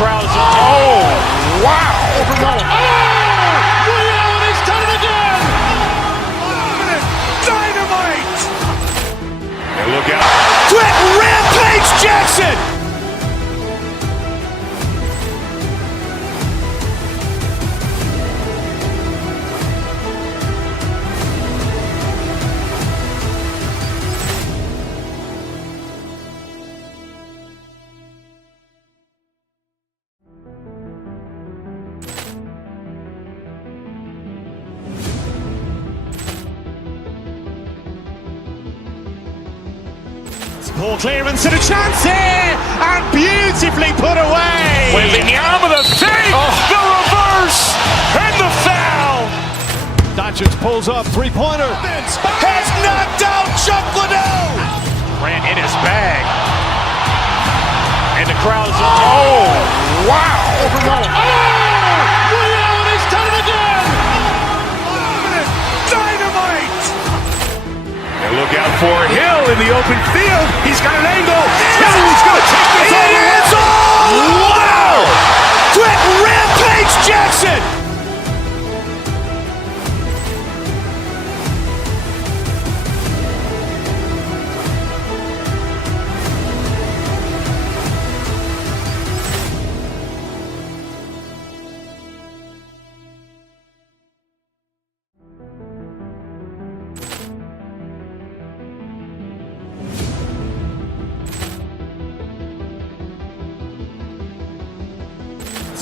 crowd is, oh, wow! Overruled. Oh! Ray Allen has done it again! Dynamite! And look out. Quick Rampage Jackson! Poor clearance and a chance here, and beautifully put away. Waving the arm of the fake, the reverse, and the foul. Doncic pulls up, three-pointer. Has knocked out Chuck Liddell. Grant in his bag. And the crowd is, oh, wow! Overruled. Oh! Ray Allen has done it again! Dynamite! And look out for Hill in the open field. He's got an angle. Hill is going to take this all the way. Wow! Quick Rampage Jackson!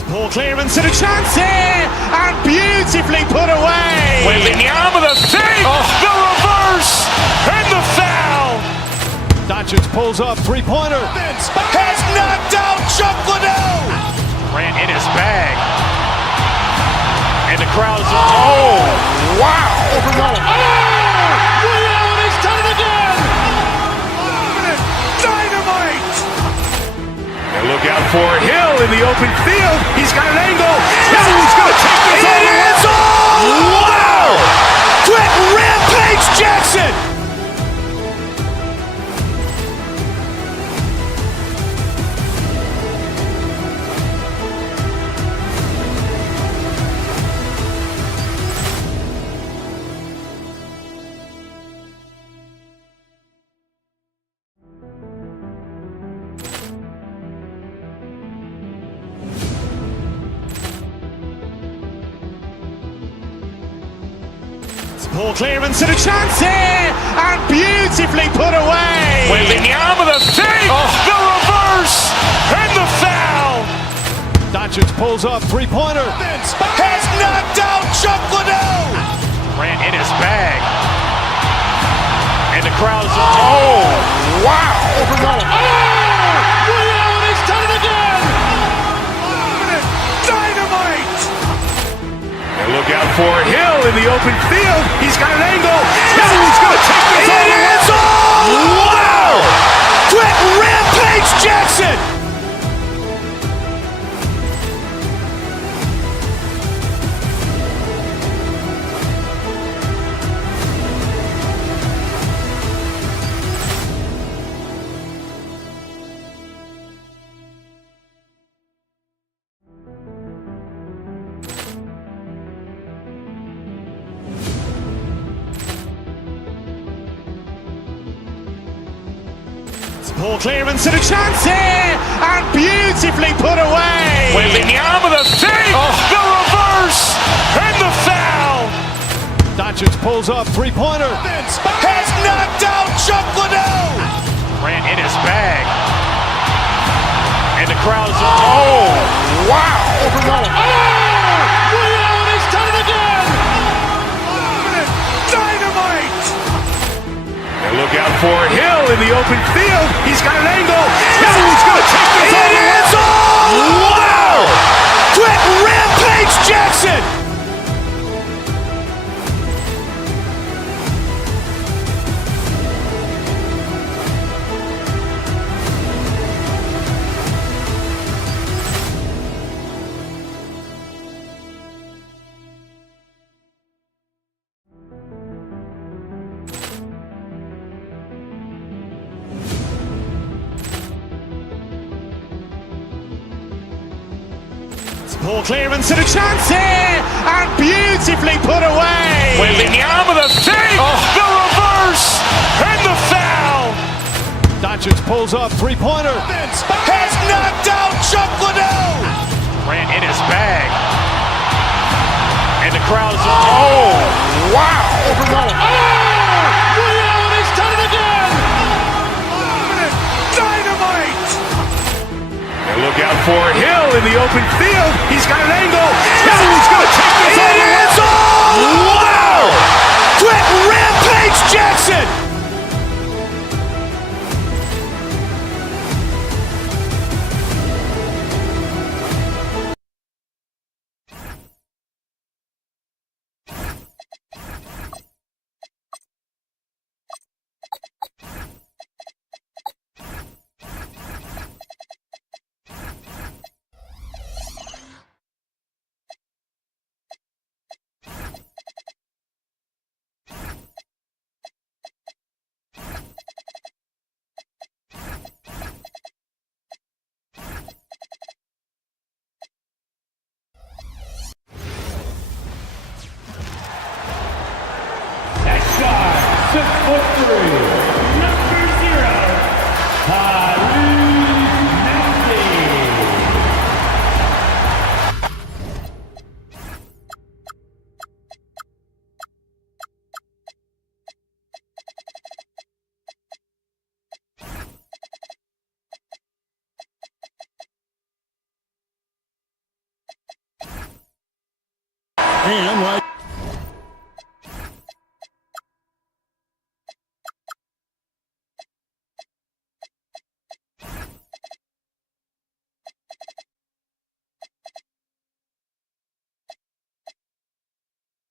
Poor clearance and a chance here, and beautifully put away. Waving the arm of the fake, the reverse, and the foul. Doncic pulls up, three-pointer. Has knocked out Chuck Liddell. Grant in his bag. And the crowd is, oh, wow! Overruled. Oh! Ray Allen has done it again! Dynamite! And look out for Hill in the open field. He's got an angle. Hill is going to take this all the way. Wow! Quick Rampage Jackson! Poor clearance and a chance here, and beautifully put away. Waving the arm of the fake, the reverse, and the foul. Doncic pulls up, three-pointer. Has knocked out Chuck Liddell. Grant in his bag. And the crowd is, oh, wow! Overruled. Oh! Ray Allen has done it again! Dynamite! And look out for Hill in the open field. He's got an angle. Hill is going to take this all the way. Wow! Quick Rampage Jackson! Poor clearance and a chance here, and beautifully put away. Waving the arm of the fake, the reverse, and the foul. Doncic pulls up, three-pointer. Has knocked out Chuck Liddell. Grant in his bag. And the crowd is, oh, wow! Overruled. Oh! Ray Allen has done it again! Dynamite! And look out for Hill in the open field. He's got an angle. Hill is going to take this all the way. Wow! Quick Rampage Jackson! Poor clearance and a chance here, and beautifully put away. Wembanyama the fake, the reverse, and the foul. Doncic pulls up, three-pointer. Has knocked out Chuck Liddell. Grant in his bag. And the crowd is, oh, wow. Ray Allen has done it again. Dynamite. And look out for Hill in the open field. He's got an angle. He's going to take this all the way. Wow! Brett Rampage Jackson. And like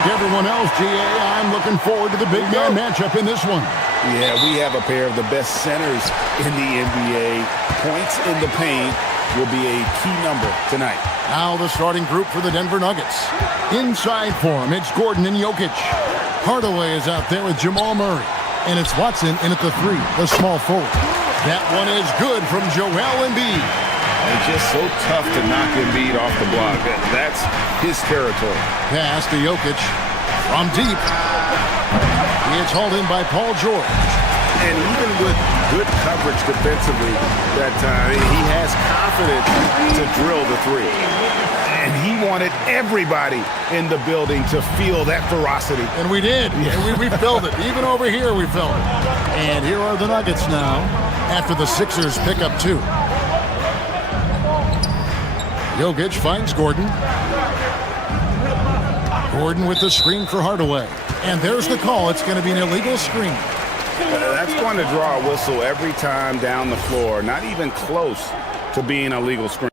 everyone else, GA, I'm looking forward to the big man matchup in this one. Yeah, we have a pair of the best centers in the NBA. Points in the paint will be a key number tonight. Now the starting group for the Denver Nuggets. Inside for him, it's Gordon and Jokic. Hardaway is out there with Jamal Murray. And it's Watson in at the three, the small forward. That one is good from Joel Embiid. It's just so tough to knock Embiid off the block. That's his territory. Pass to Jokic from deep. It's hauled in by Paul George. And even with good coverage defensively that time, he has confidence to drill the three. And he wanted everybody in the building to feel that ferocity. And we did. And we felt it. Even over here, we felt it. And here are the Nuggets now after the Sixers pick up two. Jokic finds Gordon. Gordon with the screen for Hardaway. And there's the call. It's going to be an illegal screen. That's going to draw a whistle every time down the floor. Not even close to being a legal screen.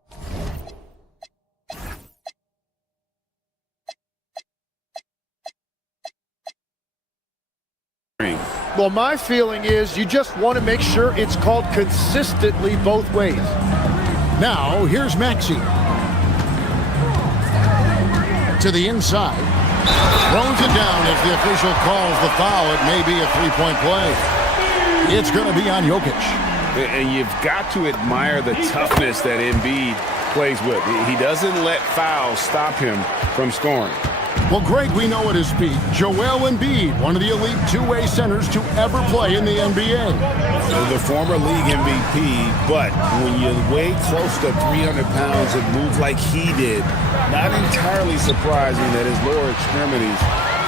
Well, my feeling is you just want to make sure it's called consistently both ways. Now, here's Maxey. To the inside. Throws it down as the official calls the foul. It may be a three-point play. It's going to be on Jokic. And you've got to admire the toughness that Embiid plays with. He doesn't let fouls stop him from scoring. Well, Greg, we know at his peak, Joel Embiid, one of the elite two-way centers to ever play in the NBA. The former league MVP, but when you weigh close to 300 pounds and move like he did, not entirely surprising that his lower extremities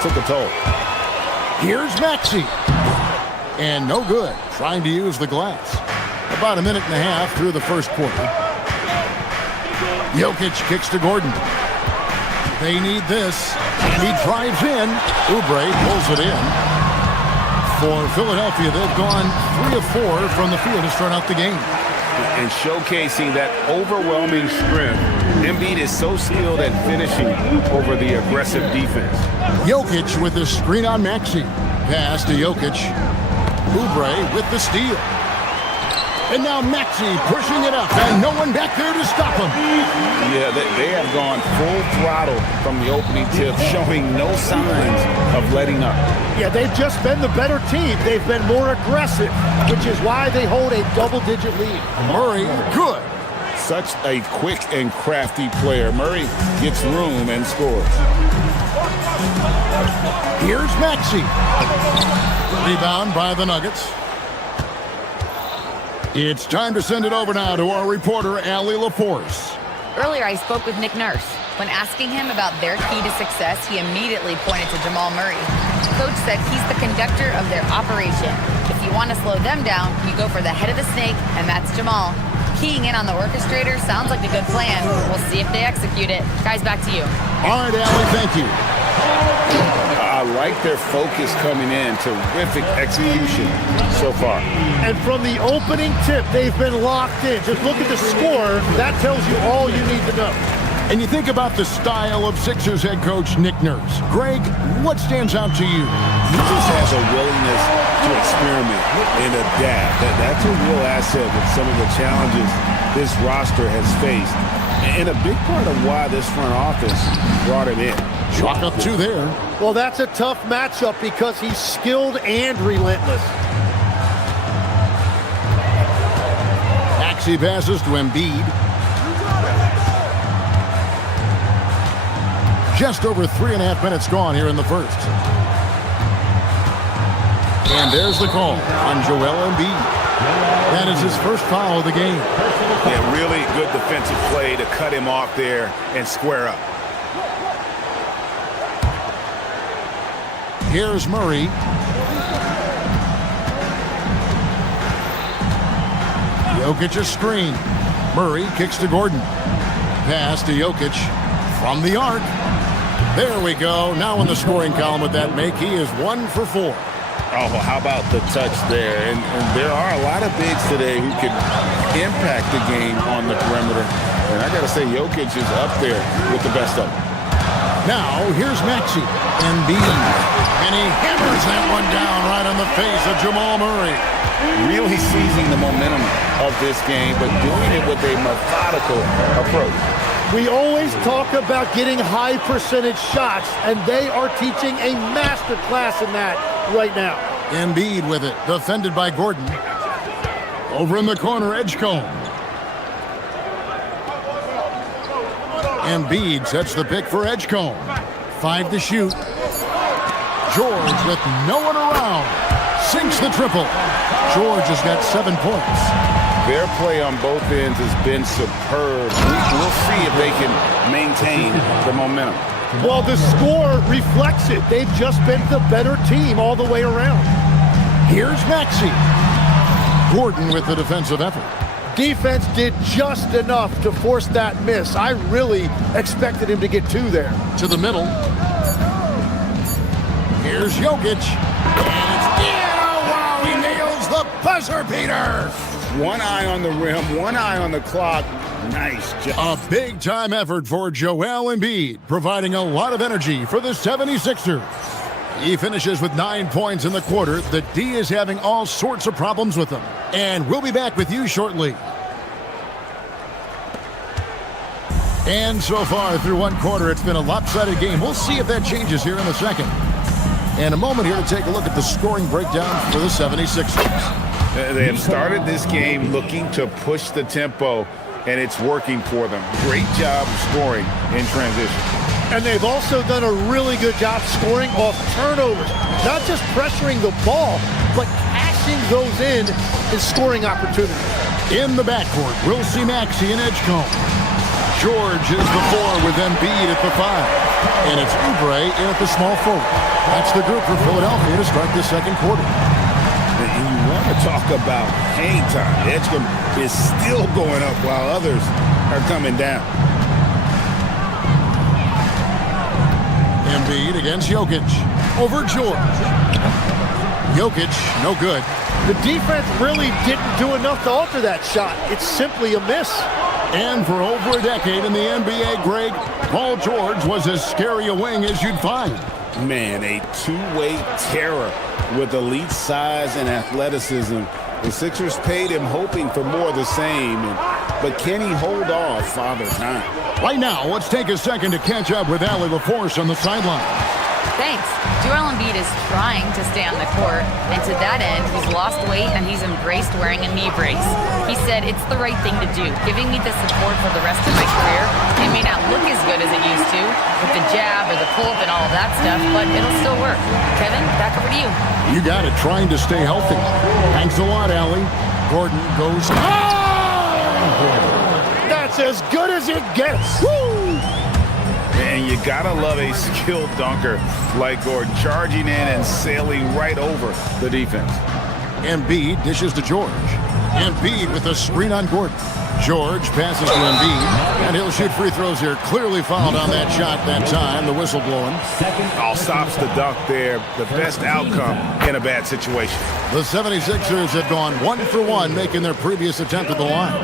took a toll. Here's Maxey. And no good, trying to use the glass. About a minute and a half through the first quarter. Jokic kicks to Gordon. They need this. And he drives in. Oubre pulls it in. For Philadelphia, they've gone 3 of 4 from the field to start out the game. And showcasing that overwhelming strength, Embiid is so skilled at finishing over the aggressive defense. Jokic with the screen on Maxey. Pass to Jokic. Oubre with the steal. And now Maxey pushing it up, and no one back there to stop him. Yeah, they have gone full throttle from the opening tip, showing no signs of letting up. Yeah, they've just been the better team. They've been more aggressive, which is why they hold a double-digit lead. Murray, good. such a quick and crafty player. Murray gets room and scores. Here's Maxey. Rebound by the Nuggets. It's time to send it over now to our reporter, Allie LaForce. Earlier, I spoke with Nick Nurse. When asking him about their key to success, he immediately pointed to Jamal Murray. Coach said he's the conductor of their operation. If you want to slow them down, you go for the head of the snake, and that's Jamal. Keying in on the orchestrator sounds like a good plan. We'll see if they execute it. Guys, back to you. All right, Allie, thank you. I like their focus coming in. Terrific execution so far. And from the opening tip, they've been locked in. Just look at the score. That tells you all you need to know. And you think about the style of Sixers head coach Nick Nurse. Greg, what stands out to you? He just has a willingness to experiment and adapt. That's a real asset with some of the challenges this roster has faced. And a big part of why this front office brought him in. Chalk up two there. Well, that's a tough matchup because he's skilled and relentless. Maxey passes to Embiid. Just over 3.5 minutes gone here in the first. And there's the call on Joel Embiid. That is his first foul of the game. Yeah, really good defensive play to cut him off there and square up. Here's Murray. Jokic's screen. Murray kicks to Gordon. Pass to Jokic from the arc. There we go. Now in the scoring column with that make, he is 1 for 4. Oh, how about the touch there? And there are a lot of bigs today who can impact the game on the perimeter. And I got to say, Jokic is up there with the best of them. Now, here's Maxey. Embiid. And he hammers that one down right on the face of Jamal Murray. Really seizing the momentum of this game, but doing it with a methodical approach. We always talk about getting high percentage shots, and they are teaching a master class in that right now. Embiid with it, defended by Gordon. Over in the corner, Edgecombe. Embiid sets the pick for Edgecombe. 5 to shoot. George with no one around. Sinks the triple. George has got 7 points. Their play on both ends has been superb. We'll see if they can maintain the momentum. Well, the score reflects it. They've just been the better team all the way around. Here's Maxey. Gordon with the defensive effort. Defense did just enough to force that miss. I really expected him to get 2 there. To the middle. Here's Jokic. And it's in. Oh, wow, he nails the buzzer beater. One eye on the rim, one eye on the clock. Nice job. A big-time effort for Joel Embiid, providing a lot of energy for the 76ers. He finishes with 9 points in the quarter. The D is having all sorts of problems with him. And we'll be back with you shortly. And so far through one quarter, it's been a lopsided game. We'll see if that changes here in a second. And a moment here to take a look at the scoring breakdown for the 76ers. They have started this game looking to push the tempo, and it's working for them. Great job scoring in transition. And they've also done a really good job scoring off turnovers. Not just pressuring the ball, but cashing those in and scoring opportunities. In the backcourt, we'll see Maxey and Edgecombe. George is the 4 with Embiid at the 5. And it's Oubre in at the small forward. That's the group for Philadelphia to start the second quarter. And you want to talk about hang time. Edgecombe is still going up while others are coming down. Embiid against Jokic. Over George. Jokic, no good. The defense really didn't do enough to alter that shot. It's simply a miss. And for over a decade in the NBA, Greg, Paul George was as scary a wing as you'd find. Man, a two-way terror with elite size and athleticism. The Sixers paid him hoping for more of the same, but can he hold off Father Time? Right now, let's take a second to catch up with Allie LaForce on the sideline. Thanks. Joel Embiid is trying to stay on the court, and to that end, he's lost weight and he's embraced wearing a knee brace. He said, "It's the right thing to do, giving me the support for the rest of my career. It may not look as good as it used to, with the jab or the pull-up and all of that stuff, but it'll still work." Kevin, back over to you. You got it, trying to stay healthy. Thanks a lot, Allie. Gordon goes. That's as good as it gets. Woo! And you gotta love a skilled dunker like Gordon, charging in and sailing right over the defense. Embiid dishes to George. Embiid with a screen on Gordon. George passes to Embiid, and he'll shoot free throws here. Clearly fouled on that shot that time. The whistle blowing. All stops the dunk there. The best outcome in a bad situation. The 76ers have gone 1 for 1, making their previous attempt at the line.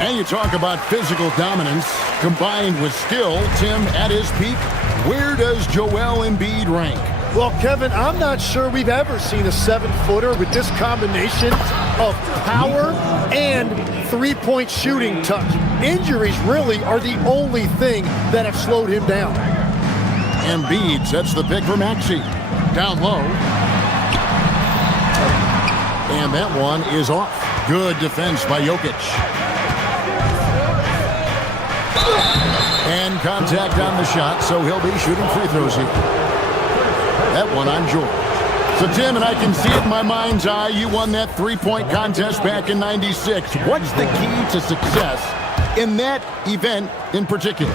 And you talk about physical dominance combined with skill. Tim, at his peak, where does Joel Embiid rank? Well, Kevin, I'm not sure we've ever seen a 7-footer with this combination of power and three-point shooting touch. Injuries really are the only thing that have slowed him down. Embiid sets the pick for Maxey. Down low. And that one is off. Good defense by Jokic. And contact on the shot, so he'll be shooting free throws here. That one on George. So, Tim, and I can see it in my mind's eye, you won that three-point contest back in '96. What's the key to success in that event in particular?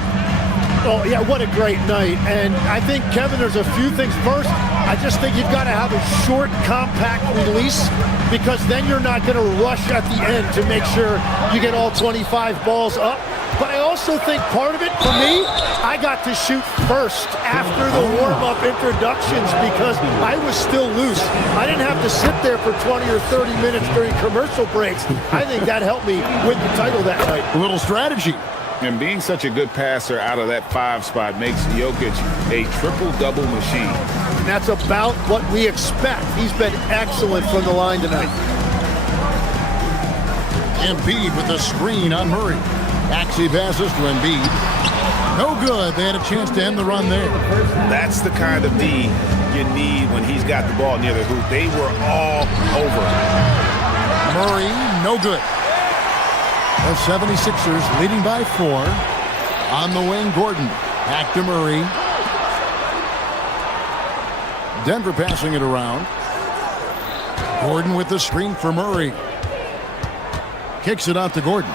Oh, yeah, what a great night. And I think, Kevin, there's a few things. First, I just think you've got to have a short, compact release, because then you're not going to rush at the end to make sure you get all 25 balls up. But I also think part of it, for me, I got to shoot first after the warm-up introductions because I was still loose. I didn't have to sit there for 20 or 30 minutes during commercial breaks. I think that helped me win the title that night. A little strategy. And being such a good passer out of that 5 spot makes Jokic a triple-double machine. And that's about what we expect. He's been excellent from the line tonight. Embiid with the screen on Murray. Maxey passes to Embiid. No good. They had a chance to end the run there. That's the kind of D you need when he's got the ball near the hoop. They were all over. Murray, no good. The 76ers leading by 4. On the wing, Gordon. Back to Murray. Denver passing it around. Gordon with the screen for Murray. Kicks it out to Gordon.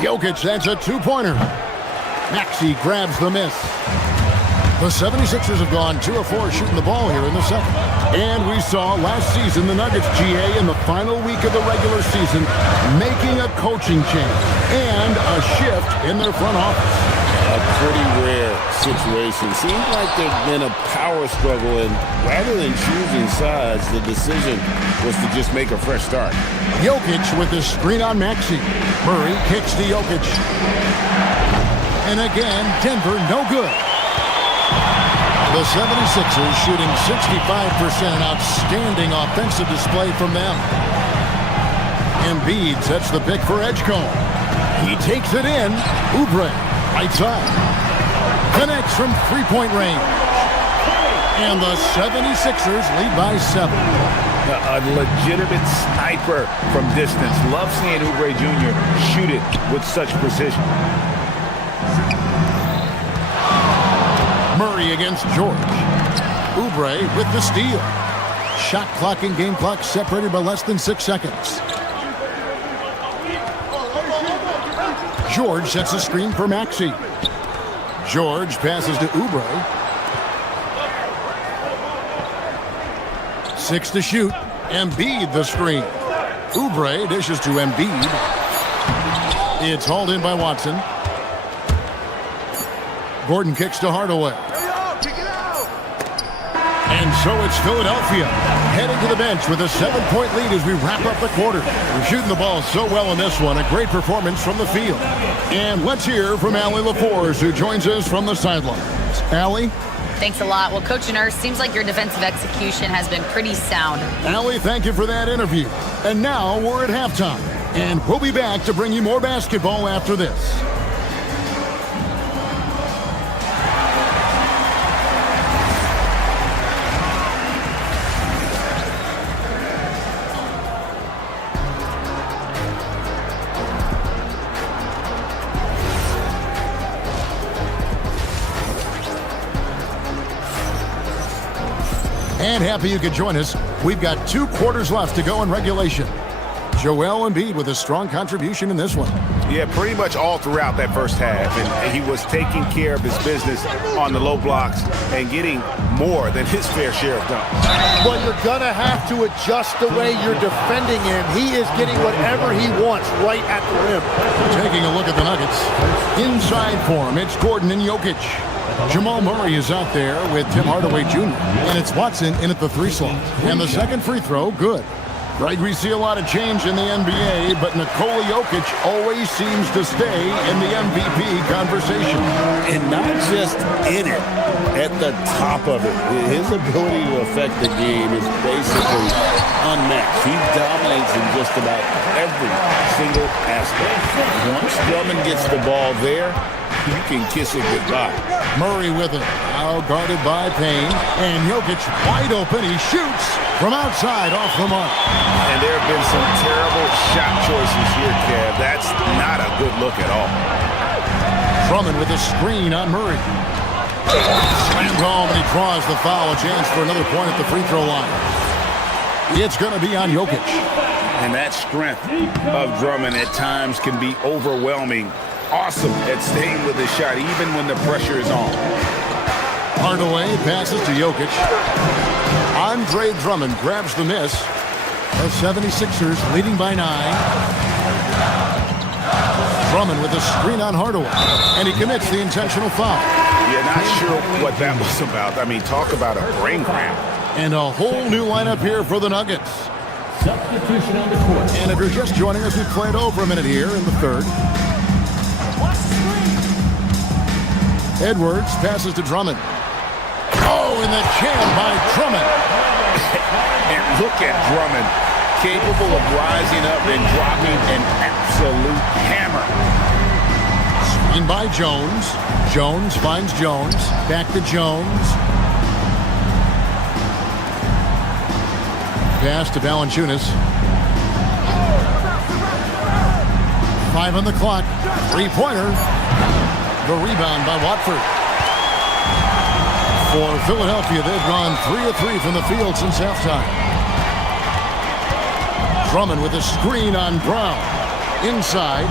Jokic, that's a two-pointer. Maxey grabs the miss. The 76ers have gone 2 of 4 shooting the ball here in the second. And we saw last season the Nuggets, GA, in the final week of the regular season, making a coaching change and a shift in their front office. A pretty rare situation. Seems like there's been a power struggle, and rather than choosing sides, the decision was to just make a fresh start. Jokic with the screen on Maxey. Murray kicks to Jokic. And again, Denver no good. The 76ers shooting 65%, an outstanding offensive display from them. Embiid sets the pick for Edgecombe. He takes it in. Oubre, right side. Connects from three-point range. And the 76ers lead by 7. A legitimate sniper from distance. Love seeing Oubre Jr. shoot it with such precision. Murray against George. Oubre with the steal. Shot clock and game clock separated by less than 6 seconds. George sets a screen for Maxey. George passes to Oubre. 6 to shoot. Embiid the screen. Oubre dishes to Embiid. It's hauled in by Watson. Gordon kicks to Hardaway. And so it's Philadelphia heading to the bench with a 7-point lead as we wrap up the quarter. We're shooting the ball so well in this one. A great performance from the field. And let's hear from Allie LaForce, who joins us from the sidelines. Allie? Thanks a lot. Well, Coach Nurse, seems like your defensive execution has been pretty sound. Allie, thank you for that interview. And now we're at halftime. And we'll be back to bring you more basketball after this. And happy you could join us. We've got 2 quarters left to go in regulation. Joel Embiid with a strong contribution in this one. Yeah, pretty much all throughout that first half. And he was taking care of his business on the low blocks and getting more than his fair share of dunks. Well, you're going to have to adjust the way you're defending him. He is getting whatever he wants right at the rim. Taking a look at the Nuggets. Inside for him, it's Gordon and Jokic. Jamal Murray is out there with Tim Hardaway Jr. And it's Watson in at the 3 slot. And the second free throw, good. Greg, we see a lot of change in the NBA, but Nikola Jokic always seems to stay in the MVP conversation. And not just in it, at the top of it. His ability to affect the game is basically unmatched. He dominates in just about every single aspect. Once Drummond gets the ball there, you can kiss it goodbye. Murray with it, now guarded by Payne, and Jokic wide open. He shoots from outside off the mark. And there have been some terrible shot choices here, Kev. That's not a good look at all. Drummond with a screen on Murray. Slammed home, and he draws the foul. A chance for another point at the free throw line. It's going to be on Jokic. And that strength of Drummond at times can be overwhelming. Awesome at staying with his shot, even when the pressure is on. Hardaway passes to Jokic. Andre Drummond grabs the miss. The 76ers leading by 9. Drummond with a screen on Hardaway. And he commits the intentional foul. Yeah, not sure what that was about. I mean, talk about a brain cramp. And a whole new lineup here for the Nuggets. Substitution on the court. And if you're just joining us, we played over a minute here in the third. Edwards passes to Drummond. Oh, and the jam by Drummond. And look at Drummond, capable of rising up and dropping an absolute hammer. Screen by Jones. Jones finds Jones. Back to Jones. Pass to Valanciunas. 5 on the clock. 3-pointer. The rebound by Watford. For Philadelphia, they've gone 3 of 3 from the field since halftime. Drummond with a screen on Brown. Inside.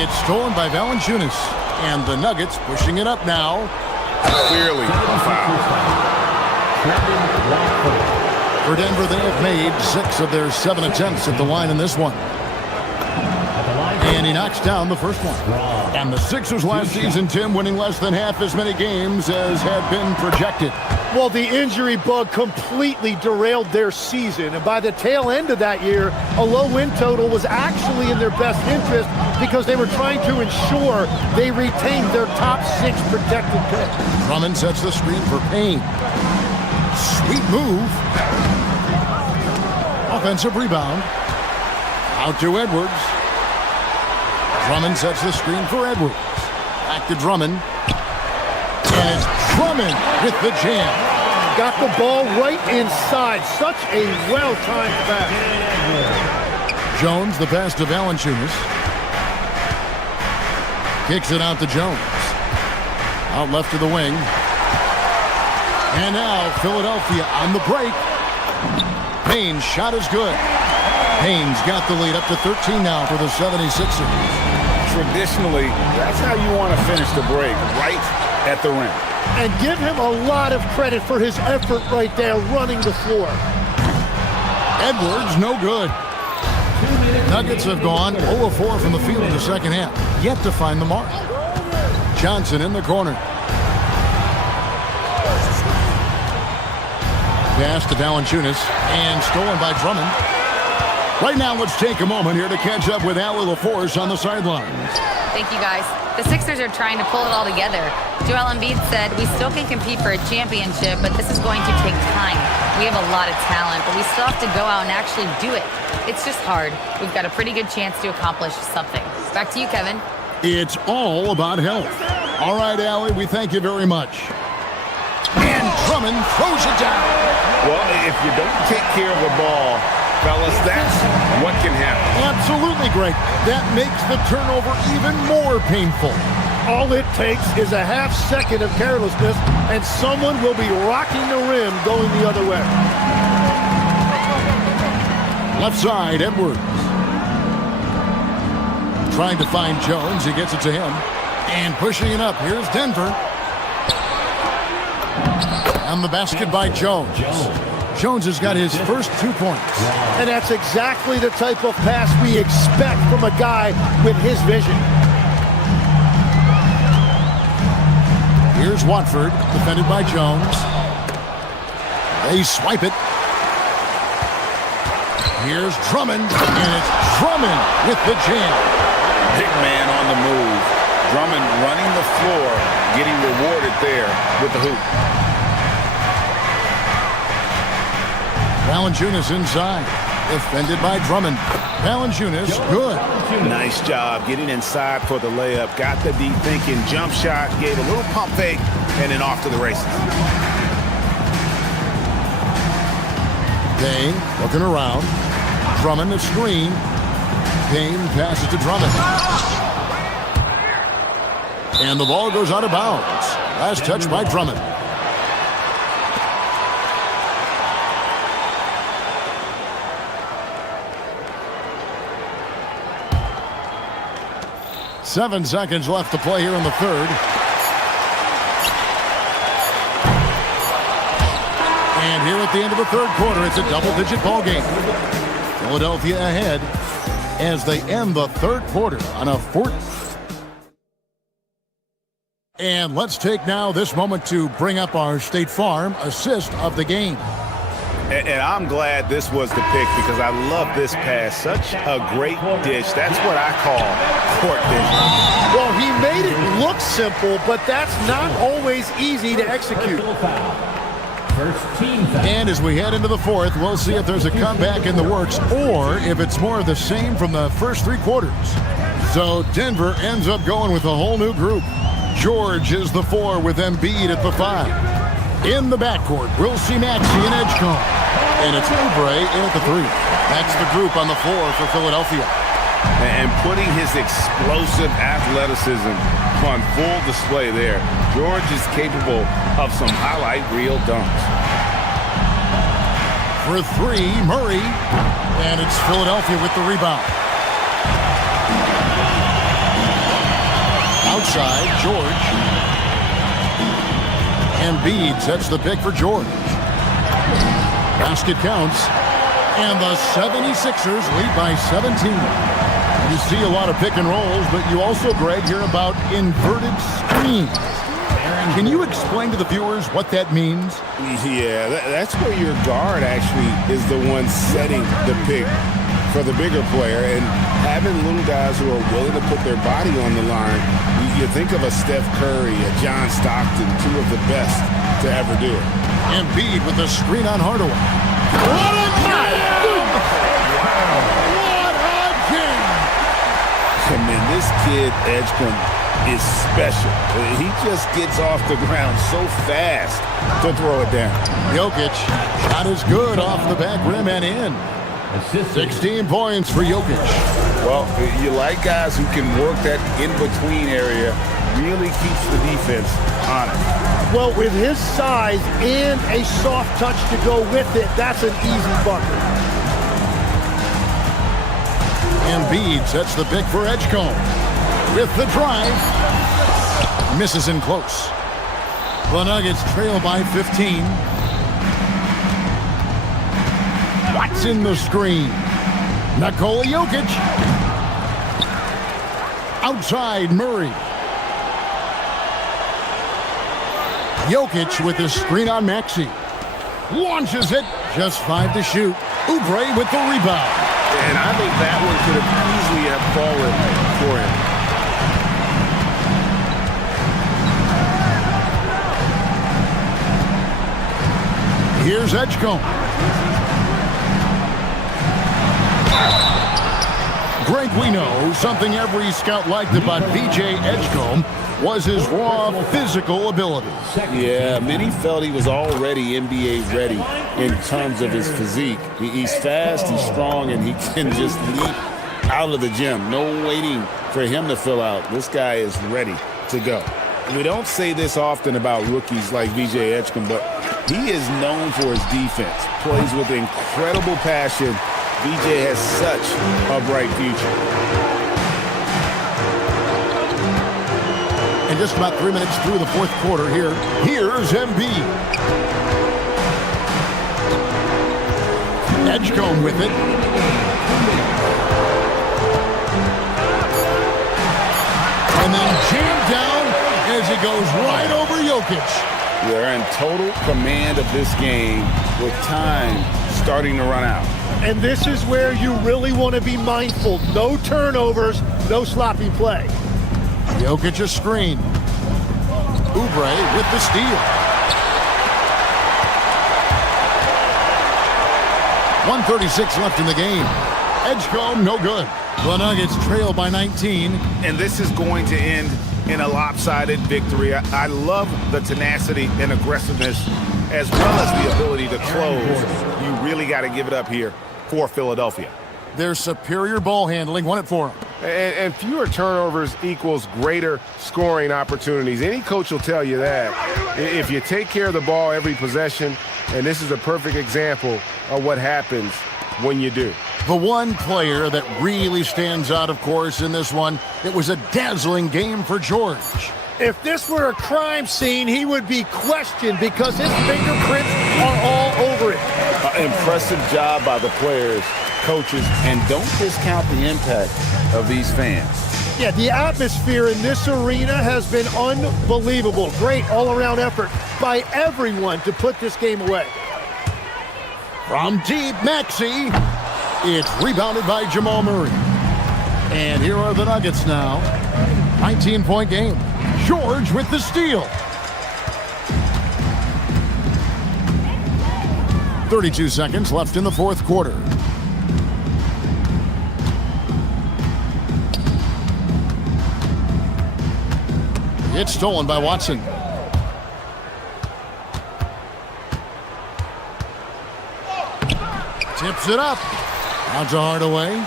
It's stolen by Valanciunas. And the Nuggets pushing it up now. Clearly a foul. For Denver, they have made 6 of their 7 attempts at the line in this one. And he knocks down the first one. And the Sixers last season, Tim, winning less than half as many games as had been projected. Well, the injury bug completely derailed their season. And by the tail end of that year, a low win total was actually in their best interest because they were trying to ensure they retained their top 6 protected pick. Drummond sets the screen for Payne. Sweet move. Offensive rebound. Out to Edwards. Drummond sets the screen for Edwards. Back to Drummond. And it's Drummond with the jam. Got the ball right inside. Such a well-timed pass. Jones, the pass to Valanciunas. Kicks it out to Jones. Out left to the wing. And now Philadelphia on the break. Payne's shot is good. Payne's got the lead up to 13 now for the 76ers. Traditionally, that's how you want to finish the break, right at the rim. And give him a lot of credit for his effort right there running the floor. Edwards, no good. Nuggets have gone 0 of 4 from the field in the second half. Yet to find the mark. Johnson in the corner. Pass to Valanciunas and stolen by Drummond. Right now, let's take a moment here to catch up with Allie LaForce on the sidelines. Thank you, guys. The Sixers are trying to pull it all together. Joel Embiid said, we still can compete for a championship, but this is going to take time. We have a lot of talent, but we still have to go out and actually do it. It's just hard. We've got a pretty good chance to accomplish something. Back to you, Kevin. It's all about health. All right, Allie, we thank you very much. And Drummond throws it down. Well, if you don't take care of the ball, fellas, that's what can happen. Absolutely, Greg. That makes the turnover even more painful. All it takes is a half second of carelessness, and someone will be rocking the rim going the other way. Left side, Edwards. Trying to find Jones. He gets it to him. And pushing it up. Here's Denver. On the basket by Jones. Jones has got his first 2 points. And that's exactly the type of pass we expect from a guy with his vision. Here's Watford, defended by Jones. They swipe it. Here's Drummond, and it's Drummond with the jam. Big man on the move. Drummond running the floor, getting rewarded there with the hoop. Valanciunas inside, defended by Drummond. Valanciunas, good. Nice job getting inside for the layup. Got the deep thinking jump shot, gave a little pump fake, and then off to the races. Dane looking around. Drummond the screen. Dane passes to Drummond. And the ball goes out of bounds. Last touch by Drummond. Seven seconds left to play here in the third. And here at the end of the third quarter, it's a double-digit ball game. Philadelphia ahead as they end the third quarter on a 4. And let's take now this moment to bring up our State Farm assist of the game. And I'm glad this was the pick because I love this pass. Such a great dish. That's what I call court vision. Well, he made it look simple, but that's not always easy to execute. And as we head into the fourth, we'll see if there's a comeback in the works or if it's more of the same from the first 3 quarters. So Denver ends up going with a whole new group. George is the 4 with Embiid at the 5. In the backcourt, we'll see Maxey and Edgecombe. And it's Oubre in at the 3. That's the group on the floor for Philadelphia. And putting his explosive athleticism on full display there. George is capable of some highlight reel dunks. For 3, Murray. And it's Philadelphia with the rebound. Outside, George. Embiid sets the pick for George. Basket counts. And the 76ers lead by 17. You see a lot of pick and rolls, but you also, Greg, hear about inverted screens. Can you explain to the viewers what that means? Yeah, that's where your guard actually is the one setting the pick for the bigger player, and having little guys who are willing to put their body on the line. You think of a Steph Curry, a John Stockton, 2 of the best to ever do it. Embiid with the screen on Hardaway. What a night! Wow. What a game! I mean, this kid, Edgecombe, is special. He just gets off the ground so fast to throw it down. Jokic, shot is good off the back rim and in. 16 points for Jokic. Well, you like guys who can work that in-between area, really keeps the defense honest. Well, with his size and a soft touch to go with it, that's an easy bucket. Embiid sets the pick for Edgecombe. With the drive. Misses in close. The Nuggets trail by 15. Watson the screen. Nikola Jokic. Outside Murray. Jokic with the screen on Maxey. Launches it. Just 5 to shoot. Oubre with the rebound. And I think that one could have easily have fallen for him. Here's Edgecombe. Greg, we know something every scout liked about B.J. Edgecombe was his raw physical ability. Yeah, many felt he was already NBA ready in terms of his physique. He's fast, he's strong, and he can just leap out of the gym. No waiting for him to fill out. This guy is ready to go. We don't say this often about rookies like VJ Edgecombe, but he is known for his defense. Plays with incredible passion. VJ has such a bright future. And just about 3 minutes through the fourth quarter here's Embiid. Edgecombe with it. And then jammed down as he goes right over Jokic. They're in total command of this game with time starting to run out. And this is where you really want to be mindful. No turnovers, no sloppy play. Jokic a screen. Oubre with the steal. 1:36 left in the game. Edgecombe no good. The Nuggets trail by 19. And this is going to end in a lopsided victory. I love the tenacity and aggressiveness as well as the ability to close. You really got to give it up here for Philadelphia. Their superior ball handling won it for them. And fewer turnovers equals greater scoring opportunities. Any coach will tell you that. If you take care of the ball every possession, and this is a perfect example of what happens when you do. The one player that really stands out, of course, in this one, it was a dazzling game for George. If this were a crime scene, he would be questioned because his fingerprints are all over it. Impressive job by the players, coaches, and don't discount the impact of these fans. Yeah, the atmosphere in this arena has been unbelievable. Great all-around effort by everyone to put this game away. From deep, Maxey. It's rebounded by Jamal Murray. And here are the Nuggets now. 19-point game. George with the steal. 32 seconds left in the fourth quarter. It's stolen by Watson. Tips it up. Out to Hardaway.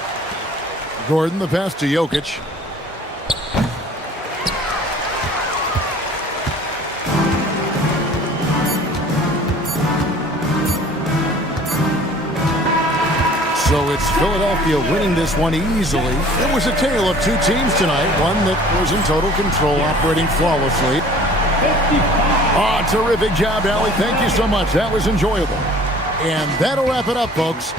Gordon, the pass to Jokic. So it's Philadelphia winning this one easily. It was a tale of two teams tonight. One that was in total control, operating flawlessly. Terrific job, Allie. Thank you so much. That was enjoyable. And that'll wrap it up, folks.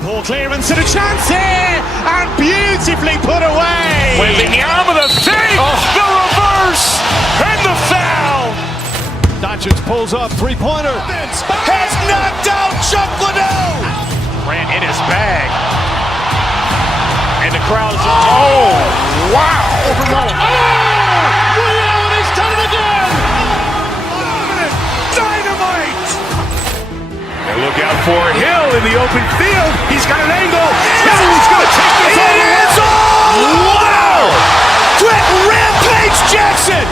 Poor clearance and a chance here, and beautifully put away. With the arm of the fake, the reverse, and the foul. Doncic pulls up, three-pointer. Has knocked out Chuck Liddell. Ran in his bag. And the crowd is, oh, wow. Overrun. He's done it again. Dynamite. And look out for Hill in the open field. He's got an angle. He's going to take this all the way. It's all. Wow. Quick Rampage Jackson.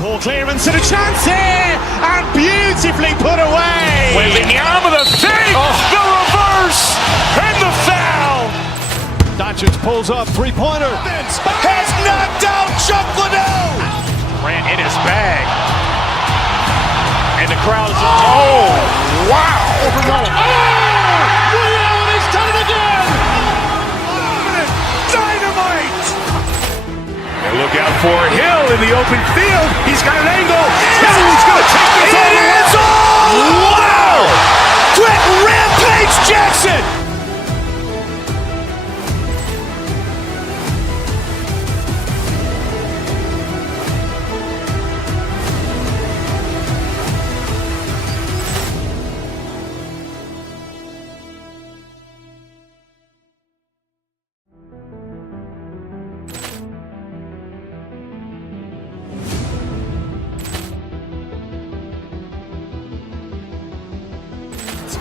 Poor clearance and a chance here, and beautifully put away. With the arm of the fake, the reverse, and the foul. Doncic pulls up, three-pointer. Has knocked out Chuck Liddell. Ran in his bag. And the crowd is, oh, wow. Overrun. He's done it again. Dynamite. And look out for Hill in the open field. He's got an angle. He's going to take this all the way. It's all. Wow. Quick Rampage Jackson.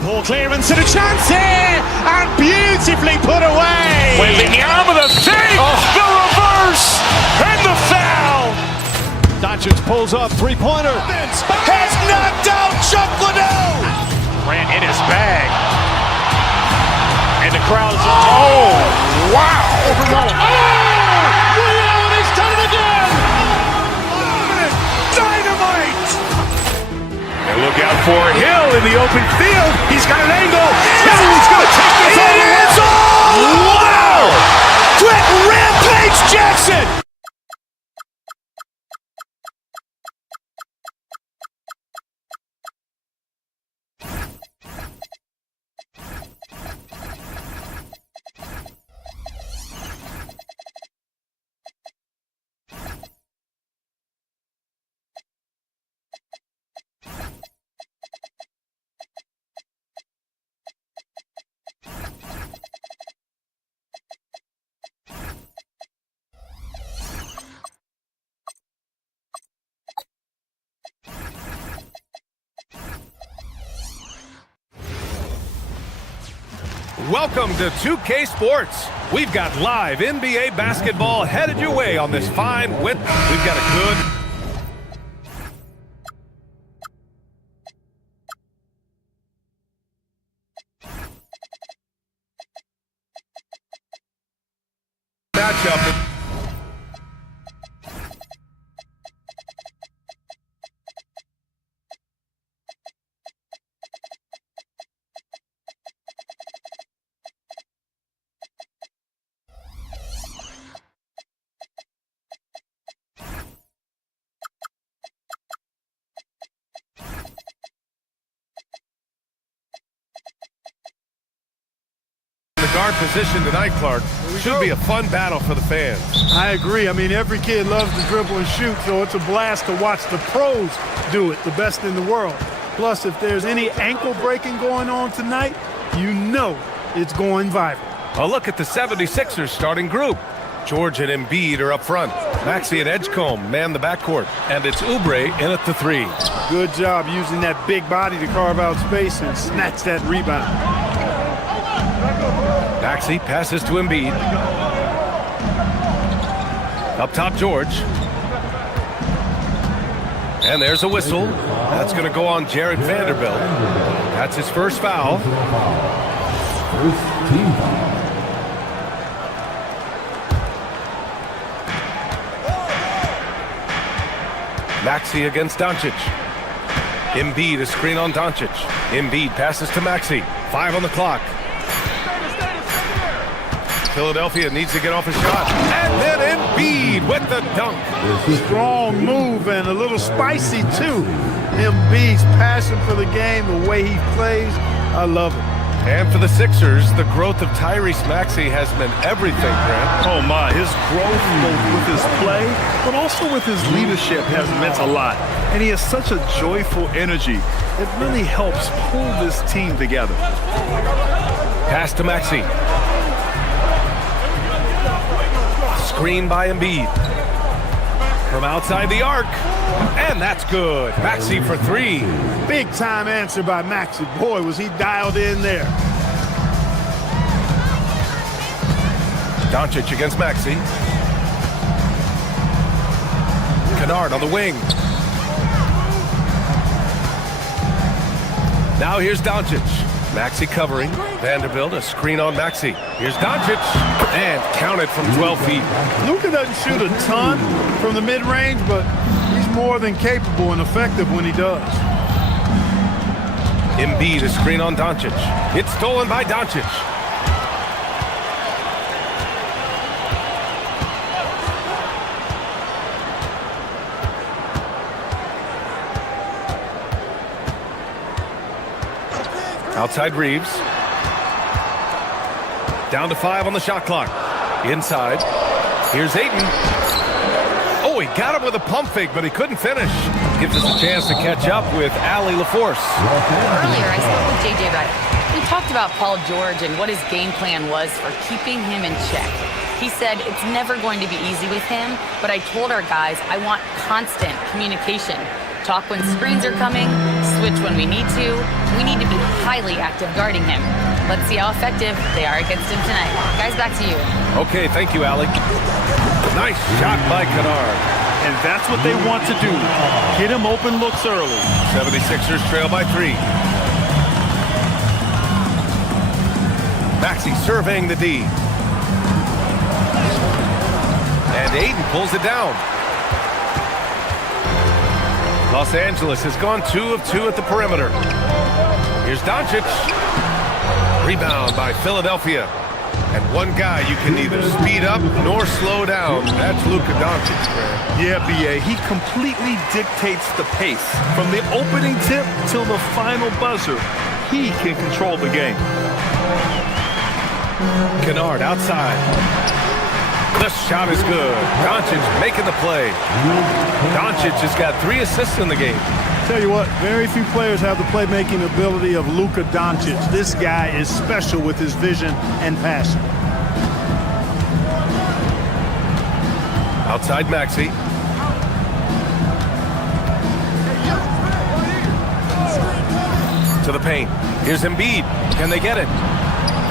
Ball clearance and a chance here, and beautifully put away. Waving the arm of the fake, the reverse, and the foul. Doncic pulls up, three-pointer. Has knocked out Chuck Liddell. Ran in his bag. And the crowd is, oh, wow. Liddell has done it again. Dynamite. And look out for Hill in the open field. He's got an angle. He's going to take this all the way. It's all wow. Quick Rampage Jackson. Welcome to 2K Sports. We've got live NBA basketball headed your way on this fine wet. We've got a good matchup. Guard position tonight, Clark. Should be a fun battle for the fans. I agree. I mean, every kid loves to dribble and shoot, so it's a blast to watch the pros do it, the best in the world. Plus, if there's any ankle breaking going on tonight, you know it's going viral. A look at the 76ers starting group. George and Embiid are up front. Maxey and Edgecombe man the backcourt. And it's Oubre in at the three. Good job using that big body to carve out space and snatch that rebound. Maxey passes to Embiid. Up top, George. And there's a whistle. That's going to go on Jared Vanderbilt. That's his first foul. First team foul. Maxey against Doncic. Embiid, a screen on Doncic. Embiid passes to Maxey. 5 on the clock. Philadelphia needs to get off a shot. And then Embiid with the dunk. Strong move and a little spicy, too. Embiid's passion for the game, the way he plays, I love it. And for the Sixers, the growth of Tyrese Maxey has meant everything, Grant. Oh, my. His growth, both with his play, but also with his leadership, has meant a lot. And he has such a joyful energy. It really helps pull this team together. Pass to Maxey. Screen by Embiid. From outside the arc. And that's good. Maxey for 3. Big time answer by Maxey. Boy, was he dialed in there. Doncic against Maxey. Kennard on the wing. Now here's Doncic. Maxey covering. Vanderbilt, a screen on Maxey. Here's Doncic. And counted from 12 feet. Luka doesn't shoot a ton from the mid-range, but he's more than capable and effective when he does. Embiid, a screen on Doncic. It's stolen by Doncic. Outside Reeves. Down to 5 on the shot clock. Inside. Here's Ayton. Oh, he got him with a pump fake, but he couldn't finish. Gives us a chance to catch up with Allie LaForce. Earlier, I spoke with JJ Redick. We talked about Paul George and what his game plan was for keeping him in check. He said it's never going to be easy with him, but I told our guys I want constant communication. talk when screens are coming, switch when we need to. We need to be highly active guarding him. Let's see how effective they are against him tonight. Guys, back to you. Okay, thank you, Allie. Nice shot by Kennard. And that's what they want to do. Get him open looks early. 76ers trail by 3. Maxey surveying the D. And Aiden pulls it down. Los Angeles has gone 2 of 2 at the perimeter. Here's Doncic. Rebound by Philadelphia. And one guy you can neither speed up nor slow down. That's Luka Doncic, man. Yeah, B.A. He completely dictates the pace. From the opening tip till the final buzzer, he can control the game. Kennard outside. The shot is good. Doncic making the play. Doncic has got 3 assists in the game. Tell you what, very few players have the playmaking ability of Luka Doncic. This guy is special with his vision and passion. Outside Maxey. To the paint. Here's Embiid. Can they get it?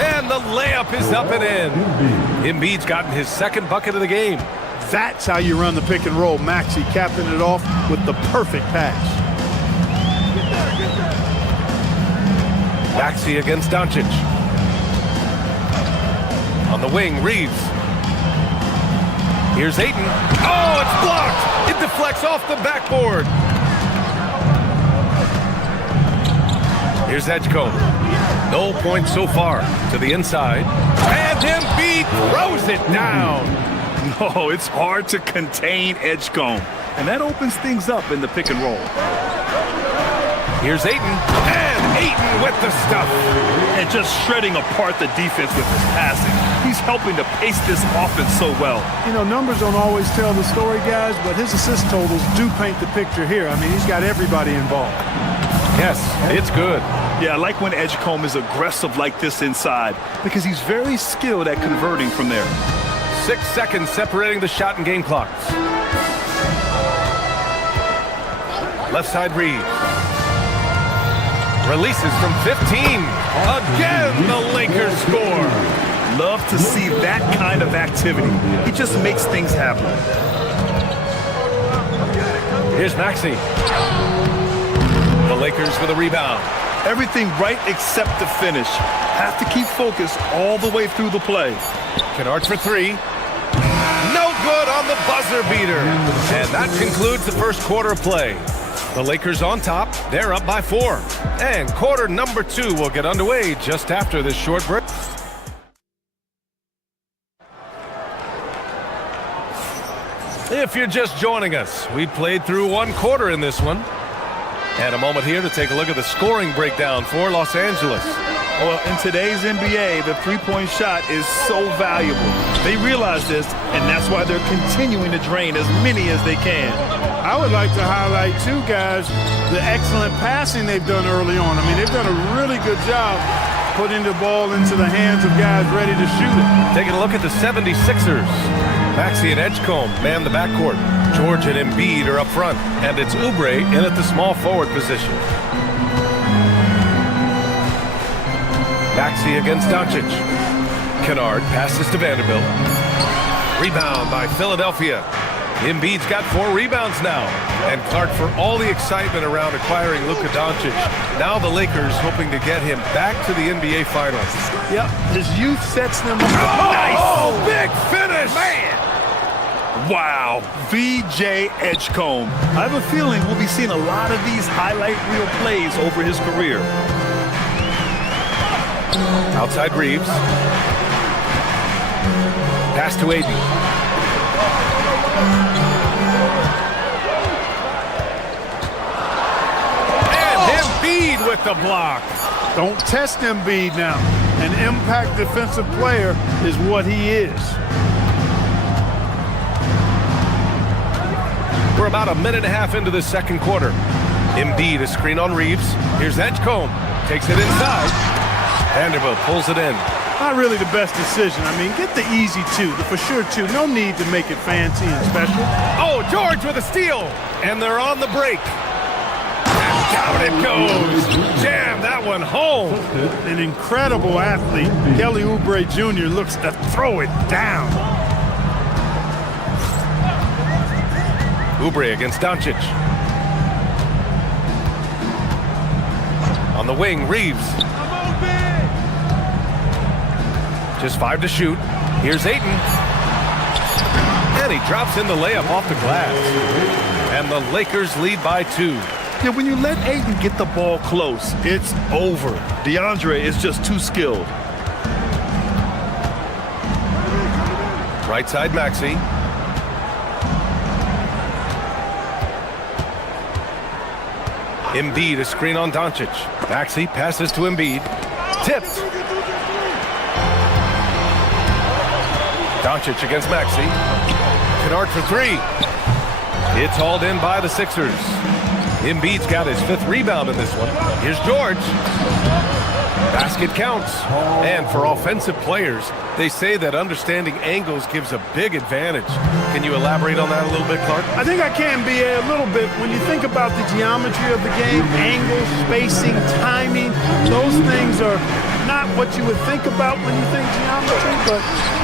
And the layup is up and in. Embiid's gotten his 2nd bucket of the game. That's how you run the pick and roll. Maxey capping it off with the perfect pass. Maxey against Doncic. On the wing, Reeves. Here's Ayton. Oh, it's blocked. It deflects off the backboard. Here's Edgecombe. No points so far. To the inside. And Embiid throws it down. No, it's hard to contain Edgecombe. And that opens things up in the pick and roll. Here's Ayton. And Ayton with the stuff. And just shredding apart the defense with his passing. He's helping to pace this offense so well. You know, numbers don't always tell the story, guys, but his assist totals do paint the picture here. I mean, he's got everybody involved. Yes, it's good. Yeah, I like when Edgecombe is aggressive like this inside because he's very skilled at converting from there. 6 seconds separating the shot and game clocks. Left side Reeves. Releases from 15. Again, the Lakers score. Love to see that kind of activity. He just makes things happen. Here's Maxey. The Lakers with a rebound. Everything right except the finish. Have to keep focused all the way through the play. Kennard for 3. No good on the buzzer beater. And that concludes the first quarter of play. The Lakers on top. They're up by 4. And quarter number 2 will get underway just after this short break. If you're just joining us, we played through 1 quarter in this one. And a moment here to take a look at the scoring breakdown for Los Angeles. Well, in today's NBA, the three-point shot is so valuable. They realize this, and that's why they're continuing to drain as many as they can. I would like to highlight, too, guys, the excellent passing they've done early on. I mean, they've done a really good job putting the ball into the hands of guys ready to shoot it. Taking a look at the 76ers. Maxey and Edgecombe man the backcourt. George and Embiid are up front, and it's Oubre in at the small forward position. Maxey against Doncic. Kennard passes to Vanderbilt. Rebound by Philadelphia. Embiid's got 4 rebounds now. And Clark, for all the excitement around acquiring Luka Doncic, now the Lakers hoping to get him back to the NBA Finals. Yep, his youth sets them up. Oh, nice! Big finish! Man! Wow, VJ Edgecombe. I have a feeling we'll be seeing a lot of these highlight reel plays over his career. Outside Reeves. Pass to Aiden. And Embiid with the block. Don't test Embiid now. An impact defensive player is what he is. We're about a minute and a half into the second quarter. Embiid, a screen on Reeves. Here's Edgecombe. Takes it inside. Vanderbilt pulls it in. Not really the best decision. I mean, get the easy 2, the for sure 2. No need to make it fancy and special. Oh, George with a steal. And they're on the break. Down it goes. Jam that one home. An incredible athlete. Kelly Oubre Jr. looks to throw it down. Oubre against Doncic. On the wing, Reeves. Just 5 to shoot. Here's Ayton. And he drops in the layup off the glass. And the Lakers lead by 2. Yeah, when you let Ayton get the ball close, it's over. DeAndre is just too skilled. Right side, Maxey. Embiid, a screen on Doncic. Maxey passes to Embiid. Tipped. Doncic against Maxey. Kennard for 3. It's hauled in by the Sixers. Embiid's got his 5th rebound in this one. Here's George. Basket counts. And for offensive players, they say that understanding angles gives a big advantage. Can you elaborate on that a little bit, Clark? I think I can be a little bit. When you think about the geometry of the game, angles, spacing, timing, those things are not what you would think about when you think geometry, but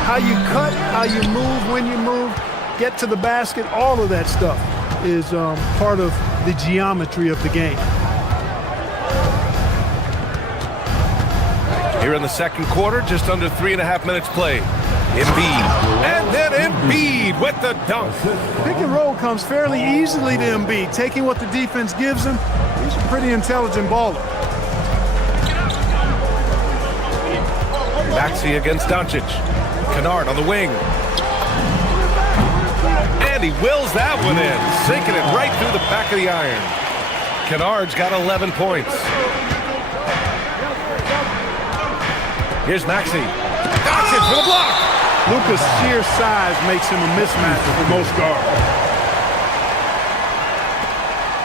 how you cut, how you move, when you move, get to the basket, all of that stuff is part of the geometry of the game. Here in the second quarter, just under 3.5 minutes played. Embiid, and then Embiid with the dunk. Pick and roll comes fairly easily to Embiid, taking what the defense gives him. He's a pretty intelligent baller. Maxey against Doncic. Kennard on the wing. And he wills that one in, sinking it right through the back of the iron. Kennard's got 11 points. Here's Maxey. Doncic for the block. Luka's sheer size makes him a mismatch for most guards.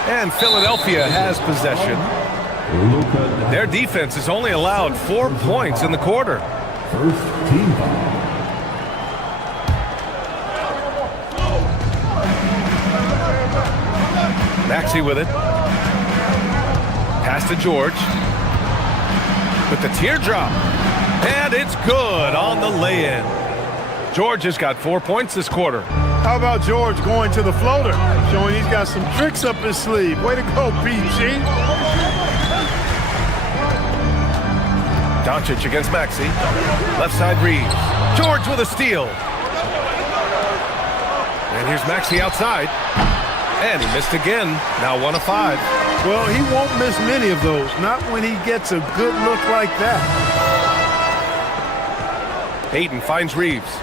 And Philadelphia has possession. Their defense has only allowed 4 points in the quarter. First team foul. Maxey with it. Pass to George. With the teardrop. And it's good on the lay-in. George has got 4 points this quarter. How about George going to the floater, showing he's got some tricks up his sleeve. Way to go, PG. Doncic against Maxey. Left side Reeves. George with a steal. And here's Maxey outside. And he missed again. Now 1 of 5. Well, he won't miss many of those. Not when he gets a good look like that. Ayton finds Reeves.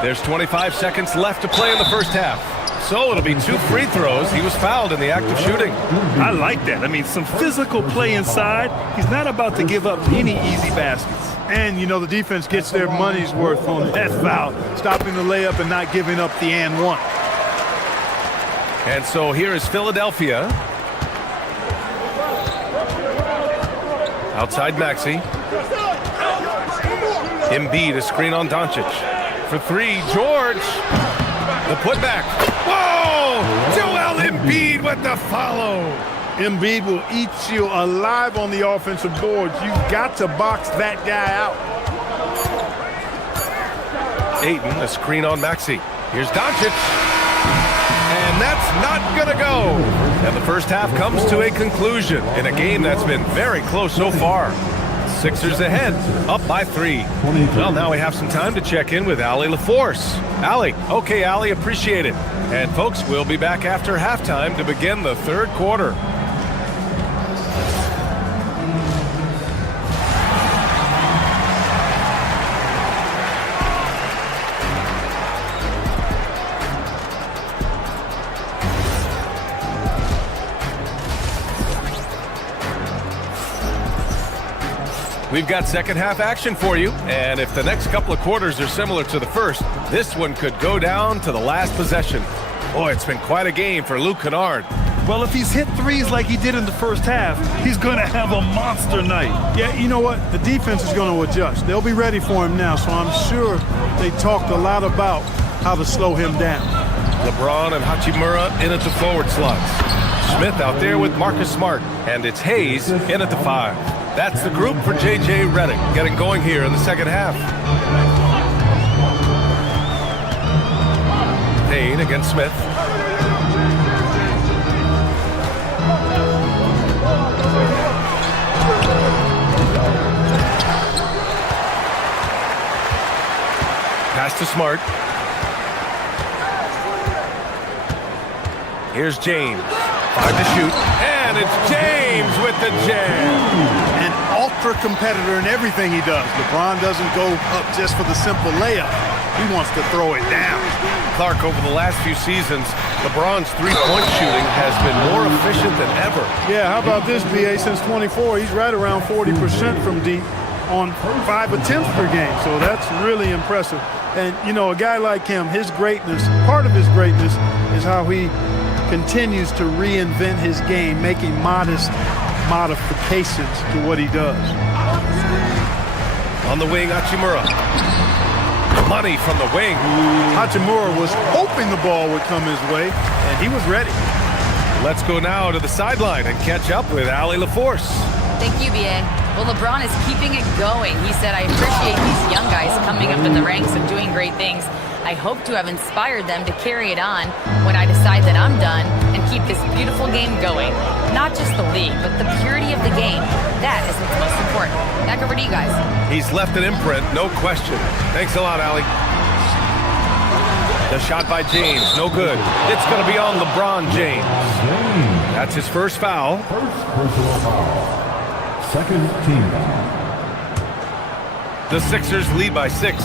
There's 25 seconds left to play in the first half. So it'll be 2 free throws. He was fouled in the act of shooting. I like that. I mean, some physical play inside. He's not about to give up any easy baskets. And, you know, the defense gets their money's worth on that foul, stopping the layup and not giving up the and one. And so here is Philadelphia. Outside Maxey. Embiid, a screen on Doncic. For 3, George. The putback. Whoa! Joel Embiid with the follow. Embiid will eat you alive on the offensive boards. You've got to box that guy out. Ayton, a screen on Maxey. Here's Doncic. And that's not going to go. And the first half comes to a conclusion in a game that's been very close so far. Sixers ahead, up by 3. Well, now we have some time to check in with Allie LaForce. Allie, okay, Allie, appreciate it. And folks, we'll be back after halftime to begin the third quarter. We've got second half action for you, and if the next couple of quarters are similar to the first, this one could go down to the last possession. Boy, it's been quite a game for Luke Kennard. Well, if he's hit threes like he did in the first half, he's going to have a monster night. Yeah, you know what? The defense is going to adjust. They'll be ready for him now, so I'm sure they talked a lot about how to slow him down. LeBron and Hachimura in at the forward slots. Smith out there with Marcus Smart. And it's Hayes in at the 5. That's the group for J.J. Redick getting going here in the second half. Payne against Smith. Pass to Smart. Here's James. 5 to shoot. And it's James with the jam. An ultra competitor in everything he does. LeBron doesn't go up just for the simple layup. He wants to throw it down. Clark, over the last few seasons, LeBron's three-point shooting has been more efficient than ever. Yeah, how about this, BA? Since 24, he's right around 40% from deep on 5 attempts per game. So that's really impressive. And, you know, a guy like him, his greatness, part of his greatness is how he continues to reinvent his game, making modest modifications to what he does. On the wing, Hachimura. Money from the wing. Hachimura was hoping the ball would come his way, and he was ready. Let's go now to the sideline and catch up with Allie LaForce. Thank you, BA. Well, LeBron is keeping it going. He said, I appreciate these young guys coming up in the ranks and doing great things. I hope to have inspired them to carry it on when I decide that I'm done and keep this beautiful game going. Not just the league, but the purity of the game. That is what's most important. Back over to you guys. He's left an imprint, no question. Thanks a lot, Allie. The shot by James, no good. It's going to be on LeBron James. That's his first foul. First personal foul. Second team foul. The Sixers lead by 6.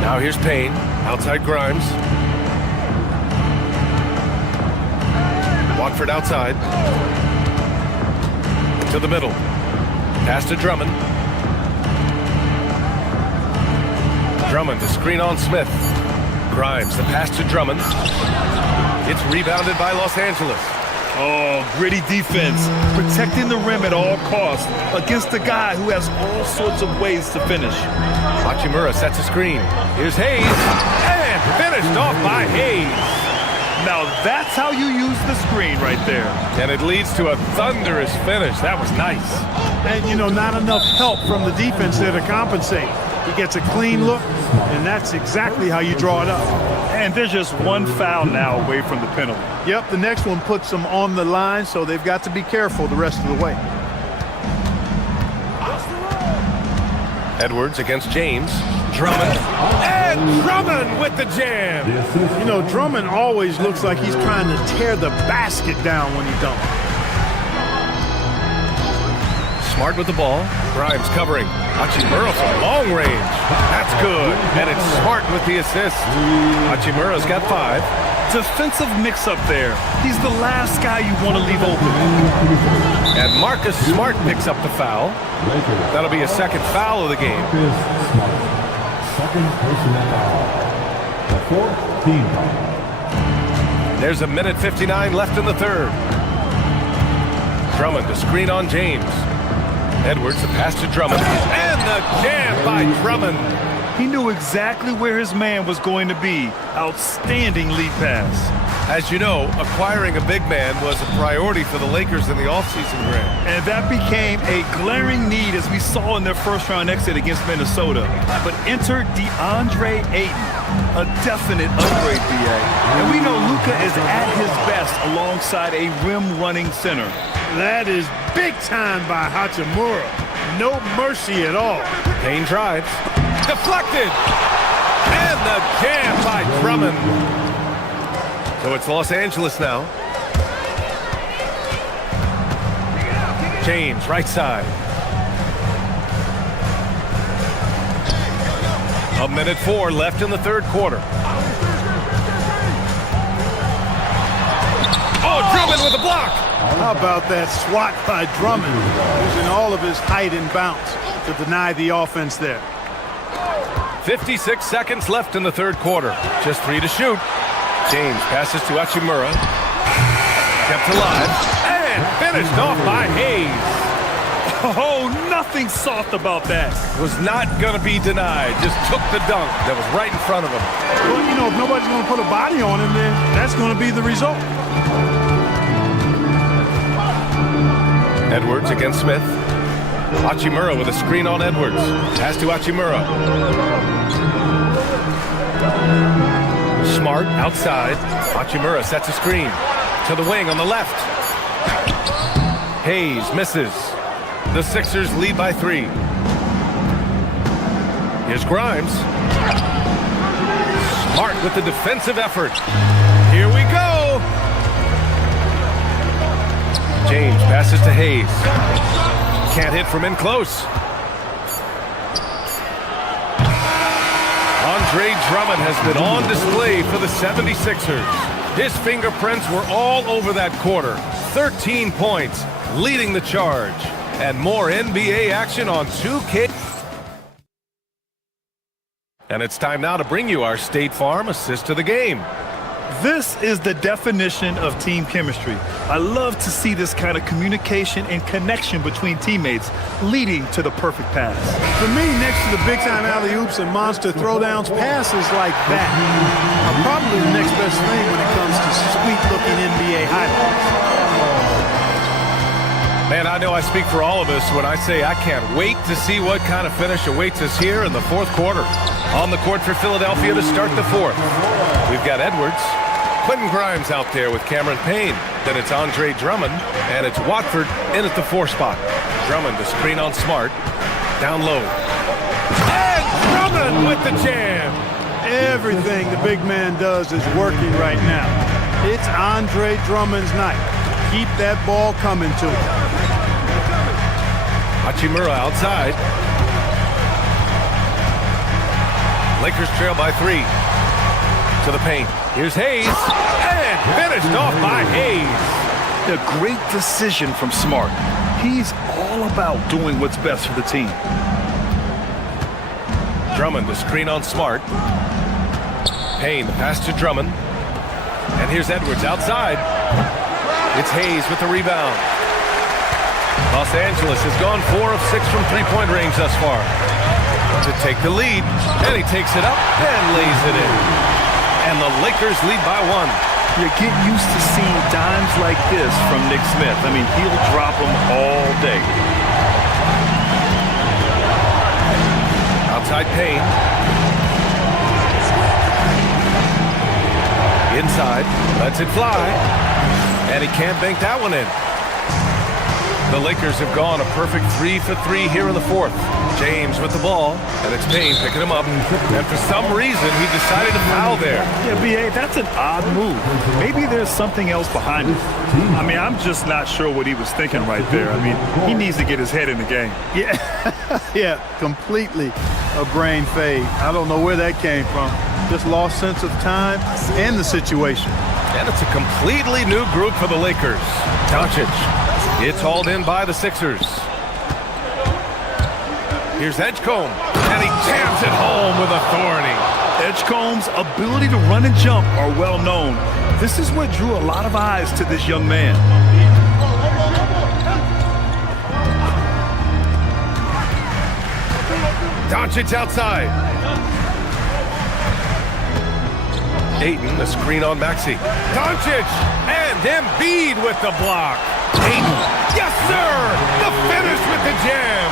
Now here's Payne, outside Grimes. Watford outside. To the middle. Pass to Drummond. Drummond to screen on Smith. Grimes, the pass to Drummond. It's rebounded by Los Angeles. Oh, gritty defense, protecting the rim at all costs against a guy who has all sorts of ways to finish. Hachimura sets a screen. Here's Hayes, and finished off by Hayes. Now that's how you use the screen right there. And it leads to a thunderous finish. That was nice. And, you know, not enough help from the defense there to compensate. He gets a clean look, and that's exactly how you draw it up. And there's just one foul now away from the penalty. Yep, the next one puts them on the line, so they've got to be careful the rest of the way. Edwards against James. Drummond. And Drummond with the jam. You know, Drummond always looks like he's trying to tear the basket down when he dunks. Smart with the ball. Grimes covering. Hachimura from long range. That's good. And it's Smart with the assist. Hachimura's got 5. Defensive mix-up there. He's the last guy you want to leave open. And Marcus Smart picks up the foul. That'll be a second foul of the game. Second personal foul. The fourth team foul. There's a minute 59 left in the third. Drummond to screen on James. Edwards, the pass to Drummond. And the jam by Drummond. He knew exactly where his man was going to be. Outstanding lead pass. As you know, acquiring a big man was a priority for the Lakers in the offseason, Grant. And that became a glaring need as we saw in their first-round exit against Minnesota. But enter DeAndre Ayton, a definite upgrade, BA. And we know Luka is at his best alongside a rim-running center. That is big time by Hachimura. No mercy at all. Payne drives. Deflected. And the jam by Drummond. So it's Los Angeles now. James, right side. A minute 4 left in the third quarter. Oh, Drummond with a block. How about that swat by Drummond, using all of his height and bounce to deny the offense there. 56 seconds left in the third quarter. Just 3 to shoot. James passes to Hachimura. Kept alive. And finished off by Hayes. Oh, nothing nothing soft about that. Was not going to be denied. Just took the dunk that was right in front of him. Well, you know, if nobody's going to put a body on him, then that's going to be the result. Edwards against Smith. Hachimura with a screen on Edwards. Pass to Hachimura. Smart outside. Hachimura sets a screen to the wing on the left. Hayes misses. The Sixers lead by 3. Here's Grimes. Smart with the defensive effort. Here we go. James passes to Hayes. Can't hit from in close. Andre Drummond has been on display for the 76ers. His fingerprints were all over that quarter. 13 points, leading the charge. And more NBA action on 2K. And it's time now to bring you our State Farm assist of the game. This is the definition of team chemistry. I love to see this kind of communication and connection between teammates leading to the perfect pass. For me, next to the big-time alley-oops and monster throwdowns, passes like that are probably the next best thing when it comes to sweet-looking NBA highlights. Man, I know I speak for all of us when I say I can't wait to see what kind of finish awaits us here in the fourth quarter. On the court for Philadelphia to start the fourth. We've got Edwards. Quentin Grimes out there with Cameron Payne. Then it's Andre Drummond, and it's Watford in at the 4 spot. Drummond to screen on Smart. Down low. And Drummond with the jam. Everything the big man does is working right now. It's Andre Drummond's night. Keep that ball coming to him. Hachimura outside. Lakers trail by 3. To the paint. Here's Hayes. And finished off by Hayes. A great decision from Smart. He's all about doing what's best for the team. Drummond the screen on Smart. Payne the pass to Drummond. And here's Edwards outside. It's Hayes with the rebound. Los Angeles has gone 4 of 6 from three-point range thus far. To take the lead, and he takes it up and lays it in. And the Lakers lead by 1. You get used to seeing dimes like this from Nick Smith. I mean, he'll drop them all day. Outside Payne. Inside, lets it fly. And he can't bank that one in. The Lakers have gone a perfect 3 for 3 here in the fourth. James with the ball, and it's Payne picking him up. And for some reason, he decided to foul there. Yeah, B.A., that's an odd move. Maybe there's something else behind it. I mean, I'm just not sure what he was thinking right there. I mean, he needs to get his head in the game. Yeah, yeah, completely a brain fade. I don't know where that came from. Just lost sense of time and the situation. And it's a completely new group for the Lakers. Doncic. It's hauled in by the Sixers. Here's Edgecombe, and he jams it home with authority. Edgecombe's ability to run and jump are well known. This is what drew a lot of eyes to this young man. Doncic outside. Ayton, the screen on Maxey. Doncic, and Embiid with the block. Ayton, yes sir, the finish with the jam.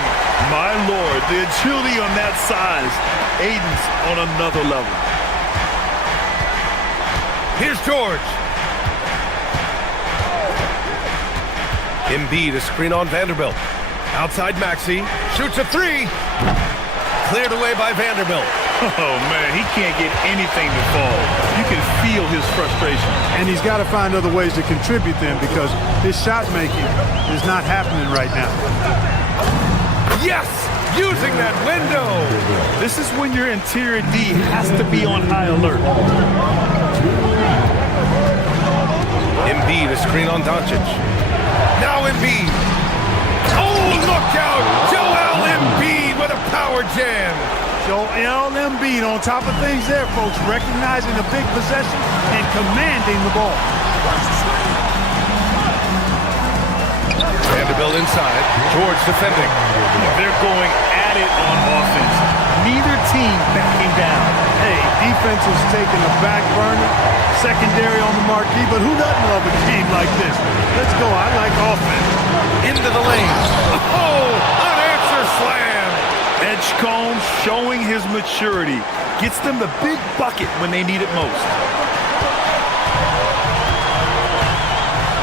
My Lord, the agility on that size. Ayton's on another level. Here's George. Embiid, a screen on Vanderbilt. Outside Maxey, shoots a 3. Cleared away by Vanderbilt. Oh, man, he can't get anything to fall. You can feel his frustration. And he's got to find other ways to contribute then because his shot making is not happening right now. Yes! Using that window! This is when your interior D has to be on high alert. Embiid, a screen on Doncic. Now Embiid. Oh, look out! Joel Embiid with a power jam. Joel Embiid on top of things there, folks, recognizing the big possession and commanding the ball. Vanderbilt inside. George defending. They're going at it on offense. Neither team backing down. Hey, defense is taking a back burner, secondary on the marquee, but who doesn't love a game like this? Let's go. I like offense. Into the lane. Oh, unanswered slam. Edgecombe showing his maturity. Gets them the big bucket when they need it most.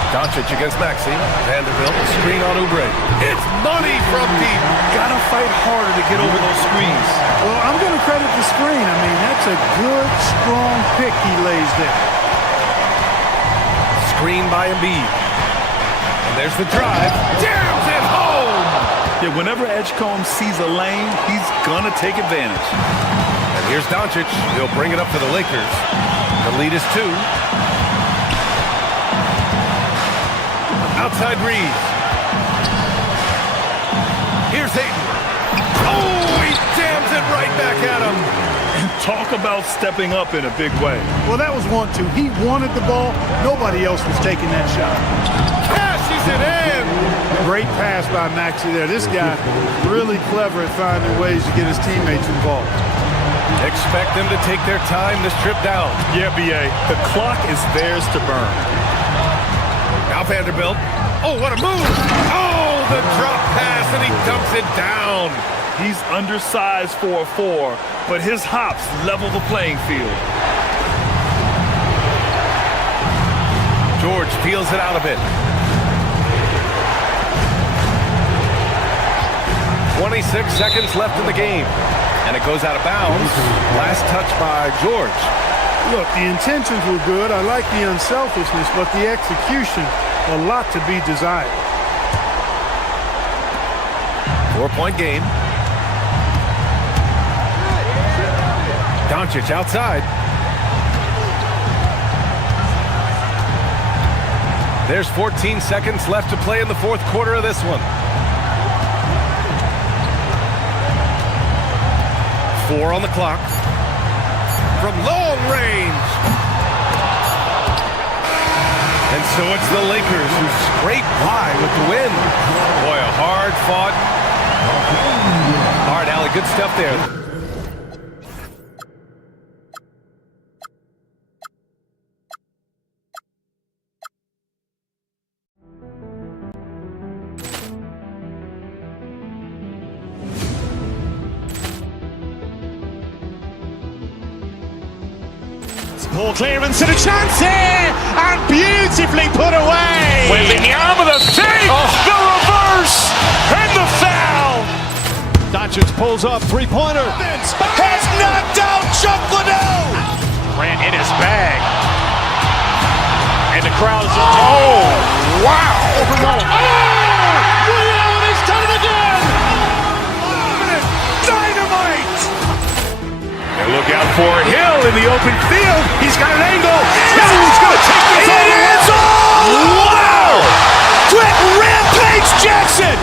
Doncic against Maxey. Vanderbilt, screen on Oubre. It's money from deep. Gotta fight harder to get over those screens. Well, I'm going to credit the screen. I mean, that's a good, strong pick he lays there. Screen by Embiid. And there's the drive. Jams it home. Yeah, whenever Edgecombe sees a lane, he's gonna take advantage. And here's Doncic. He'll bring it up for the Lakers. The lead is 2. Outside Reeves. Here's Ayton. Oh, he jams it right back at him. Talk about stepping up in a big way. Well, that was 1-2. He wanted the ball. Nobody else was taking that shot. Cashes it in. Great pass by Maxey there. This guy really clever at finding ways to get his teammates involved. Expect them to take their time this trip down. Yeah, B.A. The clock is theirs to burn. Now Vanderbilt. Oh, what a move. Oh, the drop pass, and he dumps it down. He's undersized for a 4, but his hops level the playing field. George peels it out a bit. 26 seconds left in the game. And it goes out of bounds. Last touch by George. Look, the intentions were good. I like the unselfishness, but the execution, a lot to be desired. 4-point game. Doncic outside. There's 14 seconds left to play in the fourth quarter of this one. 4 on the clock. From long range. And so it's the Lakers who scrape by with the win. Boy, a hard-fought, hard alley. Good stuff there. Ball clearance and a chance here, and beautifully put away. Wembanyama the fake, the reverse, and the foul. Doncic pulls up, three-pointer. Has knocked out Chuck Liddell. Ran in his bag, and the crowd is. Oh, wow! He's done it again. Dynamite! And look out for Hill in the open field. He's got an angle. He's going to take this all the way. Wow! Quick Rampage Jackson!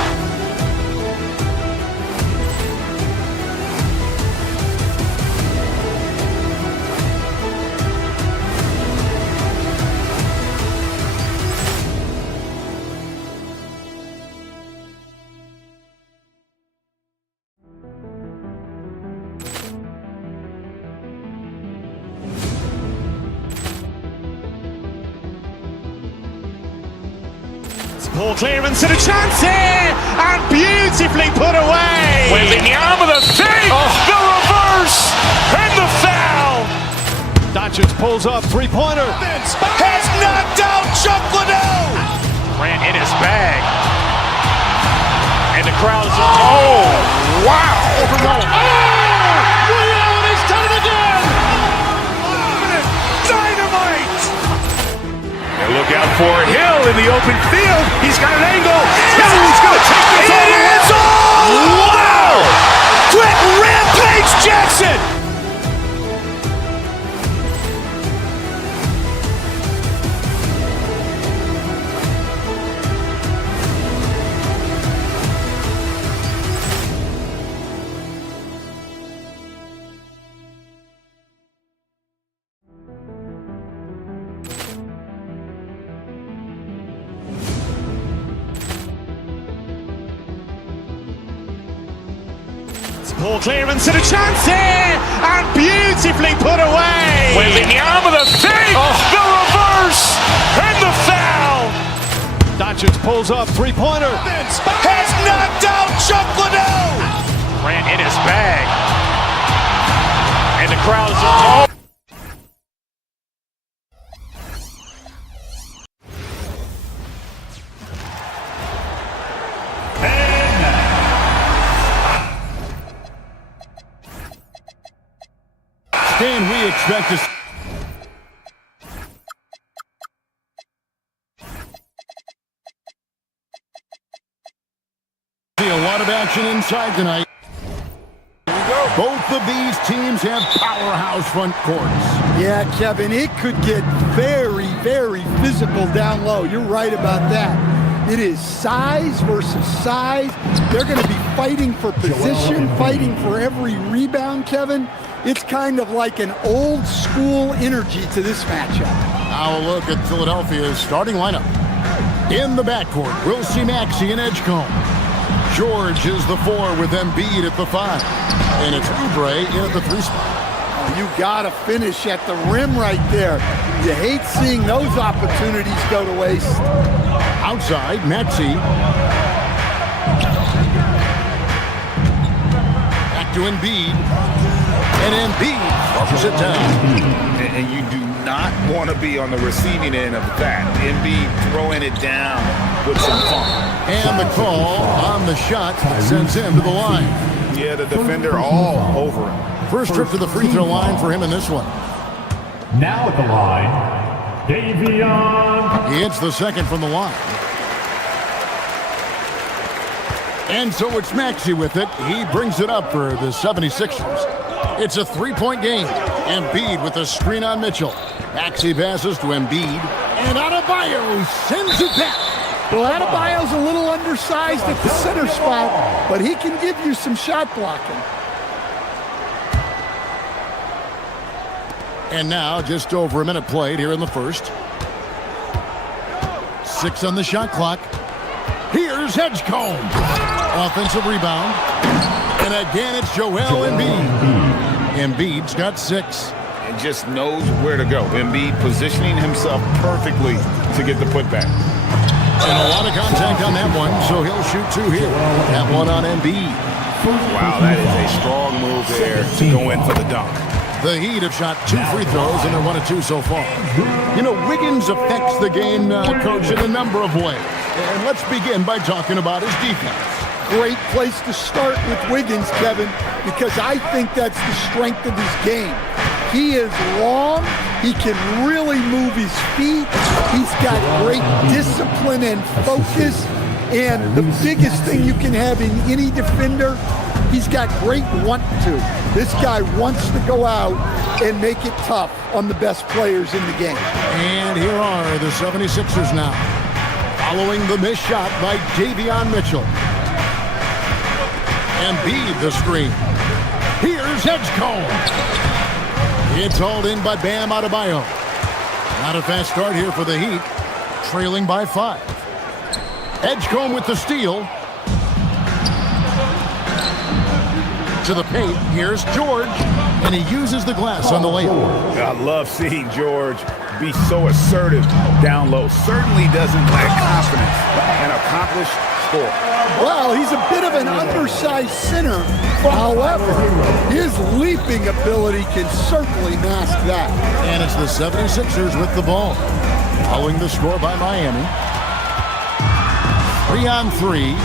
Ball clearance and a chance here, and beautifully put away. Wembanyama the fake, the reverse, and the foul. Doncic pulls up, three-pointer. Has knocked out Chuck Liddell. Ran in his bag, and the crowd is. Oh, wow! He's done it again. Dynamite! And look out for Hill in the open field. He's got an angle. He's going to take this all the way. Wow! Quick Rampage Jackson! Ball clearance and a chance here, and beautifully put away. Wembanyama the fake, the reverse, and the foul. Doncic pulls up, three-pointer. Has knocked out Chuck Liddell. Grant in his bag, and the crowd is all. And we expect to see a lot of action inside tonight. Both of these teams have powerhouse front courts. Yeah, Kevin, it could get very, very physical down low. You're right about that. It is size versus size. They're going to be fighting for position, fighting for every rebound, Kevin. It's kind of like an old school energy to this matchup. Now a look at Philadelphia's starting lineup. In the backcourt, we'll see Maxey and Edgecombe. George is the 4 with Embiid at the 5. And it's Oubre in at the 3 spot. You got to finish at the rim right there. You hate seeing those opportunities go to waste. Outside, Maxey. Back to Embiid. And Embiid flushes it down. And you do not want to be on the receiving end of that. Embiid throwing it down with some fun. And the call on the shot sends him to the line. Yeah, the defender all over him. First trip to the free throw line for him in this one. Now at the line, Davion. He hits the second from the line. And so it's Maxey with it. He brings it up for the 76ers. It's a 3-point game. Embiid with a screen on Mitchell. Maxey passes to Embiid. And Adebayo sends it back. Well, Adebayo's a little undersized at the center spot, but he can give you some shot blocking. And now just over a minute played here in the first. 6 on the shot clock. Here's Edgecombe. Offensive rebound. And again, it's Joel Embiid. Embiid's got 6. And just knows where to go. Embiid positioning himself perfectly to get the putback. And a lot of contact on that one, so he'll shoot 2 here. That one on Embiid. Wow, that is a strong move there to go in for the dunk. The Heat have shot 2 free throws, and they're 1 of 2 so far. You know, Wiggins affects the game, Coach, in a number of ways. And let's begin by talking about his defense. Great place to start with Wiggins, Kevin, because I think that's the strength of his game. He is long. He can really move his feet. He's got great discipline and focus. And the biggest thing you can have in any defender, he's got great want to. This guy wants to go out and make it tough on the best players in the game. And here are the 76ers now, following the missed shot by Davion Mitchell. Embiid the screen. Here's Edgecombe. It's hauled in by Bam Adebayo. Not a fast start here for the Heat, trailing by 5. Edgecombe with the steal. To the paint, here's George, and he uses the glass on the layup. I love seeing George be so assertive down low. Certainly doesn't lack confidence. An accomplished scorer. Well, he's a bit of an undersized center. However, his leaping ability can certainly mask that. And it's the 76ers with the ball. Following the score by Miami. 3-on-3.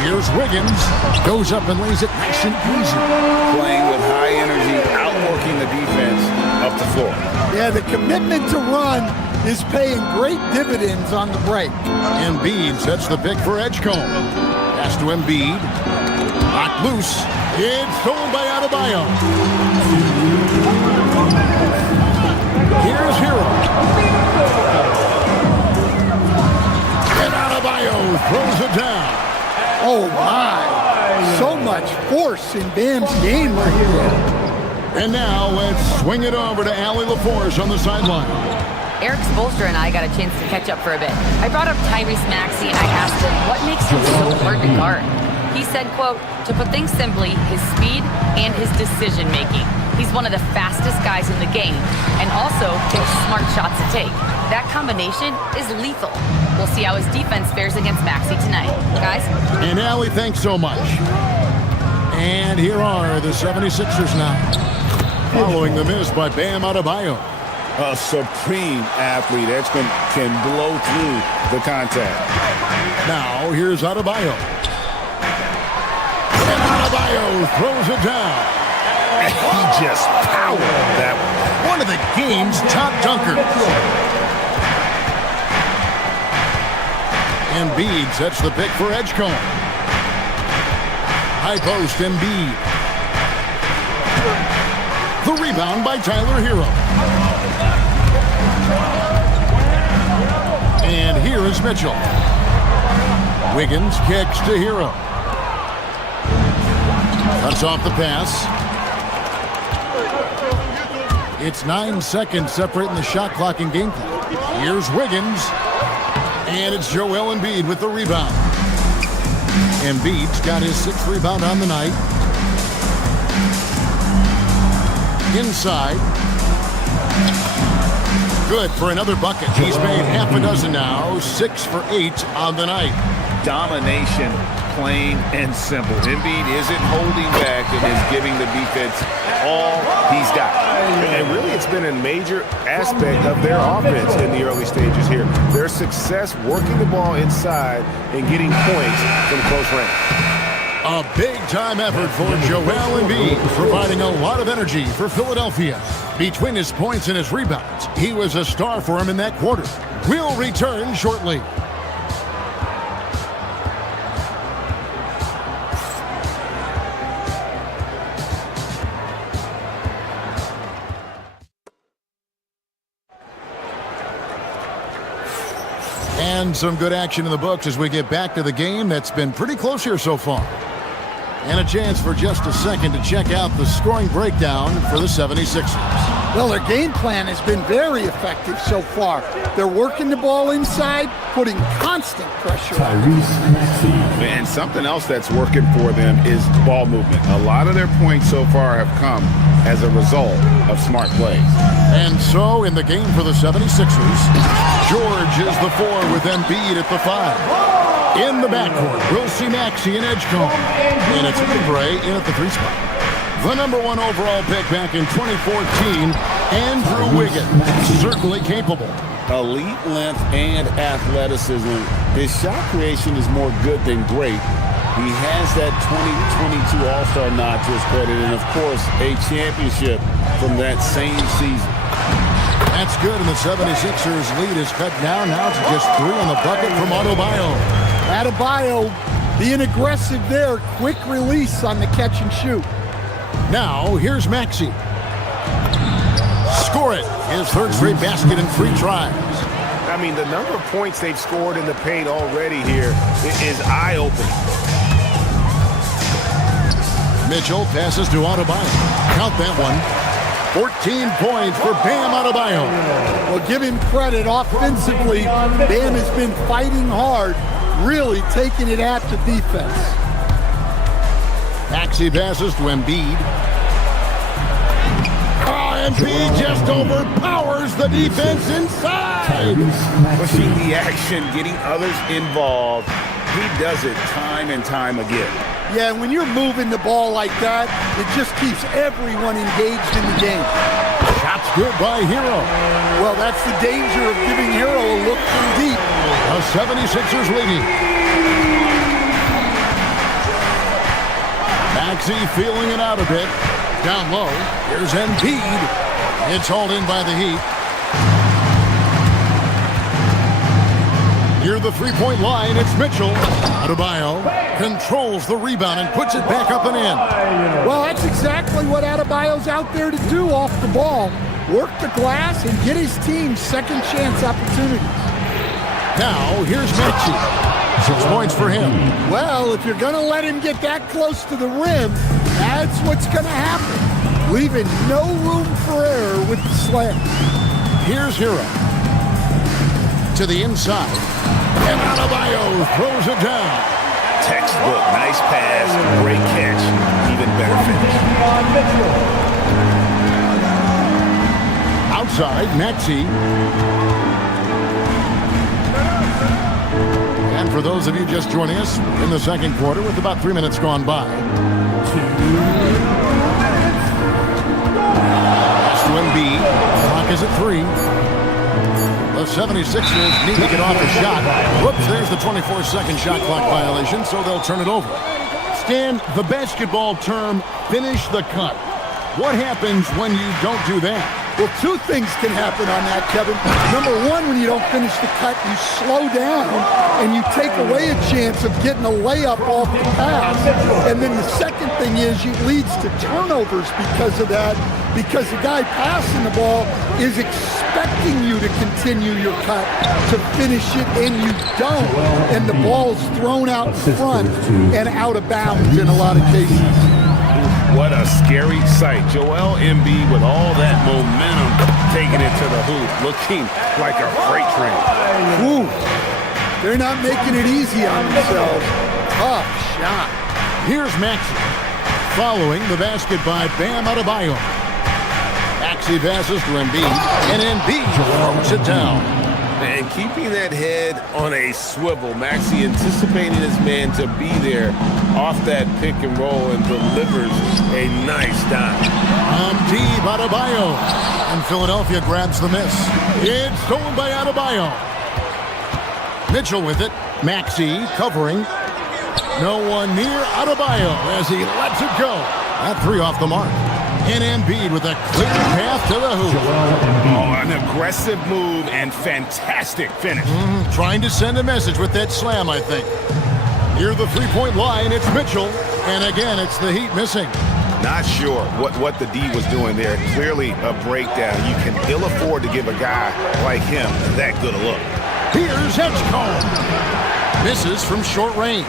Here's Wiggins. Goes up and lays it nice and easy. Playing with high energy, outworking the defense up the floor. Yeah, the commitment to run is paying great dividends on the break. Embiid sets the pick for Edgecombe. Pass to Embiid. Knocked loose. It's stolen by Adebayo. Here's Hero. And Adebayo throws it down. Oh, my. So much force in Bam's game right here. And now let's swing it over to Allie LaForce on the sideline. Eric Spoelstra and I got a chance to catch up for a bit. I brought up Tyrese Maxey and I asked him, what makes him so hard to guard? He said, quote, to put things simply, his speed and his decision-making. He's one of the fastest guys in the game and also picks smart shots to take. That combination is lethal. We'll see how his defense fares against Maxey tonight. Guys? And Allie, thanks so much. And here are the 76ers now. Following the miss by Bam Adebayo. A supreme athlete that can blow through the contact. Now, here's Adebayo. And Adebayo throws it down. He just powered that one. One of the game's top dunkers. Embiid sets the pick for Edgecombe. High post Embiid. The rebound by Tyler Hero. And here is Mitchell. Wiggins kicks to Hero. Cuts off the pass. It's 9 seconds separating the shot clock and game clock. Here's Wiggins. And it's Joel Embiid with the rebound. Embiid's got his 6th rebound on the night. Inside. Good for another bucket. He's made half a dozen now. 6 for 8 on the night. Domination, plain and simple. Embiid isn't holding back and is giving the defense all he's got. And really, it's been a major aspect of their offense in the early stages here. Their success working the ball inside and getting points from close range. A big-time effort for Joel Embiid, providing a lot of energy for Philadelphia. Between his points and his rebounds, he was a star for him in that quarter. We'll return shortly. And some good action in the books as we get back to the game that's been pretty close here so far. And a chance for just a second to check out the scoring breakdown for the 76ers. Well, their game plan has been very effective so far. They're working the ball inside, putting constant pressure on. And something else that's working for them is ball movement. A lot of their points so far have come as a result of smart plays. And so in the game for the 76ers, George is the 4 with Embiid at the 5. In the backcourt, we'll see Maxey and Edgecombe. And it's Gray in at the 3 spot. The number 1 overall pick back in 2014, Andrew Wiggins, certainly capable. Elite length and athleticism. His shot creation is more good than great. He has that 2022 All-Star nod to his credit, and of course, a championship from that same season. That's good, and the 76ers lead is cut down now to just 3 on the bucket from Adebayo. Adebayo being aggressive there. Quick release on the catch and shoot. Now, here's Maxey. Score it. His 3rd straight basket in 3 tries. I mean, the number of points they've scored in the paint already here is eye-opening. Mitchell passes to Adebayo. Count that one. 14 points for Bam Adebayo. Well, give him credit offensively. Bam has been fighting hard, really taking it at the defense. Maxey passes to Embiid. Embiid just overpowers the defense inside. Pushing the action, getting others involved. He does it time and time again. Yeah, when you're moving the ball like that, it just keeps everyone engaged in the game. Shot's good by Hero. Well, that's the danger of giving Hero a look from deep. The 76ers leading. Maxey feeling it out a bit. Down low, here's Embiid. It's hauled in by the Heat. Near the 3-point line, it's Mitchell. Adebayo controls the rebound and puts it back up and in. Well, that's exactly what Adebayo's out there to do off the ball. Work the glass and get his team second chance opportunities. Now, here's Maxey. 6 points for him. Well, if you're going to let him get that close to the rim, that's what's going to happen. Leaving no room for error with the slam. Here's Hero. To the inside. And Adebayo throws it down. Textbook. Nice pass, great catch, even better finish. Outside, Maxey. And for those of you just joining us in the second quarter with about 3 minutes gone by. Pass to Embiid. Clock is at 3. The 76ers need to get off a shot. Whoops, there's the 24-second shot clock violation, so they'll turn it over. Stan, the basketball term, finish the cut. What happens when you don't do that? Well, two things can happen on that, Kevin. Number one, when you don't finish the cut, you slow down and you take away a chance of getting a layup off the pass. And then the second thing is it leads to turnovers because of that, because the guy passing the ball is expecting you to continue your cut to finish it, and you don't. And the ball's thrown out front and out of bounds in a lot of cases. What a scary sight. Joel Embiid with all that momentum taking it to the hoop, looking like a freight train. Ooh, they're not making it easy on themselves. Tough shot. Here's Maxey following the basket by Bam Adebayo. Maxey passes to Embiid, and Embiid throws it down. And keeping that head on a swivel, Maxey anticipating his man to be there off that pick and roll and delivers a nice dive. Deep Adebayo, and Philadelphia grabs the miss. It's stolen by Adebayo. Mitchell with it. Maxey covering. No one near Adebayo as he lets it go. That 3 off the mark. And Embiid with a clear path to the hoop. Oh, an aggressive move and fantastic finish. Trying to send a message with that slam, I think. Near the three-point line, it's Mitchell. And again, it's the Heat missing. Not sure what the D was doing there. Clearly a breakdown. You can ill afford to give a guy like him that good a look. Here's Edgecombe. Misses from short range.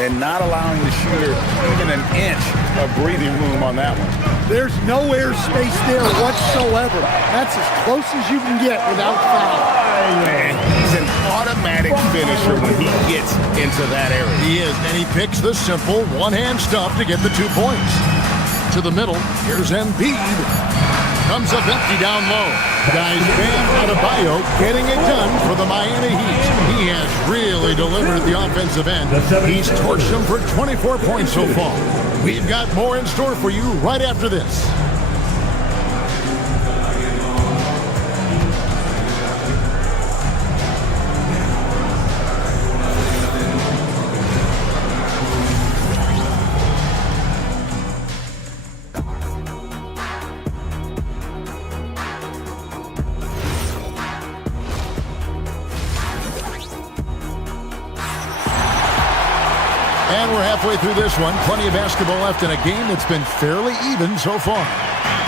And not allowing the shooter even an inch of breathing room on that one. There's no air space there whatsoever. That's as close as you can get without foul. Man, he's an automatic finisher when he gets into that area. He is, and he picks the simple one-hand stuff to get the 2 points. To the middle, here's Embiid. Comes up empty down low. Guys, Bam Adebayo getting it done for the Miami Heat. He has really delivered the offensive end. He's torched them for 24 points so far. We've got more in store for you right after this. And we're halfway through this one. Plenty of basketball left in a game that's been fairly even so far.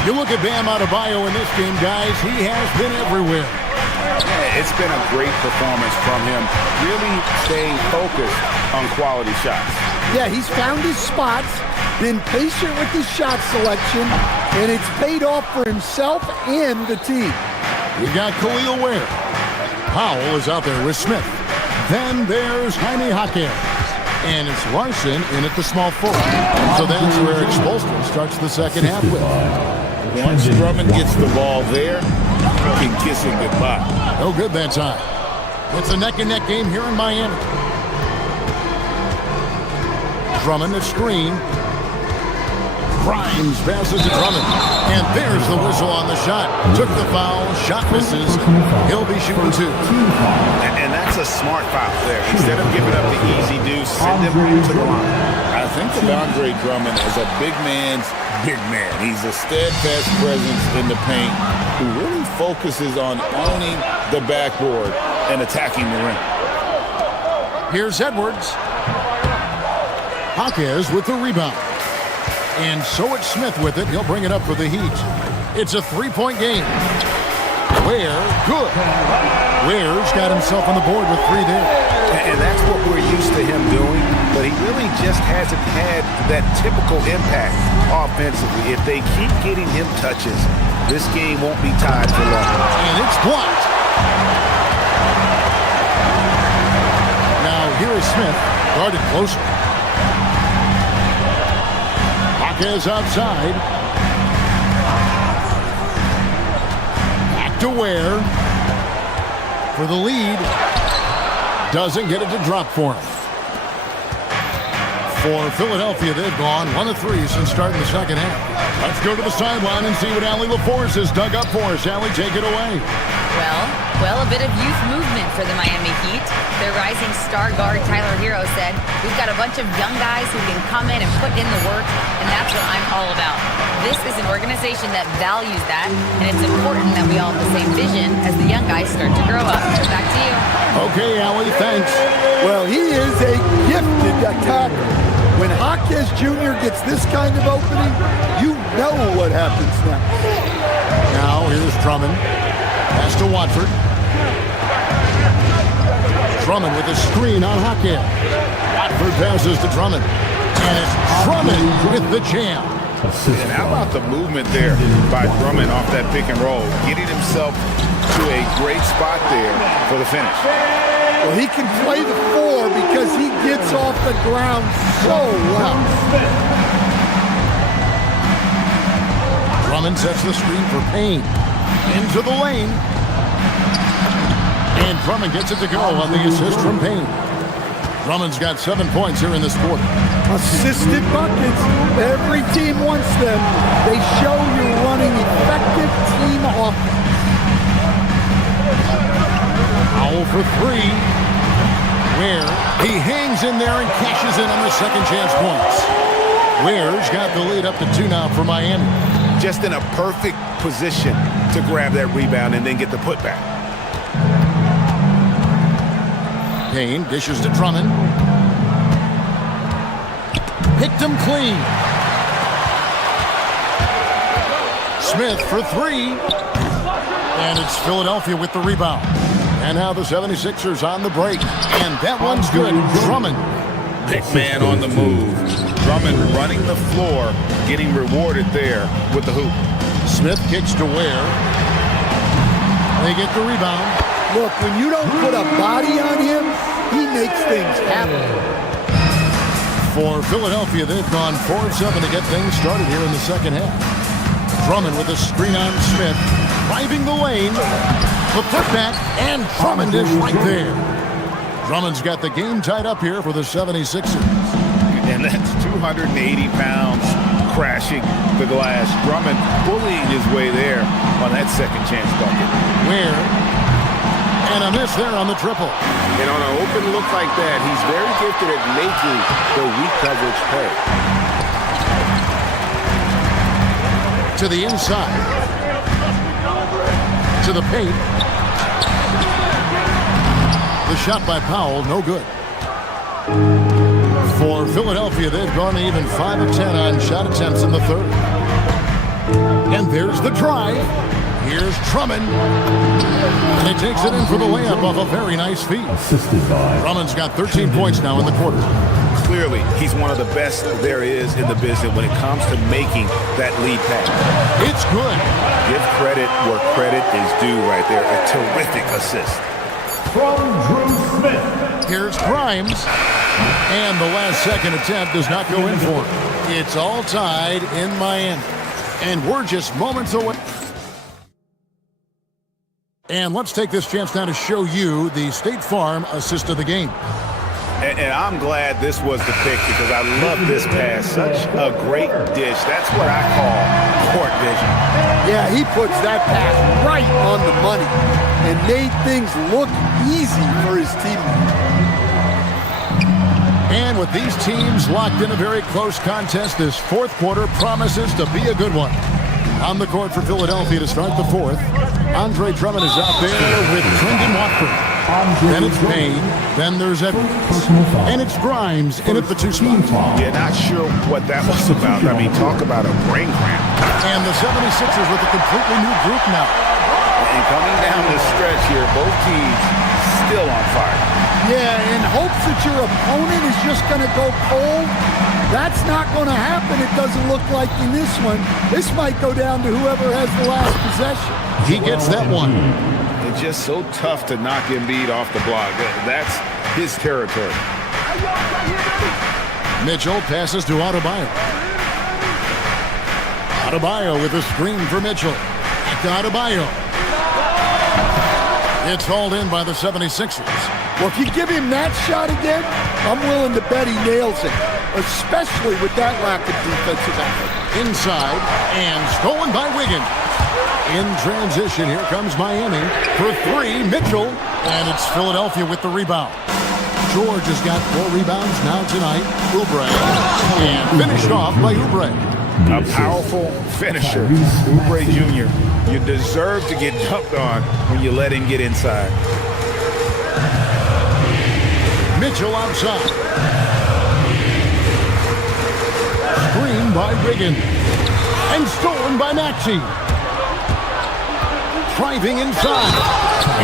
You look at Bam Adebayo in this game, guys, he has been everywhere. Yeah, it's been a great performance from him. Really staying focused on quality shots. Yeah, he's found his spots, been patient with his shot selection, and it's paid off for himself and the team. We got Khalil Ware. Powell is out there with Smith. Then there's Jaime Jaquez. And it's Larson in at the small forward. So that's where Spoelstra starts the second half with. Once Drummond gets the ball there, you can kiss it goodbye. No good that time. It's a neck-and-neck game here in Miami. Drummond the screen. Grimes passes to Drummond. And there's the whistle on the shot. Took the foul. Shot misses. He'll be shooting 2. And that's a smart foul there. Instead of giving up the easy deuce, send him to the line. I think of Andre Drummond as a big man's big man. He's a steadfast presence in the paint who really focuses on owning the backboard and attacking the rim. Here's Edwards. Jaquez with the rebound. And so it's Smith with it. He'll bring it up for the Heat. It's a 3-point game. Ware, good. Ware's got himself on the board with 3 there. And that's what we're used to him doing, but he really just hasn't had that typical impact offensively. If they keep getting him touches, this game won't be tied for long. And it's blocked. Now here is Smith, guarded closer. Marquez outside. Back to Ware. For the lead. Doesn't get it to drop for him. For Philadelphia, they've gone 1 of 3 since starting the second half. Let's go to the sideline and see what Allie LaForce has dug up for us. Allie, take it away. Well, a bit of youth movement for the Miami Heat. Their rising star guard, Tyler Hero, said, "We've got a bunch of young guys who can come in and put in the work, and that's what I'm all about." This is an organization that values that, and it's important that we all have the same vision as the young guys start to grow up. Back to you. Okay, Allie, thanks. Well, he is a gifted attacker. When Jaquez Jr. gets this kind of opening, you know what happens next. Now, here's Drummond. Pass to Watford. Drummond with a screen on Jaquez. Watford passes to Drummond. And it's Drummond with the jam. And how about the movement there by Drummond off that pick and roll, getting himself to a great spot there for the finish. Well, he can play the 4 because he gets off the ground so well. Drummond sets the screen for Payne. Into the lane. And Drummond gets it to go on the assist from Payne. Drummond's got 7 points here in this quarter. Assisted buckets. Every team wants them. They show you're running effective team offense. Foul for 3. Ware, he hangs in there and cashes in on the second chance points. Ware's got the lead up to 2 now for Miami. Just in a perfect position to grab that rebound and then get the putback. Payne dishes to Drummond. Picked him clean. Smith for 3. And it's Philadelphia with the rebound. And now the 76ers on the break. And that one's good. Drummond. Big man on the move. Drummond running the floor, getting rewarded there with the hoop. Smith kicks to Ware. They get the rebound. Look, when you don't put a body on him, he makes things happen. For Philadelphia, they've gone 4 of 7 to get things started here in the second half. Drummond with a screen on Smith. Driving the lane. The putback, and Drummond is right there. Drummond's got the game tied up here for the 76ers. And that's 280 pounds crashing the glass. Drummond bullying his way there on that second chance bucket. Ware. And a miss there on the triple. And on an open look like that, he's very gifted at making the weak coverage pay. To the inside. To the paint. The shot by Powell, no good. For Philadelphia, they've gone even 5 of 10 on shot attempts in the third. And there's the drive. Here's Drummond. And he takes it in for the layup off a very nice feed. Drummond's got 13 points now in the quarter. Clearly, he's one of the best there is in the business when it comes to making that lead pass. It's good. Give credit where credit is due right there. A terrific assist. From Drew Smith. Here's Grimes. And the last second attempt does not go in for him. It's all tied in Miami. And we're just moments away. And let's take this chance now to show you the State Farm assist of the game. And I'm glad this was the pick because I love this pass. Such a great dish. That's what I call court vision. Yeah, he puts that pass right on the money and made things look easy for his teammates. And with these teams locked in a very close contest, this fourth quarter promises to be a good one. On the court for Philadelphia to start the fourth, Andre Drummond is out there with Trendon Watford. Then it's Payne. Then there's Edwards. And it's Grimes in at the 2 spot. Yeah, not sure what that was about. I mean, talk about a brain cramp. And the 76ers with a completely new group now. And coming down the stretch here, both teams still on fire. Yeah, in hopes that your opponent is just going to go cold. That's not going to happen, it doesn't look like in this one. This might go down to whoever has the last possession. He gets that one. It's just so tough to knock Embiid off the block. That's his territory. Mitchell passes to Adebayo. Adebayo with a screen for Mitchell. Back to Adebayo. It's hauled in by the 76ers. Well, if you give him that shot again, I'm willing to bet he nails it, especially with that lack of defensive effort. Inside, and stolen by Wiggins. In transition, here comes Miami. For three, Mitchell. And it's Philadelphia with the rebound. George has got 4 rebounds now tonight. Oubre. And finished off by Oubre. A powerful finisher, Oubre Jr. You deserve to get dunked on when you let him get inside. Mitchell outside. Screen by Wiggins. And stolen by Maxey. Driving inside.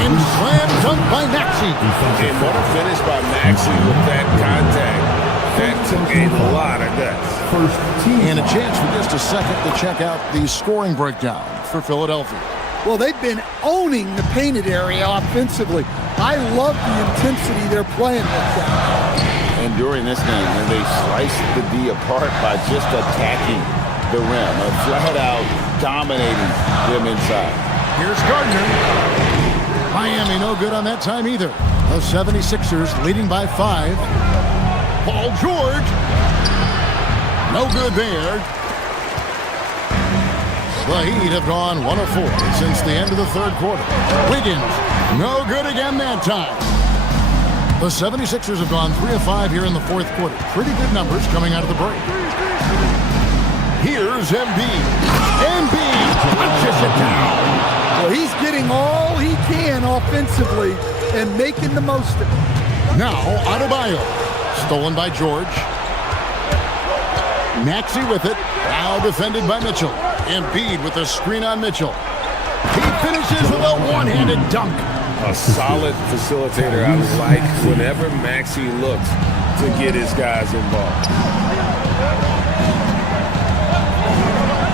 And slam dunk by Maxey. And what a finish by Maxey with that contact. That took a lot of guts. And a chance for just a second to check out the scoring breakdown for Philadelphia. Well, they've been owning the painted area offensively. I love the intensity they're playing with that. And during this game, they sliced the D apart by just attacking the rim, flat-out dominating them inside. Here's Gardner. Miami no good on that time either. The 76ers leading by 5. Paul George. No good there. The Heat have gone 1 of 4 since the end of the third quarter. Wiggins, no good again that time. The 76ers have gone 3 of 5 here in the fourth quarter. Pretty good numbers coming out of the break. Here's Embiid. Embiid punches it down. Well, he's getting all he can offensively and making the most of it. Now, Adebayo. Stolen by George. Maxey with it. Now defended by Mitchell. Embiid with a screen on Mitchell. He finishes with a one-handed dunk. A solid facilitator. I like whenever Maxey looks to get his guys involved.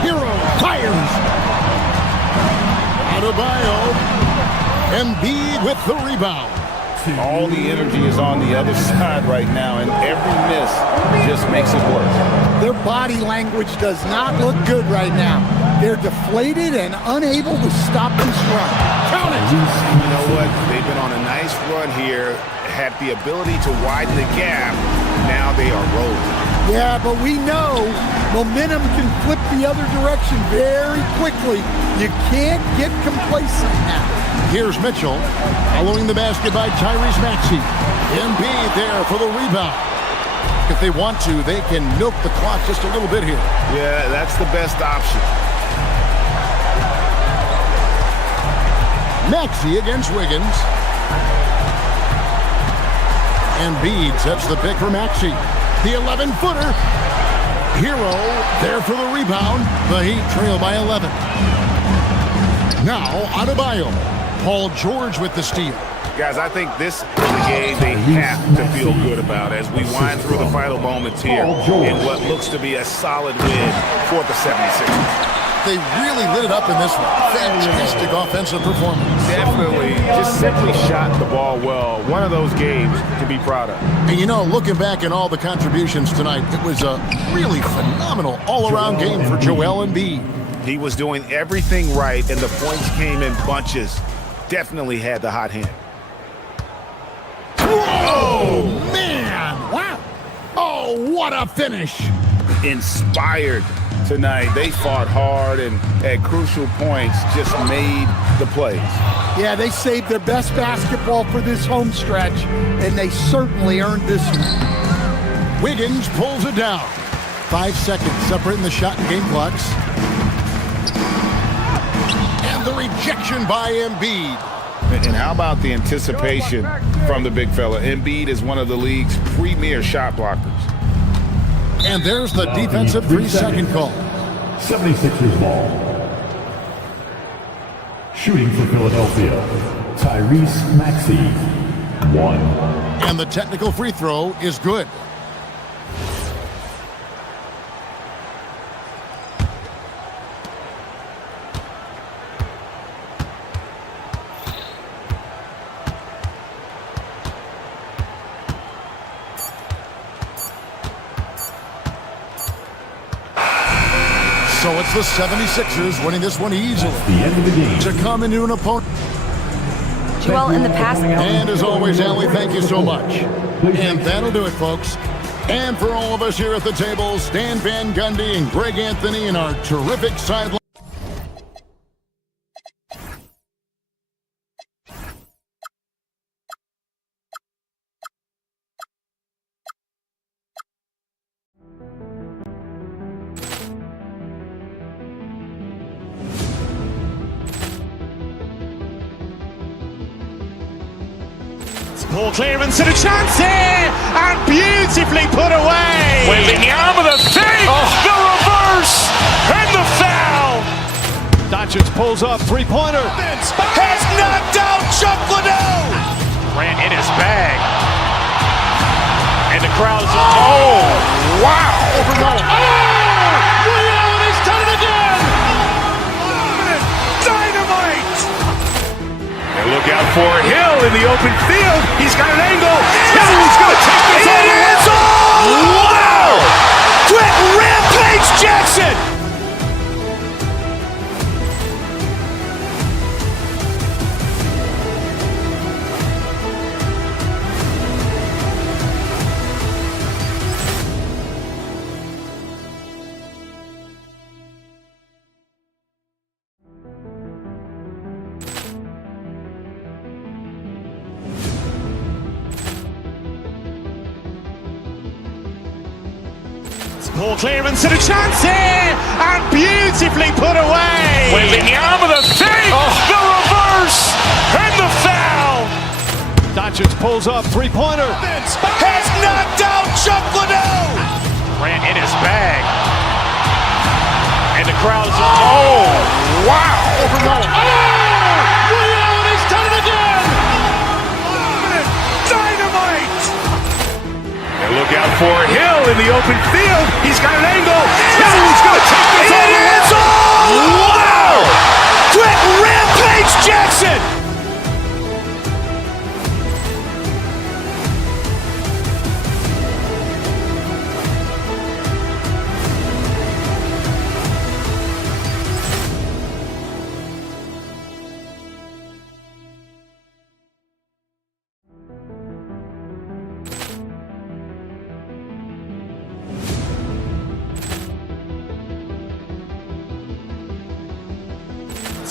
Hero fires. Adebayo. Embiid with the rebound. All the energy is on the other side right now, and every miss just makes it worse. Their body language does not look good right now. They're deflated and unable to stop this run. Count it! You know what? They've been on a nice run here, had the ability to widen the gap. Now they are rolling. Yeah, but we know momentum can flip the other direction very quickly. You can't get complacent now. Here's Mitchell, following the basket by Tyrese Maxey. Embiid there for the rebound. If they want to, they can milk the clock just a little bit here. Yeah, that's the best option. Maxey against Wiggins. Embiid sets the pick for Maxey. The 11-footer. Hero there for the rebound. The Heat trail by 11. Now, Adebayo. Paul George with the steal. Guys, I think this is a game they have to feel good about as we wind through the final moments here in what looks to be a solid win for the 76ers. They really lit it up in this one. Fantastic offensive performance. Definitely just simply shot the ball well. One of those games to be proud of. And you know, looking back at all the contributions tonight, it was a really phenomenal all-around game for Joel Embiid. He was doing everything right, and the points came in bunches. Definitely had the hot hand. Oh, man! Wow! Oh, what a finish! Inspired tonight. They fought hard and at crucial points just made the plays. Yeah, they saved their best basketball for this home stretch, and they certainly earned this one. Wiggins pulls it down. 5 seconds separating the shot and game clocks. And the rejection by Embiid. And how about the anticipation from the big fella? Embiid is one of the league's premier shot blockers. And there's the defensive 3-second call. 76ers ball. Shooting for Philadelphia, Tyrese Maxey, 1. And the technical free throw is good. So it's the 76ers winning this one easily. The end of the game. To come into an opponent. Joel, in the past. And as always, Allie, thank you so much. And that'll do it, folks. And for all of us here at the table, Stan Van Gundy and Greg Anthony and our terrific sideline. Ball clearance and a chance here, and beautifully put away. Wembanyama the fake, the reverse, and the foul. Doncic pulls up, three-pointer. Has knocked out Chuck Liddell. Grant in his bag, and the crowd is wow! He's done it again. Dynamite. And look out for Hill in the open field. He's got an angle. Hill's going to take this all the way. Wow! Quick Rampage Jackson. Ball clearance and a chance here, and beautifully put away. Wembanyama the fake, the reverse, and the foul. Doncic pulls up, three-pointer. Has knocked out Chuck Liddell. Grant in his bag, and the crowd is wow! He's done it again. Dynamite. And look out for Hill in the open field. He's got an angle. Hill's going to take this all the way. Wow! Quick Rampage Jackson.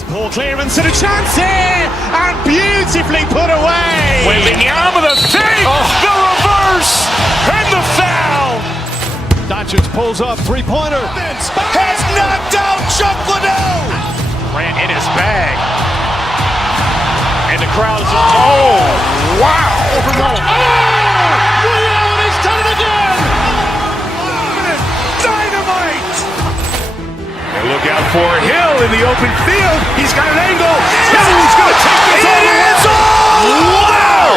Ball clearance and a chance here, and beautifully put away. Wembanyama the fake, the reverse, and the foul. Doncic pulls up, three-pointer. Has knocked out Chuck Liddell. Grant in his bag, and the crowd is wow! He's done it again. Dynamite. And look out for Hill in the open field. He's got an angle. Hill's going to take this all the way. Wow!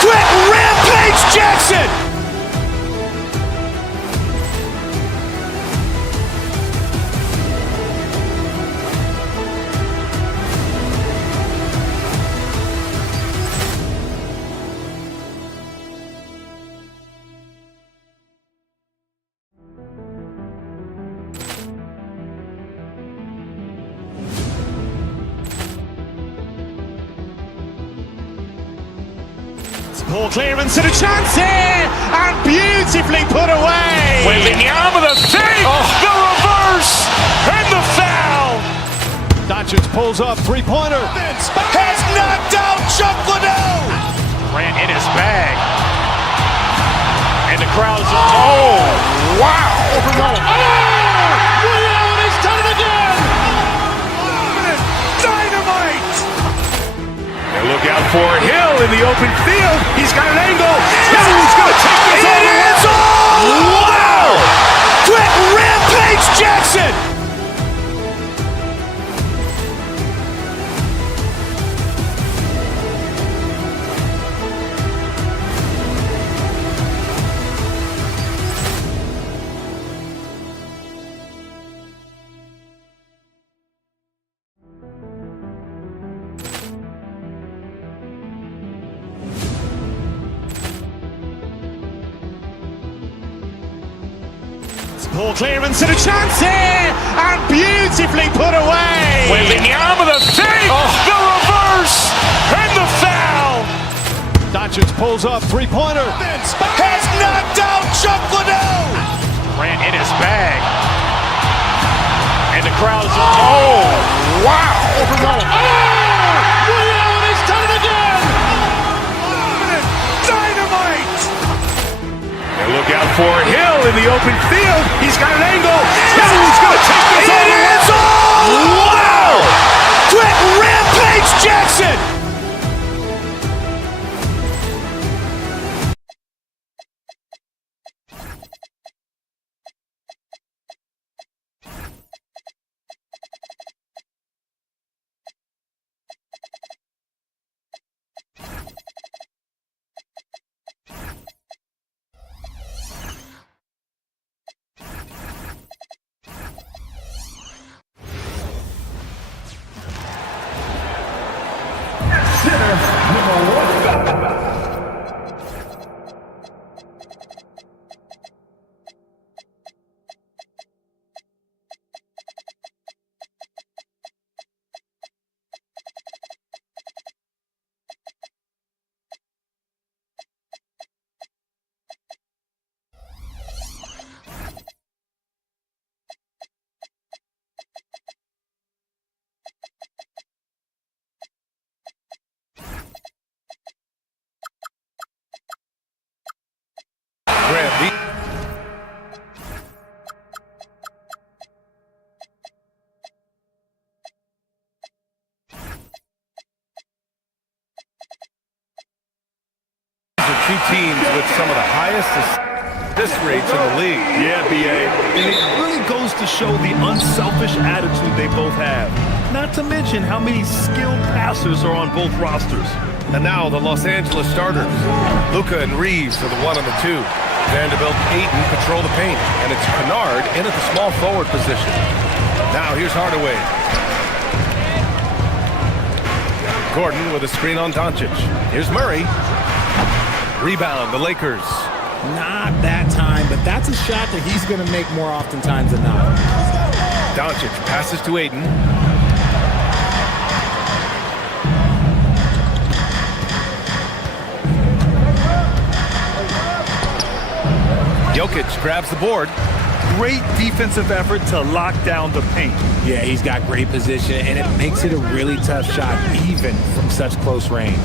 Quick Rampage Jackson. Ball clearance and a chance here, and beautifully put away. Wembanyama the fake, the reverse, and the foul. Doncic pulls up, three-pointer. Has knocked out Chuck Liddell. Grant in his bag, and the crowd is wow! He's done it again. Dynamite. And look out for Hill in the open field. He's got an angle. Hill's going to take this all the way. Wow! Quick Rampage Jackson. Poor clearance and a chance here, and beautifully put away. Wembanyama the save, the reverse, and the foul. Doncic pulls up, three-pointer. Has knocked out Chuck Liddell. Grant in his bag. And the crowd is, oh, wow. Liddell has done it again. Dynamite. And look out for Hill in the open field. He's got an angle. He's going to take this all the way. Wow. Quick rampage Jackson. Two teams with some of the highest assist rates in the league. Yeah, B.A. And it really goes to show the unselfish attitude they both have. Not to mention how many skilled passers are on both rosters. And now the Los Angeles starters. Luka and Reeves are the 1 and the 2. Vanderbilt, Ayton control the paint. And it's Kennard in at the small forward position. Now here's Hardaway. Gordon with a screen on Doncic. Here's Murray. Rebound, the Lakers. Not that time, but that's a shot that he's going to make more oftentimes than not. Doncic passes to Ayton. Jokic grabs the board. Great defensive effort to lock down the paint. Yeah, he's got great position, and it makes it a really tough shot, even from such close range.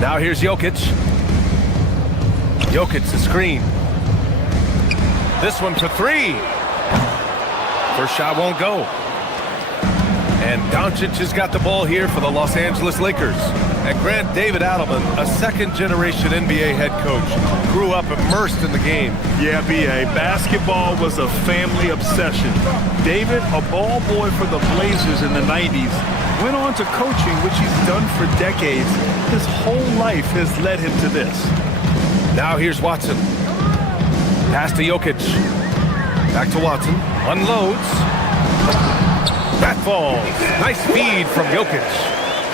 Now here's Jokic. Jokic, the screen. This one for 3. First shot won't go. And Doncic has got the ball here for the Los Angeles Lakers. And Grant, David Adelman, a second-generation NBA head coach, grew up immersed in the game. Yeah, B.A., basketball was a family obsession. David, a ball boy for the Blazers in the 90s, went on to coaching, which he's done for decades. His whole life has led him to this. Now here's Watson. Pass to Jokic. Back to Watson. Unloads. That falls. Nice feed from Jokic.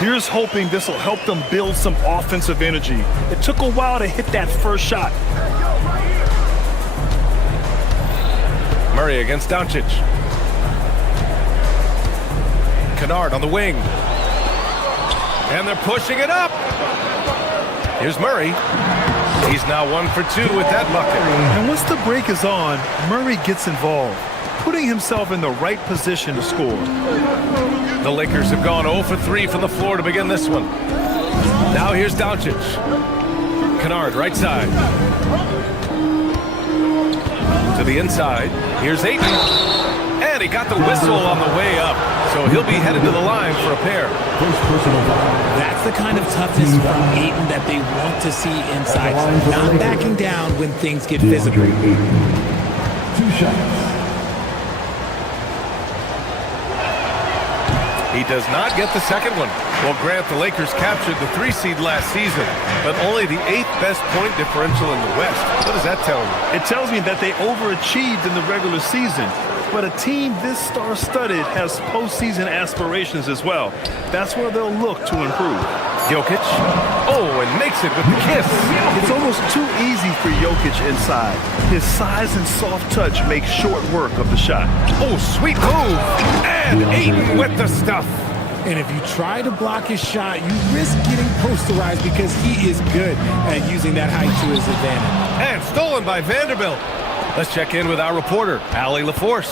Here's hoping this will help them build some offensive energy. It took a while to hit that first shot. Murray against Doncic. Kennard on the wing. And they're pushing it up. Here's Murray. He's now 1 for 2 with that bucket. And once the break is on, Murray gets involved, putting himself in the right position to score. The Lakers have gone 0 for 3 from the floor to begin this one. Now here's Doncic. Kennard, right side. To the inside. Here's Ayton. And he got the whistle on the way up. So he'll be headed to the line for a pair. That's the kind of toughness from Ayton that they want to see inside. Not backing down when things get physical. 2 shots. He does not get the second one. Well, Grant, the Lakers captured the 3 seed last season, but only the 8th best point differential in the West. What does that tell you? It tells me that they overachieved in the regular season. But a team this star-studded has postseason aspirations as well. That's where they'll look to improve. Jokic. Oh, and makes it with the kiss. It's almost too easy for Jokic inside. His size and soft touch make short work of the shot. Oh, sweet move. And Ayton with the stuff. And if you try to block his shot, you risk getting posterized because he is good at using that height to his advantage. And stolen by Vanderbilt. Let's check in with our reporter, Allie LaForce.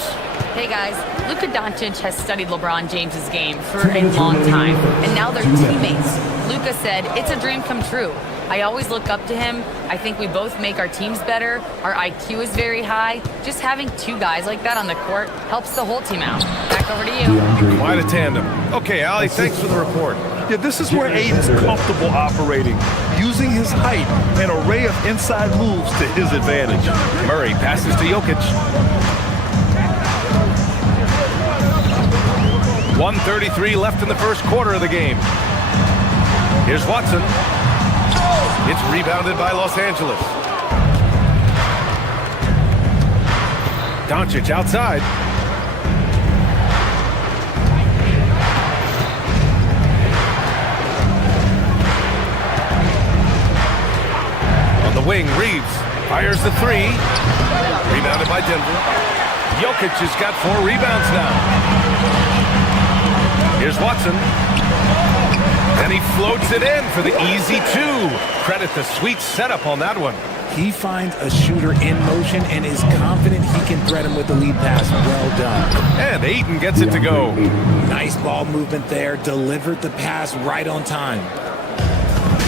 Hey guys, Luka Doncic has studied LeBron James's game for a long time, and now they're teammates. Luka said, "It's a dream come true. I always look up to him. I think we both make our teams better. Our IQ is very high. Just having two guys like that on the court helps the whole team out." Back over to you. Quite a tandem. Okay, Allie, thanks for the report. Yeah, this is where Ayton's comfortable operating, using his height and array of inside moves to his advantage. Murray passes to Jokic. 1:33 left in the first quarter of the game. Here's Watson. It's rebounded by Los Angeles. Doncic outside. On the wing, Reeves fires the three. Rebounded by Denver. Jokic has got 4 rebounds now. Here's Watson. And he floats it in for the easy 2. Credit the sweet setup on that one. He finds a shooter in motion and is confident he can thread him with the lead pass. Well done. And Ayton gets it to go. Nice ball movement there. Delivered the pass right on time.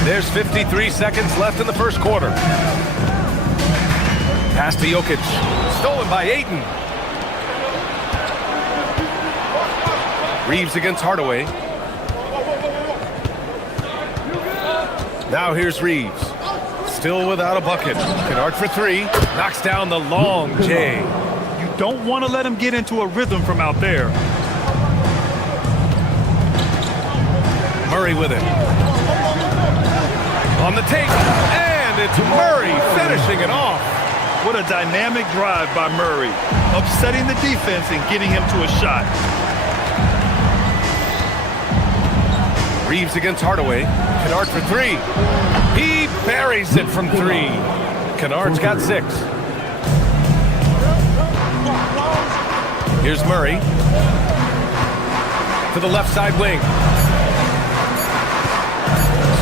There's 53 seconds left in the first quarter. Pass to Jokic. Stolen by Ayton. Reeves against Hardaway. Now here's Reeves. Still without a bucket. Kennard for 3. Knocks down the long J. You don't want to let him get into a rhythm from out there. Murray with it. On the take. And it's Murray finishing it off. What a dynamic drive by Murray. Upsetting the defense and getting him to a shot. Reeves against Hardaway. Kennard for 3. He buries it from 3. Kennard's got 6. Here's Murray. To the left side wing.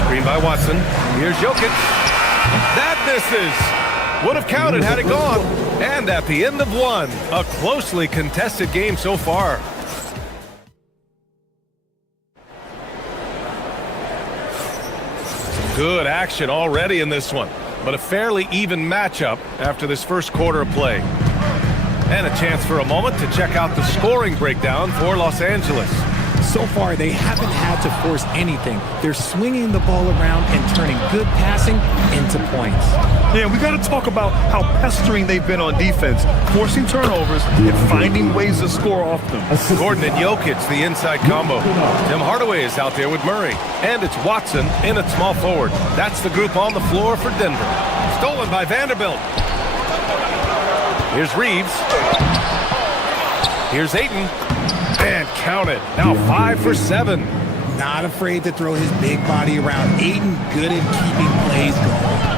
Screen by Watson. Here's Jokic. That misses. Would have counted had it gone. And at the end of 1, a closely contested game so far. Good action already in this one, but a fairly even matchup after this first quarter of play. And a chance for a moment to check out the scoring breakdown for Los Angeles. So far, they haven't had to force anything. They're swinging the ball around and turning good passing into points. Yeah, we got to talk about how pestering they've been on defense, forcing turnovers and finding ways to score off them. Gordon and Jokic, the inside combo. Tim Hardaway is out there with Murray. And it's Watson in at small forward. That's the group on the floor for Denver. Stolen by Vanderbilt. Here's Reeves. Here's Ayton. And counted. Now 5 for 7. Not afraid to throw his big body around. Ayton good at keeping plays going.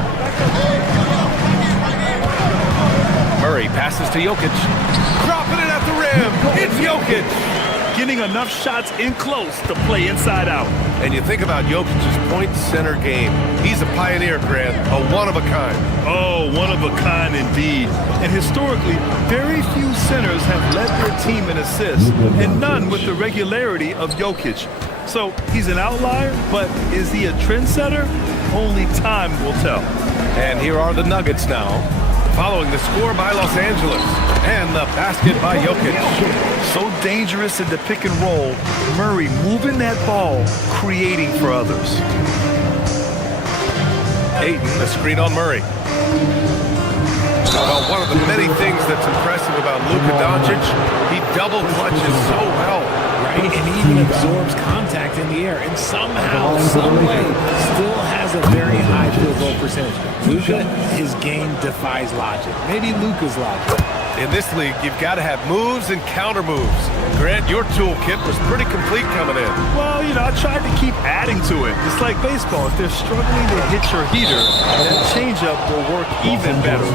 Murray passes to Jokic. Dropping it at the rim. It's Jokic. Getting enough shots in close to play inside out. And you think about Jokic's point center game. He's a pioneer, Grant. A one-of-a-kind. Oh, one of a kind indeed. And historically, very few centers have led their team in assists, and none with the regularity of Jokic. So he's an outlier, but is he a trendsetter? Only time will tell. And here are the Nuggets now, following the score by Los Angeles and the basket by Jokic. So dangerous in the pick and roll. Murray moving that ball, creating for others. Ayton, the screen on Murray. Well, one of the many things that's impressive about Luka Doncic, he double clutches so well. Right. right? And even absorbs contact in the air. And somehow, some way, still has a very high field goal percentage. Luka, his game defies logic. Maybe Luka's logic. In this league, you've got to have moves and counter moves. Grant, your toolkit was pretty complete coming in. Well, I tried to keep adding to it. It's like baseball. If they're struggling to hit your heater, that changeup will work even better.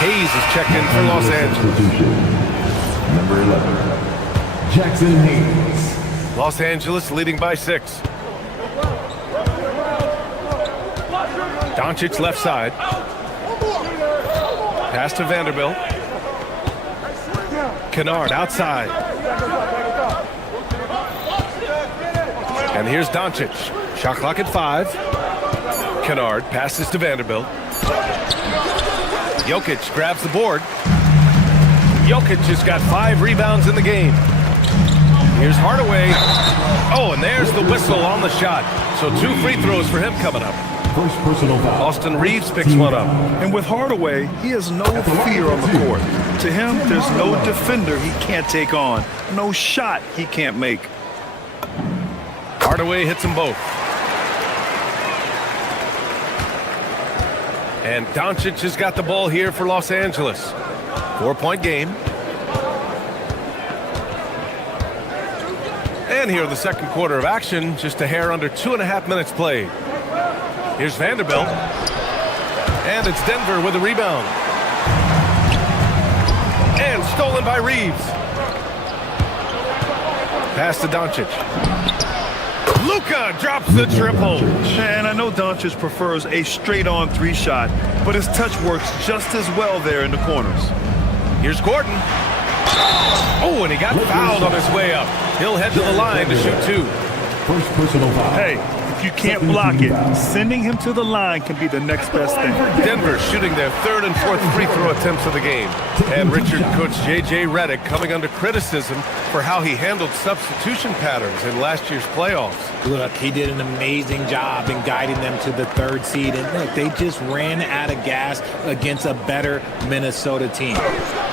Hayes is checked in for Los Angeles. Number 11, Jackson Hayes. Los Angeles leading by 6. Doncic left side. Pass to Vanderbilt. Kennard outside. And here's Doncic. Shot clock at 5. Kennard passes to Vanderbilt. Jokic grabs the board. Jokic has got 5 rebounds in the game. Here's Hardaway. Oh, and there's the whistle on the shot. So 2 free throws for him coming up. First personal foul. Austin Reeves picks one up. And with Hardaway, he has no fear on the court. To him, there's no defender he can't take on. No shot he can't make. Hardaway hits them both. And Doncic has got the ball here for Los Angeles. 4-point game. And here in the second quarter of action, just a hair under 2.5 minutes played. Here's Vanderbilt. And it's Denver with a rebound. And stolen by Reeves. Pass to Doncic. Luka drops the triple. And I know Doncic prefers a straight-on 3 shot, but his touch works just as well there in the corners. Here's Gordon. Oh, and he got fouled on his way up. He'll head to the line to shoot 2. First personal foul. Hey, if you can't block it, sending him to the line can be the next best thing. Denver shooting their 3rd and 4th free throw attempts of the game. And Richard coach J.J. Redick coming under criticism for how he handled substitution patterns in last year's playoffs. Look, he did an amazing job in guiding them to the 3rd seed. And look, they just ran out of gas against a better Minnesota team.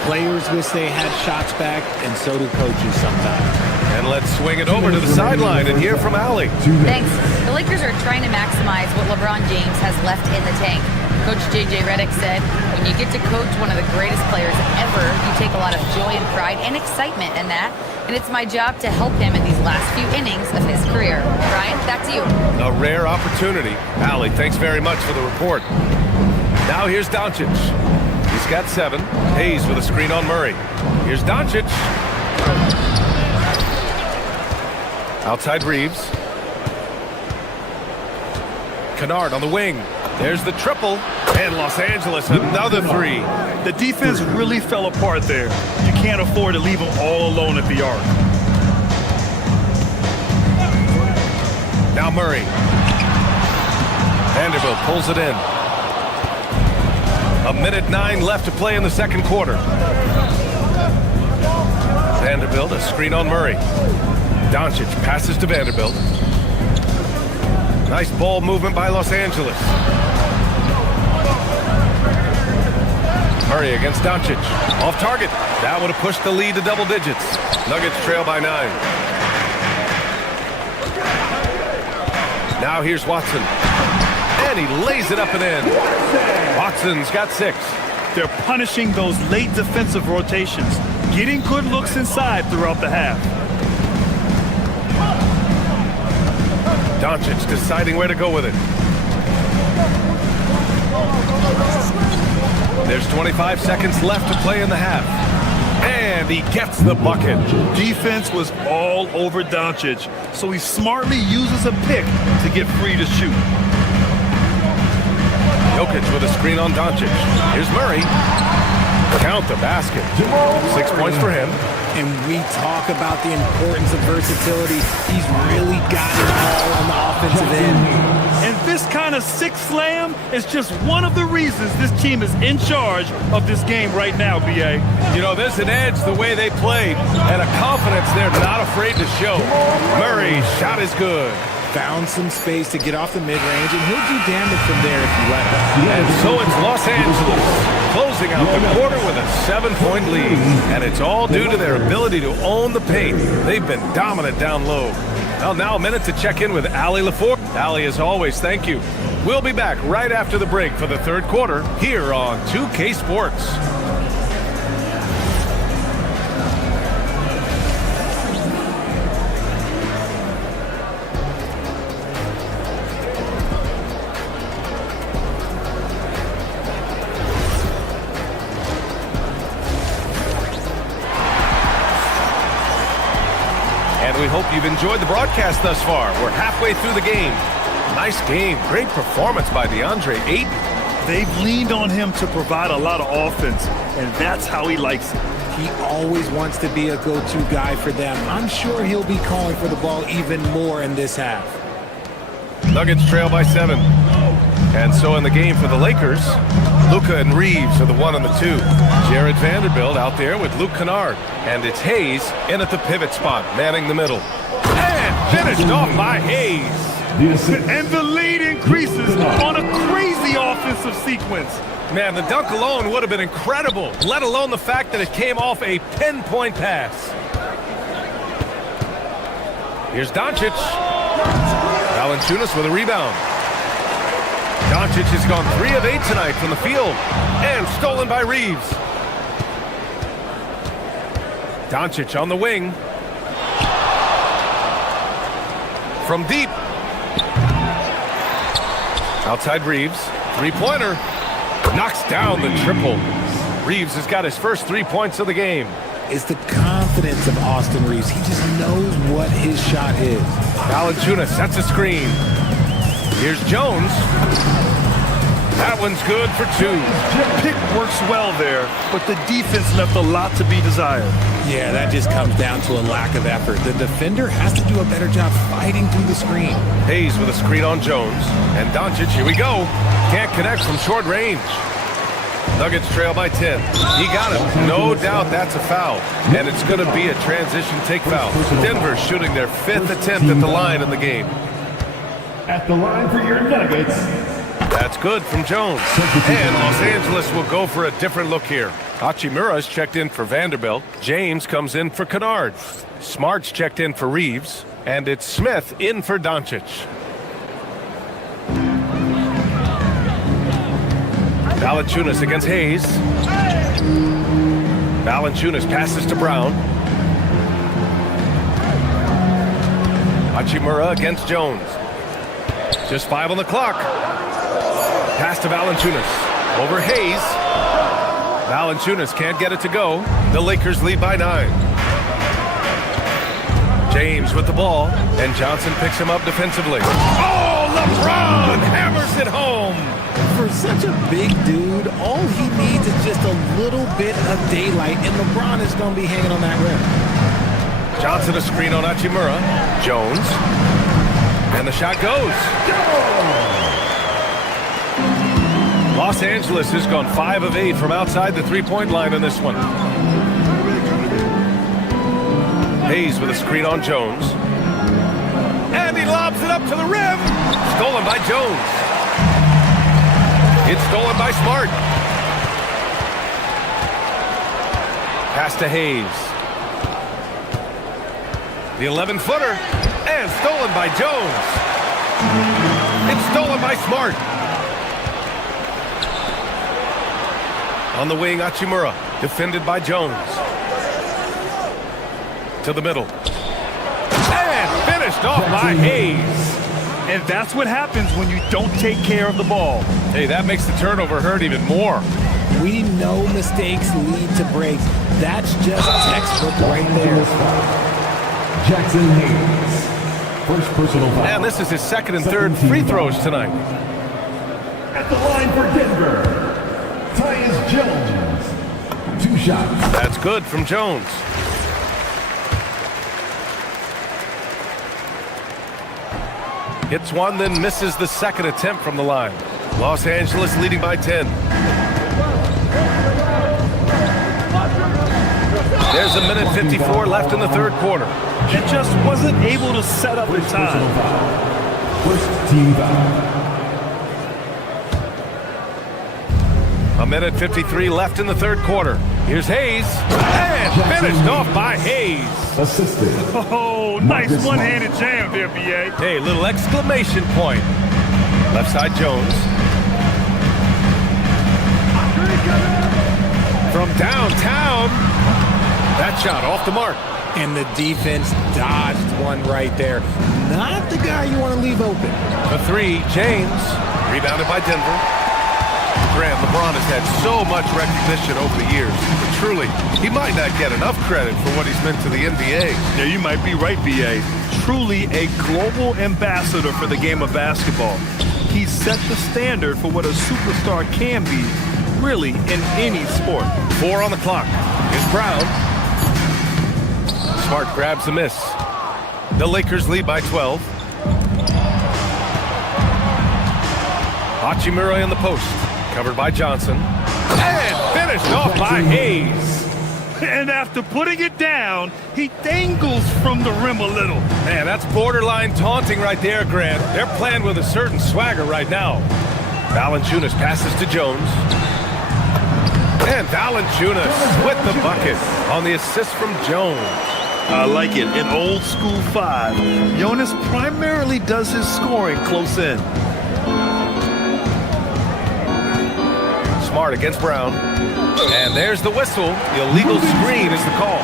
Players wish they had shots back, and so do coaches sometimes. And let's swing it over to the sideline and hear from Allie. Thanks. The Lakers are trying to maximize what LeBron James has left in the tank. Coach J.J. Redick said, when you get to coach one of the greatest players ever, you take a lot of joy and pride and excitement in that. And it's my job to help him in these last few innings of his career. Brian, back to you. A rare opportunity. Allie, thanks very much for the report. Now here's Doncic. He's got 7. Hayes with a screen on Murray. Here's Doncic. Outside Reeves. Kennard on the wing. There's the triple. And Los Angeles, another 3. The defense really fell apart there. You can't afford to leave them all alone at the arc. Now Murray. Vanderbilt pulls it in. 1:09 left to play in the second quarter. Vanderbilt, a screen on Murray. Doncic passes to Vanderbilt. Nice ball movement by Los Angeles. Murray against Doncic. Off target. That would have pushed the lead to double digits. Nuggets trail by 9. Now here's Watson. And he lays it up and in. Watson's got 6. They're punishing those late defensive rotations, getting good looks inside throughout the half. Doncic deciding where to go with it. There's 25 seconds left to play in the half. And he gets the bucket. Defense was all over Doncic, so he smartly uses a pick to get free to shoot. Jokic with a screen on Doncic. Here's Murray. Count the basket. 6 points for him. And we talk about the importance of versatility. He's really got it all on the offensive end. And this kind of 6 slam is just one of the reasons this team is in charge of this game right now, B.A. You know, there's an edge the way they played and a confidence they're not afraid to show. Murray's shot is good. found some space to get off the mid-range, and he'll do damage from there if you let him. And so it's Los Angeles closing out the quarter with a 7-point lead. And it's all due to their ability to own the paint. They've been dominant down low. Well, now a minute to check in with Allie LaFour. Allie, as always, thank you. We'll be back right after the break for the third quarter here on 2K Sports. We hope you've enjoyed the broadcast thus far. We're halfway through the game. Nice game. Great performance by DeAndre Ayton. They've leaned on him to provide a lot of offense, and that's how he likes it. He always wants to be a go-to guy for them. I'm sure he'll be calling for the ball even more in this half. Nuggets trail by 7. And so in the game for the Lakers, Luka and Reeves are the 1 and the 2. Jared Vanderbilt out there with Luke Kennard. And it's Hayes in at the pivot spot, manning the middle. And finished off by Hayes. And the lead increases on a crazy offensive sequence. Man, the dunk alone would have been incredible, let alone the fact that it came off a pinpoint pass. Here's Doncic. Valanciunas with a rebound. Doncic has gone 3 of 8 tonight from the field. And stolen by Reeves. Doncic on the wing. From deep. Outside Reeves. Three-pointer. Knocks down the triple. Reeves has got his first 3 points of the game. It's the confidence of Austin Reeves. He just knows what his shot is. Valanciunas sets a screen. Here's Jones. That one's good for 2. Pick works well there, but the defense left a lot to be desired. Yeah, that just comes down to a lack of effort. The defender has to do a better job fighting through the screen. Hayes with a screen on Jones. And Doncic, here we go. Can't connect from short range. Nuggets trail by 10. He got him. No doubt that's a foul. And it's going to be a transition take foul. Denver shooting their 5th attempt at the line in the game. At the line for your Nuggets. That's good from Jones. And Los Angeles will go for a different look here. Hachimura's checked in for Vanderbilt. James comes in for Kennard. Smart's checked in for Reeves. And it's Smith in for Doncic. Valanciunas against Hayes. Valanciunas passes to Brown. Hachimura against Jones. Just 5 on the clock. Pass to Valanciunas. Over Hayes. Valanciunas can't get it to go. The Lakers lead by 9. James with the ball. And Johnson picks him up defensively. Oh, LeBron hammers it home. For such a big dude, all he needs is just a little bit of daylight, and LeBron is going to be hanging on that rim. Johnson a screen on Hachimura. Jones. And the shot goes. Los Angeles has gone 5 of 8 from outside the three-point line in this one. Hayes with a screen on Jones. And he lobs it up to the rim. Stolen by Jones. It's stolen by Smart. Pass to Hayes. The 11-footer. And stolen by Jones. It's stolen by Smart. On the wing, Hachimura, defended by Jones. To the middle. And finished off by Hayes. And that's what happens when you don't take care of the ball. Hey, that makes the turnover hurt even more. We know mistakes lead to breaks. That's just textbook right there. Jackson Hayes. First personal foul. And this is his second and third free throws tonight. At the line for Denver, Tyus Jones. 2 shots. That's good from Jones. Hits one, then misses the second attempt from the line. Los Angeles leading by 10. There's a minute 54 left in the third quarter. It just wasn't able to set up in time. First team foul. A minute 53 left in the third quarter. Here's Hayes. And finished off by Hayes. Assisted. Oh, nice one-handed jam there, B.A. Hey, little exclamation point. Left side Jones. From downtown. That shot off the mark. And the defense dodged one right there. Not the guy you want to leave open. The three, James. Rebounded by Denver. Grant, LeBron has had so much recognition over the years. But truly, he might not get enough credit for what he's meant to the NBA. Yeah, you might be right, B.A. Truly a global ambassador for the game of basketball. He set the standard for what a superstar can be, really, in any sport. 4 on the clock. Here's Brown. Smart grabs the miss. The Lakers lead by 12. Hachimura in the post. Covered by Johnson. And finished off by Hayes. And after putting it down, he dangles from the rim a little. Man, that's borderline taunting right there, Grant. They're playing with a certain swagger right now. Valanciunas passes to Jones. And Valanciunas with the bucket on the assist from Jones. I like it. In old school 5, Jonas primarily does his scoring close in. Smart against Brown. And there's the whistle. The illegal screen is the call.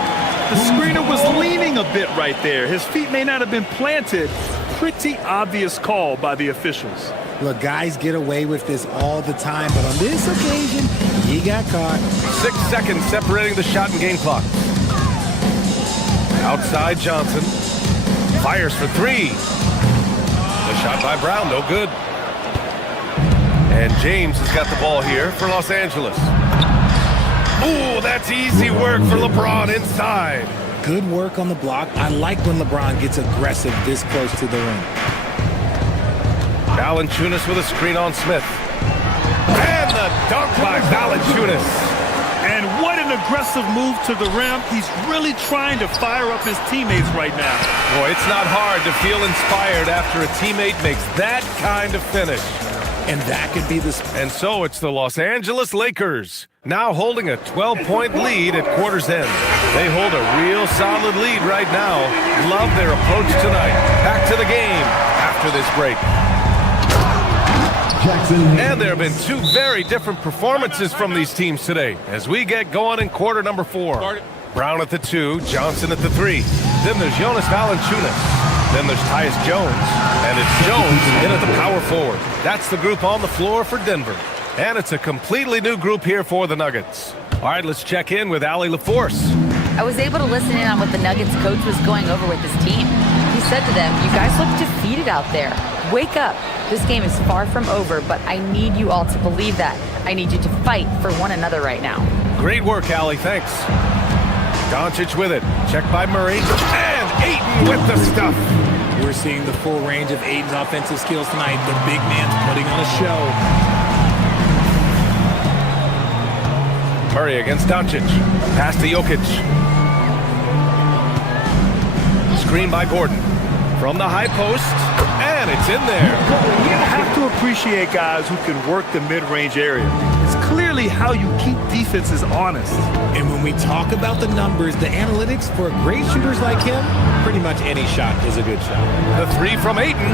The screener was leaning a bit right there. His feet may not have been planted. Pretty obvious call by the officials. Look, guys get away with this all the time, but on this occasion, he got caught. 6 seconds separating the shot and game clock. Outside Johnson. Fires for 3. The shot by Brown, no good. And James has got the ball here for Los Angeles. Ooh, that's easy work for LeBron inside. Good work on the block. I like when LeBron gets aggressive this close to the rim. Valanciunas with a screen on Smith. And the dunk by Valanciunas. And what an aggressive move to the rim. He's really trying to fire up his teammates right now. Boy, it's not hard to feel inspired after a teammate makes that kind of finish. And that could be the... And so it's the Los Angeles Lakers, now holding a 12-point lead at quarter's end. They hold a real solid lead right now. Love their approach tonight. Back to the game after this break. And there have been 2 very different performances from these teams today as we get going in quarter number 4. Brown at the 2, Johnson at the 3. Then there's Jonas Valanciunas. Then there's Tyus Jones, and it's Jones in at the power forward. That's the group on the floor for Denver. And it's a completely new group here for the Nuggets. All right, let's check in with Allie LaForce. I was able to listen in on what the Nuggets coach was going over with his team. He said to them, "You guys look defeated out there. Wake up. This game is far from over, but I need you all to believe that. I need you to fight for one another right now." Great work, Allie. Thanks. Doncic with it. Checked by Murray. And Ayton with the stuff. We're seeing the full range of Ayton's offensive skills tonight. The big man's putting on a show. Murray against Doncic. Pass to Jokic. Screen by Gordon. From the high post. And it's in there. You have to appreciate guys who can work the mid-range area. It's clearly how you keep defenses honest. And when we talk about the numbers, the analytics for great shooters like him, pretty much any shot is a good shot. The 3 from Ayton.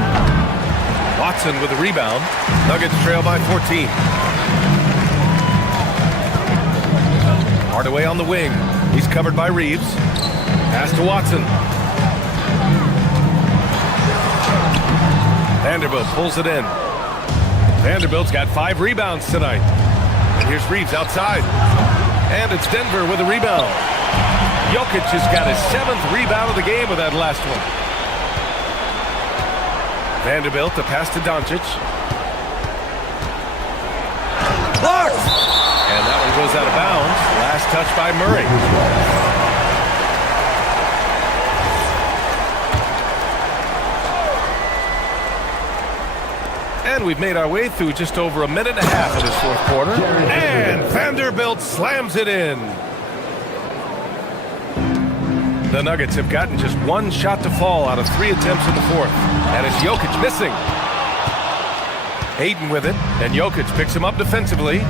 Watson with the rebound. Nuggets trail by 14. Hardaway on the wing. He's covered by Reeves. Pass to Watson. Vanderbilt pulls it in. Vanderbilt's got 5 rebounds tonight. And here's Reeves outside. And it's Denver with a rebound. Jokic has got his 7th rebound of the game with that last one. Vanderbilt to pass to Doncic. Blocked! And that one goes out of bounds. Last touch by Murray. And we've made our way through just over a minute and a half of this fourth quarter. And Vanderbilt slams it in. The Nuggets have gotten just 1 shot to fall out of 3 attempts in the fourth. And it's Jokic missing. Ayton with it, and Jokic picks him up defensively.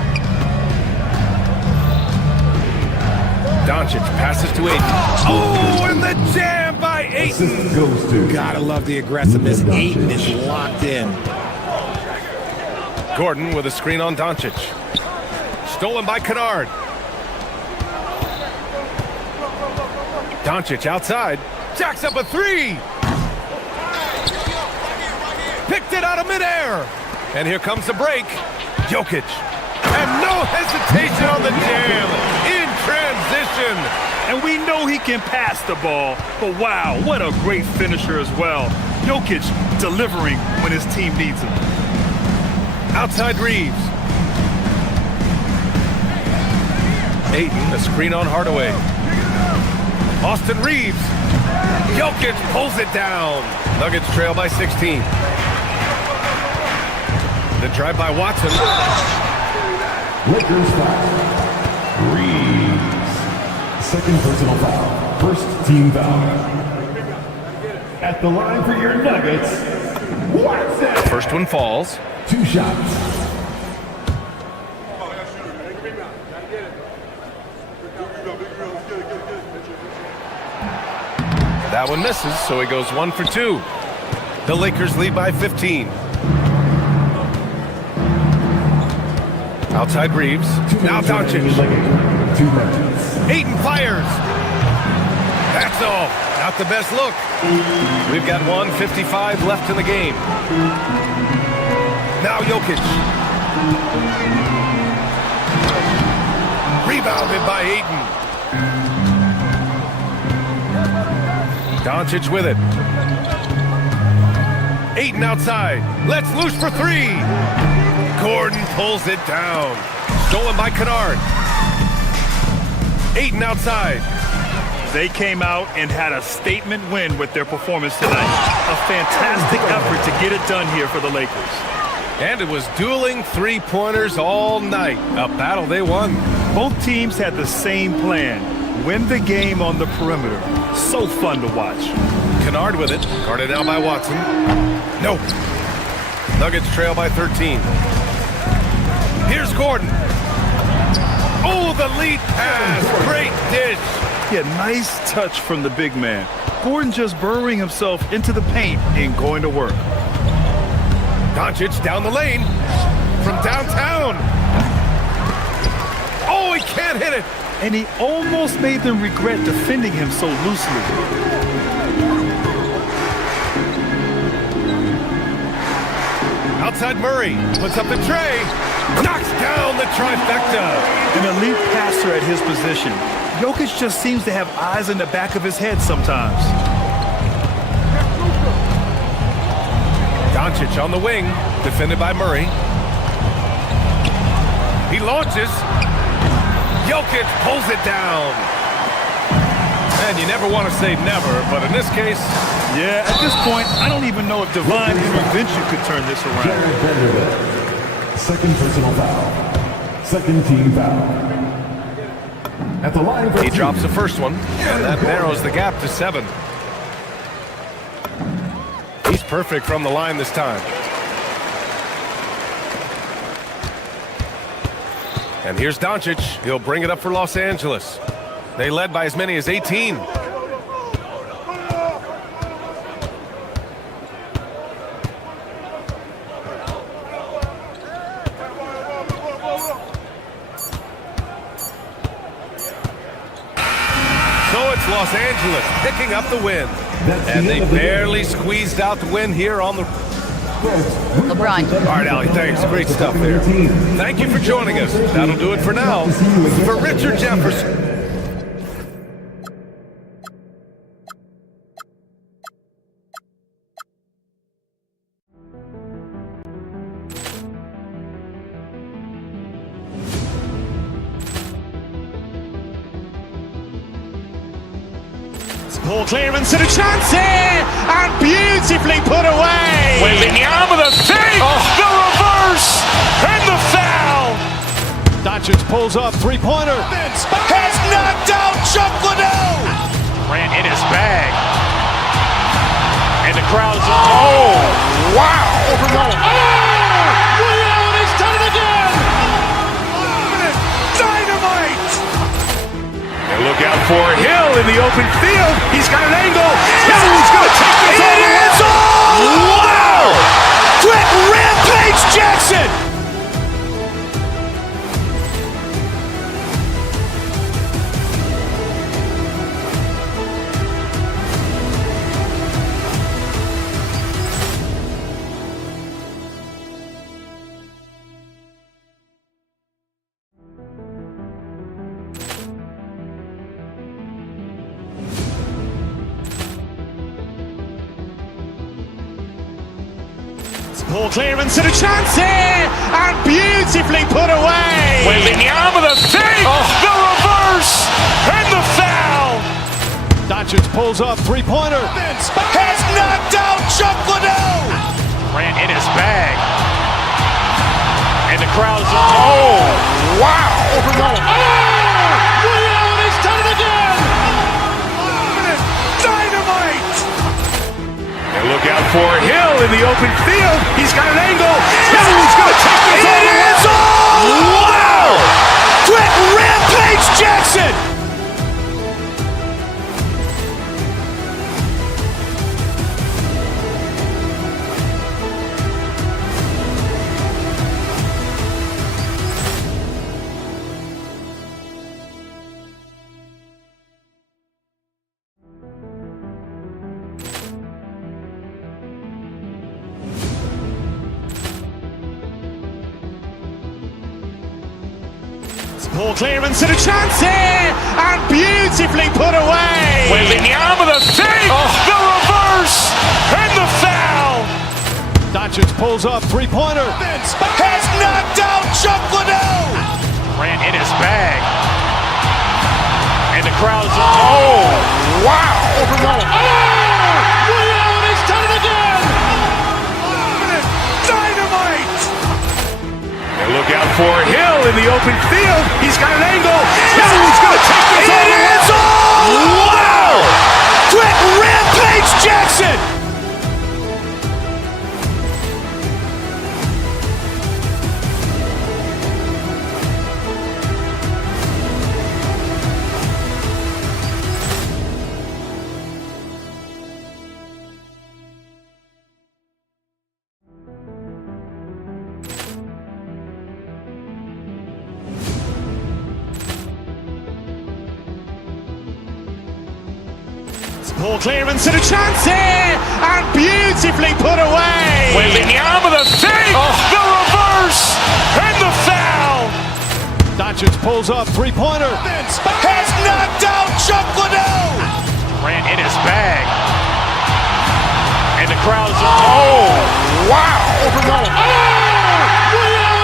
Doncic passes to Ayton. Oh, and the jam by Ayton. Goes to Gotta love the aggressiveness. Ayton is locked in. Gordon with a screen on Doncic. Stolen by Kennard. Doncic outside. Jacks up a three. Picked it out of midair. And here comes the break. Jokic. And no hesitation on the jam. In transition. And we know he can pass the ball, but wow, what a great finisher as well. Jokic delivering when his team needs him. Outside Reeves. Ayton, a screen on Hardaway. Austin Reeves. Jokic pulls it down. Nuggets trail by 16. The drive by Watson. Lakers foul. Reeves. Second personal foul. First team foul. At the line for your Nuggets, Watson. First one falls. 2 shots. That one misses, so he goes 1 for 2. The Lakers lead by 15. Outside Reeves. Now Doncic. 2 minutes. Ayton fires. That's all. Not the best look. We've got 1:55 left in the game. Now Jokic. Rebounded by Ayton. Doncic with it. Ayton outside. Let's loose for 3. Gordon pulls it down. Stolen by Kennard. Ayton outside. They came out and had a statement win with their performance tonight. A fantastic effort to get it done here for the Lakers. And it was dueling three-pointers all night. A battle they won. Both teams had the same plan. Win the game on the perimeter. So fun to watch. Kennard with it. Guarded out by Watson. Nope. Nuggets trail by 13. Here's Gordon. Oh, the lead pass. Great dish. Yeah, nice touch from the big man. Gordon just burrowing himself into the paint and going to work. Doncic down the lane from downtown. Oh, he can't hit it. And he almost made them regret defending him so loosely. Outside Murray. Puts up the tray. Knocks down the trifecta. An elite passer at his position. Jokic just seems to have eyes in the back of his head sometimes. Doncic on the wing, defended by Murray. He launches. Jokic pulls it down. And you never want to say never, but in this case... Yeah, at this point, I don't even know if divine intervention could turn this around. Second personal foul. Second team foul. At the line for he drops the first one, and that narrows the gap to 7. He's perfect from the line this time. And here's Doncic. He'll bring it up for Los Angeles. They led by as many as 18. Los Angeles picking up the win. And they barely squeezed out the win here on the... LeBron. All right, Allie, thanks. Great stuff there. Thank you for joining us. That'll do it for now. For Richard Jefferson. Ball clearance and a chance here, and beautifully put away. Wembanyama the fake, the reverse, and the foul. Doncic pulls up, three-pointer. Has knocked out Chuck Liddell. Ran in his bag, and the crowd is. Oh, wow! out for Hill in the open field. He's got an angle. No, he's going to take this all the way. Wow! Quick rampage Jackson! Poor clearance and a chance here, and beautifully put away. Wembanyama the fake, the reverse, and the foul. Doncic pulls up, three-pointer. Has knocked out Chuck Liddell. Grant in his bag. And the crowd's Oh, wow. He's done it again. Dynamite. And look out for Hill in the open field. He's got an angle. No, he's going to take this all the way. Wow. Quick rampage Jackson. Poor clearance and a chance here, and beautifully put away. Wembanyama the fake, the reverse, and the foul. Doncic pulls up, three-pointer. Has knocked out Chuck Liddell. Grant in his bag. And the crowd's wow. He's done it again. Dynamite. And look out for Hill in the open field. He's got an angle. No, he's going to take this all the way. Wow. Quick rampage Jackson. Poor clearance and a chance here, and beautifully put away. Wembanyama the fake, the reverse, and the foul. Doncic pulls up, three-pointer. Has knocked out Chuck Liddell. Grant in his bag. And the crowd's wow.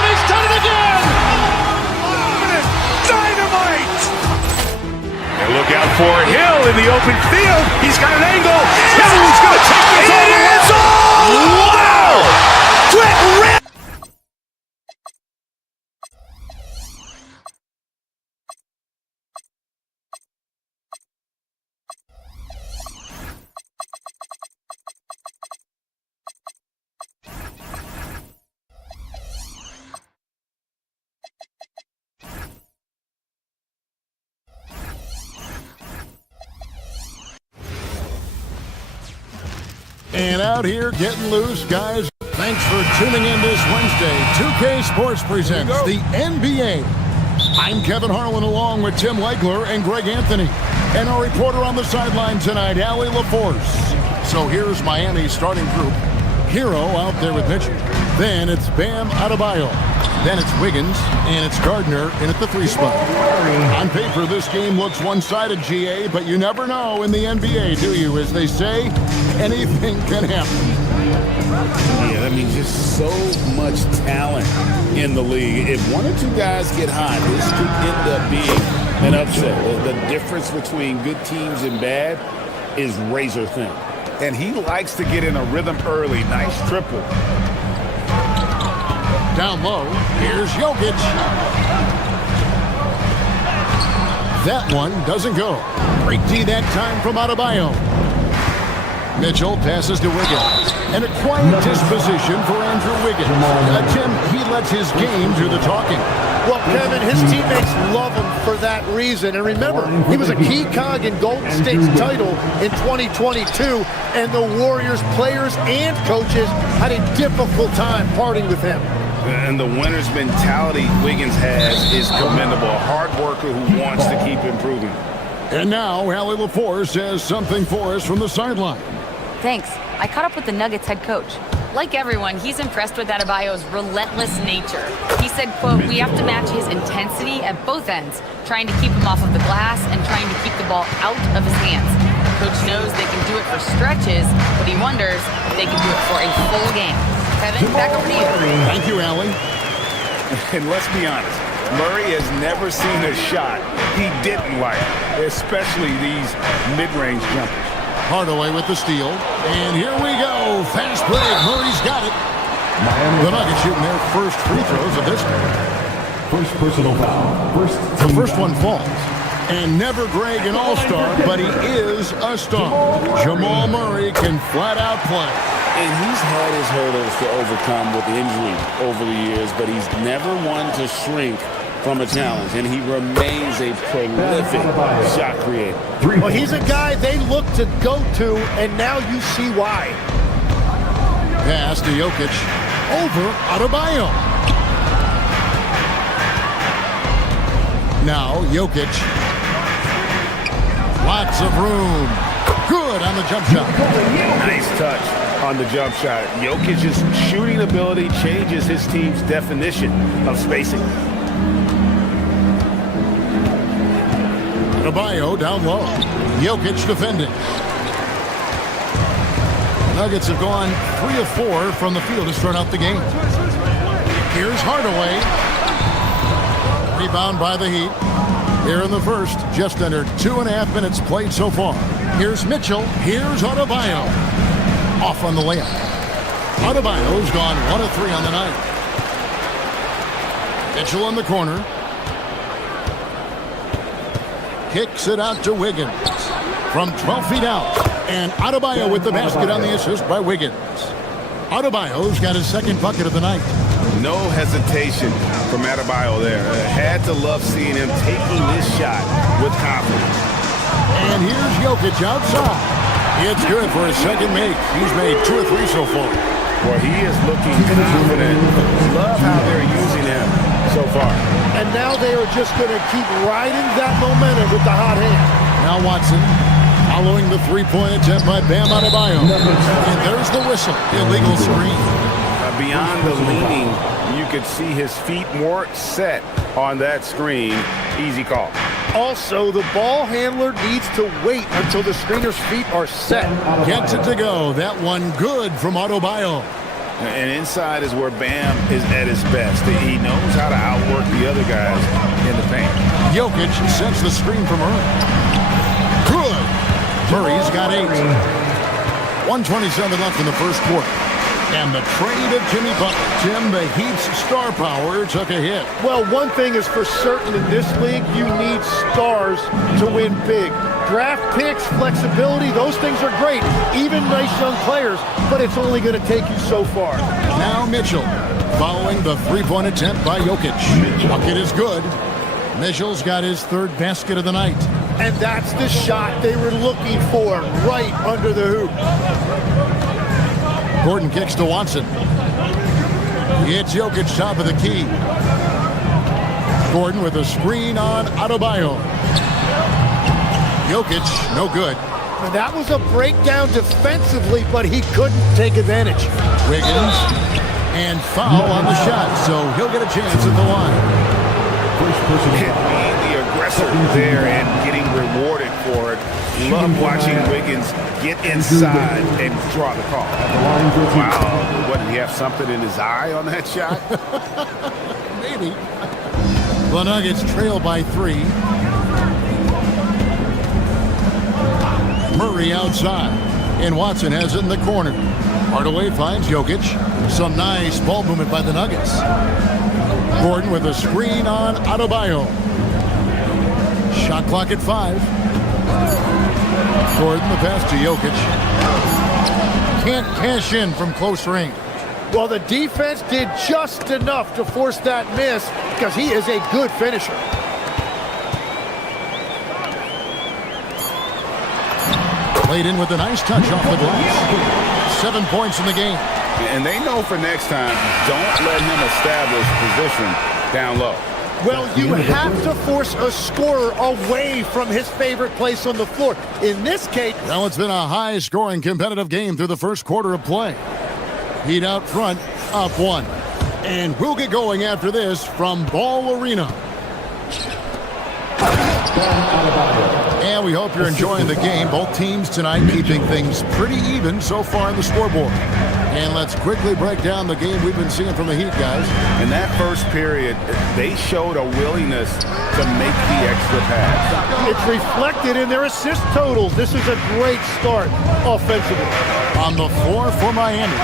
He's done it again. Dynamite. And look out for Hill in the open field. He's got an angle. No, he's going to take this all the way. Wow. Quick ramp. And out here getting loose, guys. Thanks for tuning in this Wednesday. 2K Sports presents the NBA. I'm Kevin Harlan along with Tim Legler and Greg Anthony. And our reporter on the sideline tonight, Allie LaForce. So here's Miami's starting group. Hero out there with Mitchell. Then it's Bam Adebayo. Then it's Wiggins, and it's Gardner in at the 3 spot. On paper, this game looks one-sided, GA, but you never know in the NBA, do you? As they say, anything can happen. Yeah, I mean, just so much talent in the league. If one or two guys get hot, this could end up being an upset. The difference between good teams and bad is razor thin. And he likes to get in a rhythm early. Nice triple. Down low, here's Jokic. That one doesn't go. Great D that time from Adebayo. Mitchell passes to Wiggins. And a quiet disposition for Andrew Wiggins. Tim, he lets his game do the talking. Well, Kevin, his teammates love him for that reason. And remember, he was a key cog in Golden State's title in 2022, and the Warriors players and coaches had a difficult time parting with him. And the winner's mentality Wiggins has is commendable. A hard worker who wants to keep improving. And now, Allie LaForce has something for us from the sideline. Thanks. I caught up with the Nuggets head coach. Like everyone, he's impressed with Adebayo's relentless nature. He said, quote, "We have to match his intensity at both ends, trying to keep him off of the glass and trying to keep the ball out of his hands. Coach knows they can do it for stretches, but he wonders if they can do it for a full game." Kevin, back over to you. Thank you, Allie. And let's be honest, Murray has never seen a shot he didn't like, especially these mid-range jumpers. Hardaway with the steal. And here we go. Fast break. Murray's got it. The Nuggets shooting their first free throws of this game. First personal foul. The first one falls. And never Greg an all-star, but he is a star. Jamal Murray can flat out play. And he's had his hurdles to overcome with injury over the years, but he's never one to shrink from a challenge, and he remains a prolific shot creator. Well, he's a guy they look to go to, and now you see why. Pass to Jokic. Over Adebayo. Now Jokic. Lots of room. Good on the jump shot. Nice touch on the jump shot. Jokic's shooting ability changes his team's definition of spacing. Adebayo down low. Jokic defending. Nuggets have gone 3 of 4 from the field to start out the game. Here's Hardaway. Rebound by the Heat. Here in the first, just under 2.5 minutes played so far. Here's Mitchell. Here's Adebayo. Off on the layup. Adebayo's gone 1 of 3 on the night. Mitchell in the corner. Kicks it out to Wiggins from 12 feet out. And Adebayo with the basket on the assist by Wiggins. Adebayo's got his second bucket of the night. No hesitation from Adebayo there. Had to love seeing him taking this shot with confidence. And here's Jokic outside. It's good for his second make. He's made 2 or 3 so far. Well, he is looking confident. Love how they're using him so far. And now they are just going to keep riding that momentum with the hot hand. Now Watson following the three-point attempt by Bam Adebayo. And there's the whistle. Illegal screen. Beyond the leaning, you could see his feet more set on that screen. Easy call. Also, the ball handler needs to wait until the screener's feet are set. Gets it to go. That one good from Adebayo. And inside is where Bam is at his best. He knows how to outwork the other guys in the paint. Jokic sets the screen for Murray. Good. Murray's got 8. 1:27 left in the first quarter. And the trade of Jimmy Butler. Tim, the Heat's star power took a hit. Well, one thing is for certain in this league, you need stars to win big. Draft picks, flexibility, those things are great. Even nice young players, but it's only going to take you so far. Now Mitchell, following the three-point attempt by Jokic. Bucket is good. Mitchell's got his third basket of the night. And that's the shot they were looking for, right under the hoop. Gordon kicks to Watson. It's Jokic top of the key. Gordon with a screen on Adebayo. Jokic, no good. And that was a breakdown defensively, but he couldn't take advantage. Wiggins, and foul on the shot, so he'll get a chance at the line. Being the aggressor there and getting rewarded for it. Love watching Wiggins get inside and draw the call. Wow, what, did he have something in his eye on that shot? Maybe. The Nuggets trail by 3. Murray outside, and Watson has it in the corner. Hardaway finds Jokic. Some nice ball movement by the Nuggets. Gordon with a screen on Adebayo. Shot clock at 5. Gordon the pass to Jokic. Can't cash in from close range. Well, the defense did just enough to force that miss because he is a good finisher. Played in with a nice touch off the glass. 7 points in the game. And they know for next time, don't let him establish position down low. Well, you have to force a scorer away from his favorite place on the floor. In this case... Well, it's been a high-scoring competitive game through the first quarter of play. Heat out front, up 1. And we'll get going after this from Ball Arena. And we hope you're enjoying the game. Both teams tonight keeping things pretty even so far on the scoreboard. And let's quickly break down the game we've been seeing from the Heat, guys. In that first period, they showed a willingness to make the extra pass. It's reflected in their assist totals. This is a great start offensively. On the floor for Miami,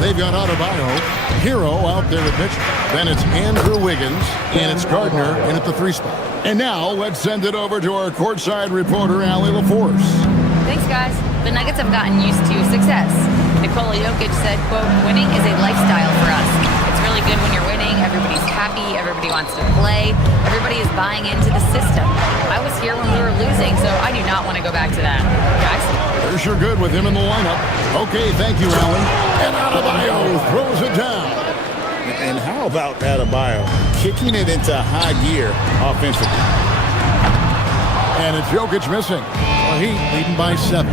they've got Adebayo, Hero out there with Mitchell. Then it's Andrew Wiggins, and it's Gardner in at the 3 spot. And now let's send it over to our courtside reporter, Allie LaForce. Thanks, guys. The Nuggets have gotten used to success. Nikola Jokic said, quote, winning is a lifestyle for us. It's really good when you're winning. Everybody's happy. Everybody wants to play. Everybody is buying into the system. I was here when we were losing, so I do not want to go back to that. Guys? They're sure good with him in the lineup. Okay, thank you, Allen. And Adebayo throws it down. And how about Adebayo kicking it into high gear offensively? And it's Jokic missing. The Heat leading by 7.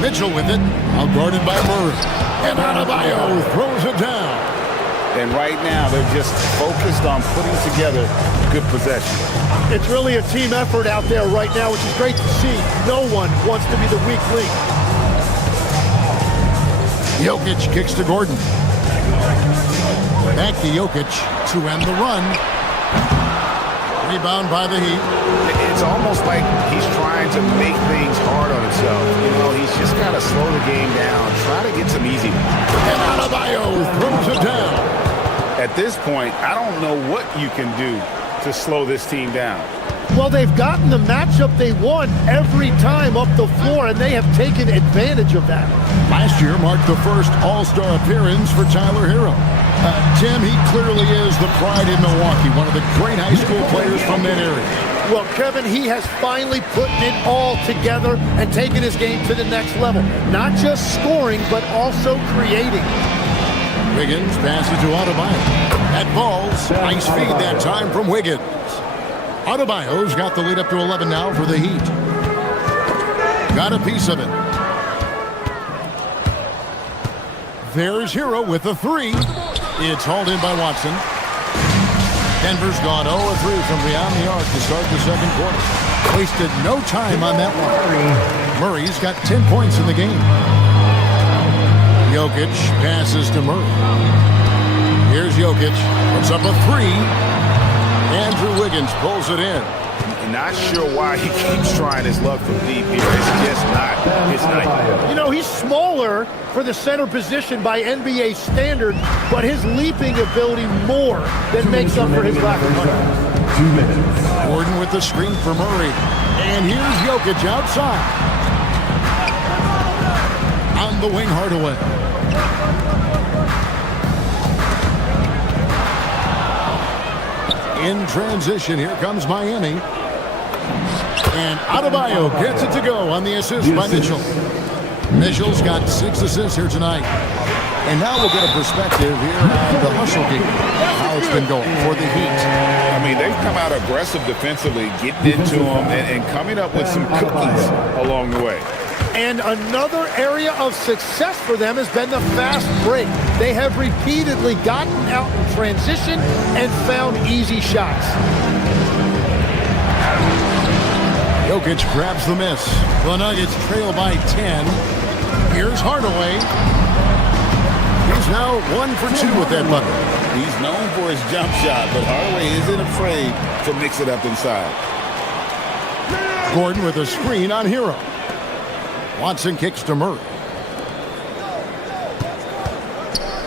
Mitchell with it, out guarded by Murray. And Adebayo throws it down. And right now, they're just focused on putting together good possession. It's really a team effort out there right now, which is great to see. No one wants to be the weak link. Jokic kicks to Gordon. Back to Jokic to end the run. Rebound by the Heat. It's almost like he's trying to make things hard on himself. You know, he's just got to slow the game down, try to get some easy ones. And Adebayo throws it down. At this point, I don't know what you can do to slow this team down. Well, they've gotten the matchup they want every time up the floor, and they have taken advantage of that. Last year marked the first All-Star appearance for Tyler Hero. Tim, he clearly is the pride in Milwaukee, one of the great high school players from that area. Well, Kevin, he has finally put it all together and taken his game to the next level. Not just scoring, but also creating. Wiggins passes to Adebayo. That ball's nice feed that time from Wiggins. Adebayo's got the lead up to 11 now for the Heat. Got a piece of it. There's Hero with the 3. It's hauled in by Watson. Denver's gone 0-3 from beyond the arc to start the second quarter. Wasted no time on that one. Murray's got 10 points in the game. Jokic passes to Murray. Here's Jokic. Puts up a 3. Andrew Wiggins pulls it in. Not sure why he keeps trying his luck from deep here. It's just not his night. You know, he's smaller for the center position by NBA standard, but his leaping ability more than makes up for his lack of height. 2 minutes. Gordon with the screen for Murray. And here's Jokic outside. On the wing, Hardaway. In transition, here comes Miami. And Adebayo gets it to go on the assist by Mitchell. Mitchell's got 6 assists here tonight. And now we'll get a perspective here on the hustle game, how it's been going for the Heat. I mean, they've come out aggressive defensively, getting into them and coming up with some cookies along the way. And another area of success for them has been the fast break. They have repeatedly gotten out in transition and found easy shots. Jokic grabs the miss. The Nuggets trail by 10. Here's Hardaway. He's now 1 for 2 with that bucket. He's known for his jump shot, but Hardaway isn't afraid to mix it up inside. Gordon with a screen on Hero. Watson kicks to Murray.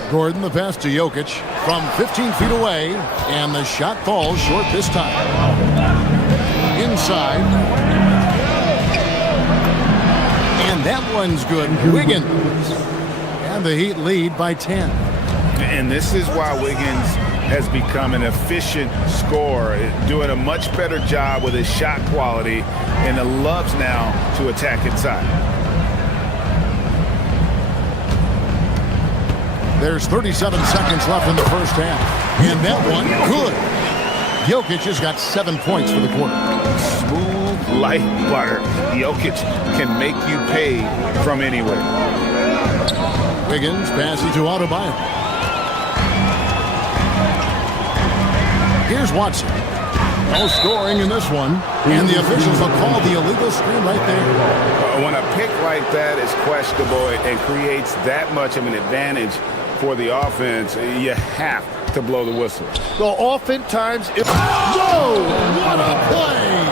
Gordon the pass to Jokic from 15 feet away, and the shot falls short this time. Inside. And that one's good. Wiggins. And the Heat lead by 10. And this is why Wiggins has become an efficient scorer, doing a much better job with his shot quality, and loves now to attack inside. There's 37 seconds left in the first half. And that one, good. Jokic has got 7 points for the quarter. Smooth like butter. Jokic can make you pay from anywhere. Wiggins passes to Adebayo. Here's Watson. No scoring in this one. And the officials will call the illegal screen right there. When a pick like that is questionable and creates that much of an advantage for the offense, you have to blow the whistle. Well, oftentimes, whoa! What a play!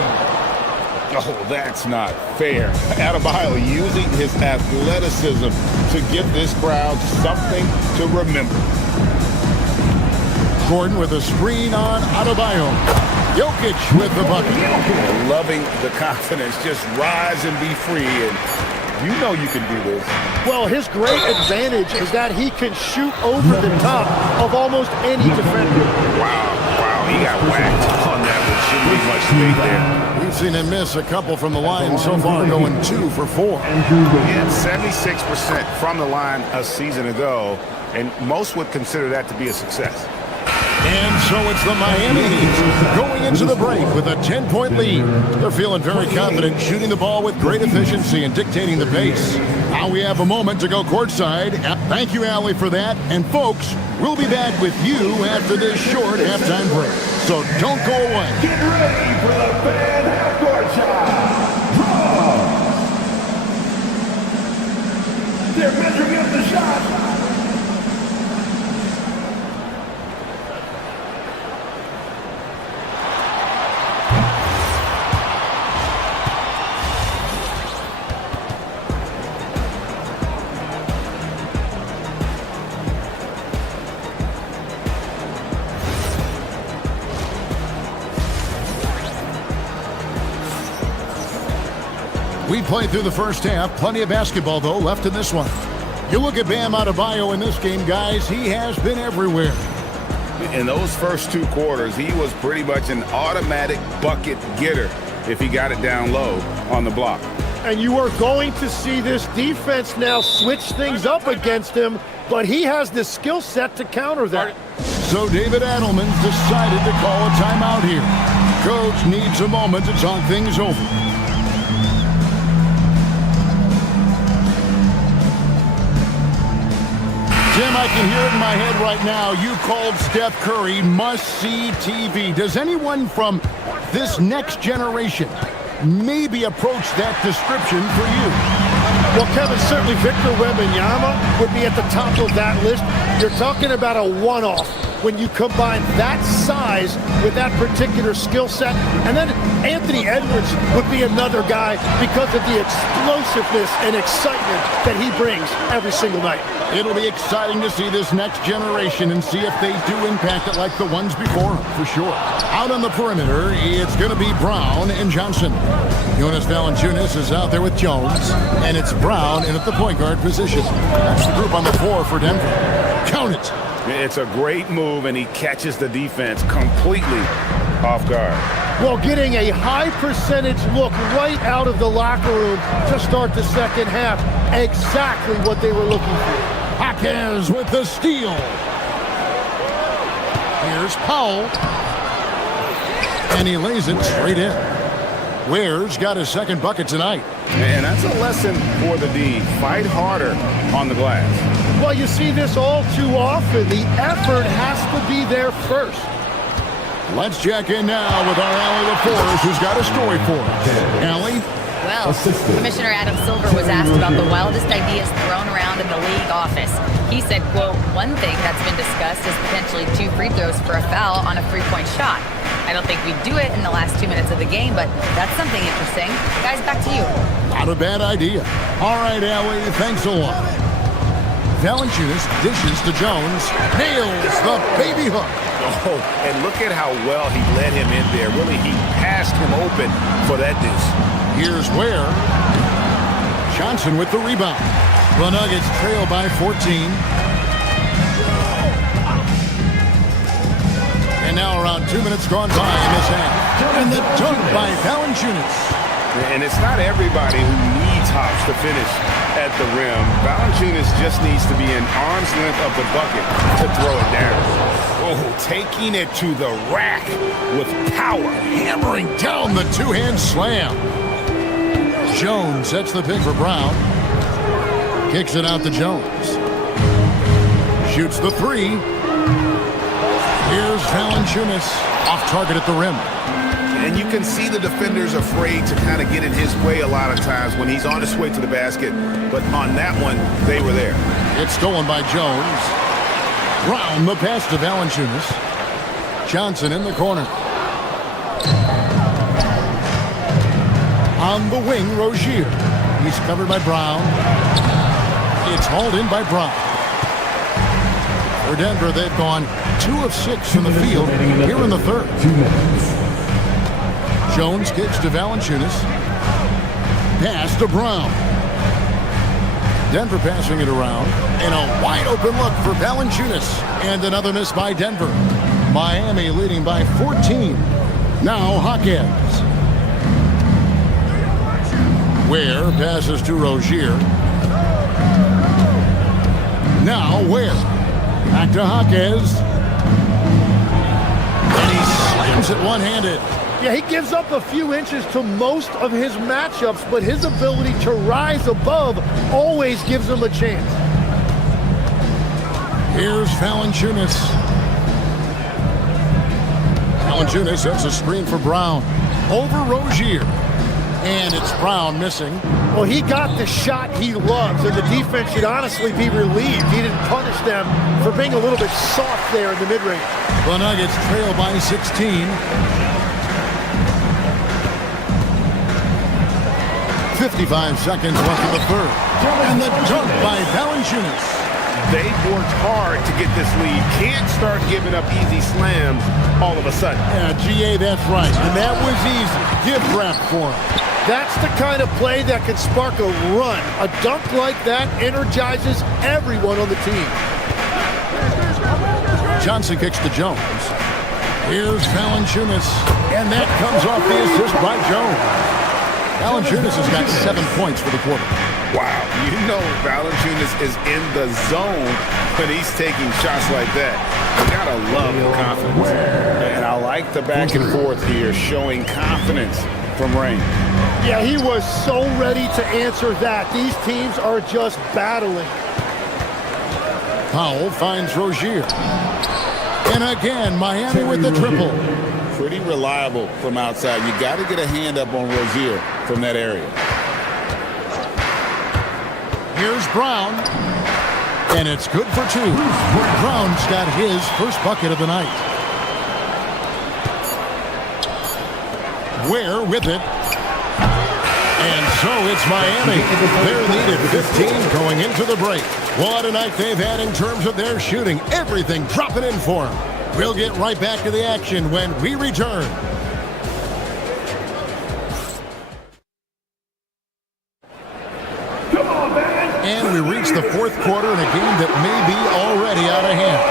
Oh, that's not fair. Adebayo using his athleticism to give this crowd something to remember. Gordon with a screen on Adebayo. Jokic with the bucket. Loving the confidence. Just rise and be free. And you know you can do this. Well, his great advantage is that he can shoot over the top of almost any defender. Wow, he got whacked on that one. Shouldn't be much weight there. We've seen him miss a couple from the line so far, going 2 for 4. He had 76% from the line a season ago, and most would consider that to be a success. And so it's the Miami Heat going into the break with a 10-point lead. They're feeling very confident, shooting the ball with great efficiency and dictating the pace. Now we have a moment to go courtside. Thank you, Allie, for that. And folks, we'll be back with you after this short halftime break. So don't go away. Get ready for the fan half-court shot. They're measuring up the shot. We played through the first half. Plenty of basketball, though, left in this one. You look at Bam Adebayo in this game, guys. He has been everywhere. In those first 2 quarters, he was pretty much an automatic bucket getter if he got it down low on the block. And you are going to see this defense now switch things up against him, but he has the skill set to counter that. So David Adelman's decided to call a timeout here. Coach needs a moment to talk things over. Tim, I can hear it in my head right now. You called Steph Curry must-see TV. Does anyone from this next generation maybe approach that description for you? Well, Kevin, certainly Victor Wembanyama would be at the top of that list. You're talking about a one-off when you combine that size with that particular skill set. And then Anthony Edwards would be another guy because of the explosiveness and excitement that he brings every single night. It'll be exciting to see this next generation and see if they do impact it like the ones before them, for sure. Out on the perimeter, it's going to be Brown and Johnson. Jonas Valanciunas is out there with Jones, and it's Brown in at the point guard position. That's the group on the floor for Denver. Count it. It's a great move, and he catches the defense completely off guard. Well, getting a high percentage look right out of the locker room to start the second half. Exactly what they were looking for. Jaquez with the steal. Here's Powell. And he lays it straight in. Ware's got his second bucket tonight. And that's a lesson for the D. Fight harder on the glass. Well, you see this all too often. The effort has to be there first. Let's check in now with our Allie LaForce, who's got a story for us. Allie? Well, Commissioner Adam Silver was asked about the wildest ideas thrown around in the league office. He said, quote, one thing that's been discussed is potentially 2 free throws for a foul on a 3-point shot. I don't think we'd do it in the last 2 minutes of the game, but that's something interesting. Guys, back to you. Not a bad idea. All right, Allie, thanks a lot. Valanciunas dishes to Jones, nails the baby hook. Oh, and look at how well he led him in there. Really, he passed him open for that deuce. Here's Ware. Johnson with the rebound. The Nuggets trail by 14. now around 2 minutes gone by in this half. And the dunk by Valanciunas. And it's not everybody who needs hops to finish at the rim. Valanciunas just needs to be an arm's length of the bucket to throw it down. Oh, taking it to the rack with power. Hammering down the two-hand slam. Jones sets the pick for Brown. Kicks it out to Jones. Shoots the three. Here's Valanciunas off target at the rim. And you can see the defenders afraid to kind of get in his way a lot of times when he's on his way to the basket. But on that one, they were there. It's stolen by Jones. Brown, the pass to Valanciunas. Johnson in the corner. On the wing, Rozier. He's covered by Brown. It's hauled in by Brown. For Denver, they've gone 2 of 6 from the field here in the third. 2 minutes. Jones kicks to Valanciunas. Pass to Brown. Denver passing it around. And a wide open look for Valanciunas. And another miss by Denver. Miami leading by 14. Now Hawkins. Ware passes to Rozier. Now Ware. Back to Hawkins. And he slams it one-handed. Yeah, he gives up a few inches to most of his matchups, but his ability to rise above always gives him a chance. Here's Valanciunas. Valanciunas sets a screen for Brown. Over Rozier. And it's Brown missing. Well, he got the shot he loves, and the defense should honestly be relieved. He didn't punish them for being a little bit soft there in the mid-range. The Nuggets trail by 16. 55 seconds left in the third. And the dunk by Valanciunas. They've worked hard to get this lead. Can't start giving up easy slams all of a sudden. Yeah, GA, that's right. And that was easy. Give rep for him. That's the kind of play that can spark a run. A dunk like that energizes everyone on the team. Johnson kicks to Jones. Here's Valanciunas. And that comes off the assist by Jones. Valanciunas has got 7 points for the quarter. Wow, you know Valanciunas is in the zone when he's taking shots like that. You gotta love the confidence. And I like the back and forth here, showing confidence from Rain. Yeah, he was so ready to answer that. These teams are just battling. Powell finds Rozier. And again, Miami with the triple. Pretty reliable from outside. You got to get a hand up on Rozier from that area. Here's Brown. And it's good for 2. Brown's got his first bucket of the night. Ware with it. And so it's Miami. They're needed 15 going into the break. What a night they've had in terms of their shooting. Everything dropping in for them. We'll get right back to the action when we return. And we reach the fourth quarter in a game that may be already out of hand.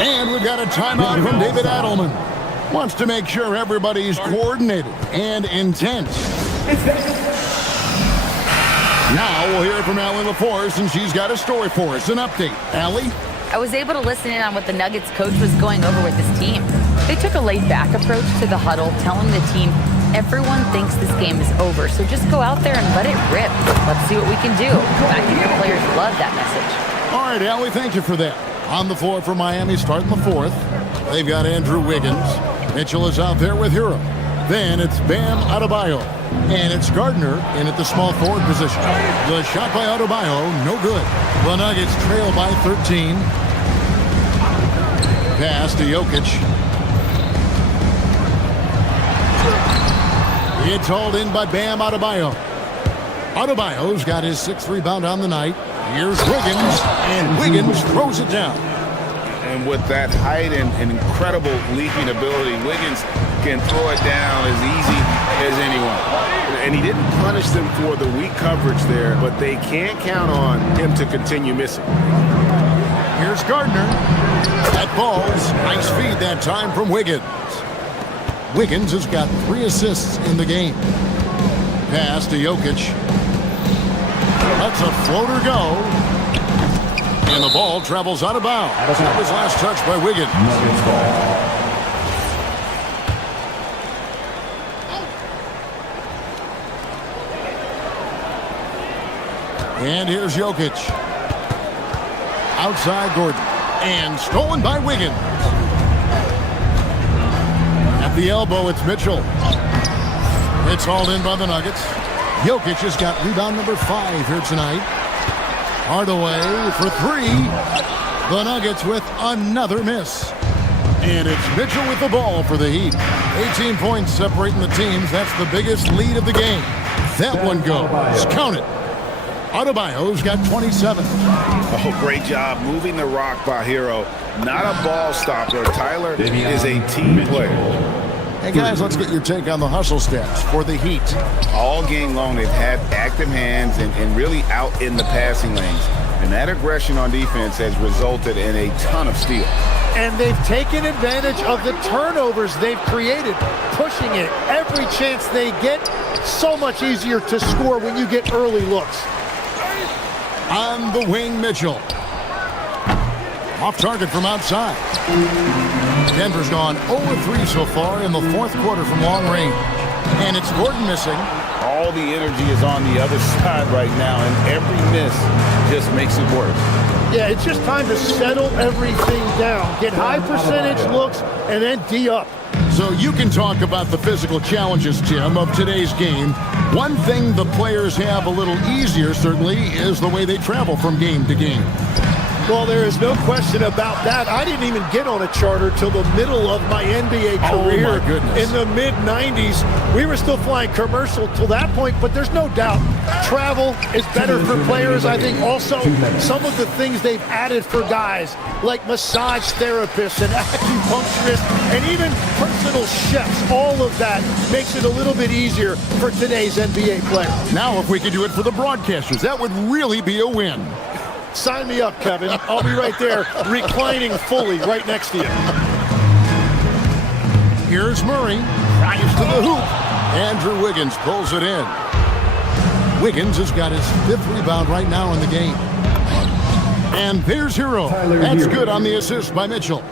And we've got a timeout from David Adelman. Wants to make sure everybody's coordinated and intense. Now we'll hear from Allie LaForce, and she's got a story for us. An update. Allie? I was able to listen in on what the Nuggets coach was going over with his team. They took a laid-back approach to the huddle, telling the team, everyone thinks this game is over, so just go out there and let it rip. Let's see what we can do. I think the players love that message. All right, Allie, thank you for that. On the floor for Miami, starting the fourth. They've got Andrew Wiggins. Mitchell is out there with Hero. Then it's Bam Adebayo. And it's Gardner in at the small forward position. The shot by Adebayo, no good. The Nuggets trail by 13. Pass to Jokic. It's hauled in by Bam Adebayo. Adebayo's got his 6th rebound on the night. Here's Wiggins, and Wiggins throws it down. And with that height and incredible leaping ability, Wiggins can throw it down as easy as anyone. And he didn't punish them for the weak coverage there, but they can't count on him to continue missing. Here's Gardner. That ball's nice feed that time from Wiggins. Wiggins has got 3 assists in the game. Pass to Jokic. Lets a floater go. And the ball travels out of bounds. That was last touch by Wiggins. And here's Jokic. Outside Gordon. And stolen by Wiggins. At the elbow, it's Mitchell. It's hauled in by the Nuggets. Jokic has got rebound number 5 here tonight. Hardaway for 3. The Nuggets with another miss. And it's Mitchell with the ball for the Heat. 18 points separating the teams. That's the biggest lead of the game. That one goes. Count it. Adebayo's got 27. Oh, great job moving the rock by Hero. Not a ball stopper. Tyler is a team player. Hey, guys, let's get your take on the hustle stats for the Heat. All game long, they've had active hands and really out in the passing lanes. And that aggression on defense has resulted in a ton of steals. And they've taken advantage of the turnovers they've created, pushing it every chance they get. So much easier to score when you get early looks. On the wing, Mitchell. Off target from outside. Denver's gone 0-3 so far in the 4th quarter from long range. And it's Gordon missing. All the energy is on the other side right now, and every miss just makes it worse. Yeah, it's just time to settle everything down. Get high percentage looks and then D up. So you can talk about the physical challenges, Tim, of today's game. One thing the players have a little easier, certainly, is the way they travel from game to game. Well, there is no question about that. I didn't even get on a charter till the middle of my NBA career. Oh, my goodness. In the mid-90s. We were still flying commercial till that point, but there's no doubt travel is better for players. I think also some of the things they've added for guys like massage therapists and acupuncturists and even personal chefs, all of that makes it a little bit easier for today's NBA player. Now, if we could do it for the broadcasters, that would really be a win. Sign me up, Kevin. I'll be right there, reclining fully right next to you. Here's Murray. Drives to the hoop. Andrew Wiggins pulls it in. Wiggins has got his 5th rebound right now in the game. And there's Hero. That's good on the assist by Mitchell.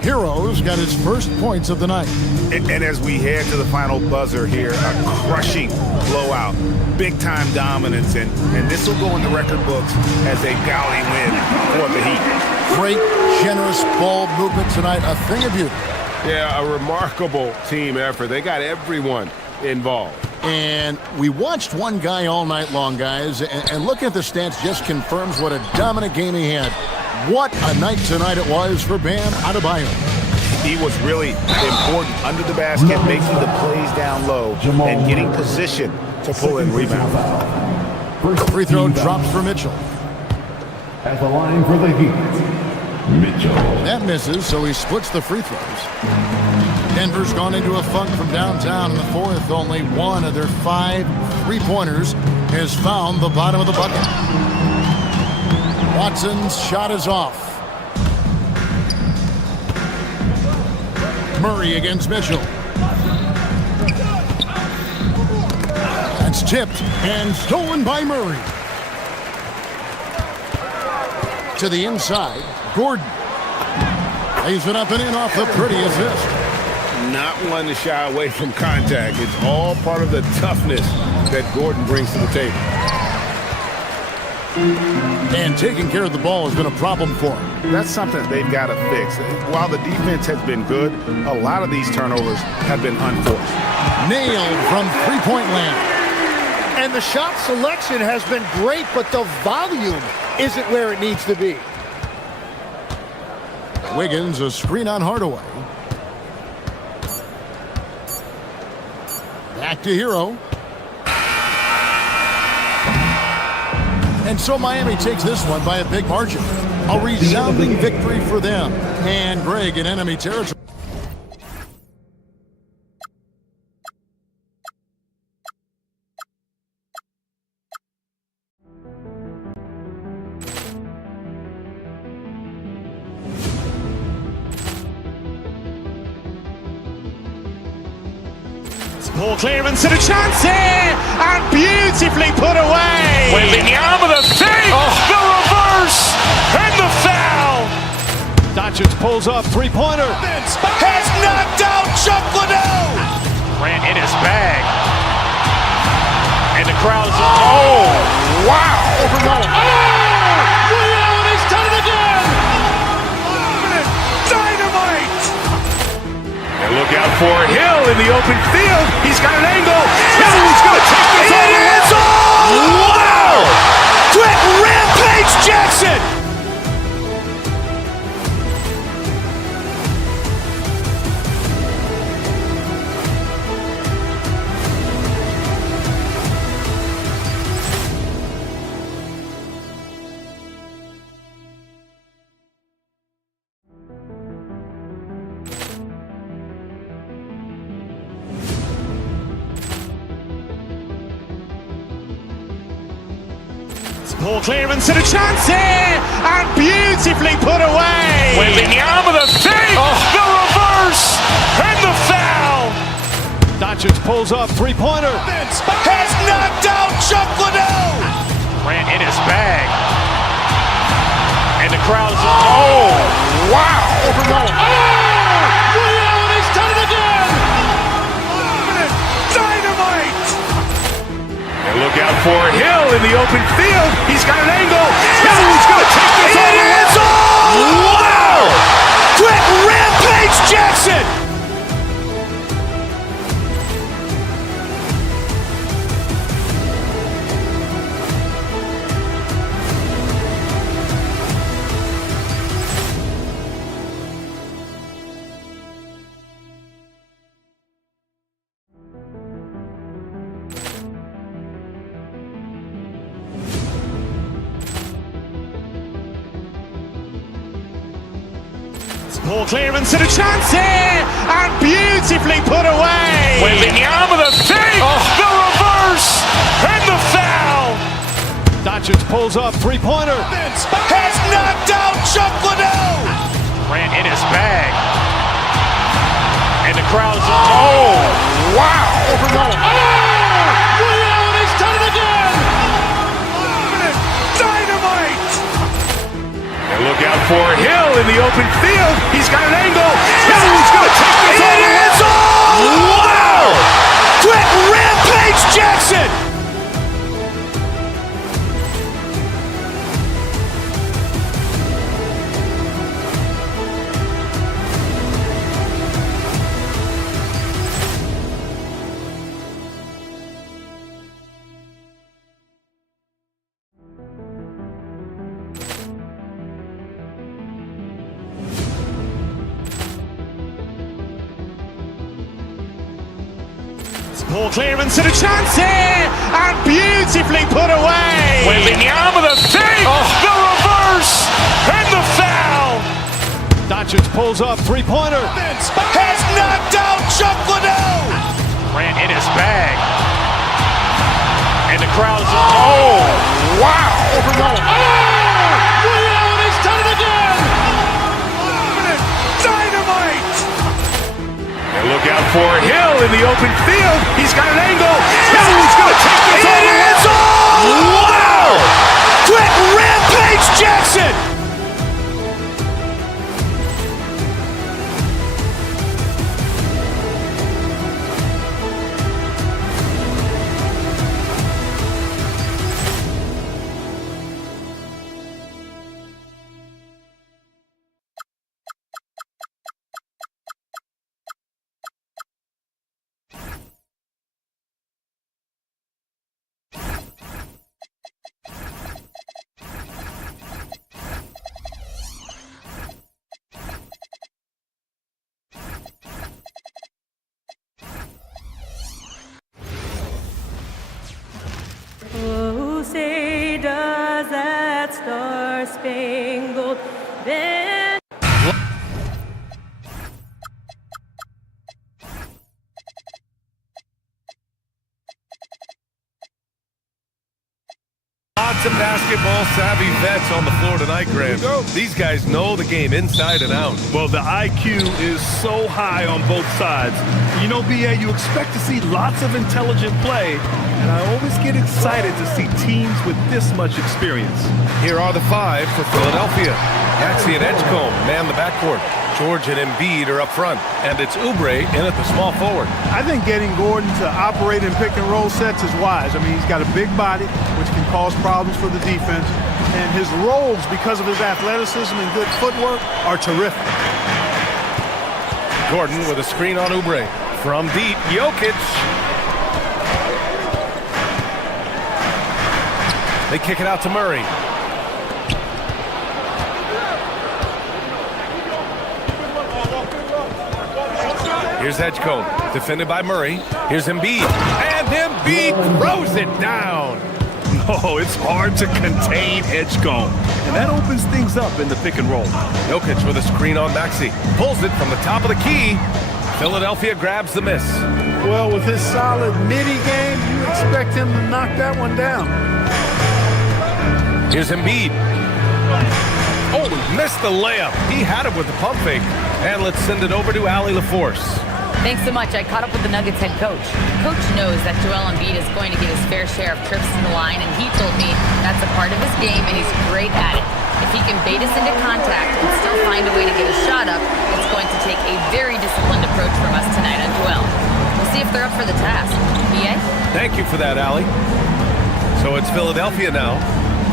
Hero's got his first points of the night. And as we head to the final buzzer here, a crushing blowout, big-time dominance, and this will go in the record books as a gaudy win for the Heat. Great, generous ball movement tonight, a thing of beauty. Yeah, a remarkable team effort. They got everyone involved. And we watched one guy all night long, guys, and looking at the stats just confirms what a dominant game he had. What a night tonight it was for Bam Adebayo. He was really important under the basket, making the plays down low and getting position to pull in rebound. First free throw drops for Mitchell. At the line for the Heat, Mitchell. That misses, so he splits the free throws. Denver's gone into a funk from downtown in the 4th. Only one of their 5 three-pointers has found the bottom of the bucket. Watson's shot is off. Murray against Mitchell. That's tipped and stolen by Murray. To the inside, Gordon. Lays it up and in off the pretty assist. Not one to shy away from contact. It's all part of the toughness that Gordon brings to the table. And taking care of the ball has been a problem for him. That's something they've got to fix. While the defense has been good, a lot of these turnovers have been unforced. Nailed from three-point land. And the shot selection has been great, but the volume isn't where it needs to be. Wiggins, a screen on Hardaway. Back to Hero. And so Miami takes this one by a big margin. A resounding victory for them. And Greg in enemy territory. Poor clearance and a chance here, and beautifully put away. Wembanyama the fake, the reverse, and the foul. Doncic pulls up, three-pointer. Has knocked out Chuck Liddell. Grant in his bag. And the crowd is, oh, wow. Allen has done it again. Dynamite. And look out for Hill in the open field. He's got an angle. He's going to take this all the way. Wow. Quick Rampage Jackson. Poor clearance and a chance here, and beautifully put away. Wembanyama the fake, the reverse, and the foul. Doncic pulls up, three-pointer. Has knocked out Chuck Liddell. Grant in his bag. And the crowd is, oh, wow. Allen has done it again. Dynamite. And look out for Hill in the open field. He's got an angle. He's going to take this all the way. Wow. Quick Rampage Jackson. Poor clearance and a chance here, and beautifully put away. Wembanyama the fake, the reverse, and the foul. Doncic pulls up, three-pointer. Has knocked out Chuck Liddell. Grant in his bag. And the crowd is, oh, wow. Allen has done it again. Dynamite. And look out for Hill in the open field. He's got an angle. He's going to take this all the way. Wow. Quick Rampage Jackson. Poor clearance and a chance here, and beautifully put away. Wembanyama the fake, the reverse, and the foul. Doncic pulls up, three-pointer. Has knocked out Chuck Liddell. Grant in his bag. And the crowd is, oh, wow. Allen has done it again. Dynamite. And look out for Hill in the open field. He's got an angle. He's going to take this all the way. Wow. Quick Rampage Jackson. Oh, say does that star-spangled banner... Lots of basketball-savvy vets on the floor tonight, Grant. These guys know the game inside and out. Well, the IQ is so high on both sides. You know, BA, you expect to see lots of intelligent play, and I always get excited to see teams with this much experience. Here are the five for Philadelphia. Maxey and Edgecombe man the backcourt. George and Embiid are up front, and it's Oubre in at the small forward. I think getting Gordon to operate in pick-and-roll sets is wise. I mean, he's got a big body, which can cause problems for the defense, and his rolls, because of his athleticism and good footwork, are terrific. Gordon with a screen on Oubre. From deep, Jokic. They kick it out to Murray. Here's Edgecombe, defended by Murray. Here's Embiid, and Embiid throws it down. Oh, it's hard to contain Edgecombe, and that opens things up in the pick and roll. Jokic with a screen on Maxey. Pulls it from the top of the key. Philadelphia grabs the miss. Well, with his solid midi game, you expect him to knock that one down. Here's Embiid. Oh, missed the layup. He had it with the pump fake. And let's send it over to Allie LaForce. Thanks so much. I caught up with the Nuggets head coach. Coach knows that Joel Embiid is going to get his fair share of trips to the line, and he told me that's a part of his game, and he's great at it. If he can bait us into contact and still find a way to get a shot up, it's going to take a very disciplined approach from us tonight on Joel. We'll see if they're up for the task. BA? Thank you for that, Allie. So it's Philadelphia now,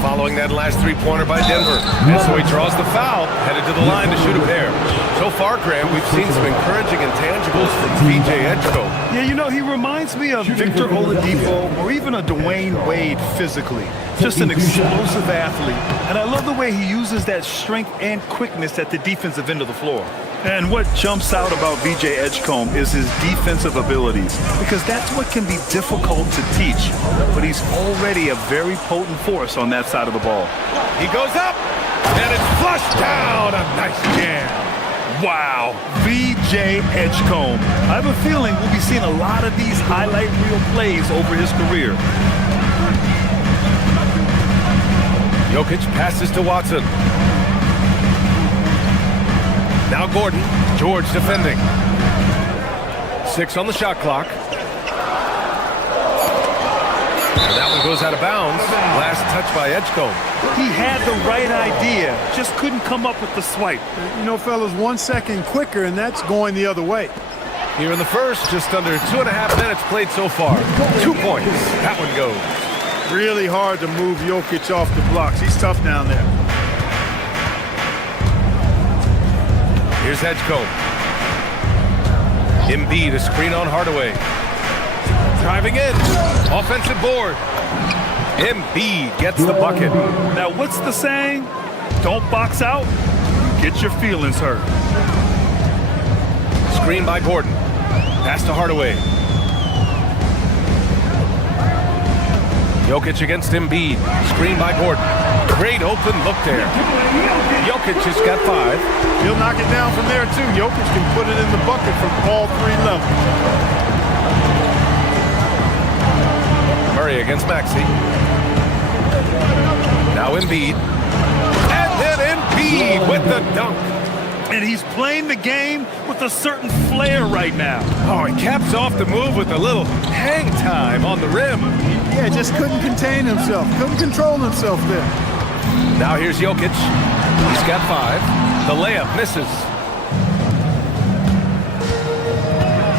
following that last three-pointer by Denver. And so he draws the foul, headed to the line to shoot a pair. So far, Graham, we've seen some encouraging intangibles from VJ Edgecombe. Yeah, you know, he reminds me of Victor Oladipo or even a Dwayne Wade physically. Just an explosive athlete. And I love the way he uses that strength and quickness at the defensive end of the floor. And what jumps out about VJ Edgecombe is his defensive abilities, because that's what can be difficult to teach. But he's already a very potent force on that side of the ball. He goes up, and it's flushed down. A nice jam. Wow, VJ Edgecombe. I have a feeling we'll be seeing a lot of these highlight reel plays over his career. Jokic passes to Watson. Now Gordon, George defending. 6 on the shot clock. And that one goes out of bounds. Last touch by Edgecombe. He had the right idea, just couldn't come up with the swipe. You know, fellas, 1 second quicker, and that's going the other way. Here in the first, just under 2.5 minutes played so far. 2 points. That one goes. Really hard to move Jokic off the blocks. He's tough down there. Here's Edgecombe. Embiid, a screen on Hardaway. Driving in. Offensive board. Embiid gets the bucket. Now, what's the saying? Don't box out. Get your feelings hurt. Screen by Gordon. Pass to Hardaway. Jokic against Embiid. Screen by Gordon. Great open look there. Jokic has got 5. He'll knock it down from there, too. Jokic can put it in the bucket from all 3 levels. Murray against Maxey. Now Embiid. And then Embiid with the dunk. And he's playing the game with a certain flair right now. Oh, he caps off the move with a little hang time on the rim. Yeah, just couldn't contain himself. Couldn't control himself there. Now here's Jokic. He's got 5. The layup misses.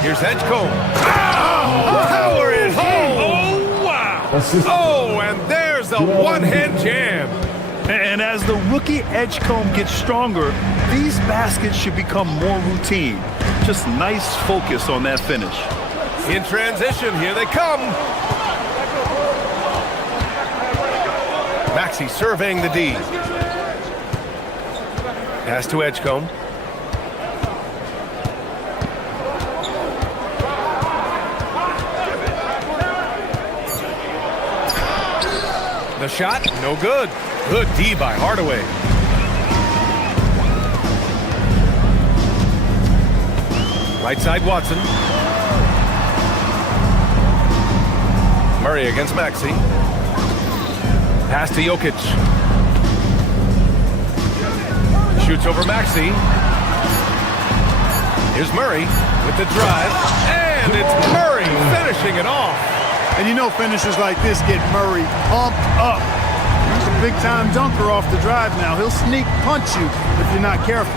Here's Edgecombe. Oh, power it home. Oh, wow. Oh, and there's a one-hand jam. And as the rookie Edgecombe gets stronger, these baskets should become more routine. Just nice focus on that finish. In transition, here they come. Maxey surveying the D. Pass to Edgecombe. The shot, no good. Good D by Hardaway. Right side, Watson. Murray against Maxey. Pass to Jokic. Shoots over Maxey. Here's Murray with the drive. And it's Murray finishing it off. And you know finishers like this get Murray pumped up. He's a big-time dunker off the drive now. He'll sneak punch you if you're not careful.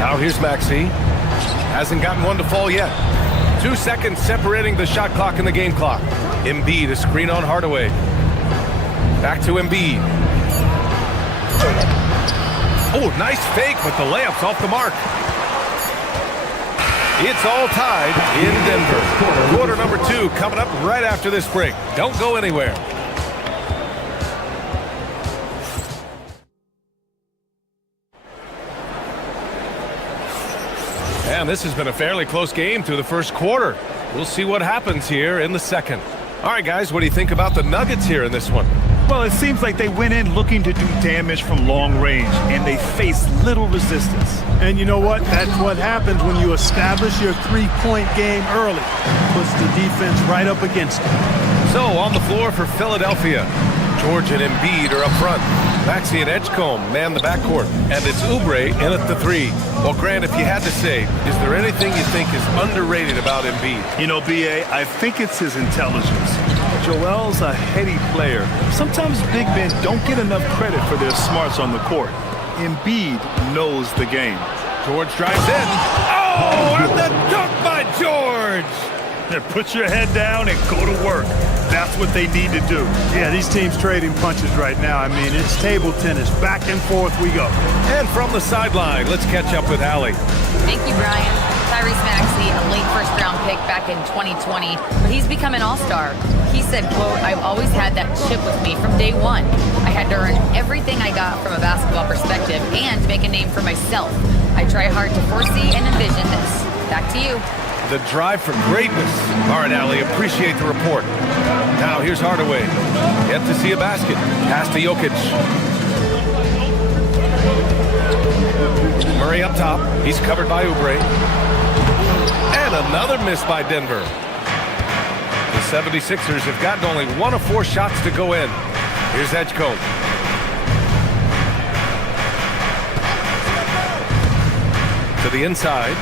Now here's Maxey. Hasn't gotten one to fall yet. 2 seconds separating the shot clock and the game clock. Embiid, a screen on Hardaway. Back to Embiid. Oh, nice fake, but the layup's off the mark. It's all tied in Denver. Quarter number 2 coming up right after this break. Don't go anywhere. And this has been a fairly close game through the first quarter. We'll see what happens here in the second. All right, guys, what do you think about the Nuggets here in this one? Well, it seems like they went in looking to do damage from long range, and they faced little resistance. And you know what? That's what happens when you establish your three-point game early. Puts the defense right up against it. So, on the floor for Philadelphia, George and Embiid are up front. Maxey and Edgecombe man the backcourt, and it's Oubre in at the 3. Well, Grant, if you had to say, is there anything you think is underrated about Embiid? You know, B.A., I think it's his intelligence. Joel's a heady player. Sometimes big men don't get enough credit for their smarts on the court. Embiid knows the game. George drives in. Oh, and the dunk by George! Put your head down and go to work. That's what they need to do. Yeah, these teams trading punches right now. I mean, it's table tennis. Back and forth we go. And from the sideline, let's catch up with Allie. Thank you, Brian. Tyrese Maxey, a late first-round pick back in 2020, but he's become an all-star. He said, quote, "I've always had that chip with me from day one. I had to earn everything I got from a basketball perspective and make a name for myself. I try hard to foresee and envision this." Back to you. The drive for greatness. All right, Allie, appreciate the report. Now here's Hardaway. Yet to see a basket. Pass to Jokic. Murray up top. He's covered by Oubre. And another miss by Denver. The 76ers have gotten only 1 of 4 shots to go in. Here's Edgecombe. To the inside.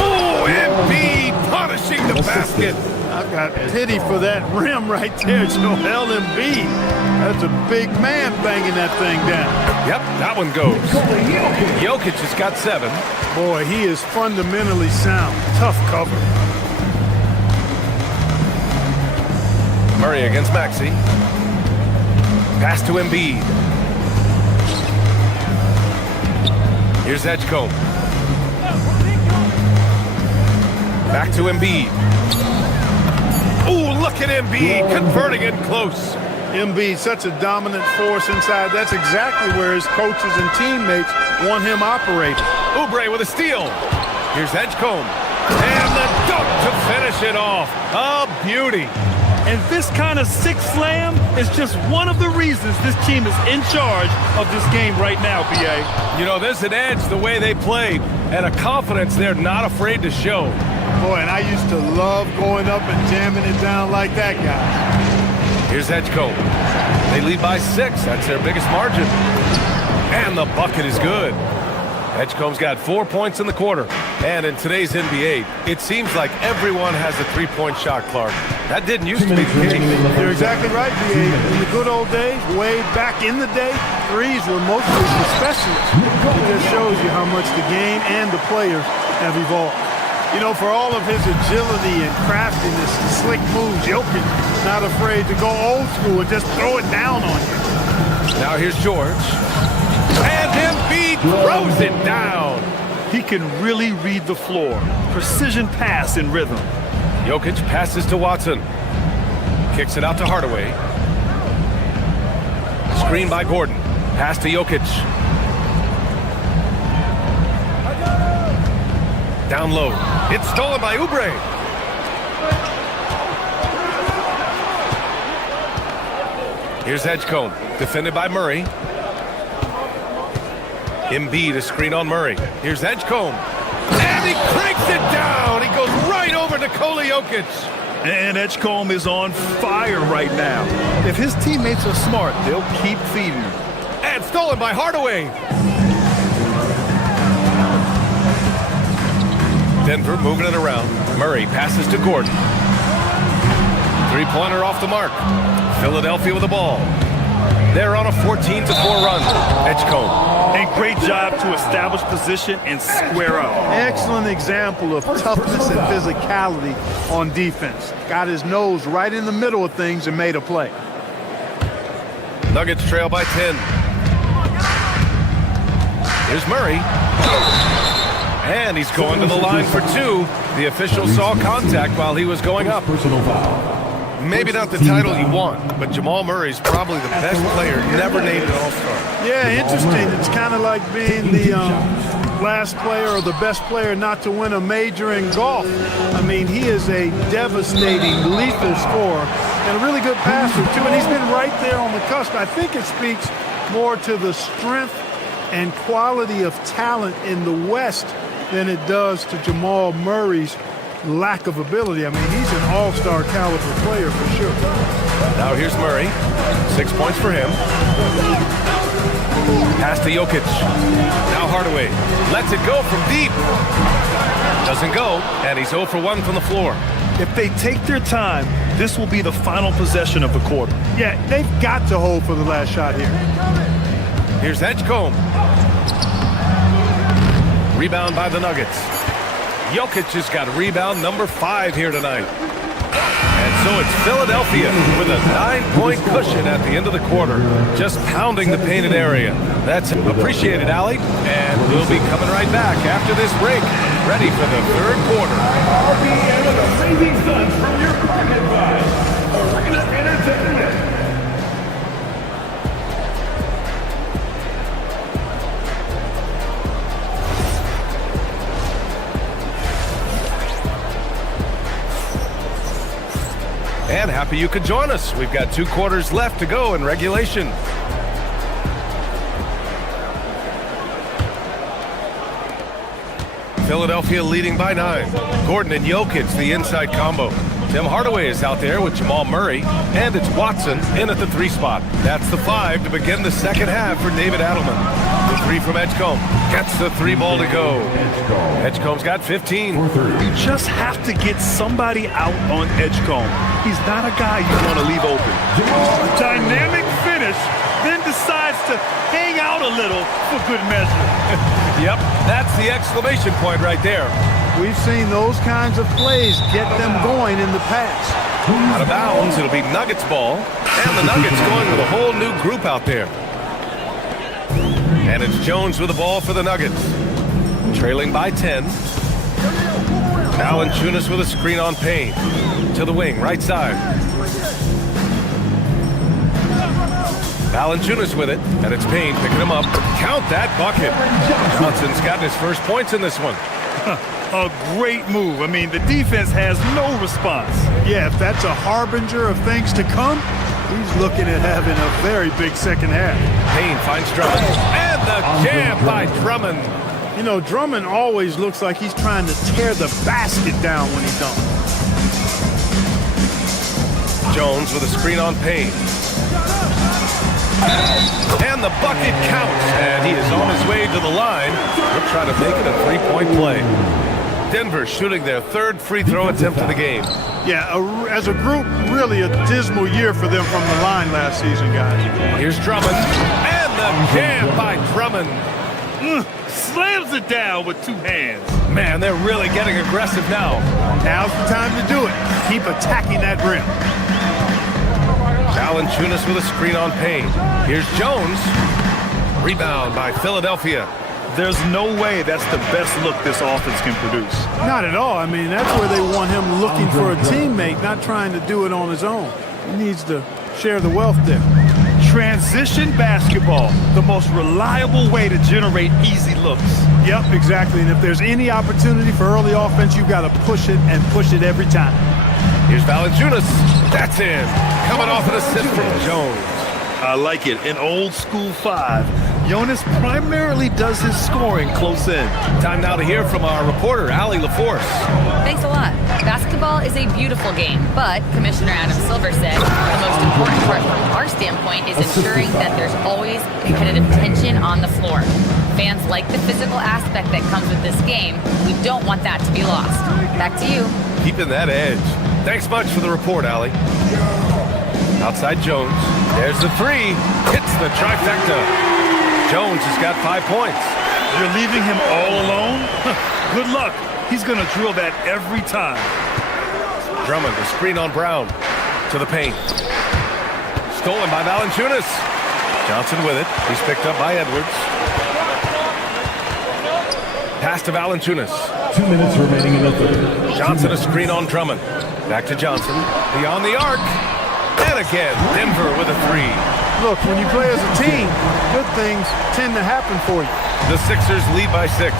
Oh, Embiid punishing the basket. I've got pity for that rim right there, Joel Embiid. That's a big man banging that thing down. Yep, that one goes. Jokic has got 7. Boy, he is fundamentally sound. Tough cover. Murray against Maxey. Pass to Embiid. Here's Edgecombe. Back to Embiid. Oh, look at Embiid converting it close. Embiid, such a dominant force inside. That's exactly where his coaches and teammates want him operating. Oubre with a steal. Here's Edgecombe. And the dunk to finish it off. A beauty. And this kind of sick slam is just one of the reasons this team is in charge of this game right now, B.A. You know, there's an edge the way they play and a confidence they're not afraid to show. Boy, and I used to love going up and jamming it down like that guy. Here's Edgecombe. They lead by 6. That's their biggest margin. And the bucket is good. Edgecombe's got 4 points in the quarter. And in today's NBA, it seems like everyone has a three-point shot, Clark. That didn't used to be the case. You're exactly right, B.A. In the good old days, way back in the day, threes were mostly the specialists. It just shows you how much the game and the players have evolved. You know, for all of his agility and craftiness and slick moves, Jokic not afraid to go old school and just throw it down on you. Now here's George. And Embiid throws it down. He can really read the floor. Precision pass in rhythm. Jokic passes to Watson. Kicks it out to Hardaway. Screen by Gordon. Pass to Jokic. Down low. It's stolen by Oubre. Here's Edgecombe. Defended by Murray. Embiid, a screen on Murray. Here's Edgecombe. And he cranks it down. He goes right over Nikola Jokic. And Edgecombe is on fire right now. If his teammates are smart, they'll keep feeding him. And stolen by Hardaway. Denver moving it around. Murray passes to Gordon. Three-pointer off the mark. Philadelphia with the ball. They're on a 14-4 run. Edgecombe. And great job to establish position and square up. Excellent example of toughness and physicality on defense. Got his nose right in the middle of things and made a play. Nuggets trail by 10. Here's Murray. And he's going to the line for two. The official saw contact while he was going up. Personal foul. Maybe not the title you want, but Jamal Murray's probably the best player never named an All-Star. Yeah, interesting. It's kind of like being the last player or the best player not to win a major in golf. I mean, he is a devastating, lethal scorer and a really good passer, too. And he's been right there on the cusp. I think it speaks more to the strength and quality of talent in the West than it does to Jamal Murray's lack of ability. I mean, he's an all-star caliber player for sure. Now here's Murray. 6 points for him. Pass to Jokic. Now Hardaway lets it go from deep. Doesn't go, and he's 0 for 1 from the floor. If they take their time, this will be the final possession of the quarter. Yeah, they've got to hold for the last shot here. Here's Edgecombe. Rebound by the Nuggets. Jokic has got rebound number 5 here tonight. And so it's Philadelphia with a 9-point cushion at the end of the quarter, just pounding the painted area. That's appreciated, Allie. And we'll be coming right back after this break, ready for the third quarter. RBN with amazing stunts from your pocket by Arena Entertainment. And happy you could join us. We've got 2 quarters left to go in regulation. Philadelphia leading by 9. Gordon and Jokic, the inside combo. Tim Hardaway is out there with Jamal Murray, and it's Watson in at the 3 spot. That's the 5 to begin the second half for David Adelman. The 3 from Edgecombe. Gets the 3 ball to go. Edgecombe's got 15. You just have to get somebody out on Edgecombe. He's not a guy you want to leave open. A dynamic finish, then decides to hang out a little for good measure. Yep, that's the exclamation point right there. We've seen those kinds of plays get them going in the past. Out of bounds, it'll be Nuggets ball. And the Nuggets going with a whole new group out there. And it's Jones with the ball for the Nuggets. Trailing by 10. Valanciunas with a screen on Payne. To the wing, right side. Valanciunas with it, and it's Payne picking him up. Count that bucket. Johnson's gotten his first points in this one. A great move. I mean, the defense has no response. Yeah, if that's a harbinger of things to come, he's looking at having a very big second half. Payne finds Drummond. And the jam by Drummond. You know, Drummond always looks like he's trying to tear the basket down when he dunks. Jones with a screen on Payne. And the bucket counts. And he is on his way to the line. He'll try to make it a 3-point play. Denver shooting their 3rd free throw attempt of the game. Yeah, as a group, really a dismal year for them from the line last season, guys. Here's Drummond. And the jam by Drummond. Slams it down with 2 hands. Man, they're really getting aggressive now. Now's the time to do it. Keep attacking that rim. Valanciunas with a screen on Payne. Here's Jones. Rebound by Philadelphia. There's no way that's the best look this offense can produce. Not at all. I mean, that's where they want him looking for a teammate, not trying to do it on his own. He needs to share the wealth there. Transition basketball, the most reliable way to generate easy looks. Yep, exactly. And if there's any opportunity for early offense, you've got to push it and push it every time. Here's Valanciunas. That's in. Coming off an assist from Jones. I like it. An old school 5. Jonas primarily does his scoring close in. Time now to hear from our reporter, Allie LaForce. Thanks a lot. Basketball is a beautiful game, but Commissioner Adam Silver said the most important part from our standpoint is ensuring that there's always competitive tension on the floor. Fans like the physical aspect that comes with this game. We don't want that to be lost. Back to you. Keeping that edge. Thanks much for the report, Allie. Outside Jones. There's the three. Hits the trifecta. Jones has got 5 points. You're leaving him all alone? Good luck. He's going to drill that every time. Drummond, the screen on Brown. To the paint. Stolen by Valanciunas. Johnson with it. He's picked up by Edwards. Pass to Valanciunas. 2 minutes remaining in the third. Johnson, a screen on Drummond. Back to Johnson. Beyond the arc. And again, Denver with a three. Look, when you play as a team, good things tend to happen for you. The Sixers lead by 6.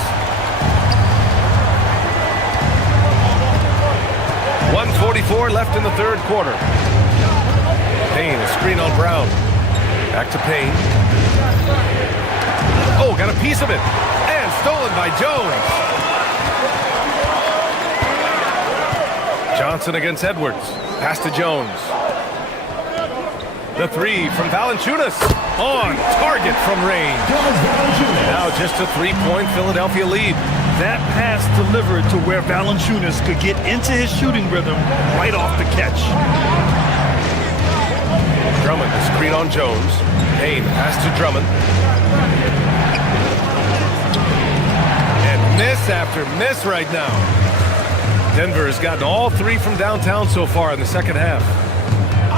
1:44 left in the third quarter. Payne, a screen on Brown. Back to Payne. Oh, got a piece of it. And stolen by Jones. Johnson against Edwards. Pass to Jones. The three from Valanciunas. On target from range. Now just a 3-point Philadelphia lead. That pass delivered to where Valanciunas could get into his shooting rhythm right off the catch. Drummond, the screen on Jones. Payne, pass to Drummond. And miss after miss right now. Denver has gotten all 3 from downtown so far in the second half.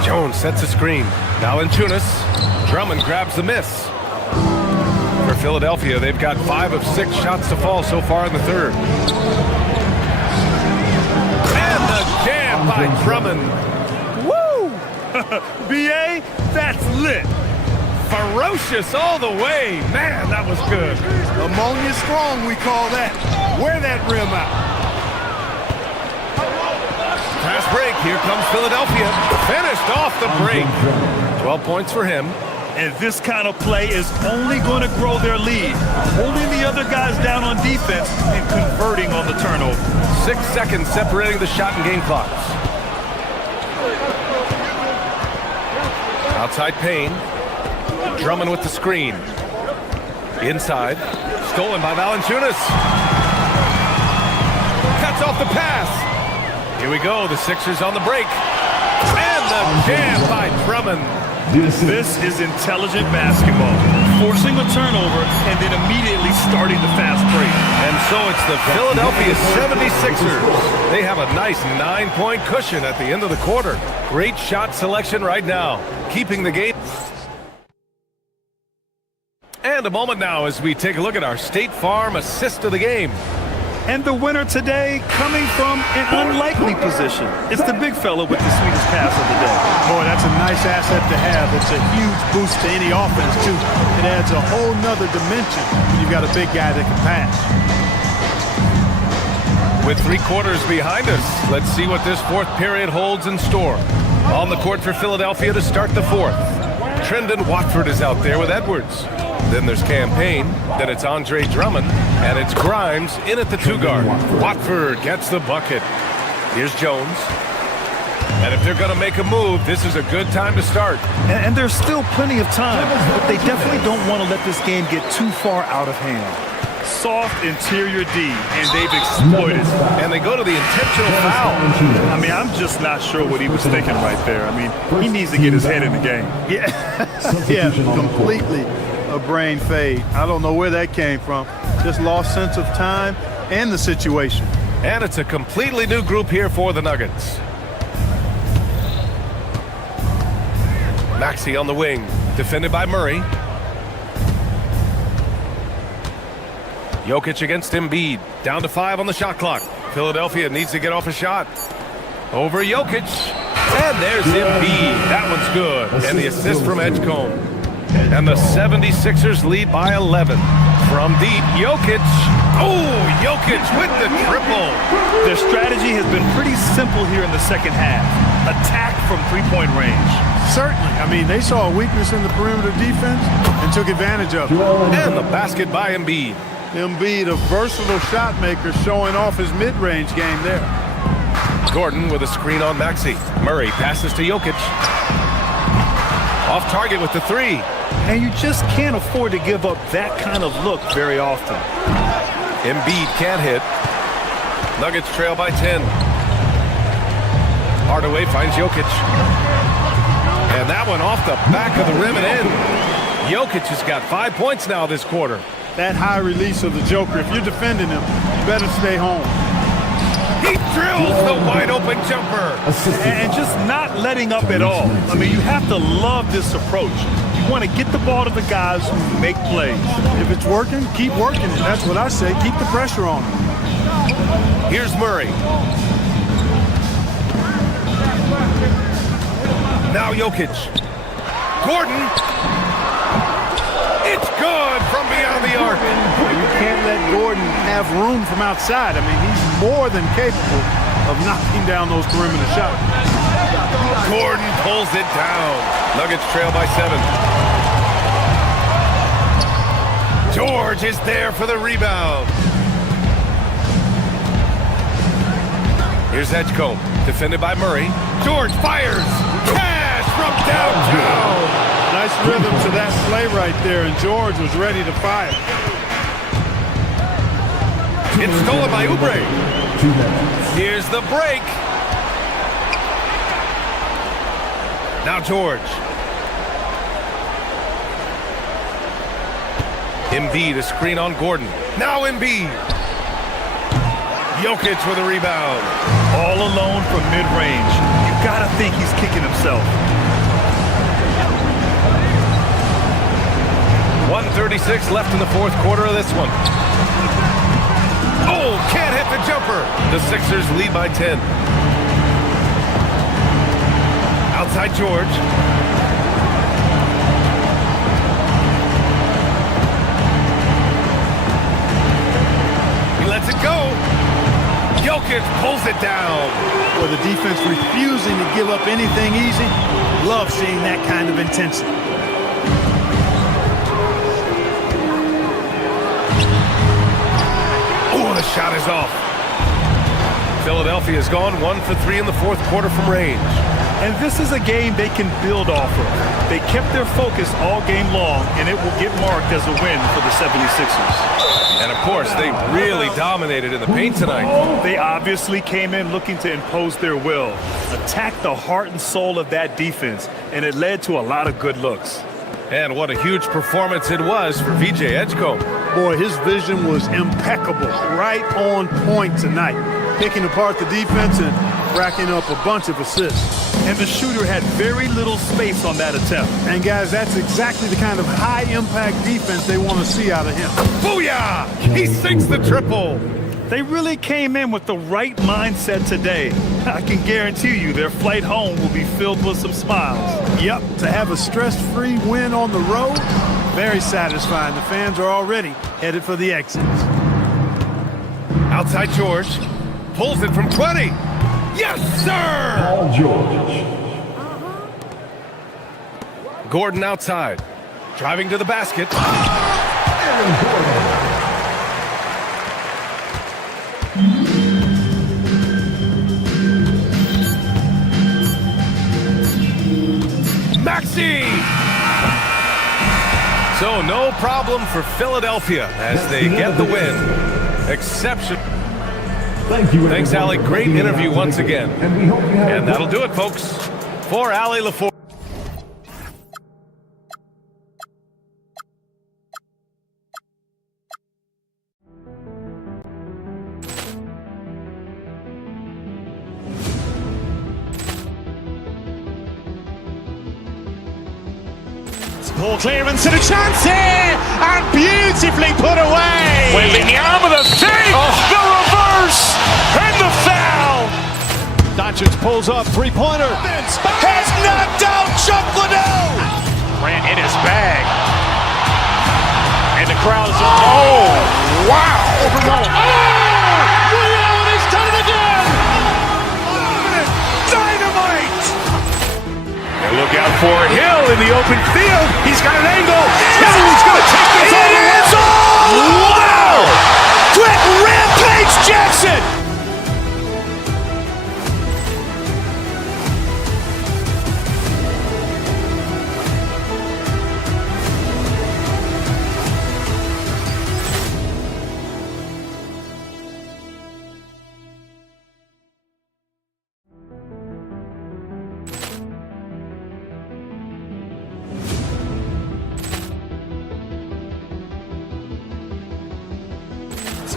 Jones sets a screen. Valanciunas. Drummond grabs the miss. For Philadelphia, they've got 5 of 6 shots to fall so far in the third. And the jam by Drummond. Woo! B.A., that's lit. Ferocious all the way. Man, that was good. Ammonia strong, we call that. Wear that rim out. Pass break. Here comes Philadelphia. Finished off the break. 12 points for him. And this kind of play is only going to grow their lead. Holding the other guys down on defense and converting on the turnover. 6 seconds separating the shot and game clocks. Outside Payne. Drummond with the screen. Inside. Stolen by Valanciunas. Cuts off the pass. Here we go. The Sixers on the break. And the jam by Drummond. This is intelligent basketball. Forcing a turnover and then immediately starting the fast break. And so it's the Philadelphia 76ers. They have a nice 9-point cushion at the end of the quarter. Great shot selection right now. Keeping the game. And a moment now as we take a look at our State Farm assist of the game. And the winner today coming from an unlikely position. It's the big fella with the sweetest pass of the day. Boy, that's a nice asset to have. It's a huge boost to any offense, too. It adds a whole nother dimension when you've got a big guy that can pass. With 3 quarters behind us, let's see what this fourth period holds in store. On the court for Philadelphia to start the fourth. Trendon Watford is out there with Edwards. Then there's Payne, then it's Andre Drummond, and it's Grimes in at the 2-guard. Watford gets the bucket. Here's Jones. And if they're going to make a move, this is a good time to start. And there's still plenty of time, but they definitely don't want to let this game get too far out of hand. Soft interior D, and they've exploited. And they go to the intentional foul. I mean, I'm just not sure what he was thinking right there. I mean, he needs to get his head in the game. Yeah, yeah, completely a brain fade. I don't know where that came from. Just lost sense of time and the situation. And it's a completely new group here for the Nuggets. Maxey on the wing, defended by Murray. Jokic against Embiid, down to 5 on the shot clock. Philadelphia needs to get off a shot. Over Jokic, and there's Embiid. That one's good, and the assist from Edgecombe. And the 76ers lead by 11. From deep, Jokic. Oh, Jokic with the triple. Their strategy has been pretty simple here in the second half. Attack from three-point range. Certainly. I mean, they saw a weakness in the perimeter defense and took advantage of it. And the basket by Embiid. Embiid, a versatile shot maker, showing off his mid-range game there. Gordon with a screen on Maxey. Murray passes to Jokic. Off target with the three. And you just can't afford to give up that kind of look very often. Embiid can't hit. Nuggets trail by 10. Hardaway finds Jokic. And that one off the back of the rim and in. Jokic has got 5 points now this quarter. That high release of the Joker, if you're defending him, you better stay home. He drills the wide open jumper. And just not letting up at all. I mean, you have to love this approach. You want to get the ball to the guys who make plays. If it's working, keep working it. That's what I say. Keep the pressure on him. Here's Murray. Now Jokic. Gordon. It's good from beyond the arc. You can't let Gordon have room from outside. I mean, he's more than capable of knocking down those perimeter shots. Gordon pulls it down. Nuggets trail by 7. George is there for the rebound. Here's Edgecombe, defended by Murray. George fires. Cash from downtown. Nice rhythm to that play right there, and George was ready to fire. It's stolen by Oubre. Here's the break. Now George. Embiid, a screen on Gordon. Now Embiid. Jokic with a rebound. All alone from mid-range. You gotta think he's kicking himself. 1:36 left in the fourth quarter of this one. Oh, can't hit the jumper. The Sixers lead by 10. Outside George. He lets it go. Jokic pulls it down. Or the defense refusing to give up anything easy. Love seeing that kind of intensity. The shot is off. Philadelphia has gone 1 for 3 in the fourth quarter from range. And this is a game they can build off of. They kept their focus all game long, and it will get marked as a win for the 76ers. And of course, they really dominated in the paint tonight. They obviously came in looking to impose their will, attack the heart and soul of that defense, and it led to a lot of good looks. And what a huge performance it was for VJ Edgecombe. Boy, his vision was impeccable, right on point tonight. Picking apart the defense and racking up a bunch of assists. And the shooter had very little space on that attempt. And guys, that's exactly the kind of high-impact defense they want to see out of him. Booyah! He sinks the triple. They really came in with the right mindset today. I can guarantee you their flight home will be filled with some smiles. Yep, to have a stress-free win on the road, very satisfying. The fans are already headed for the exits. Outside George. Pulls it from 20. Yes, sir! Paul George. Gordon outside. Driving to the basket. Aaron Gordon. Maxey! So no problem for Philadelphia as they get the win. Exceptional. Thank you. Thanks, Allie. Great interview once again. And that'll do it, folks. For Allie LaForge. Ball clearance and a chance here, and beautifully put away. Wembanyama the save, the reverse, and the foul. Doncic pulls up, three-pointer. Has knocked out Chuck Liddell. Ran in his bag. And the crowd is... Oh, wow. Over goal. Oh! Rio, and he's done it again! Dynamite! And look out for Hill in the open field. He's got an angle. Hill is going to take this all the way. Wow! Quick Rampage Jackson!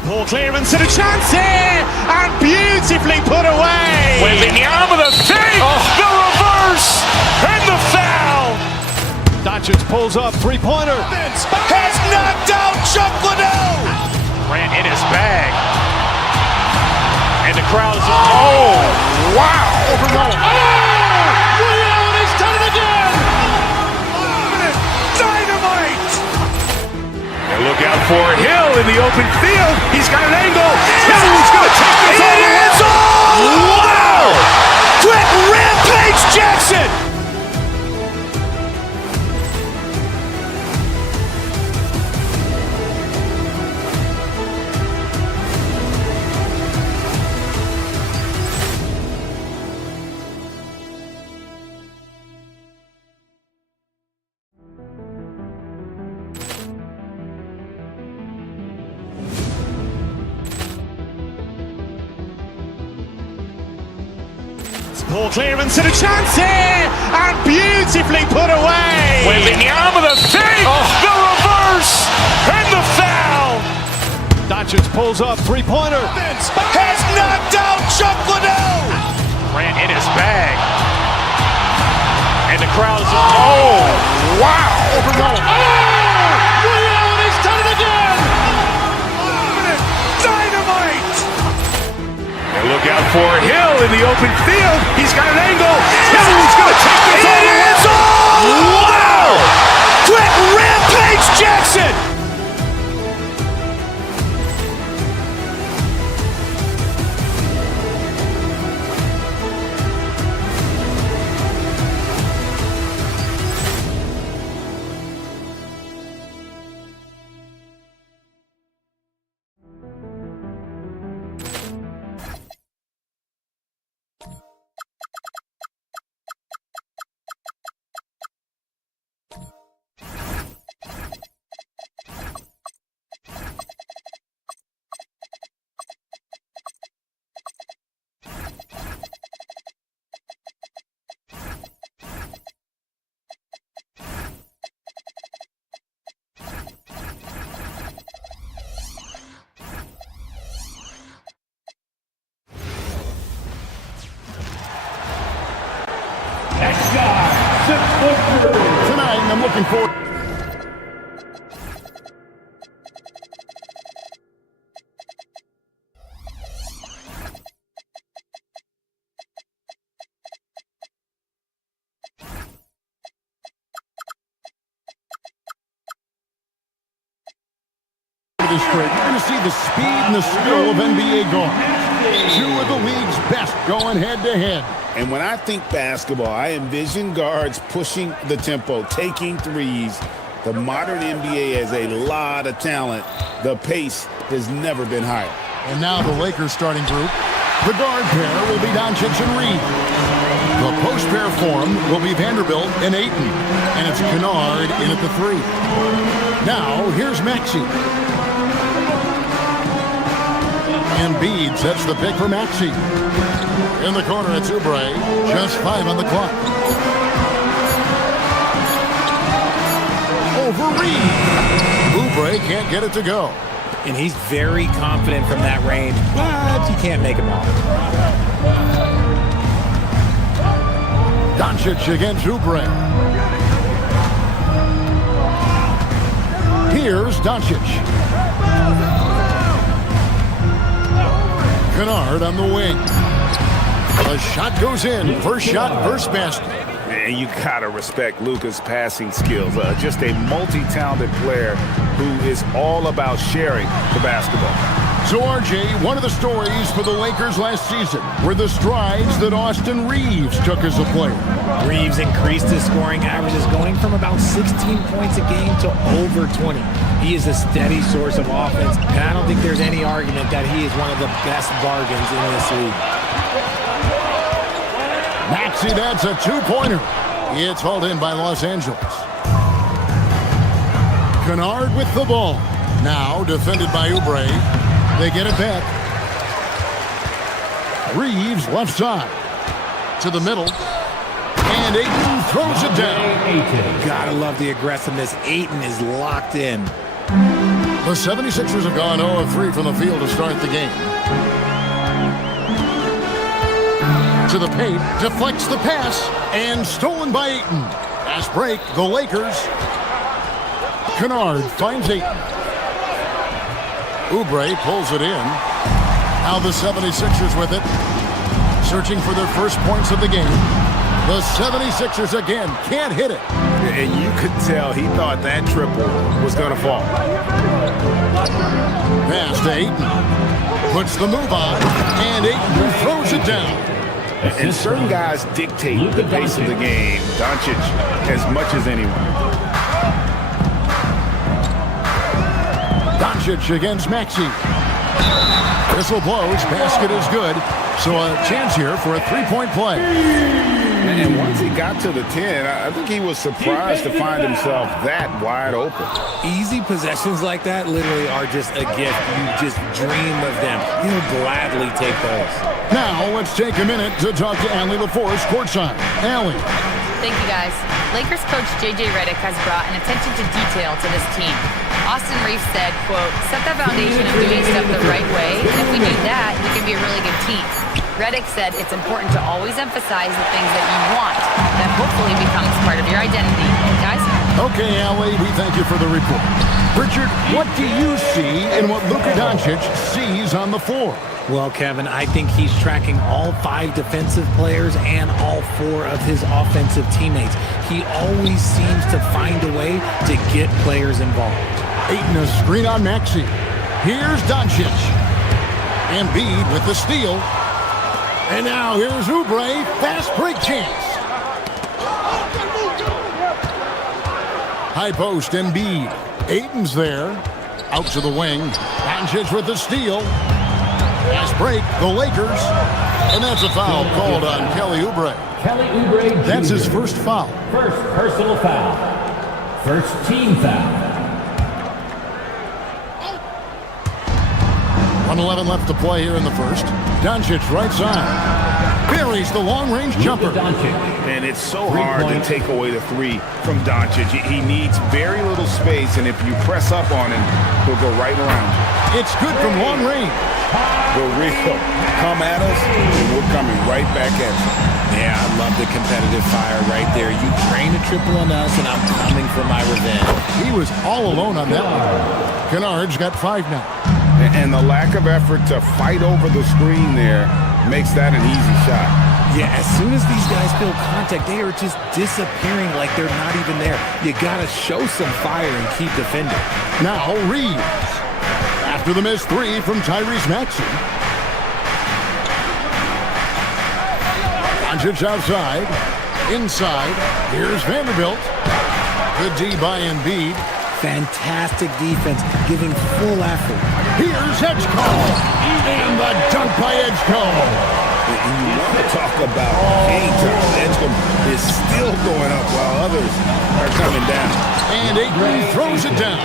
Ball clearance and a chance here, and beautifully put away. Wembanyama the save, the reverse, and the foul. Doncic pulls up, three-pointer. Has knocked out Chuck Liddell. Ran in his bag. And the crowd is... Oh, wow. Over goal. Oh! Rio, and he's done it again. Dynamite. And look out for Hill in the open field. He's got an angle. Hill is going to take this all the way. Wow! Quick Rampage Jackson! Ball clearance and a chance here, and beautifully put away. Wembanyama the save, the reverse, and the foul. Doncic pulls up, three-pointer. Has knocked out Chuck Liddell. Ran in his bag. And the crowd is... Oh, wow. Over goal. Oh! Rio, and he's done it again. Dynamite. And look out for Hill in the open field. He's got an angle. Hill is going to take this all the way. Wow! Quick Rampage Jackson! Tonight, I'm looking forward. You're going to see the speed and the skill of NBA guards. Two of the league's best going head-to-head. And when I think basketball, I envision guards pushing the tempo, taking threes. The modern NBA has a lot of talent. The pace has never been higher. And now the Lakers starting group. The guard pair will be Doncic and Reed. The post pair form will be Vanderbilt and Ayton. And it's Kennard in at the 3. Now, here's Maxey. Embiid sets the pick for Maxey. In the corner, it's Oubre. Just 5 on the clock. Over Reed. Oubre can't get it to go. And he's very confident from that range, but you can't make him out. Doncic against Oubre. Here's Doncic. Kennard on the wing. The shot goes in. First shot, first basket. And you gotta respect Luka's passing skills. Just a multi-talented player who is all about sharing the basketball. So, RJ, one of the stories for the Lakers last season were the strides that Austin Reeves took as a player. Reeves increased his scoring averages, going from about 16 points a game to over 20. He is a steady source of offense, and I don't think there's any argument that he is one of the best bargains in this league. Maxey, that's a two-pointer. It's hauled in by Los Angeles. Kennard with the ball. Now defended by Oubre. They get it back. Reeves left side. To the middle. And Ayton throws it down. Gotta love the aggressiveness. Ayton is locked in. The 76ers have gone 0 of 3 from the field to start the game. To the paint, deflects the pass, and stolen by Ayton. Fast break, the Lakers. Kennard finds Ayton. Oubre pulls it in. Now the 76ers with it. Searching for their first points of the game. The 76ers again can't hit it. And you could tell he thought that triple was going to fall. Pass to Ayton. Puts the move on. And Ayton throws it down. And certain guys dictate the pace of the game. Doncic as much as anyone. Doncic against Maxey. Whistle blows. Basket is good. So a chance here for a three-point play. And once he got to the 10, I think he was surprised to find himself that wide open. Easy possessions like that literally are just a gift. You just dream of them. You'll gladly take those. Now let's take a minute to talk to Allie LaForce courtside. Allie. Thank you, guys. Lakers coach J.J. Redick has brought an attention to detail to this team. Austin Reeves said, quote, set the foundation of doing stuff the right way, and if we do that, we can be a really good team. Redick said it's important to always emphasize the things that you want. That hopefully becomes part of your identity. Guys? Okay, Allie, we thank you for the report. Richard, what do you see in what Luka Doncic sees on the floor? Well, Kevin, I think he's tracking all 5 defensive players and all 4 of his offensive teammates. He always seems to find a way to get players involved. Ayton a screen on Maxey. Here's Doncic. Embiid with the steal. And now here's Oubre. Fast break chance. High post, Embiid. Ayton's there. Out to the wing. Doncic with the steal. Fast break, the Lakers. And that's a foul called on Kelly Oubre. Kelly Oubre. That's his first foul. First personal foul. First team foul. 1:11 left to play here in the first. Doncic right side. Buries the long-range jumper. And it's so hard to take away the 3 from Doncic. He needs very little space, and if you press up on him, he'll go right around you. It's good from long range. The real come at us, and we're coming right back at you. Yeah, I love the competitive fire right there. You drain a triple on us, and I'm coming for my revenge. He was all alone on that one. Kennard's got 5 now. And the lack of effort to fight over the screen there makes that an easy shot. Yeah, as soon as these guys feel contact, they are just disappearing like they're not even there. You got to show some fire and keep defending. Now Reeves. After the missed 3 from Tyrese Maxey. Doncic outside. Inside. Here's Vanderbilt. Good D by Embiid. Fantastic defense, giving full effort. Here's Edgecombe. And the dunk by Edgecombe. And you want to talk about game time. Edgecombe is still going up while others are coming down. And Ayton throws it down.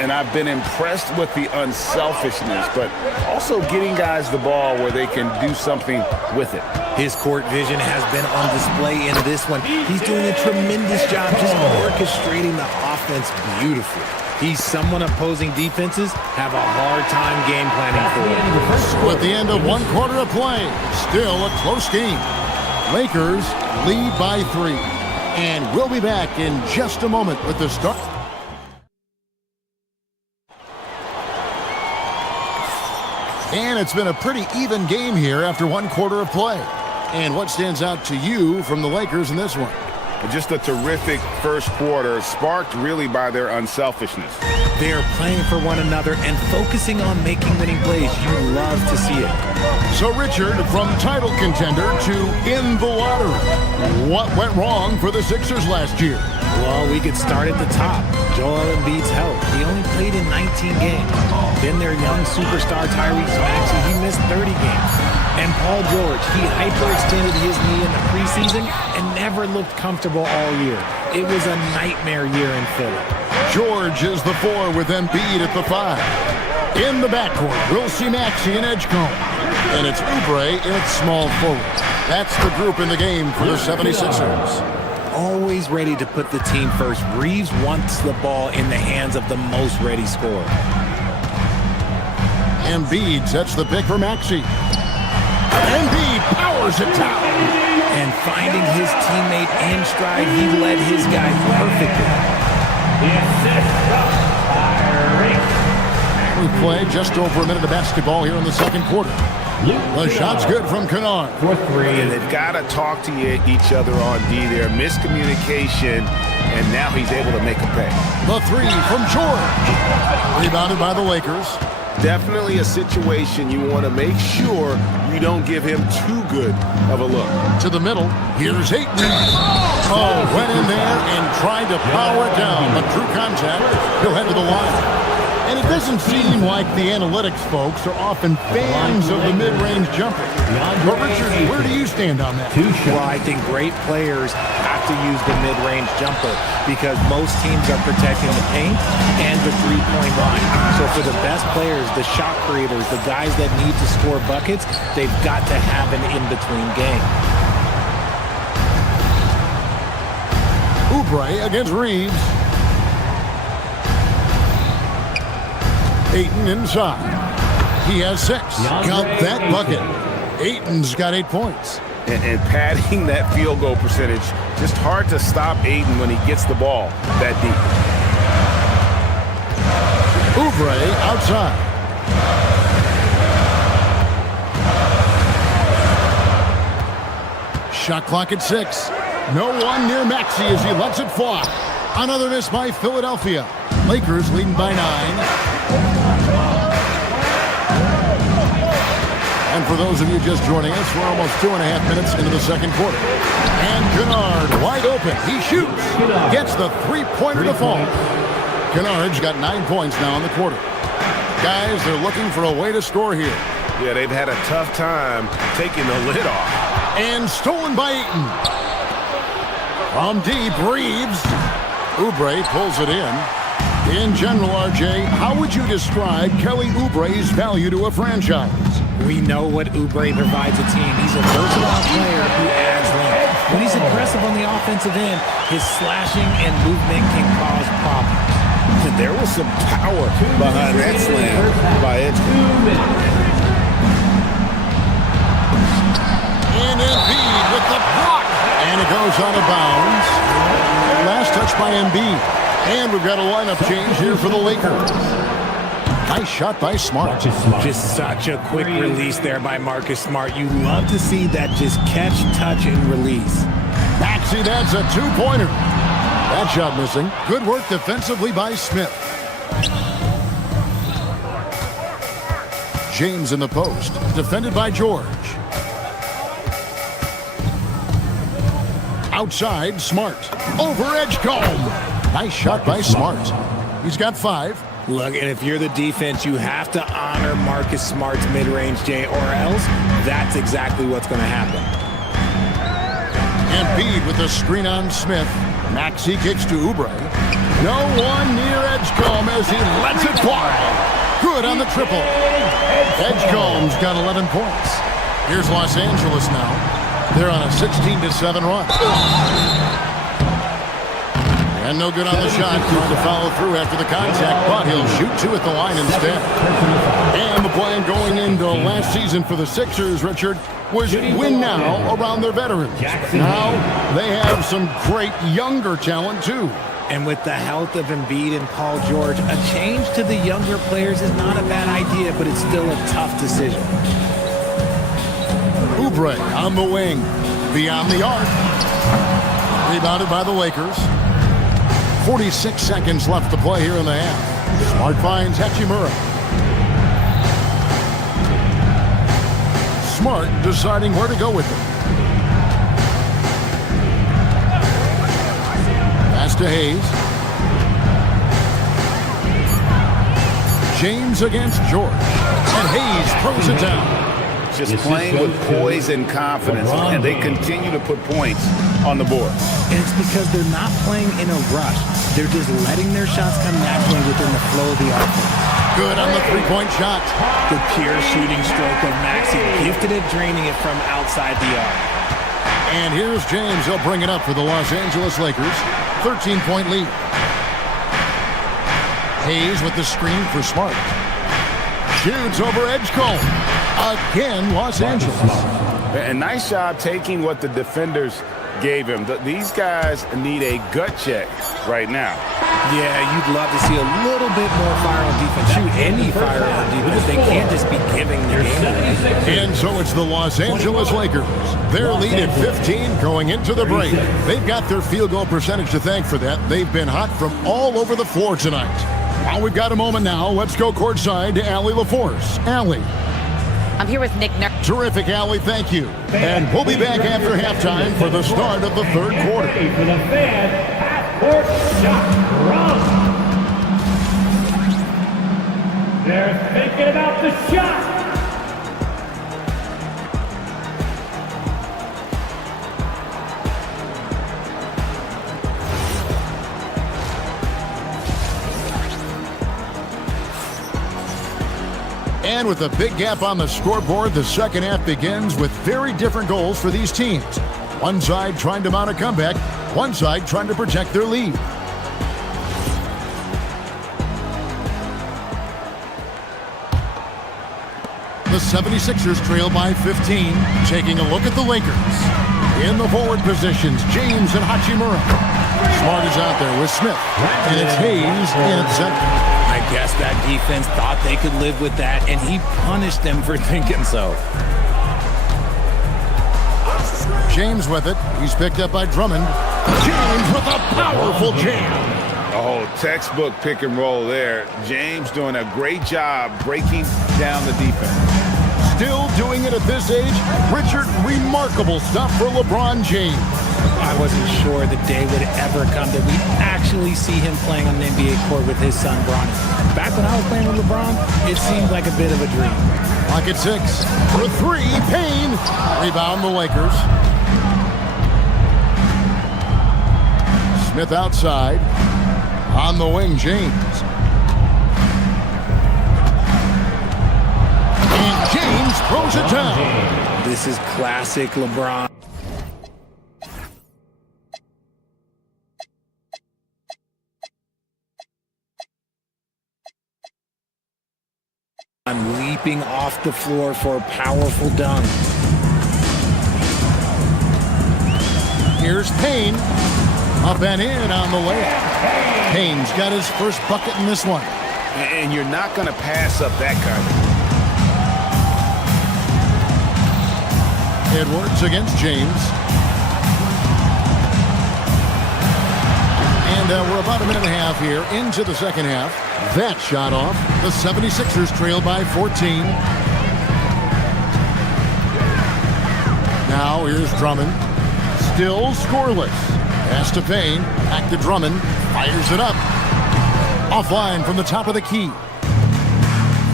And I've been impressed with the unselfishness, but also getting guys the ball where they can do something with it. His court vision has been on display in this one. He's doing a tremendous job just orchestrating the offense beautifully. He's someone opposing defenses have a hard time game planning for. So at the end of 1 quarter of play, still a close game. Lakers lead by 3. And we'll be back in just a moment with the start. And it's been a pretty even game here after 1 quarter of play. And what stands out to you from the Lakers in this one? Just a terrific first quarter, sparked really by their unselfishness. They are playing for one another and focusing on making winning plays. You love to see it. So, Richard, from title contender to in the lottery, what went wrong for the Sixers last year? Well, we could start at the top. Joel Embiid's health. He only played in 19 games. Then their young superstar Tyrese Maxey, he missed 30 games. And Paul George, he hyperextended his knee in the preseason and never looked comfortable all year. It was a nightmare year in Philly. George is the 4 with Embiid at the 5. In the backcourt, we'll see Maxey and Edgecombe. And it's Oubre in small forward. That's the group in the game for the 76ers. Always ready to put the team first. Reeves wants the ball in the hands of the most ready scorer. Embiid sets the pick for Maxey. Embiid powers it down. And finding his teammate in stride, he led his guy perfectly. We play just over a minute of basketball here in the second quarter. The shot's good from Kennard. And they've got to talk to each other on D there. Miscommunication, and now he's able to make a pay. The 3 from George. Rebounded by the Lakers. Definitely a situation you want to make sure you don't give him too good of a look. To the middle, here's Ayton. Oh, went in there and tried to power it down, but true contact, he'll head to the line. And it doesn't seem like the analytics folks are often fans of the mid-range jumper. But Richard, where do you stand on that? Well, I think great players have to use the mid-range jumper because most teams are protecting the paint and the three-point line. So for the best players, the shot creators, the guys that need to score buckets, they've got to have an in-between game. Oubre against Reeves. Ayton inside. He has 6. Got that bucket. Ayton's got 8 points. And padding that field goal percentage, just hard to stop Ayton when he gets the ball that deep. Oubre outside. Shot clock at 6. No one near Maxey as he lets it fly. Another miss by Philadelphia. Lakers leading by 9. And for those of you just joining us, we're almost 2.5 minutes into the second quarter. And Kennard wide open. He shoots. Gets the three-pointer to fall. Kennard's got 9 points now in the quarter. Guys, they're looking for a way to score here. Yeah, they've had a tough time taking the lid off. And stolen by Ayton. From deep, Reeves. Oubre pulls it in. In general, RJ, how would you describe Kelly Oubre's value to a franchise? We know what Oubre provides a team. He's a versatile player who adds length. When he's aggressive on the offensive end, his slashing and movement can cause problems. There was some power behind that slam by Edgecombe. And Embiid with the block. And it goes out of bounds. Last touch by Embiid. And we've got a lineup change here for the Lakers. Nice shot by Smart. Just such a quick release there by Marcus Smart. You love to see that just catch, touch, and release. Maxey, that's a 2-pointer. That shot missing. Good work defensively by Smith. James in the post. Defended by George. Outside, Smart. Over Edgecombe. Nice shot by Smart. He's got 5. Look, and if you're the defense, you have to honor Marcus Smart's mid-range, Jay, or else that's exactly what's going to happen. Embiid with a screen on Smith. Maxey kicks to Oubre. No one near Edgecombe as he lets it fly. Good on the triple. Edgecombe's got 11 points. Here's Los Angeles now. They're on a 16-7 run. And no good on the shot. Trying to follow through after the contact, but he'll shoot 2 at the line instead. And the plan going into last season for the Sixers, Richard, was win now around their veterans. Now they have some great younger talent, too. And with the health of Embiid and Paul George, a change to the younger players is not a bad idea, but it's still a tough decision. Oubre on the wing. Beyond the arc. Rebounded by the Lakers. 46 seconds left to play here in the half. Smart finds Hachimura. Smart deciding where to go with it. Pass to Hayes. James against George. And Hayes throws it down. Just playing with poise and confidence, and they continue to put points on the board. And it's because they're not playing in a rush. They're just letting their shots come naturally within the flow of the offense. Good on the three-point shot. The pure shooting stroke of Maxey, gifted at draining it from outside the arc. And here's James. He'll bring it up for the Los Angeles Lakers. 13-point lead. Hayes with the screen for Smart. Shoots over Edgecombe. Again, Los Angeles. A nice job taking what the defenders gave him. These guys need a gut check right now. Yeah, you'd love to see a little bit more fire on defense. Shoot any fire on defense. They can't just be giving the game. And so it's the Los Angeles Lakers. Their lead at 15 going into the break. They've got their field goal percentage to thank for that. They've been hot from all over the floor tonight. While we've got a moment now, let's go courtside to Allie LaForce. Allie. I'm here with Nick Nurse. Terrific, Allie. Thank you. And we'll be back after halftime for the start of the third quarter. For the fan, half-court shot. They're thinking about the shot. And with a big gap on the scoreboard, the second half begins with very different goals for these teams. One side trying to mount a comeback, one side trying to protect their lead. The 76ers trail by 15. Taking a look at the Lakers. In the forward positions, James and Hachimura. Smart is out there with Smith. And it's Hayes in center. I guess that defense thought they could live with that, and he punished them for thinking so. James with it. He's picked up by Drummond. James with a powerful jam. Oh, textbook pick and roll there. James doing a great job breaking down the defense. Still doing it at this age. Richard, remarkable stuff for LeBron James. I wasn't sure the day would ever come that we'd actually see him playing on an NBA court with his son, Bronny. Back when I was playing with LeBron, it seemed like a bit of a dream. Clock at 6. For 3, Payne. Rebound the Lakers. Smith outside. On the wing, James. And James throws it down. This is classic LeBron. I'm leaping off the floor for a powerful dunk. Here's Payne. Up and in on the layup. Payne's got his first bucket in this one. And you're not going to pass up that kind of. Edwards against James. And we're about a minute and a half here into the second half. That shot off. The 76ers trail by 14. Now here's Drummond. Still scoreless. Pass to Payne. Back to Drummond. Fires it up. Offline from the top of the key.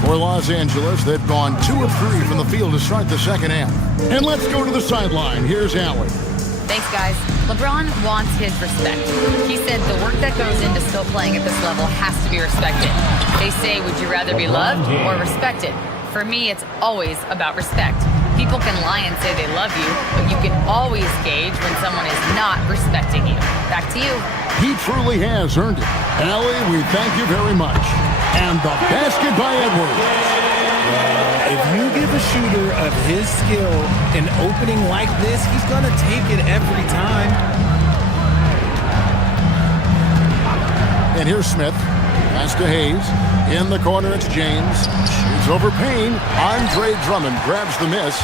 For Los Angeles, they've gone 2 of 3 from the field to start the second half. And let's go to the sideline. Here's Allie. Thanks, guys. LeBron wants his respect. He said the work that goes into still playing at this level has to be respected. They say, would you rather be loved or respected? For me, it's always about respect. People can lie and say they love you, but you can always gauge when someone is not respecting you. Back to you. He truly has earned it. Allie, we thank you very much. And the basket by Edwards. If you give a shooter of his skill an opening like this, he's going to take it every time. And here's Smith. Pass to Hayes. In the corner, it's James. Shoots over Payne. Andre Drummond grabs the miss.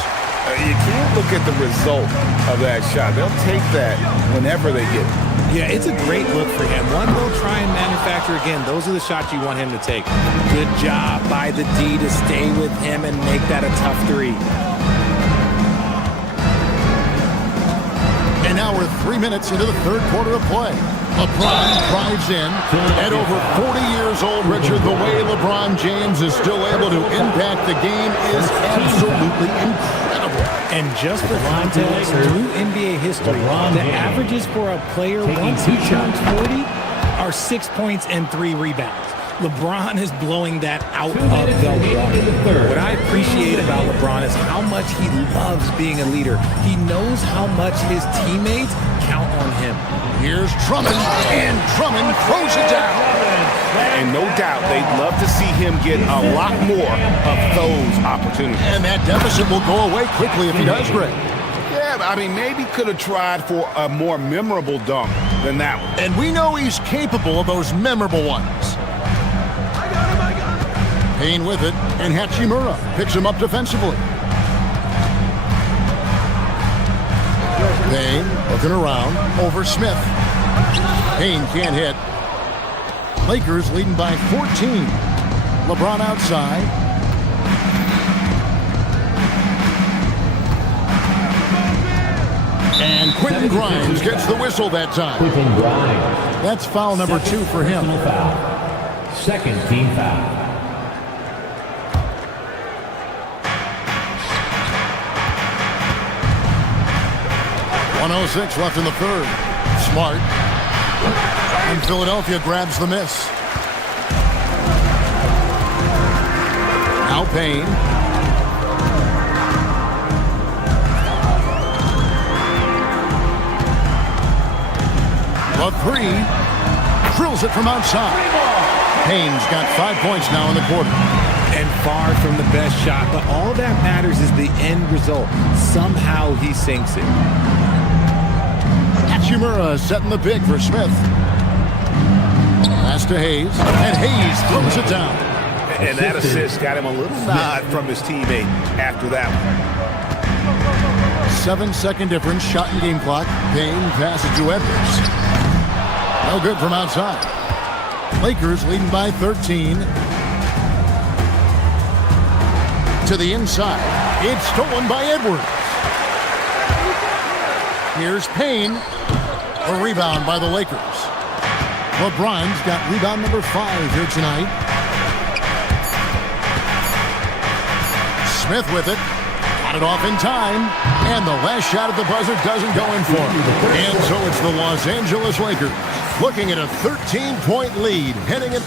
You can't look at the result of that shot. They'll take that whenever they get it. Yeah, it's a great look for him. One they'll try and manufacture again. Those are the shots you want him to take. Good job by the D to stay with him and make that a tough three. And now we're 3 minutes into the third quarter of play. LeBron drives in. At over 40 years old, Richard, the way LeBron James is still able to impact the game is absolutely incredible. And just for context, through NBA history, the averages for a player once he turns 40 are 6 points and 3 rebounds. LeBron is blowing that out of the water. What I appreciate about LeBron is how much he loves being a leader. He knows how much his teammates count on him. Here's Drummond, and Drummond throws it down. And no doubt they'd love to see him get a lot more of those opportunities. And that deficit will go away quickly if he does, Greg. Yeah, I mean, maybe could have tried for a more memorable dunk than that one. And we know he's capable of those memorable ones. Payne with it, and Hachimura picks him up defensively. Payne looking around over Smith. Payne can't hit. Lakers leading by 14. LeBron outside. And Quentin Grimes gets the whistle that time. Quentin Grimes. That's foul number 2 for him. Foul. Second team foul. .106 left in the third. Smart. And Philadelphia grabs the miss. Now Payne. The three. Drills it from outside. Payne's got 5 points now in the quarter. And far from the best shot, but all that matters is the end result. Somehow he sinks it. Hachimura setting the pick for Smith. Pass to Hayes, and Hayes throws it down. And that assist got him a little nod from his teammate after that one. 7-second difference, shot and game clock. Payne passes to Edwards. No good from outside. Lakers leading by 13. To the inside. It's stolen by Edwards. Here's Payne. A rebound by the Lakers. LeBron's got rebound number 5 here tonight. Smith with it. Got it off in time. And the last shot at the buzzer doesn't go in for him. And so it's the Los Angeles Lakers looking at a 13-point lead heading in.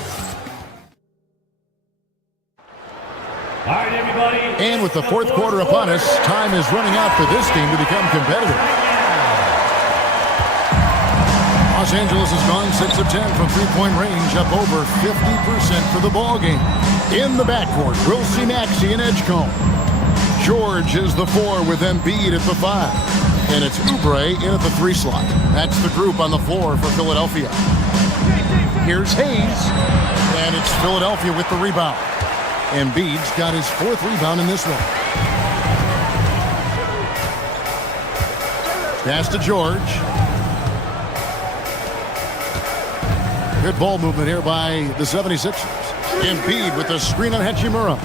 All right, everybody. And with the fourth quarter upon us, time is running out for this team to become competitive. Los Angeles has gone 6 of 10 from three-point range, up over 50% for the ball game. In the backcourt, we'll see Maxey and Edgecombe. George is the 4 with Embiid at the 5. And it's Oubre in at the 3 slot. That's the group on the floor for Philadelphia. Here's Hayes. And it's Philadelphia with the rebound. Embiid's got his 4th rebound in this one. Pass to George. Good ball movement here by the 76ers. Embiid with the screen on Hachimura.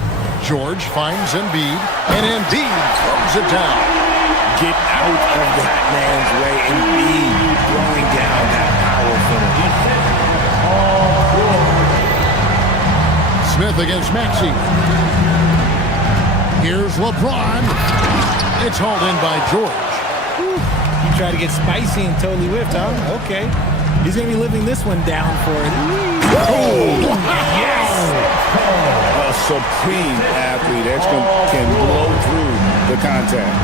George finds Embiid, and Embiid throws it down. Get out of that man's way. Embiid throwing down that power footer. Smith against Maxey. Here's LeBron. It's hauled in by George. You try to get spicy and totally whiffed, huh? Okay. He's going to be living this one down for it. Oh, yes! A supreme athlete. Edgecombe can blow through the contact.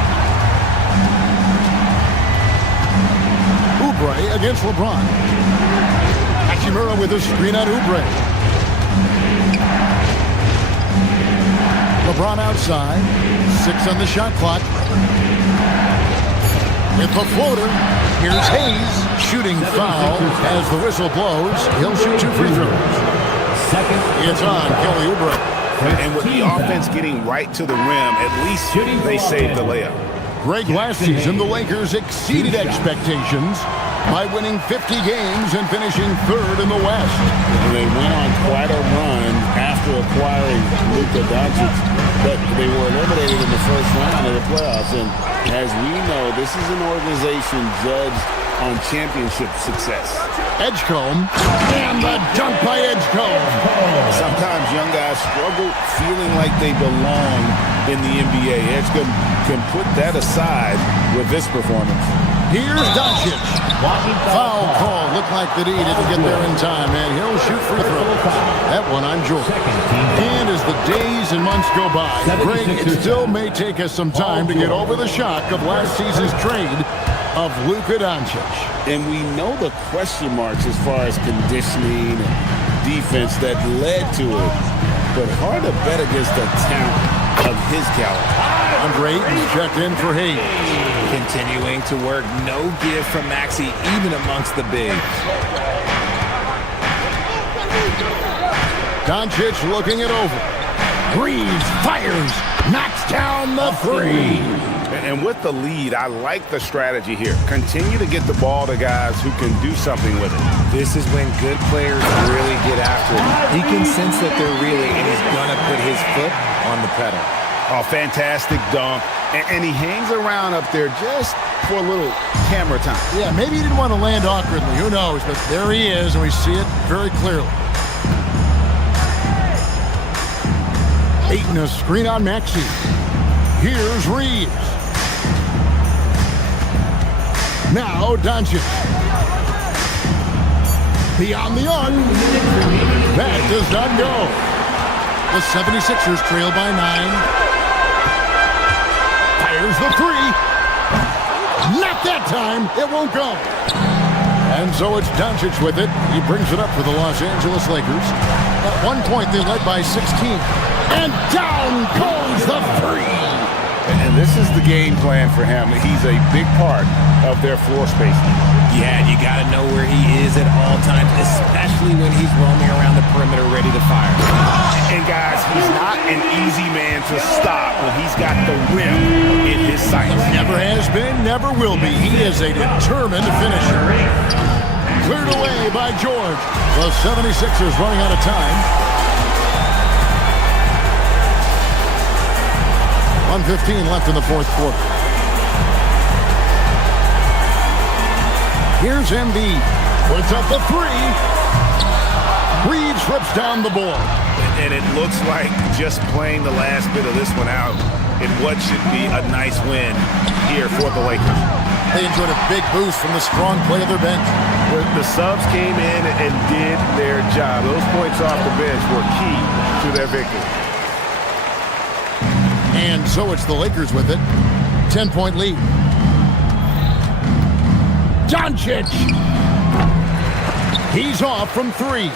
Oubre against LeBron. Hachimura with a screen on Oubre. LeBron outside. 6 on the shot clock. With the floater, here's Hayes. Shooting foul as the whistle blows. He'll shoot 2 free throws. Second. It's on Kelly Oubre. And with the offense getting right to the rim, at least they saved the layup. Greg, last season, the Lakers exceeded expectations by winning 50 games and finishing third in the West. And they went on quite a run after acquiring Luka Doncic, but they were eliminated in the first round of the playoffs. And as we know, this is an organization judged on championship success. Edgecombe, and the dunk by Edgecombe. Sometimes young guys struggle feeling like they belong in the NBA. Edgecombe can put that aside with this performance. Here's Doncic. Foul call. Looked like that he didn't get there in time, and he'll shoot free throws. That one on Jordan. And as the days and months go by, Greg, it still may take us some time to get over the shock of last season's trade of Luka Doncic. And we know the question marks as far as conditioning and defense that led to it. But hard to bet against the talent of his caliber. Andre Ayton's checked in for Hayes. Continuing to work. No give from Maxey, even amongst the bigs. Doncic looking it over. Breathes, fires, knocks down the three. And with the lead, I like the strategy here. Continue to get the ball to guys who can do something with it. This is when good players really get after it. He can sense that they're reeling, and he's going to put his foot on the pedal. A fantastic dunk. And he hangs around up there just for a little camera time. Yeah, maybe he didn't want to land awkwardly. Who knows? But there he is, and we see it very clearly. Ayton, a screen on Maxey. Here's Reeves. Now Doncic. Beyond the arc. That does not go. The 76ers trail by 9. Fires the three. Not that time. It won't go. And so it's Doncic with it. He brings it up for the Los Angeles Lakers. At one point, they led by 16. And down goes the three. And this is the game plan for him. He's a big part of their floor spacing. Yeah, you got to know where he is at all times, especially when he's roaming around the perimeter ready to fire. And guys, he's not an easy man to stop when he's got the rim in his sights. Never has been, never will be. He is a determined finisher. Cleared away by George. The 76ers running out of time. 1:15 left in the fourth quarter. Here's Embiid. Puts up the three. Reeves rips down the board. And it looks like just playing the last bit of this one out in what should be a nice win here for the Lakers. They enjoyed a big boost from the strong play of their bench. The subs came in and did their job. Those points off the bench were key to their victory. And so it's the Lakers with it. 10-point lead. Doncic. He's off from three.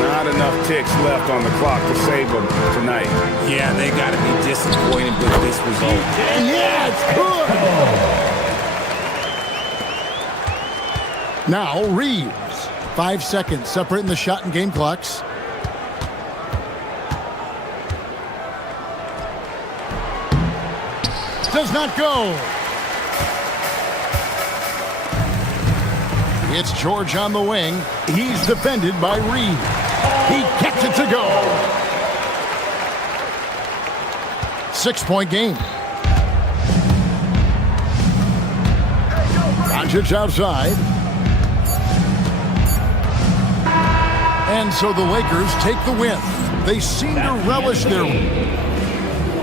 Not enough ticks left on the clock to save them tonight. Yeah, they got to be disappointed with this result. Yeah, it's good. Now Reeves. 5 seconds separating the shot and game clocks. Does not go. It's George on the wing. He's defended by Reed. He gets it to go. 6-point game. Doncic outside. And so the Lakers take the win. They seem to relish their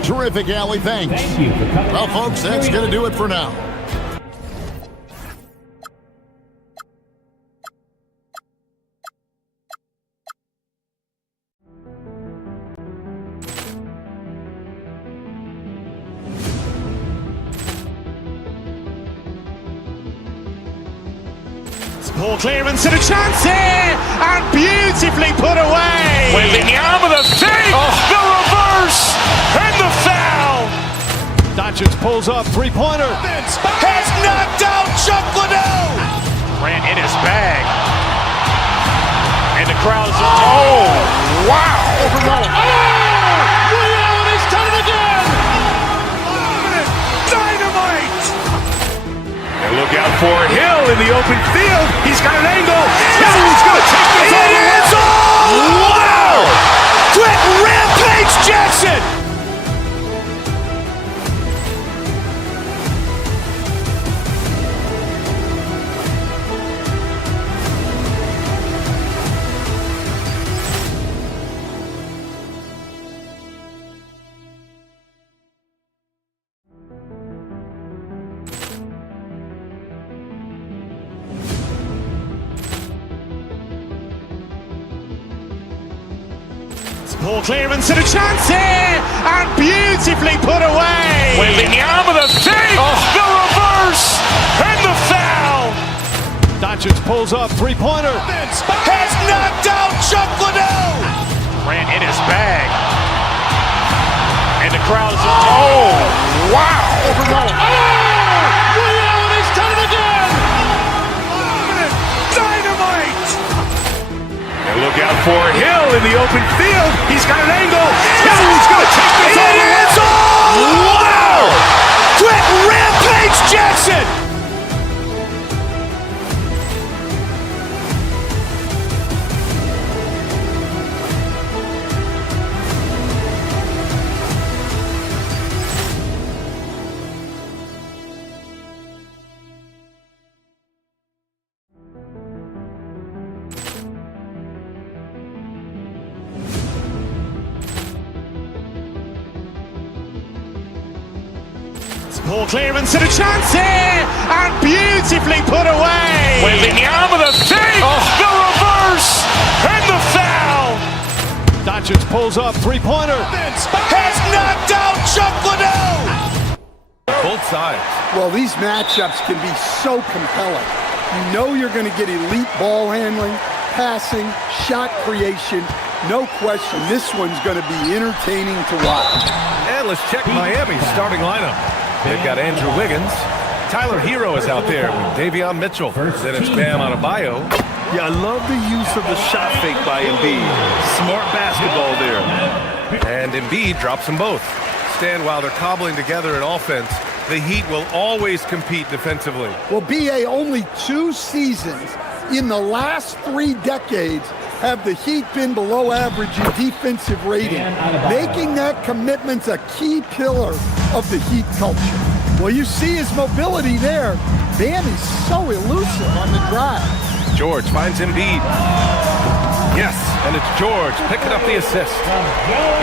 terrific, Allie. Thanks. Thank you for coming. Well, folks, that's going to do it for now. Poor clearance and a chance here, and beautifully put away. With the arm of the fake, the reverse, and the foul. Doncic pulls up, three-pointer. Has knocked out Chuck Liddell. Ran in his bag. And the crowd is, oh, wow. look out for Hill in the open field. He's got an angle. He's going to take this all the way. Wow! Quick rampage Jackson! Poor clearance and a chance here, and beautifully put away. Wembanyama with a save, the reverse, and the foul. Doncic pulls up, three-pointer. Has knocked out Chuck Liddell. Ran in his bag. And the crowd is... Oh, wow. Liddell, he's done it again. Dynamite. And look out for Hill in the open field. He's got an angle. He's going to take this all the way. Wow! Quick rampage Jackson! Poor clearance and a chance here, and beautifully put away. Wembanyama with a save, the reverse, and the foul. Doncic pulls up, three-pointer. Has knocked out Chuck Liddell. Both sides. Well, these matchups can be so compelling. You know you're going to get elite ball handling, passing, shot creation. No question, this one's going to be entertaining to watch. And let's check Miami's starting lineup. They've got Andrew Wiggins. Tyler Hero is out there with Davion Mitchell. Then it's Bam Adebayo. Yeah, I love the use of the shot fake by Embiid. Smart basketball there. And Embiid drops them both. Stan, while they're cobbling together an offense, the Heat will always compete defensively. Well, BA, only 2 seasons in the last 3 decades have the Heat been below average in defensive rating. Making that commitment's a key pillar of the Heat culture. Well, you see his mobility there. Bam is so elusive on the drive. George finds Embiid. Yes, and it's George picking up the assist.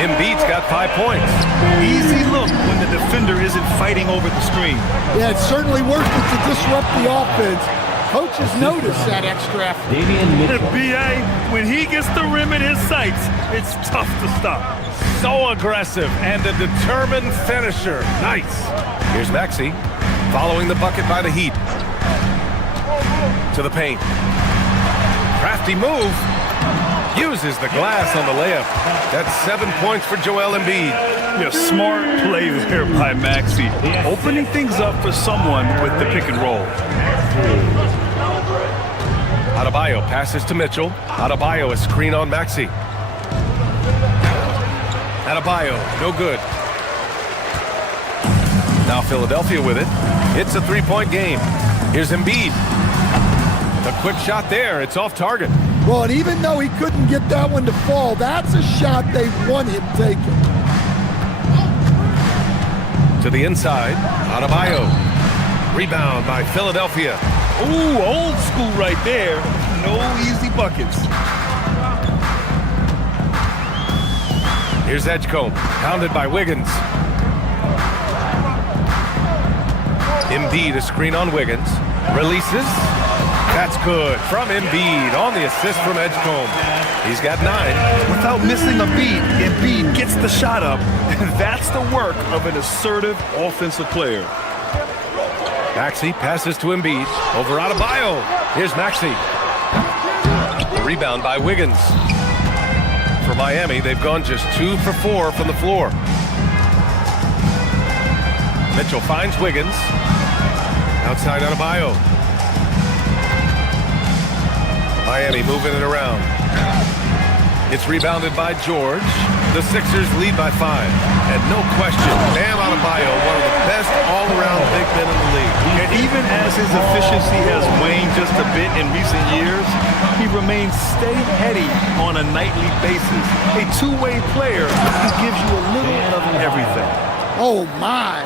Embiid's got 5 points. Easy look when the defender isn't fighting over the screen. Yeah, it's certainly worth it to disrupt the offense. Coaches notice that extra effort. BA, when he gets the rim in his sights, it's tough to stop. So aggressive and a determined finisher. Nice. Here's Maxey following the bucket by the Heat. To the paint. Crafty move. Uses the glass on the layup. That's 7 points for Joel Embiid. Yeah, smart play there by Maxey. Opening things up for someone with the pick and roll. Adebayo passes to Mitchell. Adebayo, a screen on Maxey. Adebayo, no good. Now Philadelphia with it. It's a 3-point game. Here's Embiid. A quick shot there. It's off target. Well, and even though he couldn't get that one to fall, that's a shot they want him taking. To the inside. Adebayo. Rebound by Philadelphia. Ooh, old school right there. No easy buckets. Here's Edgecombe, pounded by Wiggins. Embiid, a screen on Wiggins. Releases. That's good from Embiid on the assist from Edgecombe. He's got 9. Without missing a beat, Embiid gets the shot up. And that's the work of an assertive offensive player. Maxey passes to Embiid. Over Adebayo. Here's Maxey. The rebound by Wiggins. For Miami, they've gone just 2 for 4 from the floor. Mitchell finds Wiggins. Outside Adebayo. Miami moving it around. It's rebounded by George. The Sixers lead by 5. And no question, Bam Adebayo, one of the best all-around big men in the league. And even as his efficiency has waned just a bit in recent years, he remains steady on a nightly basis. A two-way player who gives you a little of everything. Oh, my.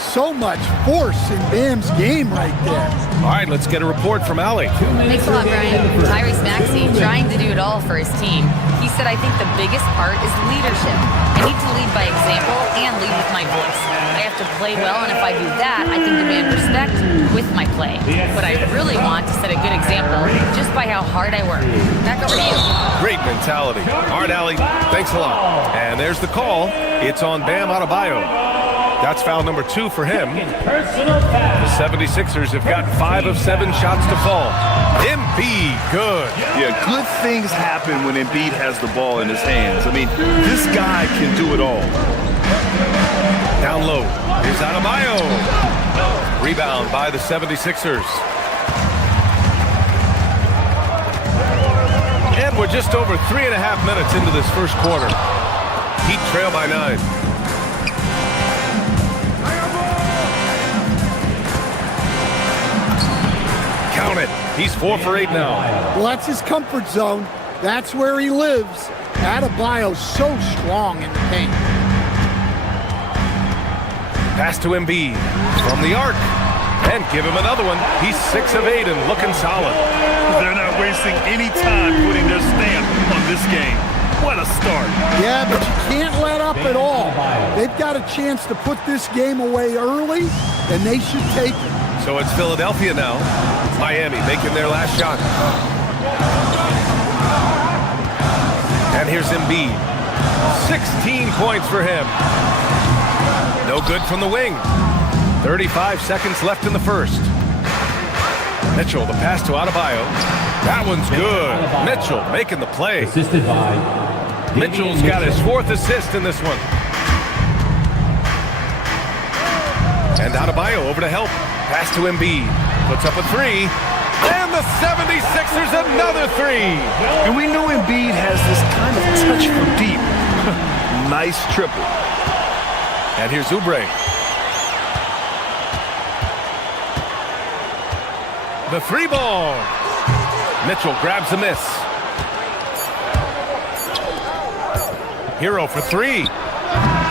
So much force in Bam's game right there. All right, let's get a report from Allie. Thanks a lot, Brian. Tyrese Maxey trying to do it all for his team. He said, I think the biggest part is leadership. I need to lead by example and lead with my voice. I have to play well, and if I do that, I can demand respect with my play. But I really want to set a good example just by how hard I work. Back over to you. Great mentality. All right, Allie, thanks a lot. And there's the call. It's on Bam Adebayo. That's foul number 2 for him. The 76ers have got 5 of 7 shots to fall. Embiid, good. Yeah, good things happen when Embiid has the ball in his hands. I mean, this guy can do it all. Down low. Here's Adebayo. Rebound by the 76ers. And we're just over 3.5 minutes into this first quarter. Heat trail by 9. Count it. He's 4 for 8 now. Well, that's his comfort zone. That's where he lives. Adebayo's so strong in the paint. Pass to Embiid from the arc. And give him another one. He's 6 of 8 and looking solid. They're not wasting any time putting their stamp on this game. What a start. Yeah, but you can't let up at all. They've got a chance to put this game away early, and they should take it. So it's Philadelphia now. Miami making their last shot. And here's Embiid. 16 points for him. No good from the wing. 35 seconds left in the first. Mitchell, the pass to Adebayo. That one's good. Mitchell making the play. Assisted by Mitchell's got his 4th assist in this one. And Adebayo over to help. Pass to Embiid. Puts up a 3. And the 76ers another 3. And we know Embiid has this kind of touch from deep. Nice triple. And here's Oubre. The 3 ball. Mitchell grabs a miss. Hero for 3.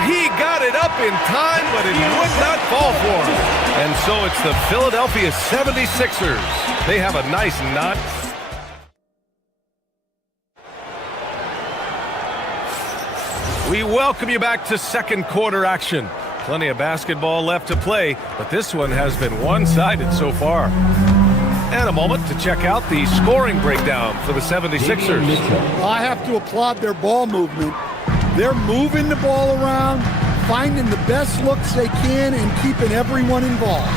He got it up in time, but it would not fall for him. And so it's the Philadelphia 76ers. They have a nice knot. We welcome you back to second quarter action. Plenty of basketball left to play, but this one has been one-sided so far. And a moment to check out the scoring breakdown for the 76ers. I have to applaud their ball movement. They're moving the ball around, finding the best looks they can, and keeping everyone involved.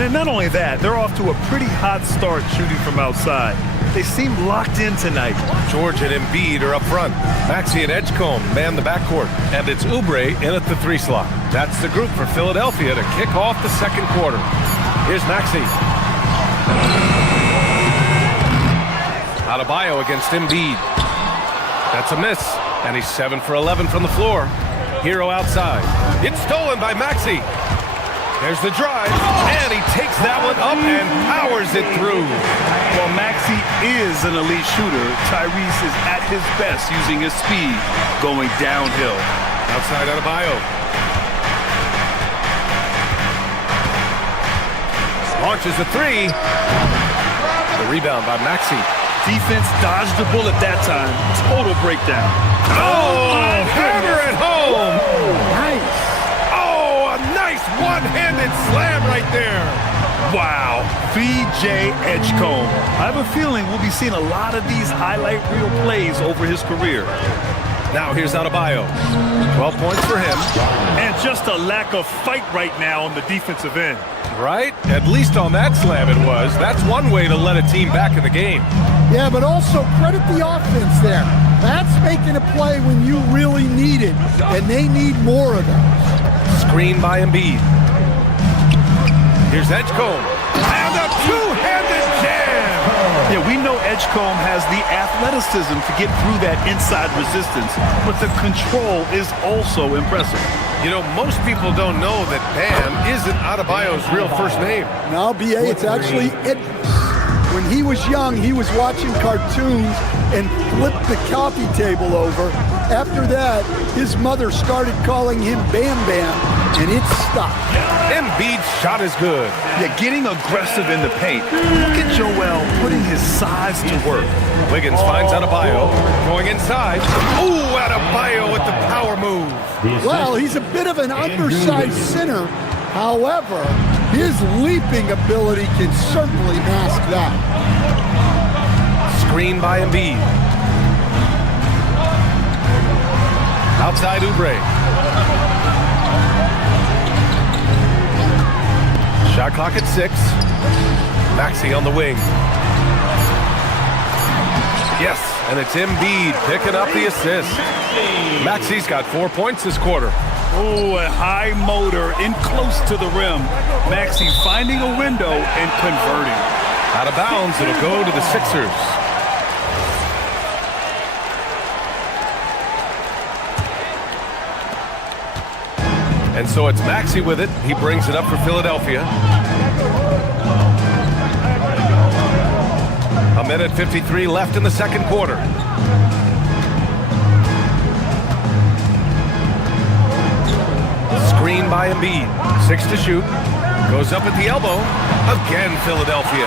And not only that, they're off to a pretty hot start shooting from outside. They seem locked in tonight. George and Embiid are up front. Maxey and Edgecombe man the backcourt. And it's Oubre in at the 3 slot. That's the group for Philadelphia to kick off the second quarter. Here's Maxey. Adebayo against Embiid. That's a miss. And he's 7 for 11 from the floor. Hero outside. It's stolen by Maxey. There's the drive, and he takes that one up and powers it through. While Maxey is an elite shooter, Tyrese is at his best using his speed going downhill. Outside Adebayo. Launches a 3. The rebound by Maxey. Defense dodged the bullet that time. Total breakdown. Oh, hammer at home. Nice. Oh, a nice one-handed slam right there. Wow, VJ Edgecombe. I have a feeling we'll be seeing a lot of these highlight reel plays over his career. Now here's Adebayo. 12 points for him. And just a lack of fight right now on the defensive end. Right? At least on that slam it was. That's one way to let a team back in the game. Yeah, but also credit the offense there. That's making a play when you really need it, and they need more of those. Screen by Embiid. Here's Edgecombe. And a two-handed jam. Yeah, we know Edgecombe has the athleticism to get through that inside resistance, but the control is also impressive. You know, most people don't know that Bam isn't Adebayo's real first name. No, B.A., it's actually Idris. When he was young, he was watching cartoons and flipped the coffee table over. After that, his mother started calling him Bam Bam, and it stuck. Embiid's shot is good. Yeah, getting aggressive in the paint. Look at Joel putting his size to work. Wiggins finds Adebayo, going inside. Ooh, Adebayo with the power move. Well, he's a bit of an undersized center. However, his leaping ability can certainly mask that. Screen by Embiid. Outside Oubre. Shot clock at 6. Maxey on the wing. Yes, and it's Embiid picking up the assist. Maxey's got 4 points this quarter. Oh, a high motor in close to the rim. Maxey finding a window and converting. Out of bounds, it'll go to the Sixers. And so it's Maxey with it. He brings it up for Philadelphia. A minute 53 left in the second quarter. Screen by Embiid. 6 to shoot. Goes up at the elbow. Again, Philadelphia.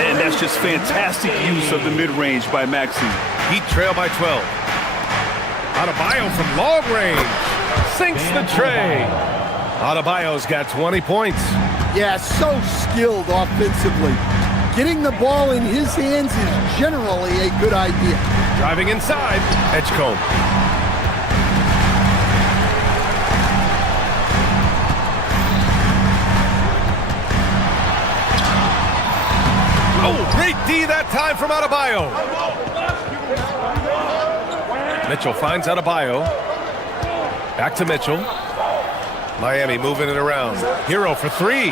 Man, that's just fantastic use of the mid-range by Maxey. Heat trail by 12. Adebayo from long range. Sinks the tray. Adebayo's got 20 points. Yeah, so skilled offensively. Getting the ball in his hands is generally a good idea. Driving inside, Edgecombe. Oh, great D that time from Adebayo. Mitchell finds Adebayo. Back to Mitchell. Miami moving it around. Hero for 3.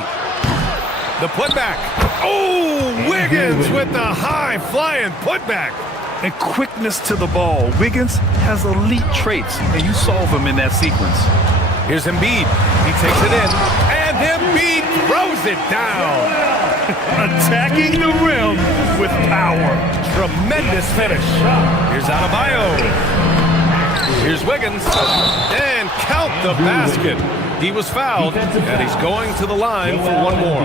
The putback. Oh, Wiggins with the high flying putback. And quickness to the ball. Wiggins has elite traits, and you solve them in that sequence. Here's Embiid. He takes it in, and Embiid throws it down. Attacking the rim with power. Tremendous finish. Here's Adebayo. Here's Wiggins. And count the basket. He was fouled, and he's going to the line for one more.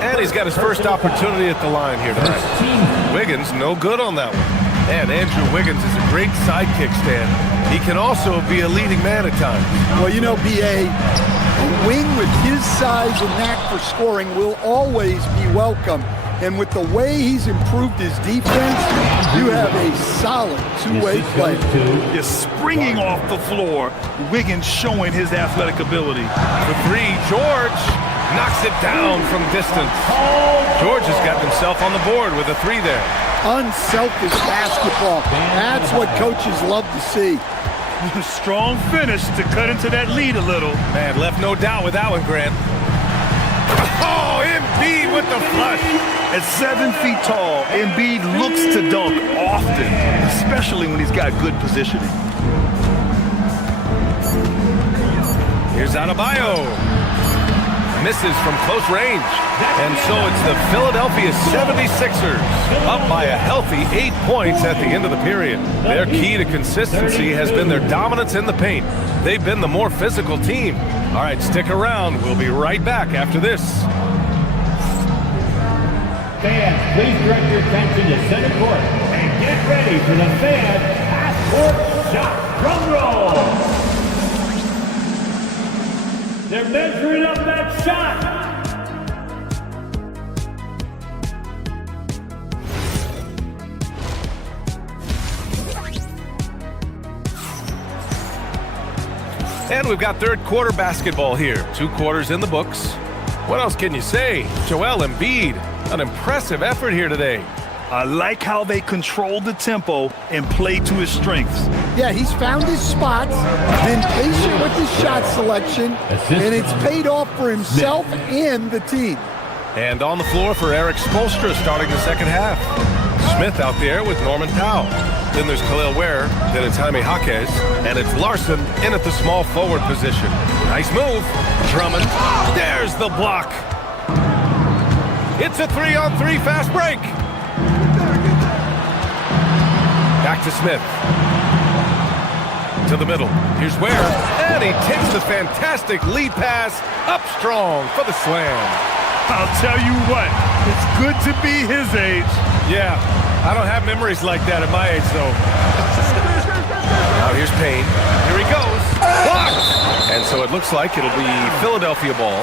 And he's got his first opportunity at the line here tonight. Wiggins, no good on that one. And Andrew Wiggins is a great sidekick, Stan. He can also be a leading man at times. Well, you know, B.A., a wing with his size and knack for scoring will always be welcome. And with the way he's improved his defense, you have a solid two-way player. Just springing off the floor, Wiggins showing his athletic ability. For 3, George knocks it down from distance. George has got himself on the board with a 3 there. Unselfish basketball. That's what coaches love to see. Strong finish to cut into that lead a little. Man, left no doubt with that one, Grant. Oh, Embiid with the flush. At 7 feet tall, Embiid looks to dunk often, especially when he's got good positioning. Here's Adebayo. Misses from close range. And so it's the Philadelphia 76ers up by a healthy 8 points at the end of the period. Their key to consistency has been their dominance in the paint. They've been the more physical team. All right, stick around. We'll be right back after this. Fans, please direct your attention to center court and get ready for the fan half-court shot. Drum roll. They're measuring up that shot. And we've got third quarter basketball here. 2 quarters in the books. What else can you say? Joel Embiid, an impressive effort here today. I like how they control the tempo and play to his strengths. Yeah, he's found his spots, been patient with his shot selection, and it's paid off for himself and the team. And on the floor for Eric Spoelstra starting the second half. Smith out there with Norman Powell. Then there's Khalil Ware, then it's Jaime Jaquez, and it's Larson in at the small forward position. Nice move. Drummond, there's the block. It's a 3-on-3 fast break. Back to Smith. To the middle. Here's Ware, and he takes the fantastic lead pass up strong for the slam. I'll tell you what, it's good to be his age. Yeah, I don't have memories like that at my age, though. Now here's Payne. Here he goes. Blocked! And so it looks like it'll be Philadelphia ball.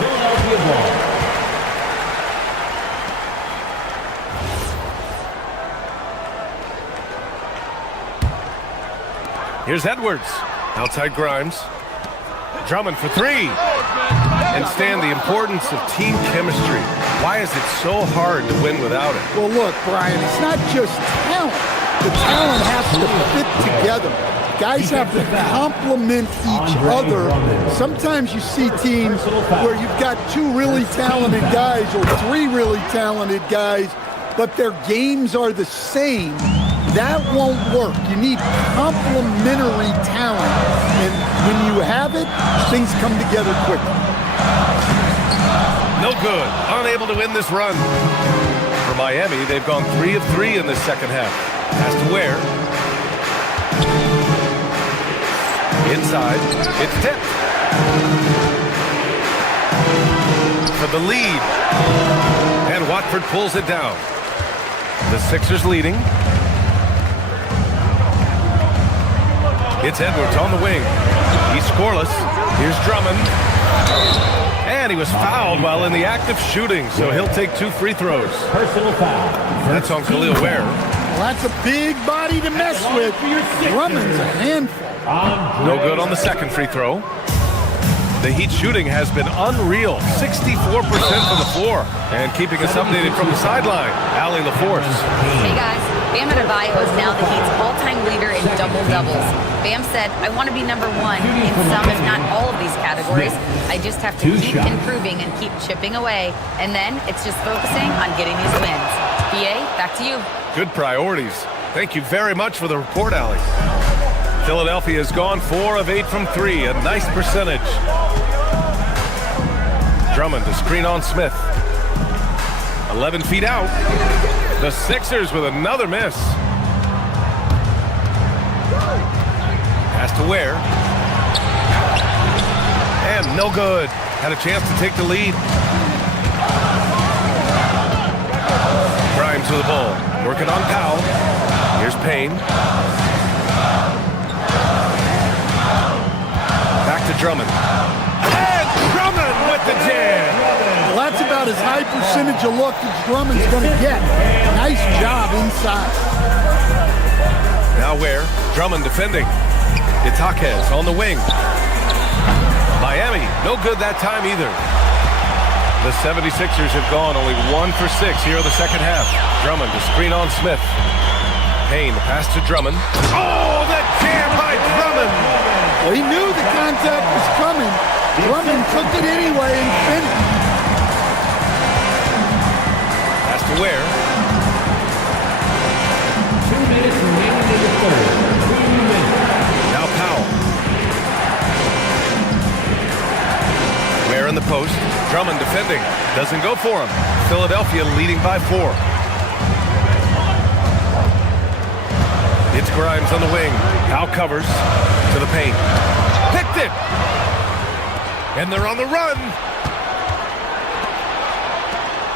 Here's Edwards. Outside Grimes. Drummond for three. And Stan, the importance of team chemistry. Why is it so hard to win without it? Well, look, Brian, it's not just talent. The talent has to fit together. Guys have to complement each other. Sometimes you see teams where you've got two really talented guys or three really talented guys, but their games are the same. That won't work. You need complementary talent. And when you have it, things come together quickly. No good. Unable to win this run. For Miami, they've gone 3 of 3 in this second half. Pass to Ware. Inside. It's tipped. For the lead. And Watford pulls it down. The Sixers leading. It's Edwards on the wing. He's scoreless. Here's Drummond. And he was fouled while in the act of shooting, so he'll take 2 free throws. Personal foul. That's on Khalil Ware. Well, that's a big body to mess with. Drummond's a handful. No good on the second free throw. The Heat shooting has been unreal. 64% from the floor. And keeping us updated from the sideline, Allie LaForce. Hey guys, Bam Adebayo is now the Heat's all-time leader in double-doubles. Bam said, I want to be number 1 in some, if not all of these categories. I just have to keep improving and keep chipping away. And then it's just focusing on getting these wins. BA, back to you. Good priorities. Thank you very much for the report, Allie. Philadelphia has gone 4 of 8 from 3, a nice percentage. Drummond to screen on Smith. 11 feet out. The Sixers with another miss. Pass to Ware. And no good. Had a chance to take the lead. Grimes with the ball. Working on Powell. Here's Payne. Back to Drummond. And Drummond with the jam. Well, that's about as high percentage of look as Drummond's going to get. Nice job inside. Now Ware. Drummond defending. It's Jaquez on the wing. Miami, no good that time either. The 76ers have gone only 1 for 6 here in the second half. Drummond to screen on Smith. Payne, pass to Drummond. Oh, the jam by Drummond! Well, he knew the contact was coming. Drummond took it anyway and finished. Pass to Ware. 2 minutes remaining in the third. 2 minutes. Now Powell. Ware in the post. Drummond defending. Doesn't go for him. Philadelphia leading by 4. It's Grimes on the wing. Powell covers to the paint. Picked it! And they're on the run.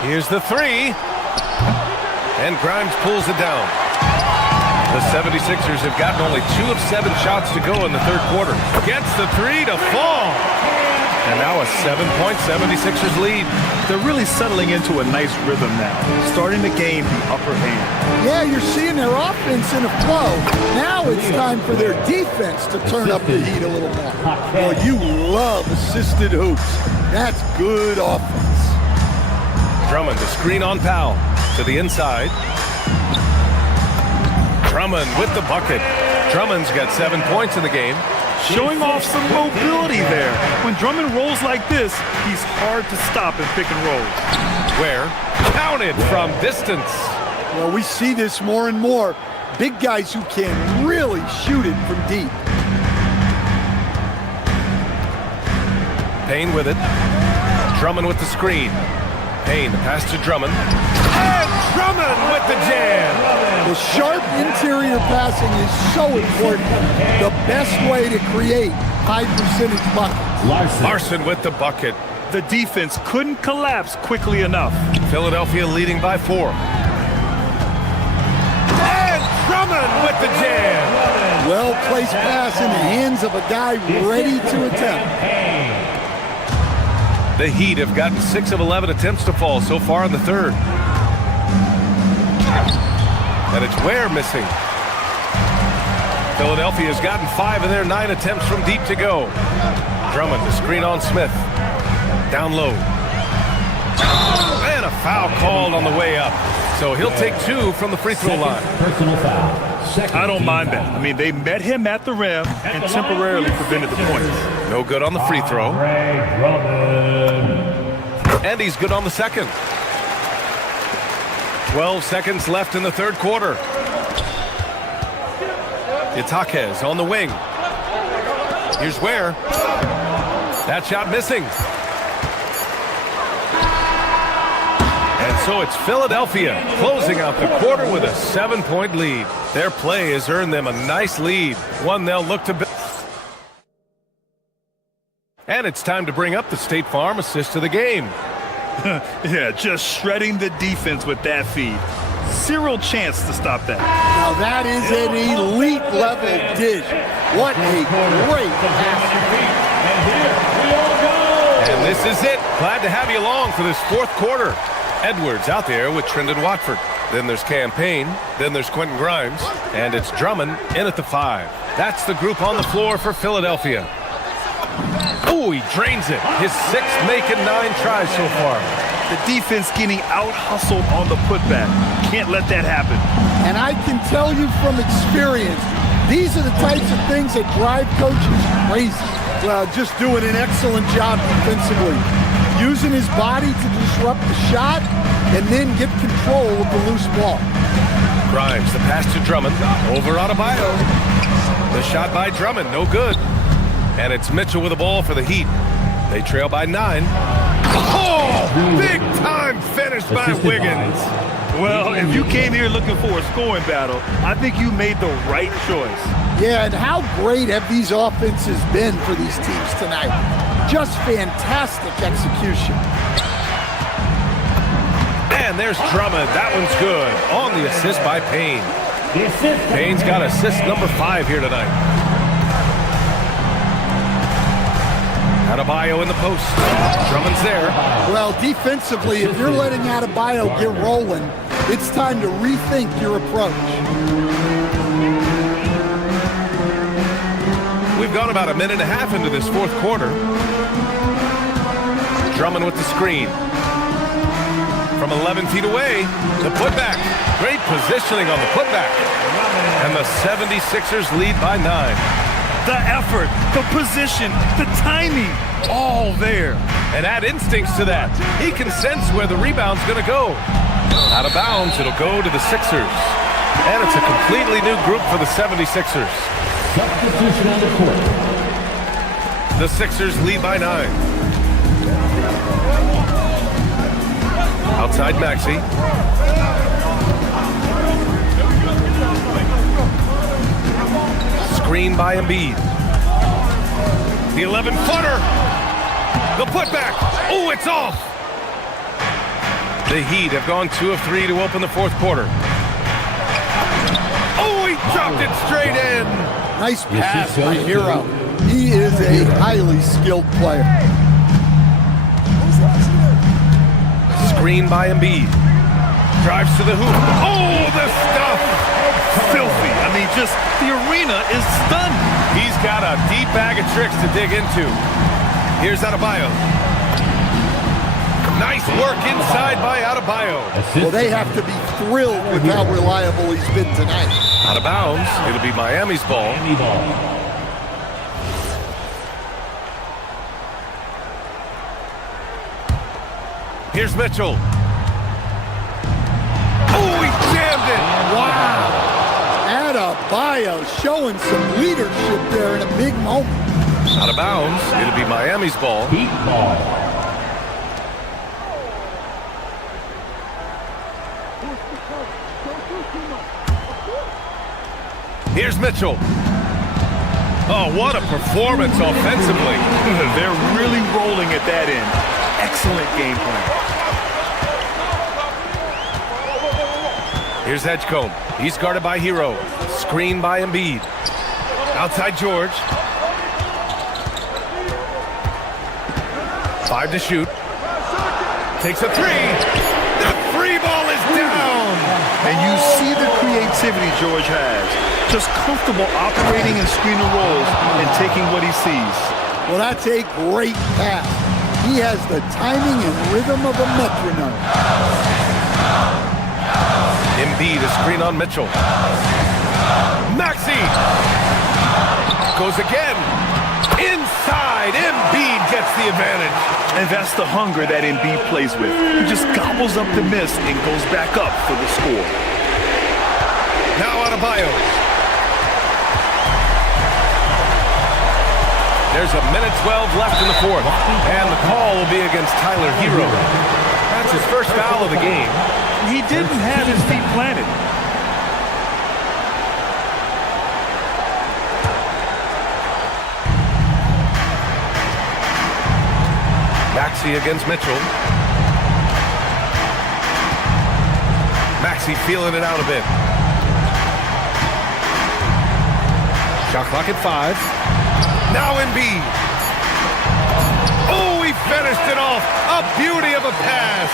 Here's the 3. And Grimes pulls it down. The 76ers have gotten only 2 of 7 shots to go in the third quarter. Gets the 3 to fall. And now a 7-point 76ers lead. They're really settling into a nice rhythm now, starting to gain the upper hand. Yeah, you're seeing their offense in a flow. Now it's time for their defense to turn up the heat a little more. Well, you love assisted hoops. That's good offense. Drummond to screen on Powell. To the inside. Drummond with the bucket. Drummond's got 7 points in the game. Showing off some mobility there. When Drummond rolls like this, he's hard to stop in pick and rolls. Ware counted from distance. Well, we see this more and more. Big guys who can really shoot it from deep. Payne with it. Drummond with the screen. Payne, the pass to Drummond. And Drummond with the jam. The sharp interior passing is so important. The best way to create high percentage buckets. Larson with the bucket. The defense couldn't collapse quickly enough. Philadelphia leading by 4. And Drummond with the jam. Well-placed pass in the hands of a guy ready to attempt. The Heat have gotten 6 of 11 attempts to fall so far in the third. And it's Ware missing. Philadelphia has gotten 5 of their 9 attempts from deep to go. Drummond, the screen on Smith. Down low. And a foul called on the way up. So he'll take 2 from the free throw line. Personal foul. I don't mind that. I mean, they met him at the rim and temporarily prevented the points. No good on the free throw. And he's good on the second. 12 seconds left in the third quarter. Itaquez on the wing. Here's Ware. That shot missing. And so it's Philadelphia closing out the quarter with a 7-point lead. Their play has earned them a nice lead, one they'll look to build. And it's time to bring up the State Farm assist of the game. Yeah, just shredding the defense with that feed. Zero chance to stop that. Now that is an elite level dish. What a great pass. And this is it. Glad to have you along for this fourth quarter. Edwards out there with Trendon Watford. Then there's Campaign. Then there's Quentin Grimes. And it's Drummond in at the 5. That's the group on the floor for Philadelphia. Oh, he drains it. His 6th making 9 tries so far. The defense getting out-hustled on the putback. Can't let that happen. And I can tell you from experience, these are the types of things that drive coaches crazy. Well, just doing an excellent job defensively. Using his body to disrupt the shot and then get control of the loose ball. Grimes, the pass to Drummond. Over Adebayo. The shot by Drummond, no good. And it's Mitchell with the ball for the Heat. They trail by 9. Oh, big time finish by Wiggins. Well, if you came here looking for a scoring battle, I think you made the right choice. Yeah, and how great have these offenses been for these teams tonight? Just fantastic execution. And there's Drummond. That one's good. On the assist by Payne. Payne's got assist number 5 here tonight. Adebayo in the post. Drummond's there. Well, defensively, if you're letting Adebayo get rolling, it's time to rethink your approach. We've gone about a minute and a half into this fourth quarter. Drummond with the screen. From 11 feet away, the putback. Great positioning on the putback. And the 76ers lead by 9. The effort, the position, the timing, all there. And add instincts to that. He can sense where the rebound's going to go. Out of bounds, it'll go to the Sixers. And it's a completely new group for the 76ers. Substitution on the court. The Sixers lead by 9. Outside Maxey. Screen by Embiid. The 11-footer. The putback. Oh, it's off. The Heat have gone 2 of 3 to open the fourth quarter. Oh, he dropped it straight in. Nice pass by Hero. He is a highly skilled player. Screen by Embiid. Drives to the hoop. Oh, the stuff. Filthy. I mean, just the arena is stunned. He's got a deep bag of tricks to dig into. Here's Adebayo. Nice work inside by Adebayo. Well, they have to be thrilled with how reliable he's been tonight. Out of bounds. It'll be Miami's ball. Here's Mitchell. Oh, he Adebayo showing some leadership there in a big moment. Out of bounds. It'll be Miami's ball. Heat ball. Here's Mitchell. Oh, what a performance offensively. They're really rolling at that end. Excellent game plan. Here's Edgecombe. He's guarded by Hero. Screen by Embiid. Outside George. 5 to shoot. Takes a three. The free ball is down. And you see the creativity George has. Just comfortable operating in screen and rolls and taking what he sees. Well, that's a great pass. He has the timing and rhythm of a metronome. Embiid, a screen on Mitchell. Maxey goes again. Inside, Embiid gets the advantage. And that's the hunger that Embiid plays with. He just gobbles up the miss and goes back up for the score. Now Adebayo. There's a minute 12 left in the fourth. And the call will be against Tyler Hero. That's his first foul of the game. He didn't have his feet planted. Maxey against Mitchell. Maxey feeling it out a bit. Shot clock at 5. Now Embiid. Oh, he finished it off. A beauty of a pass.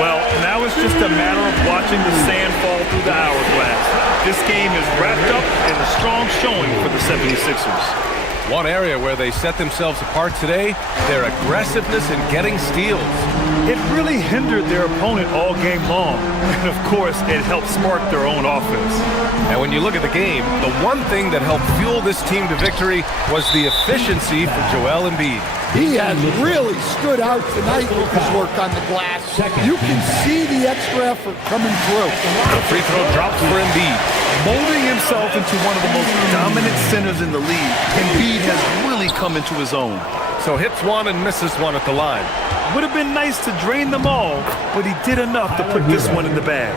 Well, now it's just a matter of watching the sand fall through the hourglass. This game is wrapped up in a strong showing for the 76ers. One area where they set themselves apart today, their aggressiveness in getting steals. It really hindered their opponent all game long. And of course, it helped spark their own offense. And when you look at the game, the one thing that helped fuel this team to victory was the efficiency for Joel Embiid. He has really stood out tonight with his work on the glass. You can see the extra effort coming through. The free throw drops for Embiid. Molding himself into one of the most dominant centers in the league, Embiid has really come into his own. So hits one and misses one at the line. Would have been nice to drain them all, but he did enough to put this one in the bag.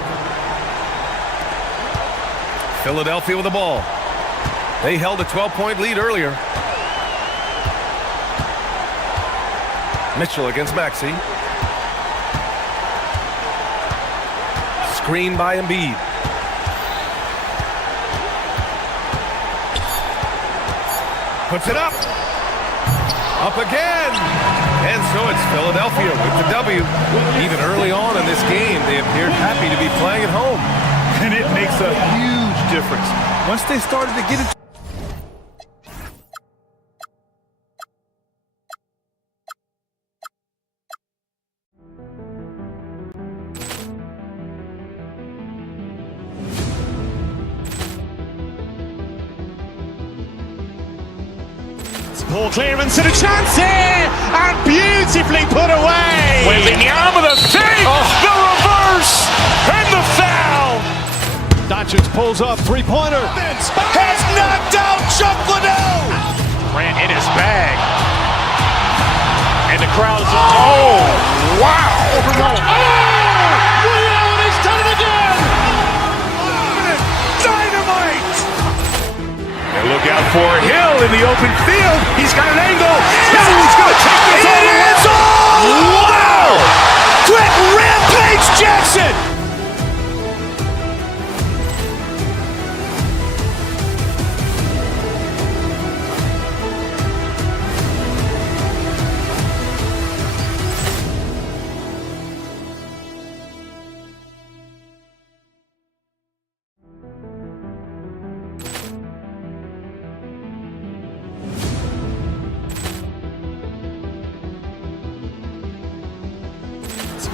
Philadelphia with the ball. They held a 12-point lead earlier. Mitchell against Maxey. Screen by Embiid. Puts it up. Up again. And so it's Philadelphia with the W. Even early on in this game, they appeared happy to be playing at home. And it makes a huge difference. Once they started to get it. Ball clearance and a chance here, and beautifully put away. Wembanyama the three, the reverse, and the foul. Doncic pulls up, three-pointer. Has knocked out Chuck Liddell. Ran in his bag, and the crowd is wow! He's done it again. Dynamite. And look out for Hill in the open field. He's got an angle. He's going to take this all the way. It is all! Wow! Quick Rampage Jackson!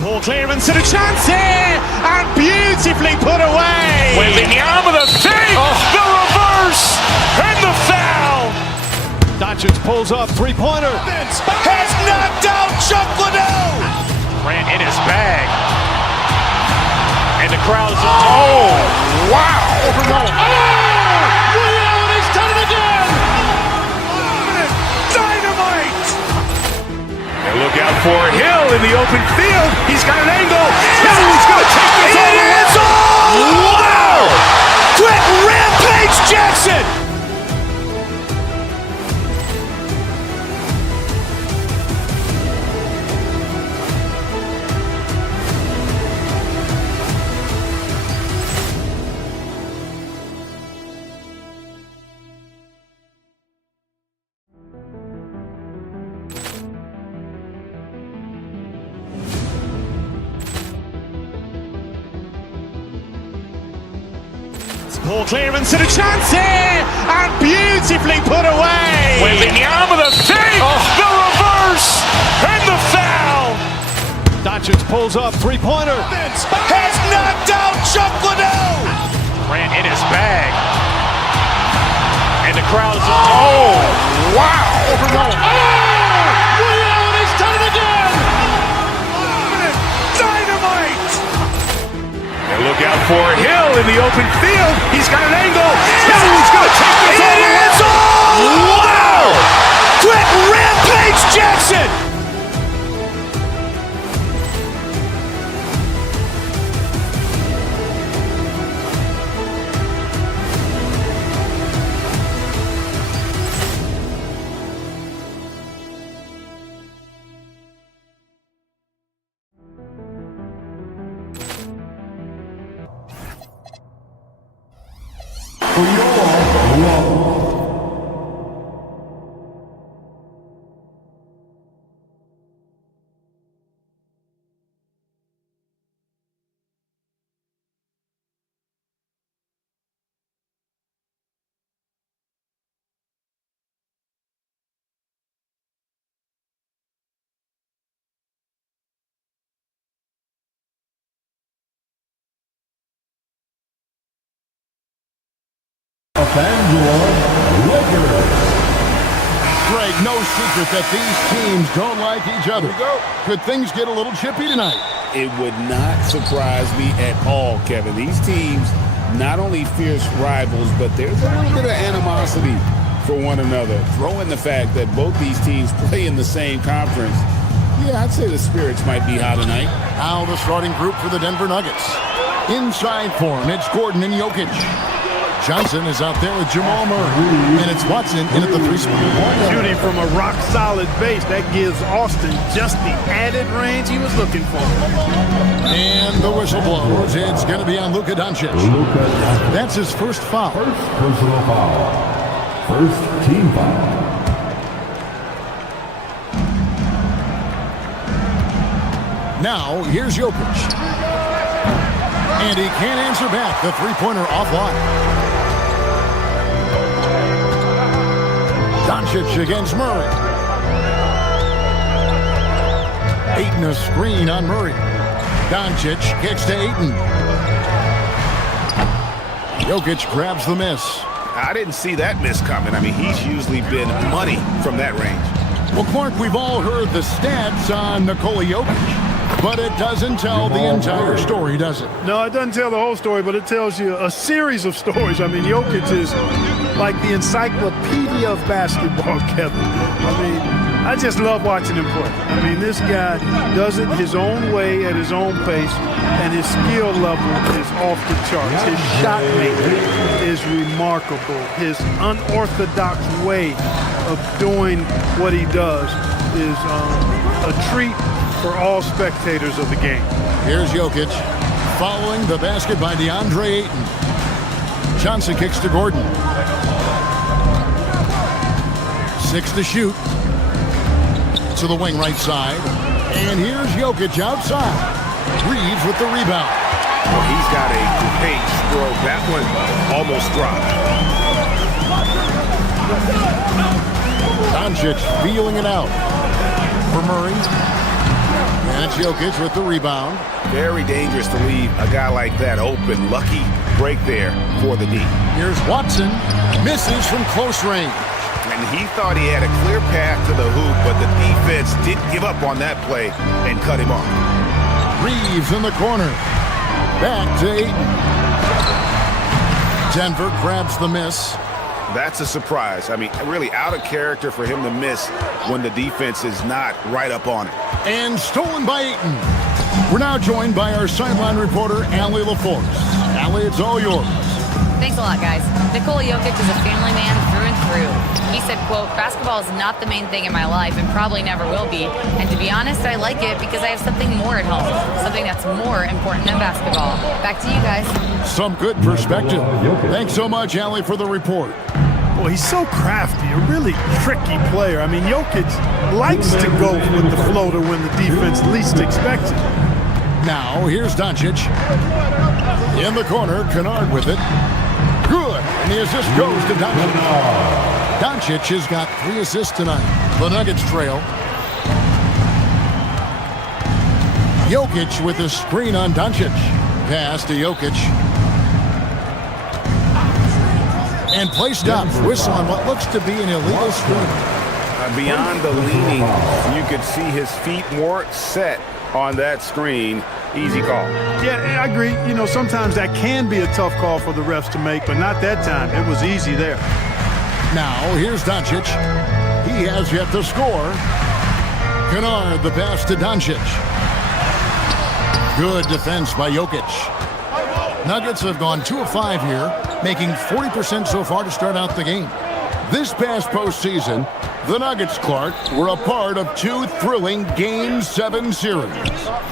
Ball clearance and a chance here, and beautifully put away. Wembanyama the three, the reverse, and the foul. Doncic pulls up, three-pointer. Has knocked out Chuck Liddell. Ran in his bag, and the crowd is wow! for Hill in the open field. He's got an angle. Hill is going to take this all the way. Wow! Quick rampage Jackson! Ball clearance and a chance here, and beautifully put away. Wembanyama the fake, the reverse, and the foul. Doncic pulls up, three-pointer. Has knocked out Chuck Liddell. Ran in his bag. And the crowd is... Oh, wow. He's done it again. Dynamite. And look out for Hill in the open field. He's got an angle. Hill is going to take this all the way. Wow. Quick rampage Jackson. Greg, no secret that these teams don't like each other. Could things get a little chippy tonight? It would not surprise me at all, Kevin. These teams, not only fierce rivals, but there's a little bit of animosity for one another. Throw in the fact that both these teams play in the same conference. Yeah, I'd say the spirits might be high tonight. Now the starting group for the Denver Nuggets. Inside form, it's Gordon and Jokic. Johnson is out there with Jamal Murray. And it's Watson in at the three spot. Shooting from a rock-solid base. That gives Austin just the added range he was looking for. And the whistle blows. It's going to be on Luka Doncic. That's his first foul. First personal foul. First team foul. Now, here's Jokic. And he can't answer back. The three-pointer offline. Doncic against Murray. Ayton a screen on Murray. Doncic kicks to Ayton. Jokic grabs the miss. I didn't see that miss coming. I mean, he's usually been money from that range. Well, Clark, we've all heard the stats on Nikola Jokic, but it doesn't tell the entire story, does it? No, it doesn't tell the whole story, but it tells you a series of stories. I mean, Jokic is like the encyclopedia of basketball, Kevin. I mean, I just love watching him play. I mean, this guy does it his own way at his own pace, and his skill level is off the charts. His shot making is remarkable. His unorthodox way of doing what he does is a treat for all spectators of the game. Here's Jokic following the basket by DeAndre Ayton. Johnson kicks to Gordon. 6 to shoot. To the wing right side. And here's Jokic outside. Reeves with the rebound. Well, he's got a great stroke. That one almost dropped. Doncic feeling it out for Murray. And it's Jokic with the rebound. Very dangerous to leave a guy like that open. Lucky break there for the D. Here's Watson. Misses from close range. And he thought he had a clear path to the hoop, but the defense didn't give up on that play and cut him off. Reeves in the corner. Back to Ayton. Denver grabs the miss. That's a surprise. I mean, really out of character for him to miss when the defense is not right up on it. And stolen by Ayton. We're now joined by our sideline reporter, Allie LaForce. Allie, it's all yours. Thanks a lot, guys. Nikola Jokic is a family man through and through. He said, quote, "Basketball is not the main thing in my life and probably never will be. And to be honest, I like it because I have something more at home, something that's more important than basketball." Back to you guys. Some good perspective. Thanks so much, Allie, for the report. Well, he's so crafty, a really tricky player. I mean, Jokic likes to go with the floater when the defense least expects it. Now, here's Doncic. In the corner, Kennard with it. Good, and the assist goes to Doncic. Doncic has got 3 assists tonight. The Nuggets trail. Jokic with a screen on Doncic. Pass to Jokic. And placed up. Whistle on what looks to be an illegal screen. Beyond the leaning, you could see his feet more set on that screen. Easy call. Yeah, I agree. You know, sometimes that can be a tough call for the refs to make, but not that time. It was easy there. Now, here's Doncic. He has yet to score. Kennard, the pass to Doncic. Good defense by Jokic. Nuggets have gone 2 of 5 here, making 40% so far to start out the game. This past postseason, the Nuggets, Clark, were a part of 2 thrilling Game 7 series.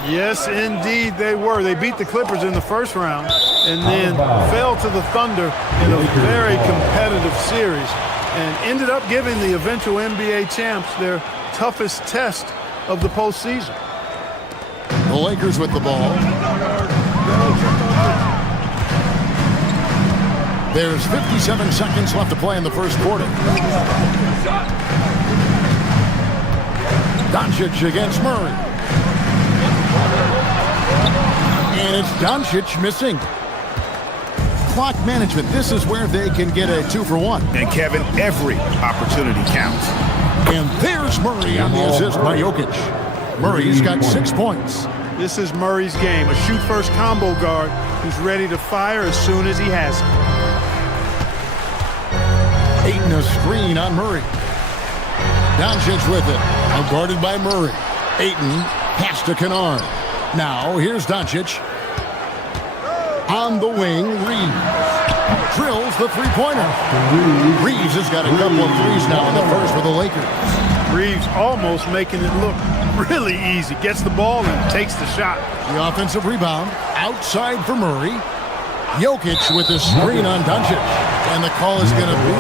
Yes, indeed they were. They beat the Clippers in the first round and then fell to the Thunder in a very competitive series and ended up giving the eventual NBA champs their toughest test of the postseason. The Lakers with the ball. There's 57 seconds left to play in the first quarter. Doncic against Murray. And it's Doncic missing. Clock management. This is where they can get a 2-for-1. And Kevin, every opportunity counts. And there's Murray on the assist by Jokic. Murray's got 6 points. This is Murray's game, a shoot-first combo guard who's ready to fire as soon as he has it. Ayton a screen on Murray. Doncic with it. Now guarded by Murray. Ayton pass to Kennard. Now here's Doncic. On the wing, Reeves. Drills the three-pointer. Reeves has got a couple of threes now in the first for the Lakers. Reeves almost making it look really easy. Gets the ball and takes the shot. The offensive rebound outside for Murray. Jokic with a screen on Doncic. And the call is going to be,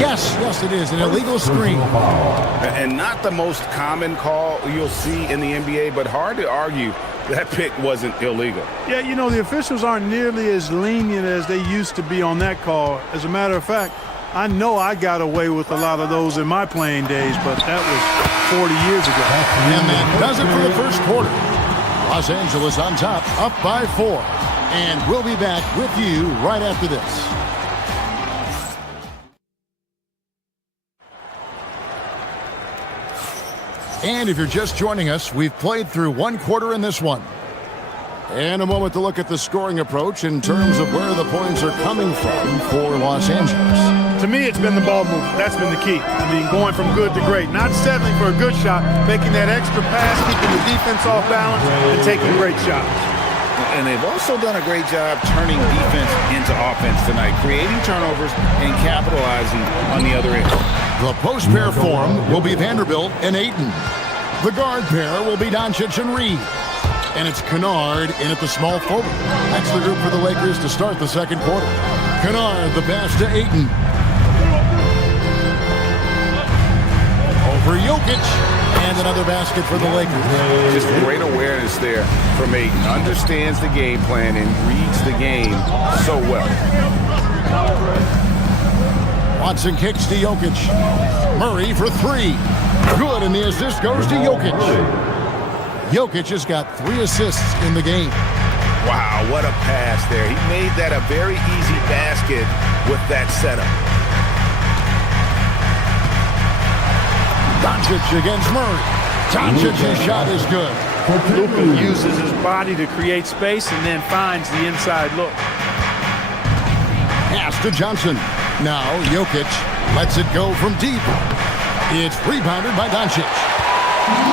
yes, it is, an illegal screen. And not the most common call you'll see in the NBA, but hard to argue that pick wasn't illegal. Yeah, you know, the officials aren't nearly as lenient as they used to be on that call. As a matter of fact, I know I got away with a lot of those in my playing days, but that was 40 years ago. And that does it for the first quarter. Los Angeles on top, up by 4. And we'll be back with you right after this. And if you're just joining us, we've played through 1 quarter in this one. And a moment to look at the scoring approach in terms of where the points are coming from for Los Angeles. To me, it's been the ball movement. That's been the key. I mean, going from good to great. Not settling for a good shot, making that extra pass, keeping the defense off balance, and taking great shots. And they've also done a great job turning defense into offense tonight, creating turnovers and capitalizing on the other end. The post pair form will be Vanderbilt and Ayton. The guard pair will be Doncic and Reeves. And it's Kennard in at the small forward. That's the group for the Lakers to start the second quarter. Kennard, the pass to Ayton. Over Jokic. And another basket for the Lakers. Just great awareness there from Ayton. Understands the game plan and reads the game so well. Watson kicks to Jokic. Murray for 3. Good, and the assist goes to Jokic. Jokic has got 3 assists in the game. Wow, what a pass there. He made that a very easy basket with that setup. Doncic against Murray. Doncic's shot is good. Luka uses his body to create space and then finds the inside look. Pass to Johnson. Now Jokic lets it go from deep. It's rebounded by Doncic.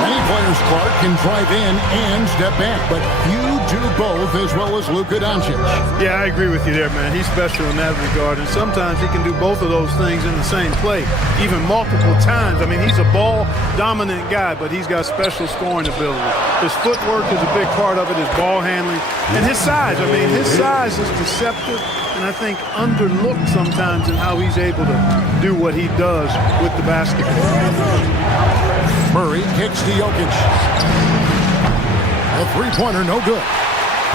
Many players, Clark, can drive in and step back, but few do both as well as Luka Doncic. Yeah, I agree with you there, man. He's special in that regard, and sometimes he can do both of those things in the same play, even multiple times. I mean, he's a ball-dominant guy, but he's got special scoring ability. His footwork is a big part of it, his ball handling, and his size. I mean, his size is deceptive, and I think underlooked sometimes in how he's able to do what he does with the basketball. Murray kicks to Jokic. A three-pointer, no good.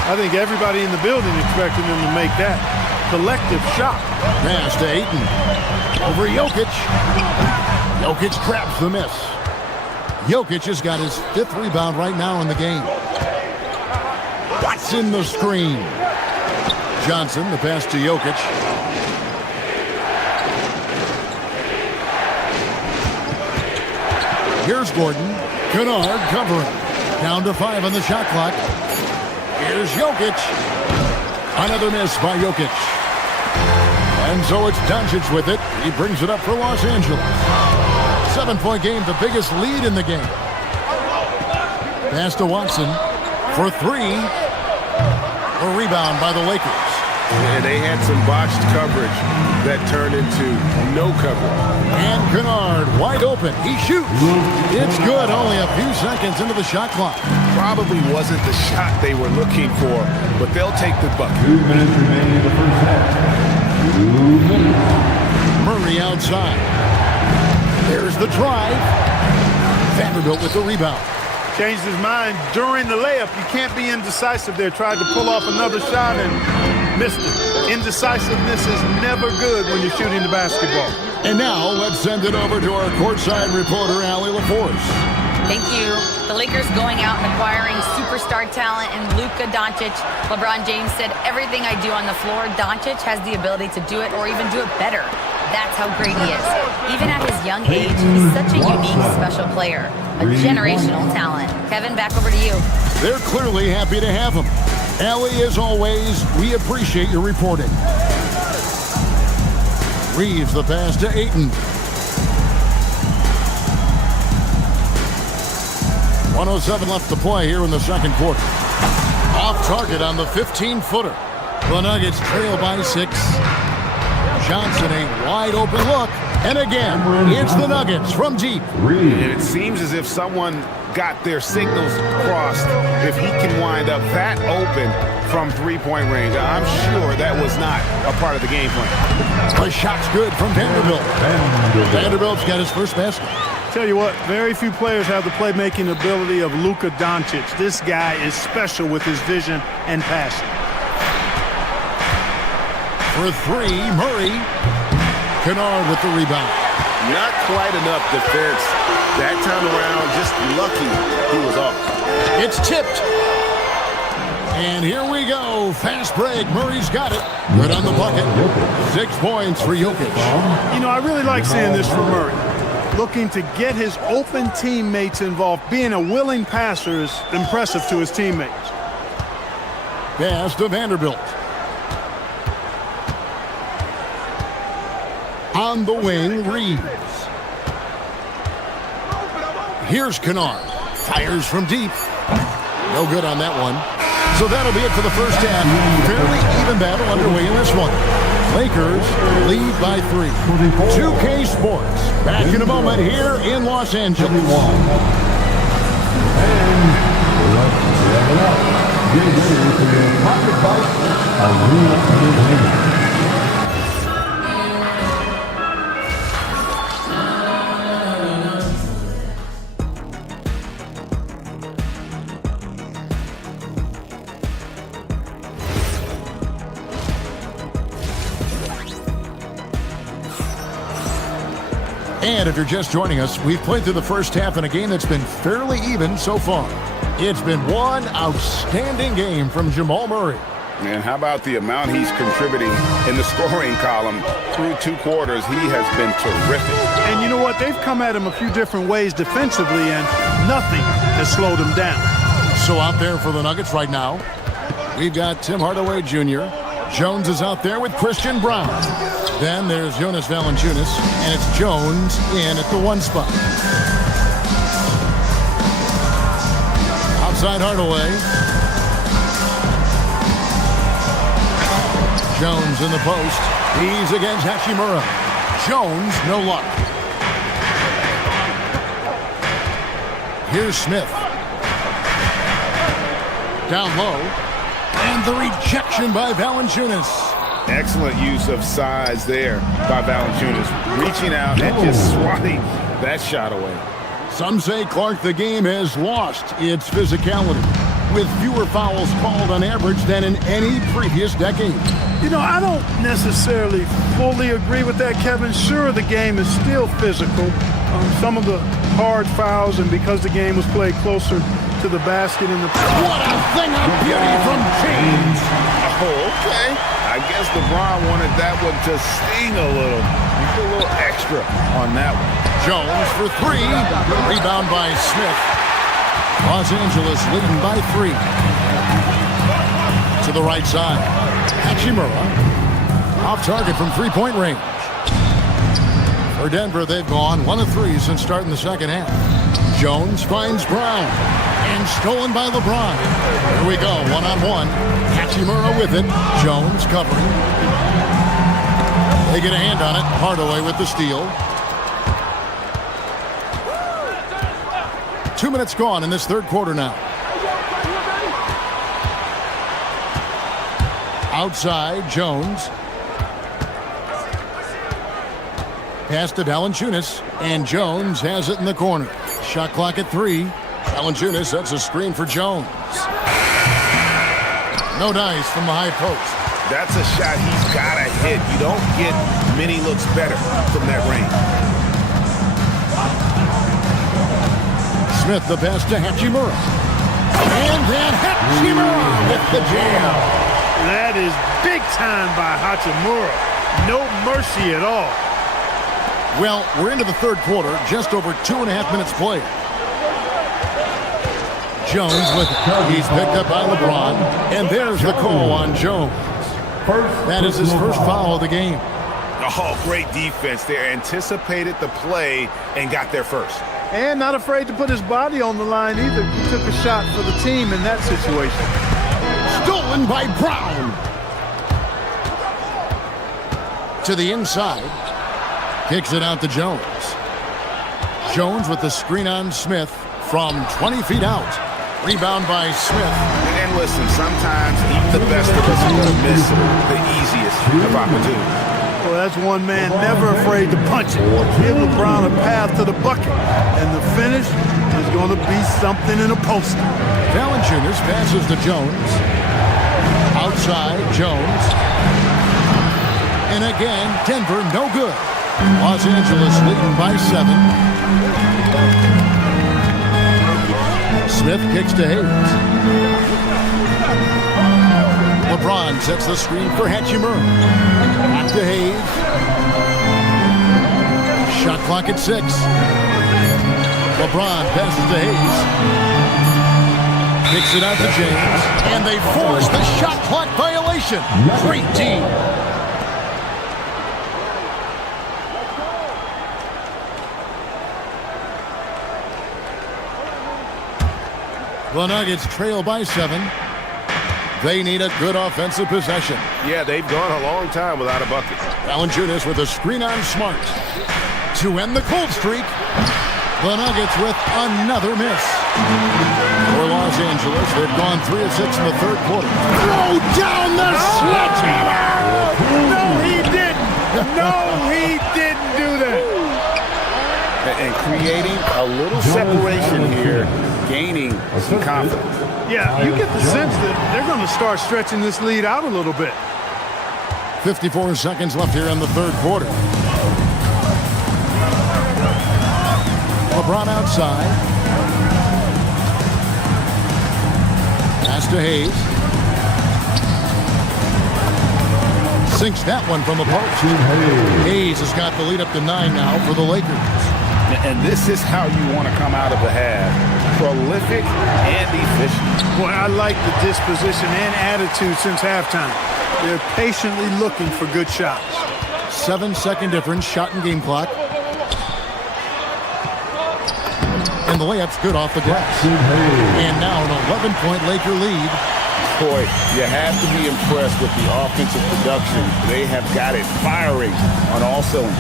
I think everybody in the building expected him to make that collective shot. Pass to Ayton. Over Jokic. Jokic traps the miss. Jokic has got his 5th rebound right now in the game. Watson the screen. Johnson, the pass to Jokic. Here's Gordon. Kennard covering. Down to 5 on the shot clock. Here's Jokic. Another miss by Jokic. And so it's Doncic with it. He brings it up for Los Angeles. 7-point game, the biggest lead in the game. Pass to Watson for 3. A rebound by the Lakers. And they had some botched coverage that turned into no coverage. And Kennard wide open. He shoots. It's good. Only a few seconds into the shot clock. Probably wasn't the shot they were looking for, but they'll take the bucket. 2 minutes remaining in the first half. 2 minutes. Murray outside. There's the drive. Vanderbilt with the rebound. Changed his mind during the layup. You can't be indecisive there. Tried to pull off another shot and missed it. Indecisiveness is never good when you're shooting the basketball. And now let's send it over to our courtside reporter, Allie LaForce. Thank you. The Lakers going out and acquiring superstar talent in Luka Doncic. LeBron James said, everything I do on the floor, Doncic has the ability to do it or even do it better. That's how great he is. Even at his young age, he's such a unique, special player. A generational talent. Kevin, back over to you. They're clearly happy to have him. Allie, as always, we appreciate your reporting. Reeves the pass to Ayton. 1:07 left to play here in the second quarter. Off target on the 15-footer. The Nuggets trail by 6. Johnson, a wide open look. And again, it's the Nuggets from deep. And it seems as if someone got their signals crossed if he can wind up that open from three-point range. I'm sure that was not a part of the game plan. The shot's good from Vanderbilt. Vanderbilt's got his first basket. Tell you what, very few players have the playmaking ability of Luka Doncic. This guy is special with his vision and passion. For 3, Murray. Kennard with the rebound. Not quite enough defense that time around. Just lucky he was off. It's tipped. And here we go. Fast break. Murray's got it. Good on the bucket. 6 points for Jokic. You know, I really like seeing this from Murray. Looking to get his open teammates involved. Being a willing passer is impressive to his teammates. Pass to Vanderbilt. On the wing, Reeves. Here's Kennard. Fires from deep. No good on that one. So that'll be it for the first half. Fairly even battle underway in this one. Lakers lead by 3. 2K Sports. Back in a moment here in Los Angeles. And let's wrap it up. Get ready for your pocket fight. A real entertainment. And if you're just joining us, we've played through the first half in a game that's been fairly even so far. It's been one outstanding game from Jamal Murray. And how about the amount he's contributing in the scoring column through 2 quarters? He has been terrific. And you know what? They've come at him a few different ways defensively, and nothing has slowed him down. So out there for the Nuggets right now, we've got Tim Hardaway Jr., Jones is out there with Christian Brown. Then there's Jonas Valanciunas, and it's Jones in at the 1 spot. Outside Hardaway. Jones in the post. He's against Hachimura. Jones, no luck. Here's Smith. Down low. And the rejection by Valanciunas. Excellent use of size there by Valanciunas. Reaching out and just swatting that shot away. Some say, Clark, the game has lost its physicality, with fewer fouls called on average than in any previous decade. You know, I don't necessarily fully agree with that, Kevin. Sure, the game is still physical. Some of the hard fouls, and because the game was played closer to the basket in the... What a thing of beauty from James! Oh, okay. I guess LeBron wanted that one to sting a little. He put a little extra on that one. Jones for 3. Rebound by Smith. Los Angeles leading by 3. To the right side. Hachimura. Off target from 3-point range. For Denver, they've gone 1 of 3 since starting the second half. Jones finds Brown. And stolen by LeBron. Here we go, 1-on-1. Hachimura with it. Jones covering. They get a hand on it. Hardaway with the steal. 2 minutes gone in this third quarter now. Outside, Jones. Pass to Valanciunas. And Jones has it in the corner. Shot clock at 3. Valanciunas sets a screen for Jones. No dice from the high post. That's a shot he's got to hit. You don't get many looks better from that range. Smith the pass to Hachimura. And then Hachimura with the jam. That is big time by Hachimura. No mercy at all. Well, we're into the third quarter, just over 2.5 minutes played. Jones with it. He's picked up by LeBron, and there's the call on Jones. That is his first foul of the game. Oh, great defense there. Anticipated the play and got there first. And not afraid to put his body on the line either. He took a shot for the team in that situation. Stolen by Brown. To the inside. Kicks it out to Jones. Jones with the screen on Smith from 20 feet out. Rebound by Smith. And listen, sometimes even the best of us are going to miss the easiest of opportunities. Well, that's one man never afraid to punch it. Give LeBron a path to the bucket. And the finish is going to be something in a poster. Valanciunas passes to Jones. Outside, Jones. And again, Denver no good. Los Angeles leading by 7. Smith kicks to Hayes. LeBron sets the screen for Hachimura. Back to Hayes. Shot clock at 6. LeBron passes to Hayes. Kicks it out to James. And they force the shot clock violation. Great team. The Nuggets trail by 7. They need a good offensive possession. Yeah, they've gone a long time without a bucket. Valanciunas with a screen on Smart. To end the cold streak, the Nuggets with another miss. For Los Angeles, they've gone 3 of 6 in the third quarter. Throw down the sledgehammer! No, he didn't. No, he didn't do that. And creating a little separation here, gaining some confidence. Yeah, you get the sense that they're going to start stretching this lead out a little bit. 54 seconds left here in the third quarter. LeBron outside. Pass to Hayes. Sinks that one from the post. Hayes has got the lead up to 9 now for the Lakers. And this is how you want to come out of the half. prolific and efficient. Boy, I like the disposition and attitude since halftime. They're patiently looking for good shots. 7-second difference, shot and game clock. And the layup's good off the glass. And now an 11-point Laker lead. Boy, you have to be impressed with the offensive production. They have got it firing on all cylinders.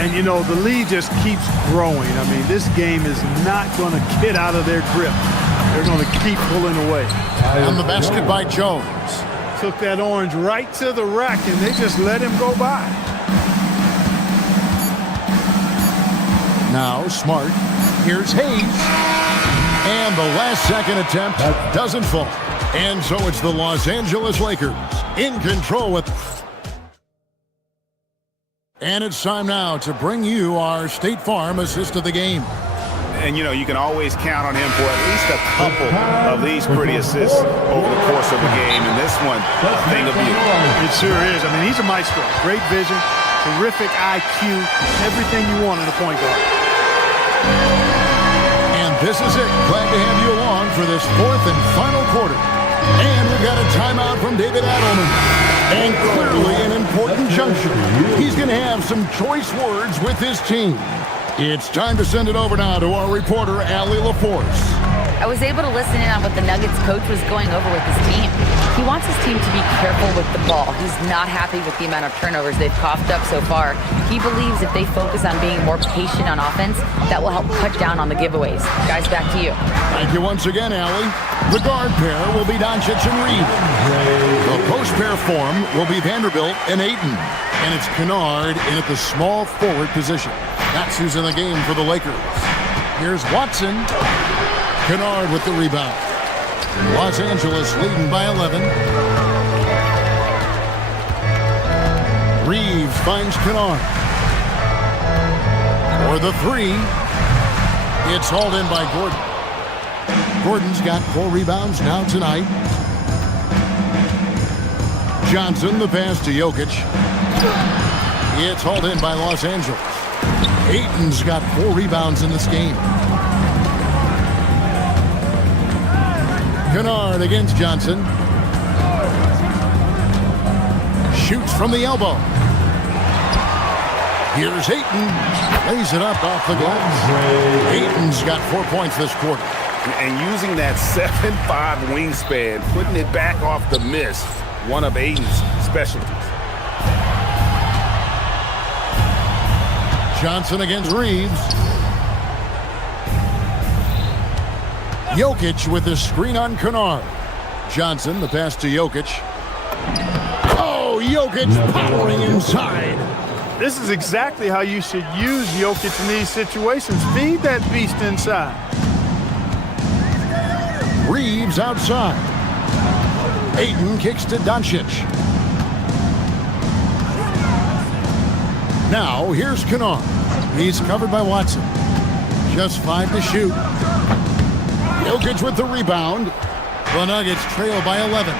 And, you know, the lead just keeps growing. I mean, this game is not going to get out of their grip. They're going to keep pulling away. On the basket by Jones. Took that orange right to the rack, and they just let him go by. Now Smart. Here's Hayes. And the last-second attempt doesn't fall. And so it's the Los Angeles Lakers in control with... And it's time now to bring you our State Farm assist of the game. And, you know, you can always count on him for at least a couple of these pretty assists over the course of the game. And this one, a thing of beauty. It sure is. I mean, he's a maestro. Great vision, terrific IQ, everything you want in a point guard. And this is it. Glad to have you along for this fourth and final quarter. And we got a timeout from David Adelman. And clearly an important juncture. He's going to have some choice words with his team. It's time to send it over now to our reporter, Allie LaForce. I was able to listen in on what the Nuggets coach was going over with his team. He wants his team to be careful with the ball. He's not happy with the amount of turnovers they've coughed up so far. He believes if they focus on being more patient on offense, that will help cut down on the giveaways. Guys, back to you. Thank you once again, Allie. The guard pair will be Doncic and Reed. The post pair form will be Vanderbilt and Ayton. And it's Kennard in at the small forward position. That's who's in the game for the Lakers. Here's Watson. Kennard with the rebound. Los Angeles leading by 11. Reeves finds Kennard. For the three. It's hauled in by Gordon. Gordon's got 4 rebounds now tonight. Johnson, the pass to Jokic. It's hauled in by Los Angeles. Ayton's got 4 rebounds in this game. Kennard against Johnson. Shoots from the elbow. Here's Ayton. Lays it up off the glass. Ayton's got 4 points this quarter. And using that 7'5" wingspan, putting it back off the miss, one of Ayton's specialties. Johnson against Reeves. Jokic with the screen on Kennard. Johnson, the pass to Jokic. Oh, Jokic powering inside. This is exactly how you should use Jokic in these situations. Feed that beast inside. Reeves outside. Ayton kicks to Doncic. Now, here's Kennard. He's covered by Watson. Just 5 to shoot. Jokic with the rebound. The Nuggets trail by 11.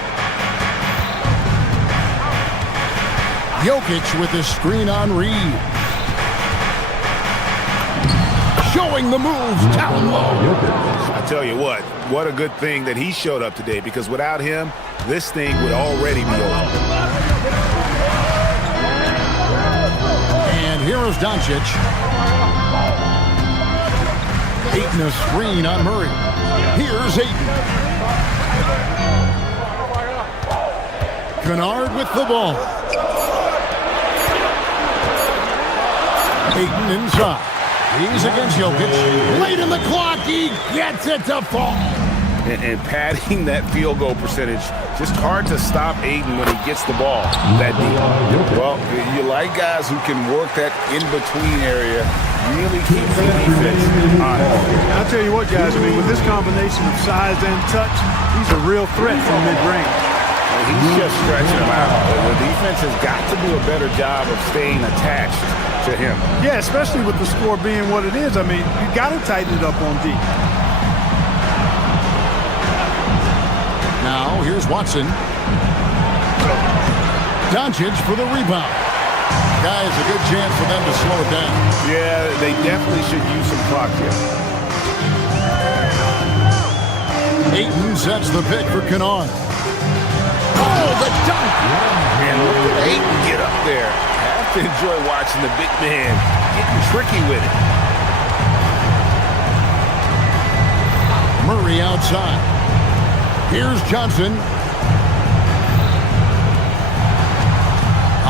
Jokic with the screen on Reed. Showing the moves down low. I tell you what a good thing that he showed up today, because without him, this thing would already be over. And here is Doncic. Ayton a screen on Murray. Here's Ayton. Kennard with the ball. Ayton inside. He's against Jokic. Late in the clock, he gets it to fall. And padding that field goal percentage, just hard to stop Ayton when he gets the ball that deep. Well, you like guys who can work that in-between area, really keep the defense honest. I'll tell you what, guys, I mean, with this combination of size and touch, he's a real threat from mid-range. He's just stretching him out. The defense has got to do a better job of staying attached to him. Yeah, especially with the score being what it is. I mean, you got to tighten it up on D. Now, here's Watson. Doncic for the rebound. Guys, a good chance for them to slow it down. Yeah, they definitely should use some clock here. Ayton sets the pick for Kennard. Oh, the dunk! Man, look at Ayton get up there. I have to enjoy watching the big man getting tricky with it. Murray outside. Here's Johnson.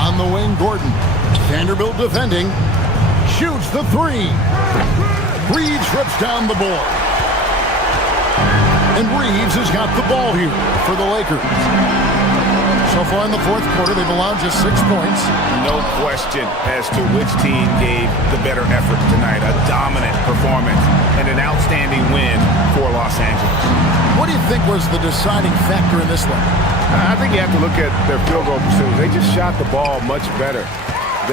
On the wing, Gordon. Vanderbilt defending. Shoots the three. Reeves rips down the board. And Reeves has got the ball here for the Lakers. So far in the fourth quarter, they've allowed just 6 points. No question as to which team gave the better effort tonight. A dominant performance and an outstanding win for Los Angeles. What do you think was the deciding factor in this one? I think you have to look at their field goal percentage. They just shot the ball much better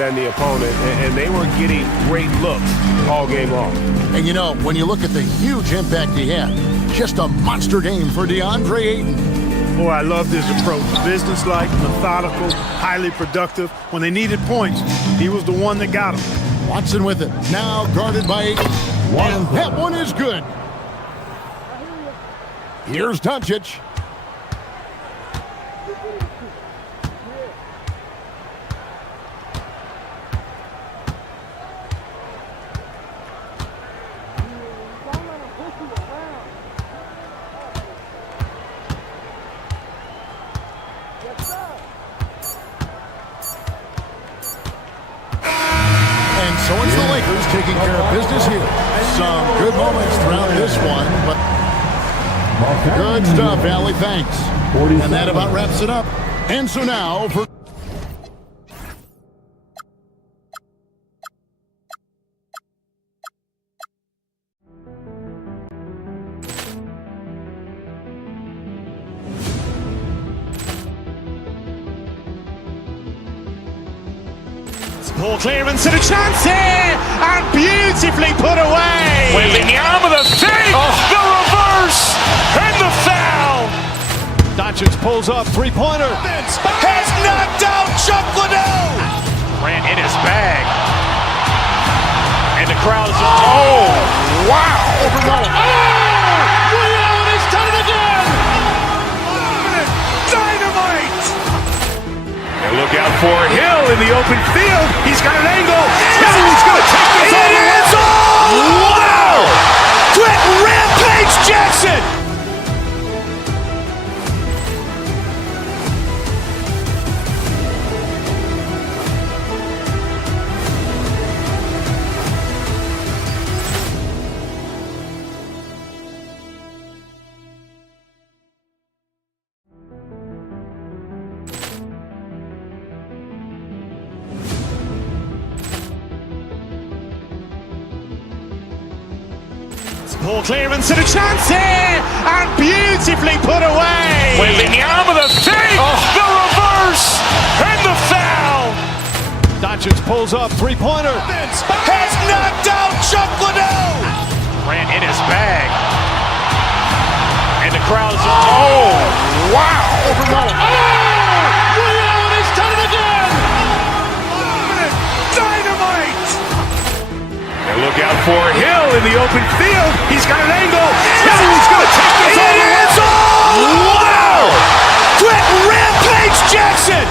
than the opponent, and they were getting great looks all game long. And you know, when you look at the huge impact he had, just a monster game for DeAndre Ayton. Boy, I loved his approach. Business-like, methodical, highly productive. When they needed points, he was the one that got them. Watson with it. Now guarded by Ayton. And that one is good. Here's Doncic. So it's the Lakers taking care of business here. Some good moments throughout this one, but good stuff, Allie. Thanks. And that about wraps it up. And so now for... Ball clearance and a chance here, and beautifully put away. Wembanyama the fake, the reverse, and the foul. Doncic pulls up, three-pointer. Has knocked out Chuck Liddell. Ran in his bag. And the crowd is, oh, wow. Liddell has done it again. Dynamite. And look out for Hill in the open field. He's got an angle. Hill's going to take this all the way. Wow! Quick Rampage Jackson. Ball clearance and a chance here, and beautifully put away. Wembanyama the fake, the reverse, and the foul. Doncic pulls up, three-pointer. Has knocked out Chuck Liddell. Ran in his bag. And the crowd is, oh, wow. Liddell has done it again. Dynamite. And look out for Hill in the open field. He's got an angle. Hill's going to take this all the way. Wow! Quick Rampage Jackson.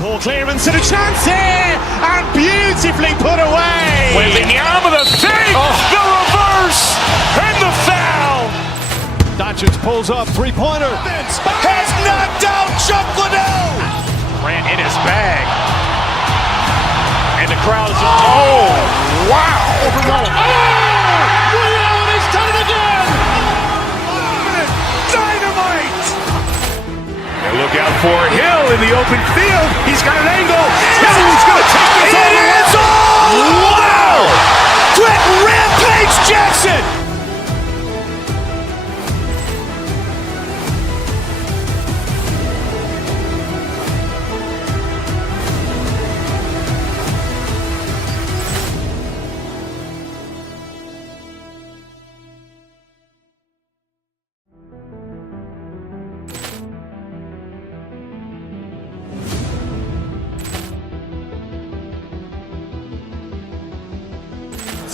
Ball clearance and a chance here, and beautifully put away. Wembanyama the fake, the reverse, and the foul. Doncic pulls up, three-pointer. Has knocked out Chuck Liddell. Ran in his bag. And the crowd is, oh, wow. Liddell has done it again. Dynamite. And look out for Hill in the open field. He's got an angle. Hill's going to take this all the way. Wow! Quick Rampage Jackson.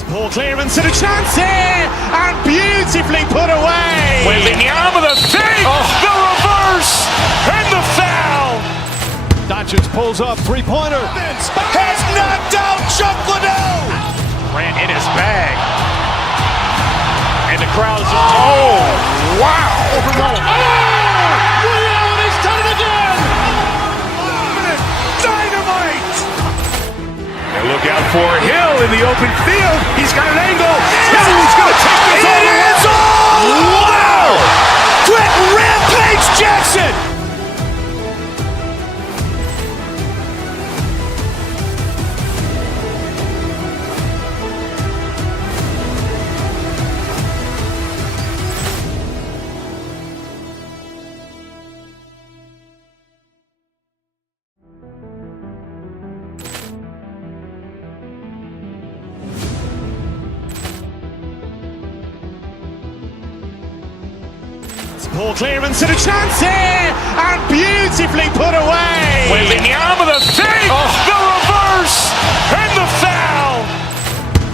Ball clearance and a chance here, and beautifully put away. Wembanyama, the fake, the reverse, and the foul. Doncic pulls up, three-pointer. Has knocked out Chuck Liddell. Ran in his bag. And the crowd is, oh, wow. And he's done it again. Dynamite. And look out for Hill in the open field. He's got an angle. No, he's going to take this all the way. It is all. Wow. Quick Rampage Jackson. Ball clearance and a chance here, and beautifully put away. Wembanyama, the fake, the reverse, and the foul.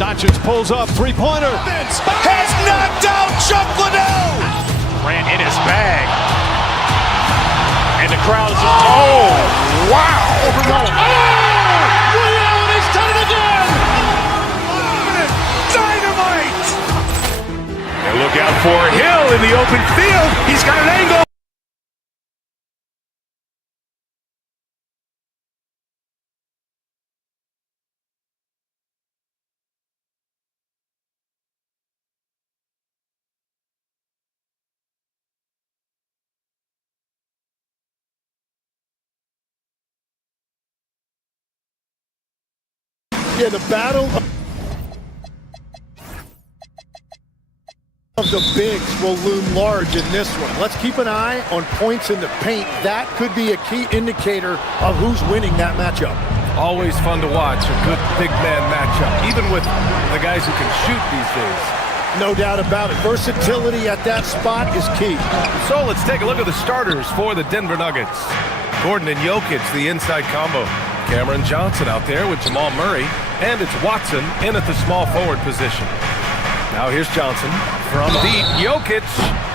Doncic pulls up, three-pointer. Has knocked out Chuck Liddell. Ran in his bag. And the crowd is, oh, wow. And he's done it again. Dynamite. And look out for Hill in the open field. He's got an angle. Yeah, the battle of the bigs will loom large in this one. Let's keep an eye on points in the paint. That could be a key indicator of who's winning that matchup. Always fun to watch a good big man matchup, even with the guys who can shoot these days. No doubt about it. Versatility at that spot is key. So let's take a look at the starters for the Denver Nuggets. Gordon and Jokic, the inside combo. Cameron Johnson out there with Jamal Murray, and it's Watson in at the small forward position. Now here's Johnson from deep. Jokic,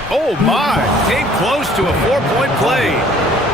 oh my, came close to a 4-point play.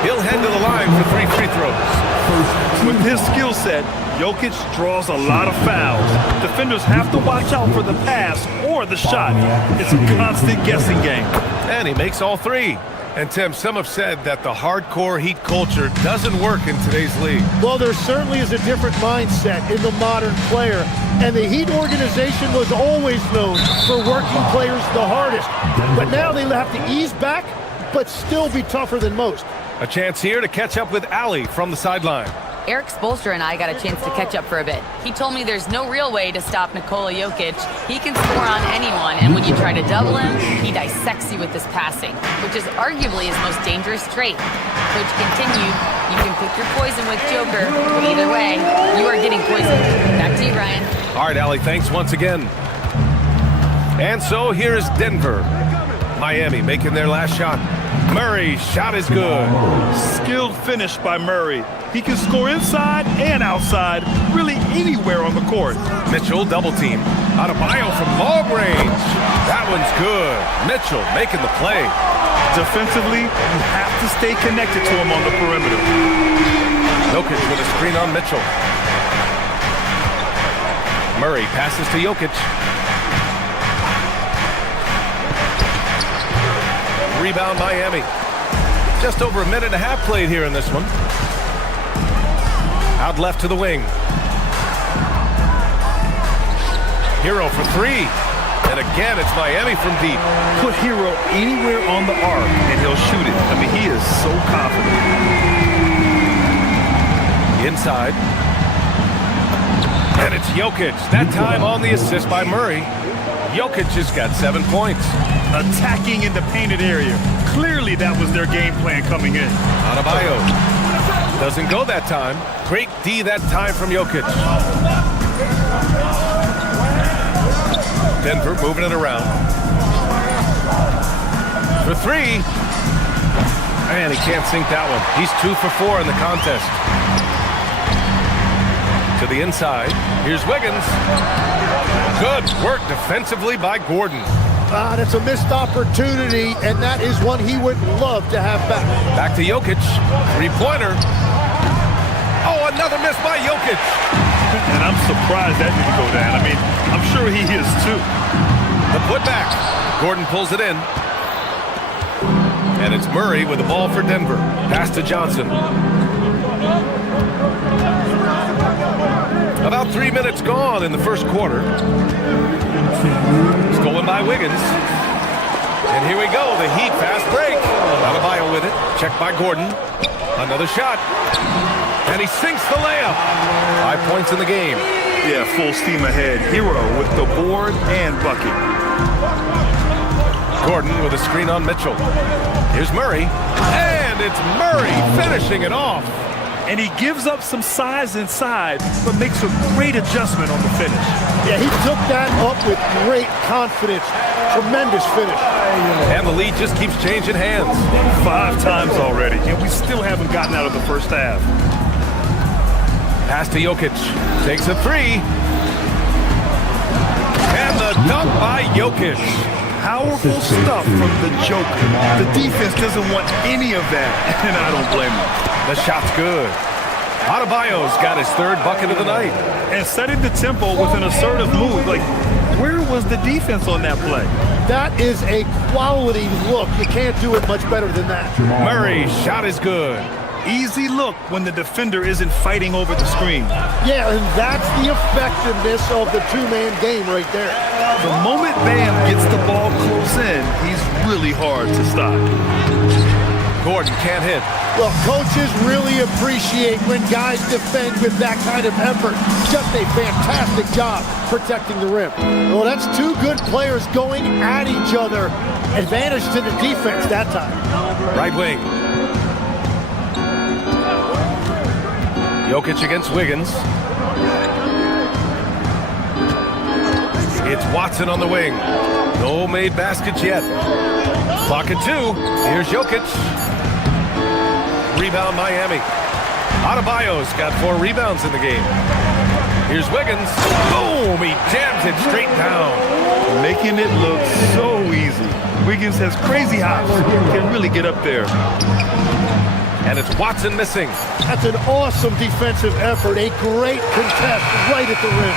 He'll head to the line for 3 free throws. With his skill set, Jokic draws a lot of fouls. Defenders have to watch out for the pass or the shot. It's a constant guessing game. And he makes all 3. And Tim, some have said that the hardcore Heat culture doesn't work in today's league. Well, there certainly is a different mindset in the modern player. And the Heat organization was always known for working players the hardest. But now they have to ease back, but still be tougher than most. A chance here to catch up with Ali from the sideline. Eric Spoelstra and I got a chance to catch up for a bit. He told me there's no real way to stop Nikola Jokic. He can score on anyone, and when you try to double him, he dissects you with his passing, which is arguably his most dangerous trait. Coach continued, you can pick your poison with Joker, but either way, you are getting poisoned. Back to you, Ryan. All right, Ali, thanks once again. And so here's Denver. Miami making their last shot. Murray's shot is good. Skilled finish by Murray. He can score inside and outside, really anywhere on the court. Mitchell double team. Adebayo from long range. That one's good. Mitchell making the play. Defensively, you have to stay connected to him on the perimeter. Jokic with a screen on Mitchell. Murray passes to Jokic. Rebound Miami. Just over a minute and a half played here in this one. Out left to the wing. Hero for 3. And again, it's Miami from deep. Put Hero anywhere on the arc, and he'll shoot it. I mean, he is so confident. Inside. And it's Jokic. That time on the assist by Murray. Jokic has got 7 points. Attacking in the painted area. Clearly that was their game plan coming in. Adebayo. Doesn't go that time. Great D that time from Jokic. Denver moving it around. For 3. And he can't sink that one. He's 2 for 4 in the contest. To the inside. Here's Wiggins. Good work defensively by Gordon. That's a missed opportunity, and that is one he would love to have back. Back to Jokic. Three-pointer. Oh, another miss by Jokic. And I'm surprised that didn't go down. I mean, I'm sure he is too. The putback. Gordon pulls it in. And it's Murray with the ball for Denver. Pass to Johnson. About 3 minutes gone in the first quarter. Stolen by Wiggins. And here we go, the Heat fast break. Adebayo with it, checked by Gordon. Another shot. And he sinks the layup. 5 points in the game. Yeah, full steam ahead. Hero with the board and bucket. Gordon with a screen on Mitchell. Here's Murray. And it's Murray finishing it off. And he gives up some size inside, but makes a great adjustment on the finish. Yeah, he took that up with great confidence. Tremendous finish. And the lead just keeps changing hands. 5 times already, and we still haven't gotten out of the first half. Pass to Jokic. Takes a three. And the dunk by Jokic. Powerful stuff from the Joker. The defense doesn't want any of that, and I don't blame them. The shot's good. Adebayo's got his 3rd bucket of the night. And setting the tempo with an assertive move. Like, where was the defense on that play? That is a quality look. You can't do it much better than that. Murray's shot is good. Easy look when the defender isn't fighting over the screen. Yeah, and that's the effectiveness of the two-man game right there. The moment Bam gets the ball close in, he's really hard to stop. Gordon can't hit. Well, coaches really appreciate when guys defend with that kind of effort. Just a fantastic job protecting the rim. Well, that's 2 good players going at each other. Advantage to the defense that time. Right wing. Jokic against Wiggins. It's Watson on the wing. No made baskets yet. Clock at 2. Here's Jokic. Rebound Miami. Adebayo's got 4 rebounds in the game. Here's Wiggins. Boom! He jams it straight down. Making it look so easy. Wiggins has crazy hops. Can really get up there. And it's Watson missing. That's an awesome defensive effort. A great contest right at the rim.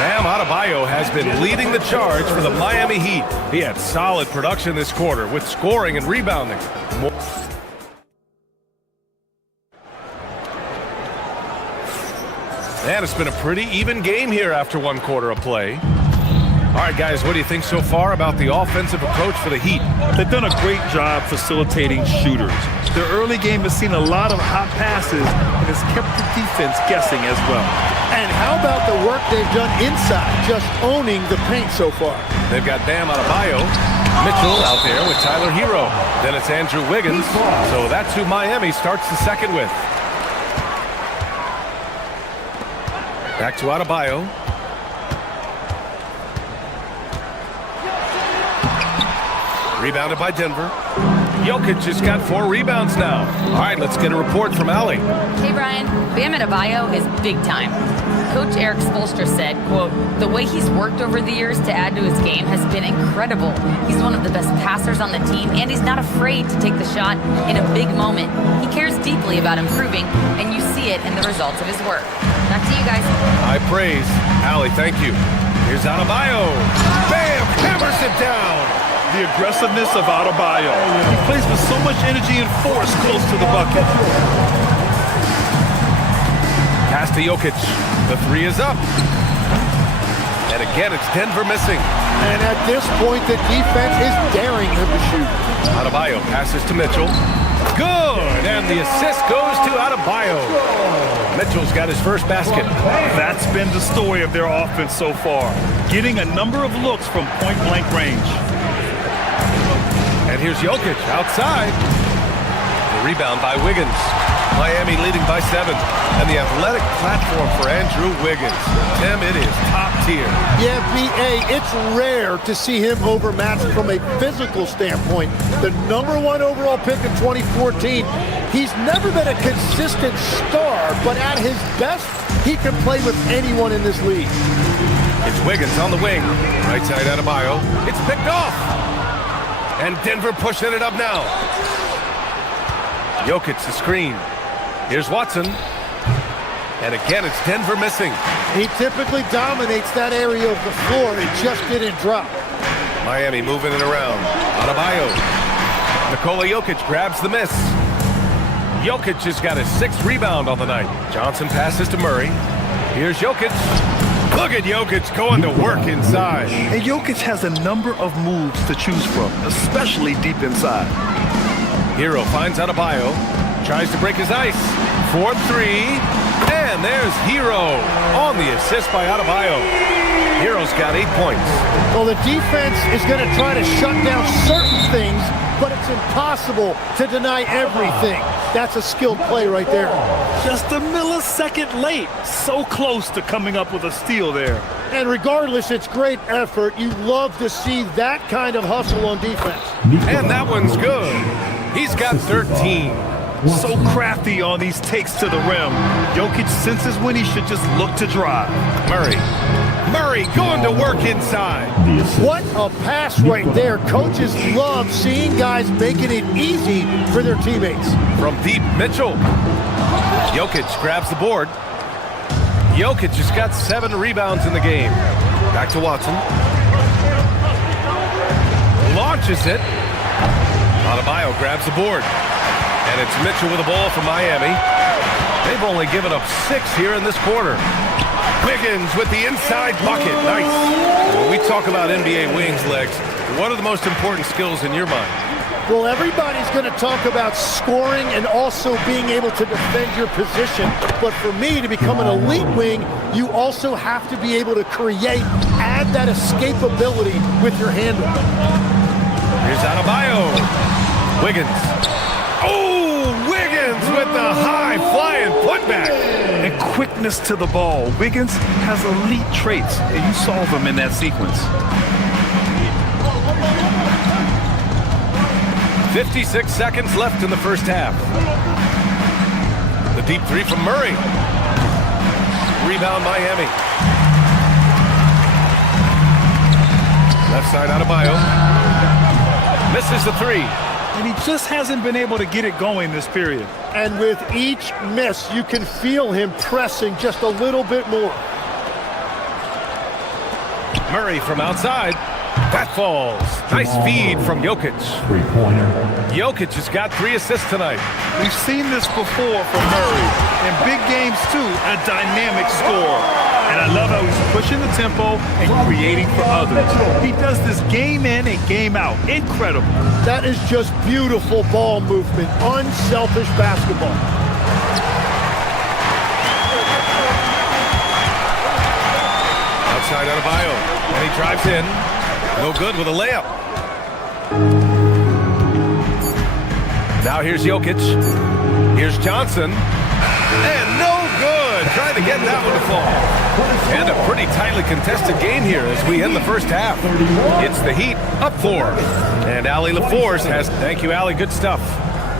Bam Adebayo has been leading the charge for the Miami Heat. He had solid production this quarter with scoring and rebounding. And it's been a pretty even game here after 1 quarter of play. All right, guys, what do you think so far about the offensive approach for the Heat? They've done a great job facilitating shooters. Their early game has seen a lot of hot passes and has kept the defense guessing as well. And how about the work they've done inside, just owning the paint so far? They've got Bam Adebayo, Mitchell out there with Tyler Hero. Then it's Andrew Wiggins. So that's who Miami starts the second with. Back to Adebayo. Rebounded by Denver. Jokic has got 4 rebounds now. All right, let's get a report from Allie. Hey, Brian. Bam Adebayo is big time. Coach Eric Spoelstra said, quote, "The way he's worked over the years to add to his game has been incredible. He's one of the best passers on the team, and he's not afraid to take the shot in a big moment. He cares deeply about improving, and you see it in the results of his work." Back to you guys. High praise. Allie, thank you. Here's Adebayo. Bam! Hammers it down. The aggressiveness of Adebayo. He plays with so much energy and force close to the bucket. Pass to Jokic. The 3 is up. And again, it's Denver missing. And at this point, the defense is daring him to shoot. Adebayo passes to Mitchell. Good! And the assist goes to Adebayo. Mitchell's got his first basket. That's been the story of their offense so far. Getting a number of looks from point-blank range. And here's Jokic outside. The rebound by Wiggins. Miami leading by 7. And the athletic platform for Andrew Wiggins. Tim, it is top tier. Yeah, B.A., it's rare to see him overmatched from a physical standpoint. The #1 overall pick in 2014. He's never been a consistent star, but at his best, he can play with anyone in this league. It's Wiggins on the wing. Right side Adebayo. It's picked off. And Denver pushing it up now. Jokic the screen. Here's Watson. And again, it's Denver missing. He typically dominates that area of the floor. It just didn't drop. Miami moving it around. Adebayo. Nikola Jokic grabs the miss. Jokic has got his 6th rebound on the night. Johnson passes to Murray. Here's Jokic. Look at Jokic going to work inside. And Jokic has a number of moves to choose from, especially deep inside. Hero finds Adebayo. Tries to break his ice. 4-3. And there's Hero on the assist by Adebayo. Hero's got 8 points. Well, the defense is going to try to shut down certain things, but it's impossible to deny everything. That's a skilled play right there. Just a millisecond late. So close to coming up with a steal there. And regardless, it's great effort. You love to see that kind of hustle on defense. And that one's good. He's got 13. So crafty on these takes to the rim. Jokic senses when he should just look to drive. Murray going to work inside. What a pass right there. Coaches love seeing guys making it easy for their teammates. From deep, Mitchell. Jokic grabs the board. Jokic has got 7 rebounds in the game. Back to Watson. Launches it. Adebayo grabs the board. And it's Mitchell with the ball from Miami. They've only given up 6 here in this quarter. Wiggins with the inside bucket. Nice. When we talk about NBA wings, Legs, what are the most important skills in your mind? Well, everybody's going to talk about scoring and also being able to defend your position. But for me, to become an elite wing, you also have to be able to create, add that escapability with your handle. Here's Adebayo. Wiggins. Oh, Wiggins with the high-flying putback. And quickness to the ball. Wiggins has elite traits, and you saw them in that sequence. 56 seconds left in the first half. The deep 3 from Murray. Rebound Miami. Left side Adebayo. Misses the 3. And he just hasn't been able to get it going this period. And with each miss, you can feel him pressing just a little bit more. Murray from outside. That falls. Nice feed from Jokic. Jokic has got 3 assists tonight. We've seen this before from Murray. In big games, too, a dynamic scorer. And I love how he's pushing the tempo and creating for others. He does this game in and game out. Incredible. That is just beautiful ball movement. Unselfish basketball. Outside Adebayo. And he drives in. No good with a layup. Now here's Jokic. Here's Johnson. And no good. Trying to get that one to fall. And a pretty tightly contested game here as we end the first half. It's the Heat up 4. And Allie LaForce has... Thank you, Allie. Good stuff.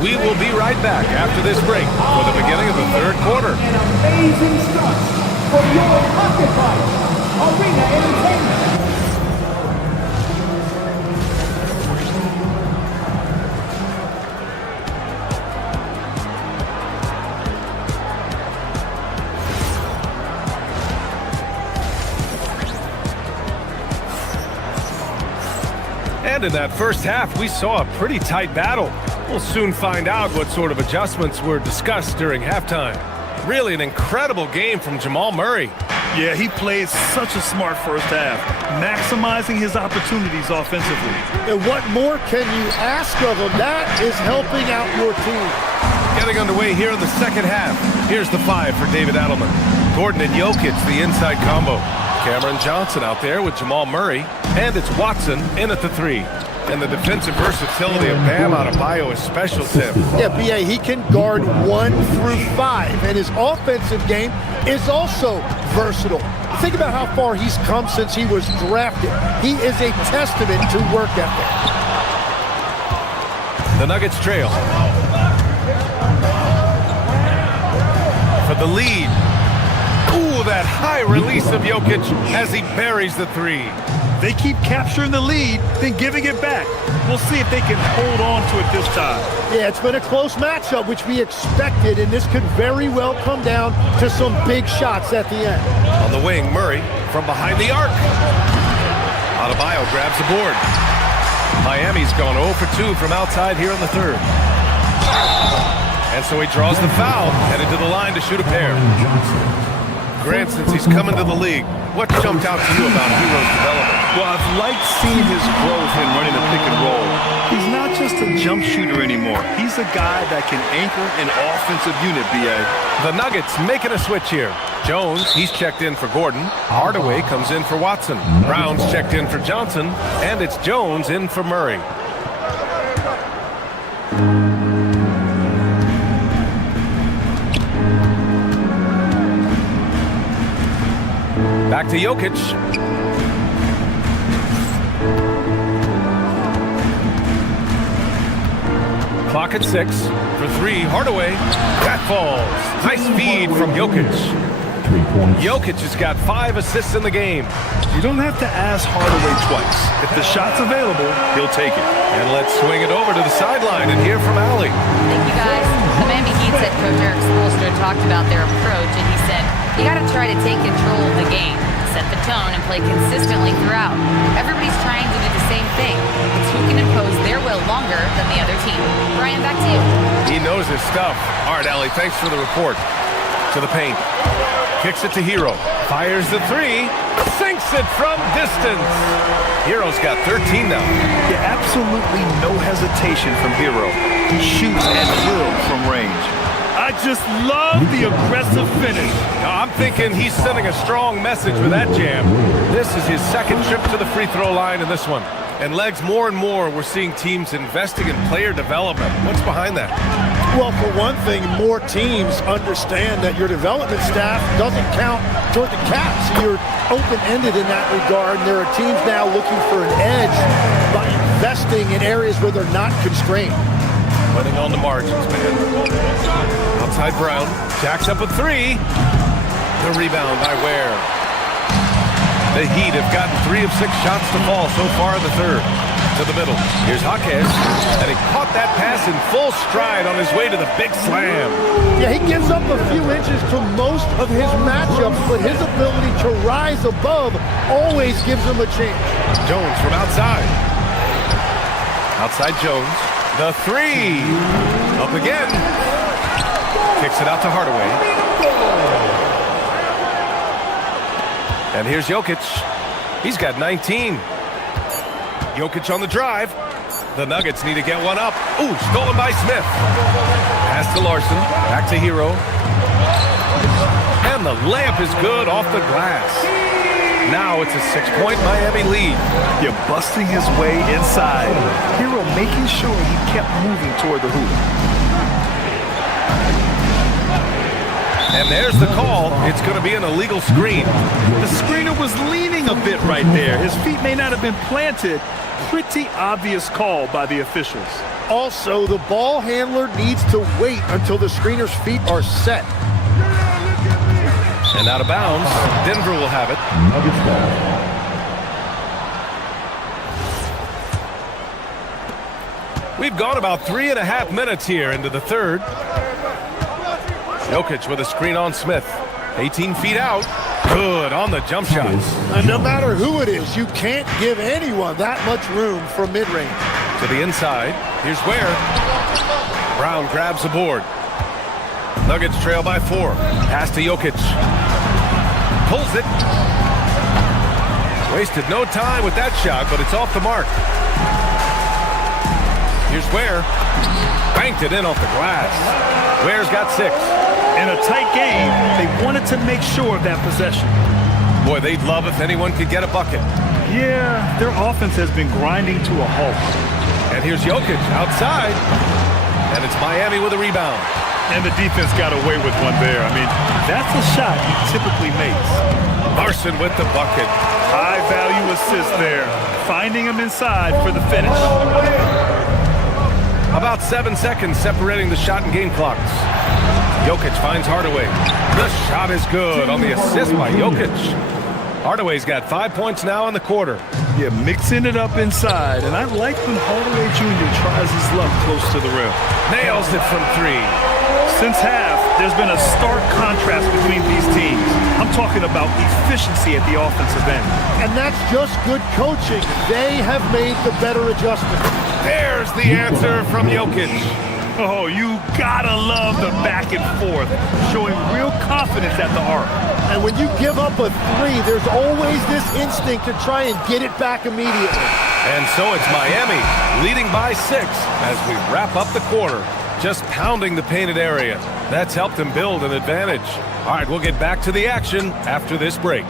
We will be right back after this break for the beginning of the third quarter. An amazing start for your occupied Arena Entertainment. And in that first half, we saw a pretty tight battle. We'll soon find out what sort of adjustments were discussed during halftime. Really an incredible game from Jamal Murray. Yeah, he played such a smart first half, maximizing his opportunities offensively. And what more can you ask of him? That is helping out your team. Getting underway here in the second half. Here's the 5 for David Adelman. Gordon and Jokic, the inside combo. Cameron Johnson out there with Jamal Murray. And it's Watson in at the 3. And the defensive versatility of Bam Adebayo is special to him. Yeah, B.A., he can guard 1 through 5. And his offensive game is also versatile. Think about how far he's come since he was drafted. He is a testament to work ethic. The Nuggets trail. For the lead. Ooh, Ooh, that high release of Jokic as he buries the three. They keep capturing the lead, then giving it back. We'll see if they can hold on to it this time. Yeah, it's been a close matchup, which we expected, and this could very well come down to some big shots at the end. On the wing, Murray from behind the arc. Adebayo grabs the board. Miami's gone 0 for 2 from outside here in the third. And so he draws the foul, headed to the line to shoot a pair. Grant, since he's come into the league, what jumped out to you about Hero's development? Well, I've liked seeing his growth in running the pick and roll. He's not just a jump shooter anymore. He's a guy that can anchor an offensive unit, B.A. The Nuggets making a switch here. Jones, he's checked in for Gordon. Hardaway comes in for Watson. Brown's checked in for Johnson. And it's Jones in for Murray. Back to Jokic. Clock at 6. For 3, Hardaway. That falls. Nice feed from Jokic. Jokic has got 5 assists in the game. You don't have to ask Hardaway twice. If the shot's available, he'll take it. And let's swing it over to the sideline and hear from Allie. Thank you, guys. The Miami Heat head coach Eric Spoelstra talked about their approach, and he said, you got to try to take control of the game, set the tone, and play consistently throughout. Everybody's trying to do the same thing. It's who can impose their will longer than the other team. Brian, back to you. He knows his stuff. All right, Allie, thanks for the report. To the paint. Kicks it to Hero. Fires the 3. Sinks it from distance. Hero's got 13 now. Yeah, absolutely no hesitation from Hero. He shoots at will from range. I just love the aggressive finish. I'm thinking he's sending a strong message with that jam. This is his second trip to the free throw line in this one. And Legs, more and more, we're seeing teams investing in player development. What's behind that? Well, for one thing, more teams understand that your development staff doesn't count toward the cap. So you're open-ended in that regard. And there are teams now looking for an edge by investing in areas where they're not constrained. Running on the margins, man. Outside Brown. Jacks up a 3. The rebound by Ware. The Heat have gotten 3 of 6 shots to fall so far in the third. To the middle. Here's Jaquez. And he caught that pass in full stride on his way to the big slam. Yeah, he gives up a few inches to most of his matchups, but his ability to rise above always gives him a chance. Jones from outside. Outside Jones. The 3. Up again. Kicks it out to Hardaway. And here's Jokic. He's got 19. Jokic on the drive. The Nuggets need to get one up. Ooh, stolen by Smith. Pass to Larson. Back to Hero. And the layup is good off the glass. Now it's a 6-point Miami lead. You're busting his way inside. Hero making sure he kept moving toward the hoop. And there's the call. It's going to be an illegal screen. The screener was leaning a bit right there. His feet may not have been planted. Pretty obvious call by the officials. Also, the ball handler needs to wait until the screener's feet are set. And out of bounds. Denver will have it. We've gone about 3.5 minutes here into the third. Jokic with a screen on Smith. 18 feet out. Good on the jump shot. And no matter who it is, you can't give anyone that much room for mid-range. To the inside. Here's Ware. Brown grabs the board. Nuggets trail by 4. Pass to Jokic. Pulls it. Wasted no time with that shot, but it's off the mark. Here's Ware. Banked it in off the glass. Ware's got 6. In a tight game, they wanted to make sure of that possession. Boy, they'd love if anyone could get a bucket. Yeah, their offense has been grinding to a halt. And here's Jokic outside. And it's Miami with a rebound. And the defense got away with one there. I mean, that's a shot he typically makes. Larson with the bucket. High-value assist there. Finding him inside for the finish. About 7 seconds separating the shot and game clocks. Jokic finds Hardaway. The shot is good on the assist by Jokic. Hardaway's got 5 points now in the quarter. Yeah, mixing it up inside. And I like when Hardaway Jr. tries his luck close to the rim. Nails it from three. Since half, there's been a stark contrast between these teams. I'm talking about efficiency at the offensive end. And that's just good coaching. They have made the better adjustment. There's the answer from Jokic. Oh, you gotta love the back and forth, showing real confidence at the arc. And when you give up a three, there's always this instinct to try and get it back immediately. And so it's Miami leading by 6 as we wrap up the quarter. Just pounding the painted area. That's helped them build an advantage. All right, we'll get back to the action after this break.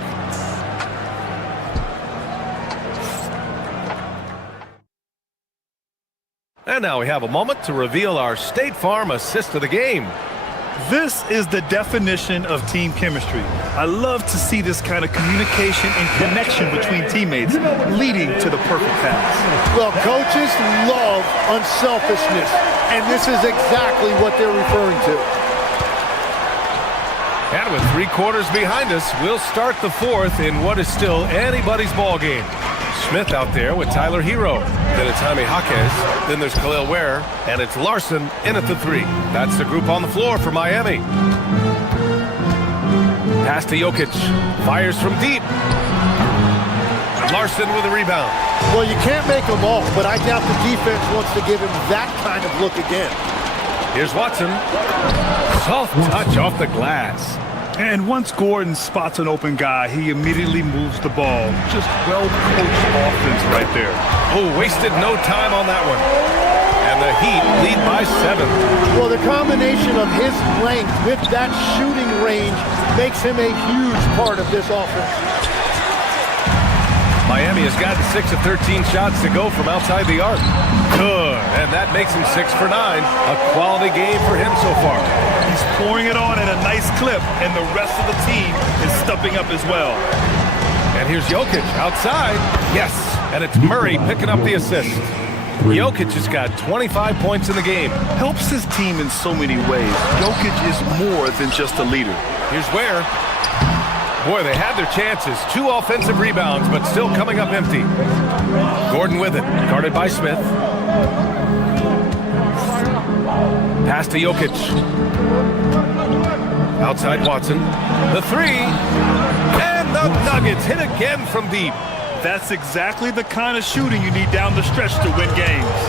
And now we have a moment to reveal our State Farm assist of the game. This is the definition of team chemistry. I love to see this kind of communication and connection between teammates leading to the perfect pass. Well, coaches love unselfishness, and this is exactly what they're referring to. And with 3 quarters behind us, we'll start the 4th in what is still anybody's ball game. Smith out there with Tyler Hero. Then it's Jaime Jaquez. Then there's Khalil Ware. And it's Larson in at the 3. That's the group on the floor for Miami. Pass to Jokic. Fires from deep. Larson with a rebound. Well, you can't make them all, but I doubt the defense wants to give him that kind of look again. Here's Watson. Soft touch off the glass. And once Gordon spots an open guy, he immediately moves the ball. Just well-coached offense right there. Oh, wasted no time on that one. And the Heat lead by 7. Well, the combination of his length with that shooting range makes him a huge part of this offense. Miami has gotten 6 of 13 shots to go from outside the arc. Good, and that makes him 6 for 9. A quality game for him so far. He's pouring it on at a nice clip, and the rest of the team is stepping up as well. And here's Jokic outside. Yes, and it's Murray picking up the assist. Jokic has got 25 points in the game. Helps his team in so many ways. Jokic is more than just a leader. Here's Ware. Boy, they had their chances. 2 offensive rebounds, but still coming up empty. Gordon with it, guarded by Smith. Pass to Jokic. Outside Watson. The 3. And the Nuggets hit again from deep. That's exactly the kind of shooting you need down the stretch to win games.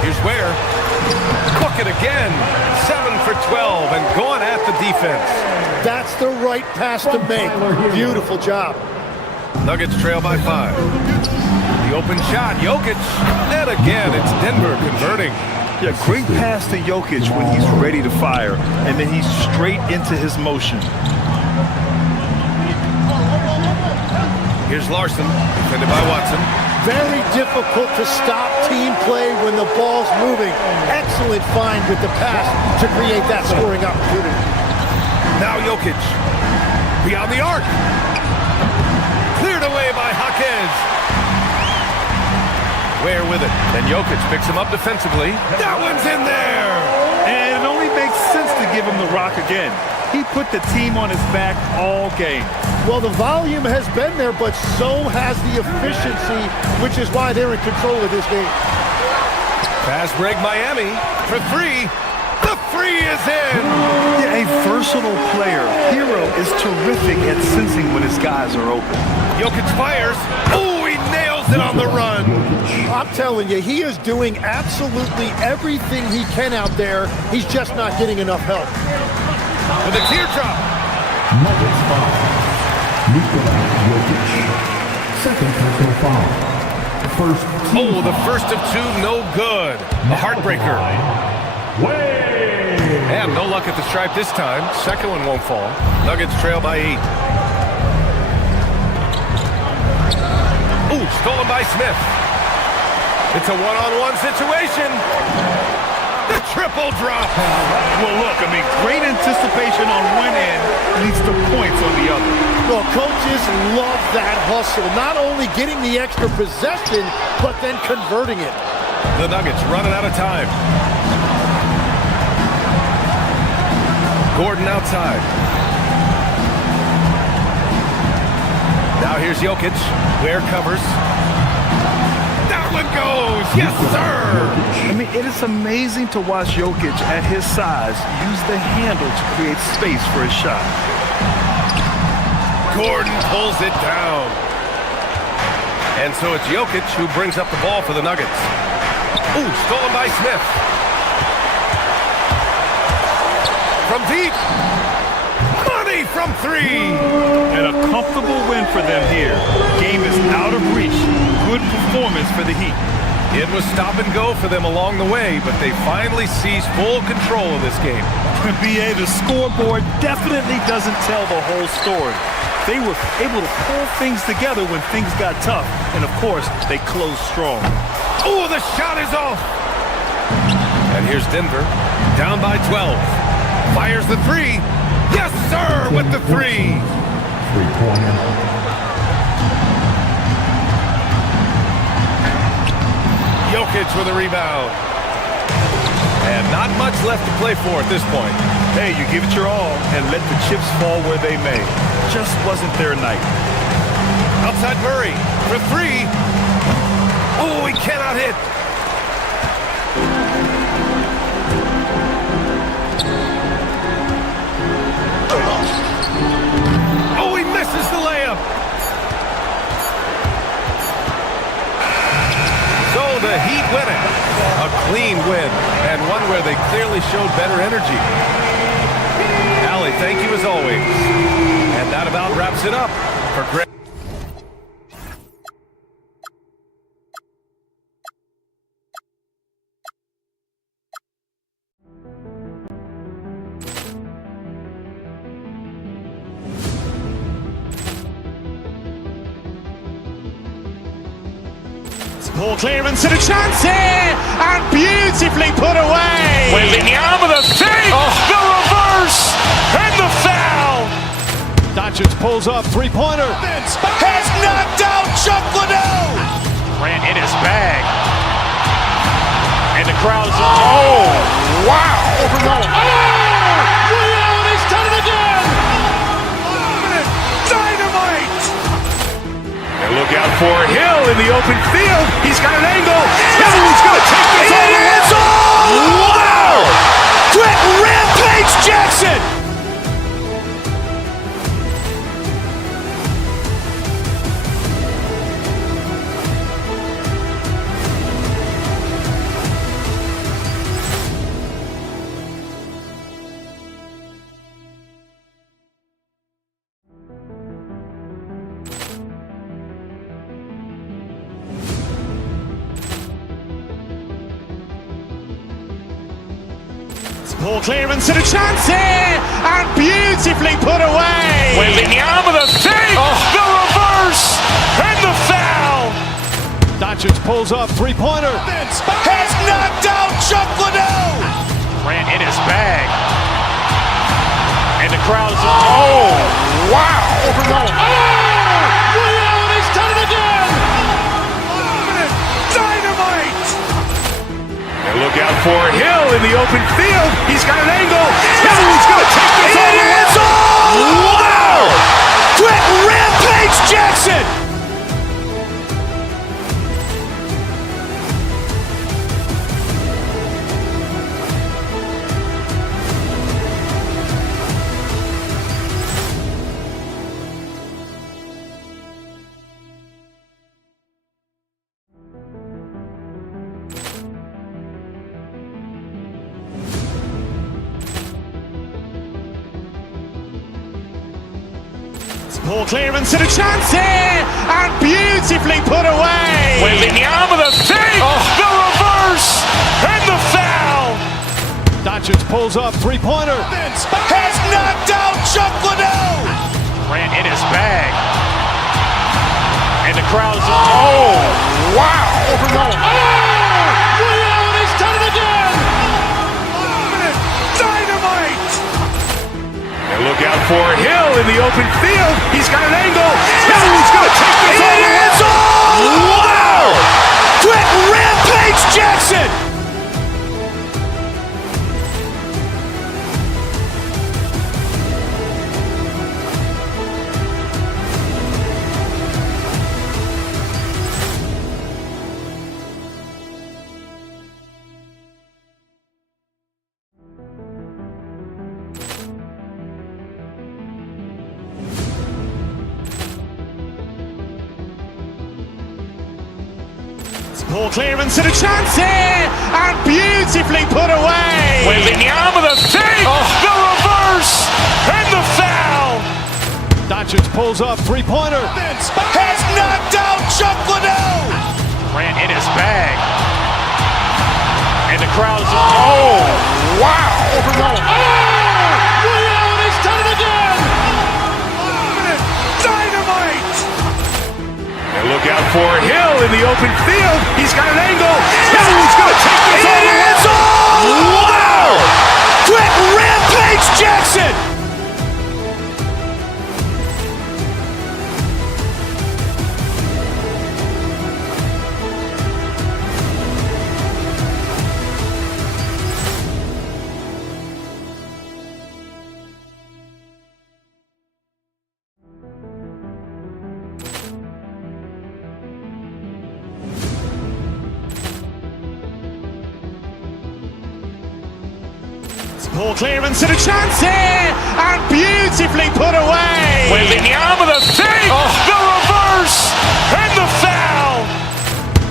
Here's Ware. Cook it again. 7 for 12 and going at the defense. That's the right pass to make. Beautiful job. Nuggets trail by 5. The open shot, Jokic. And again, it's Denver converting. Yeah, great pass to Jokic when he's ready to fire, and then he's straight into his motion. Here's Larson, defended by Watson. Very difficult to stop team play when the ball's moving. Excellent find with the pass to create that scoring opportunity. Now Jokic, beyond the arc. Cleared away by Jaquez. Ware with it, and Jokic picks him up defensively. That one's in there! And it only makes sense to give him the rock again. He put the team on his back all game. Well, the volume has been there, but so has the efficiency, which is why they're in control of this game. Fast break Miami for 3. The 3 is in! Yeah, a versatile player. Hero is terrific at sensing when his guys are open. Jokic fires. Oh, he nails it on the run. I'm telling you, he is doing absolutely everything he can out there. He's just not getting enough help. With a teardrop. Nuggets foul. Nikola Jokic. Second personal foul. Oh, the first of 2, no good. A heartbreaker. And no luck at the stripe this time. Second one won't fall. Nuggets trail by 8. Ooh, stolen by Smith. It's a one-on-one situation. The triple drop. Well, look, I mean, great anticipation on one end leads to points on the other. Well, coaches love that hustle. Not only getting the extra possession, but then converting it. The Nuggets running out of time. Gordon outside. Now here's Jokic. Ware covers. That one goes. Yes, sir. I mean, it is amazing to watch Jokic at his size use the handle to create space for his shot. Gordon pulls it down. And so it's Jokic who brings up the ball for the Nuggets. Ooh, stolen by Smith. From deep. Money from three. And a comfortable win for them here. Game is out of reach. Good performance for the Heat. It was stop and go for them along the way, but they finally seized full control of this game. BA, the scoreboard definitely doesn't tell the whole story. They were able to pull things together when things got tough. And, of course, they closed strong. Oh, the shot is off. And here's Denver, down by 12. Fires the three. Yes, sir, with the three. Three-pointer. Jokic with a rebound. And not much left to play for at this point. Hey, you give it your all and let the chips fall where they may. Just wasn't their night. Outside Murray for three. Oh, he cannot hit. Oh, he misses the layup. So the Heat win it. A clean win, and one where they clearly showed better energy. Allie, thank you as always. And that about wraps it up for Greg. Poor clearance and a chance here, and beautifully put away. Wembanyama the fake, the reverse, and the foul. Doncic pulls up, three-pointer. Has knocked out Chuck Liddell. Ran in his bag, and the crowd is wow. Reality's done it again. Dynamite. And look out for Hill in the open field. He's got an angle. He's going to take this all the way. Wow! Quick Rampage Jackson. Poor clearance and a chance here, and beautifully put away. Wembanyama the fake, the reverse, and the foul. Doncic pulls up, three-pointer. Has knocked out Chuck Liddell. Ran in his bag, and the crowd is wow. Reality's done it again. Dynamite. And look out for Hill in the open field. He's got an angle. He's going to take this all the way. Wow! Quick Rampage Jackson. Poor clearance and a chance here, and beautifully put away. Wembanyama the fake, the reverse, and the foul. Doncic pulls up, three-pointer. Has knocked out Chuck Liddell. Ran in his bag, and the crowd is wow. Reality's done it again. Dynamite. And look out for Hill in the open field. He's got an angle. He's going to take this all the way. Wow! Quick Rampage Jackson. Ball clearance and a chance here, and beautifully put away. Wembanyama the fake, the reverse, and the foul. Doncic pulls up, three-pointer. Has knocked out Chuck Liddell. Ran in his bag. And the crowd is, oh, wow. He's done it again! Dynamite. And look out for Hill in the open field. He's got an angle. Hill's going to take this all the way. Wow! Quick rampage Jackson. Ball clearance and a chance here, and beautifully put away. Wembanyama the fake, the reverse, and the foul.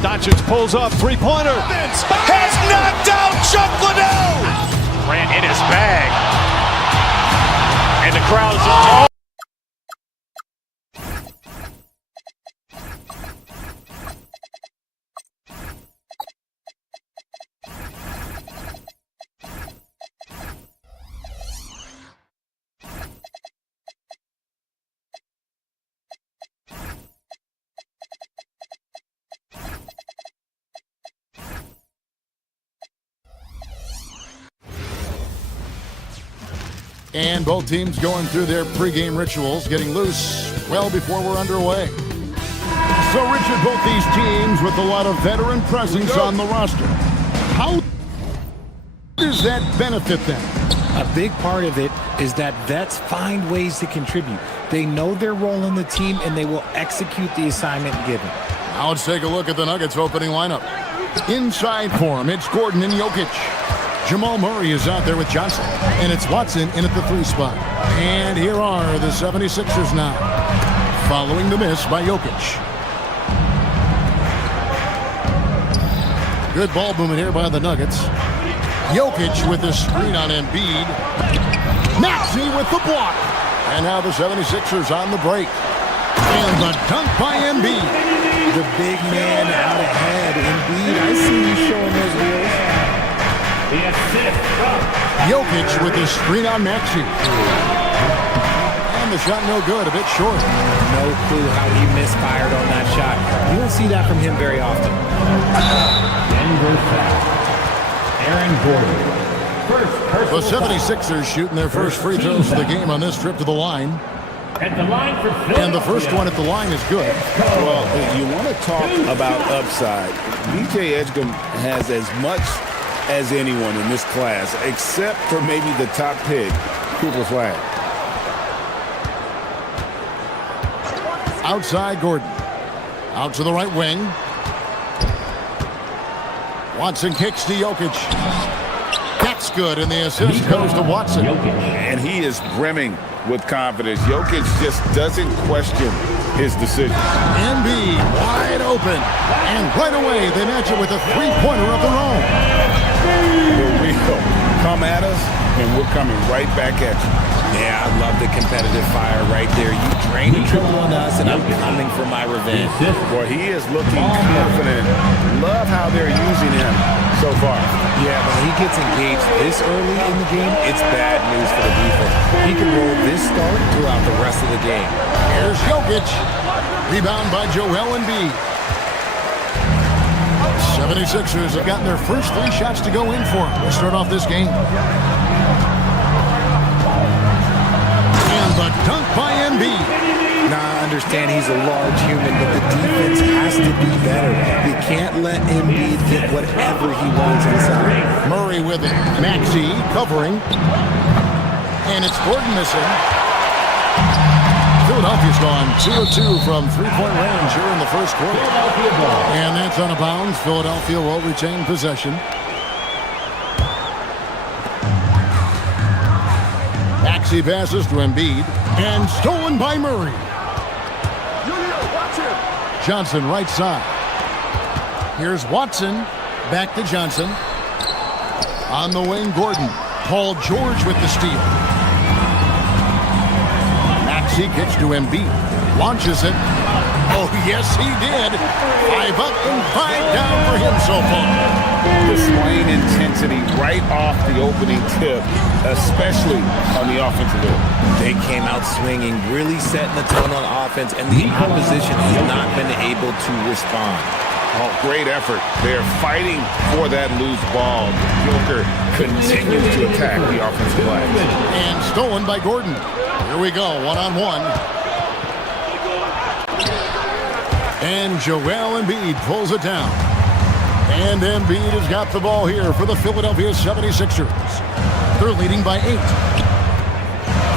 Doncic pulls up, three-pointer. Has knocked out Chuck Liddell. Ran in his bag. And the crowd is, oh. And both teams going through their pregame rituals, getting loose well before we're underway. So, Richard, both these teams with a lot of veteran presence on the roster. How does that benefit them? A big part of it is that vets find ways to contribute. They know their role in the team, and they will execute the assignment given. Now let's take a look at the Nuggets opening lineup. Inside for him, it's Gordon and Jokic. Jamal Murray is out there with Johnson, and it's Watson in at the 3 spot. And here are the 76ers now, following the miss by Jokic. Good ball movement here by the Nuggets. Jokic with the screen on Embiid. Maxey with the block. And now the 76ers on the break. And the dunk by Embiid. The big man out ahead. Embiid, I see you showing those wheels. Jokic with the screen on Maxey. And the shot no good, a bit short. No clue how he misfired on that shot. You don't see that from him very often. Denver foul. Aaron Gordon. The 76ers shooting their first free throws of the game on this trip to the line. At the line for and the first one at the line is good. Well, you want to talk about upside. DJ Edgecombe has as much as anyone in this class, except for maybe the top pick, Cooper Flag. Outside Gordon. Out to the right wing. Watson kicks to Jokic. That's good, and the assist goes to Watson. And he is brimming with confidence. Jokic just doesn't question his decision. Embiid wide open. And right away, they match it with a three-pointer of their own. We come at us, and we're coming right back at you. Yeah, I love the competitive fire right there. You drain a triple on us, and I'm coming for my revenge. Boy, he is looking confident. Love how they're using him so far. Yeah, when he gets engaged this early in the game, it's bad news for the defense. He can roll this start throughout the rest of the game. Here's Jokic. Rebound by Joel Embiid. 76ers have gotten their first 3 shots to go in for them to start off this game. And the dunk by Embiid. Now, I understand he's a large human, but the defense has to be better. You can't let Embiid get whatever he wants inside. Murray with it. Maxey covering. And it's Gordon missing. Philadelphia's gone 2 of 2 from three-point range here in the first quarter. And that's out of bounds. Philadelphia will retain possession. Maxey passes to Embiid. And stolen by Murray. Johnson right side. Here's Watson. Back to Johnson. On the wing, Gordon. Paul George with the steal. Maxey gets to Embiid. Launches it. Oh, yes, he did. 5 up and 5 down for him so far. Displaying intensity right off the opening tip, especially on the offensive end. They came out swinging, really setting the tone on offense, and the opposition has not been able to respond. Oh, great effort. They're fighting for that loose ball. Joker continues to attack the offensive line. And stolen by Gordon. Here we go, one-on-one. And Joel Embiid pulls it down. And Embiid has got the ball here for the Philadelphia 76ers. They're leading by 8.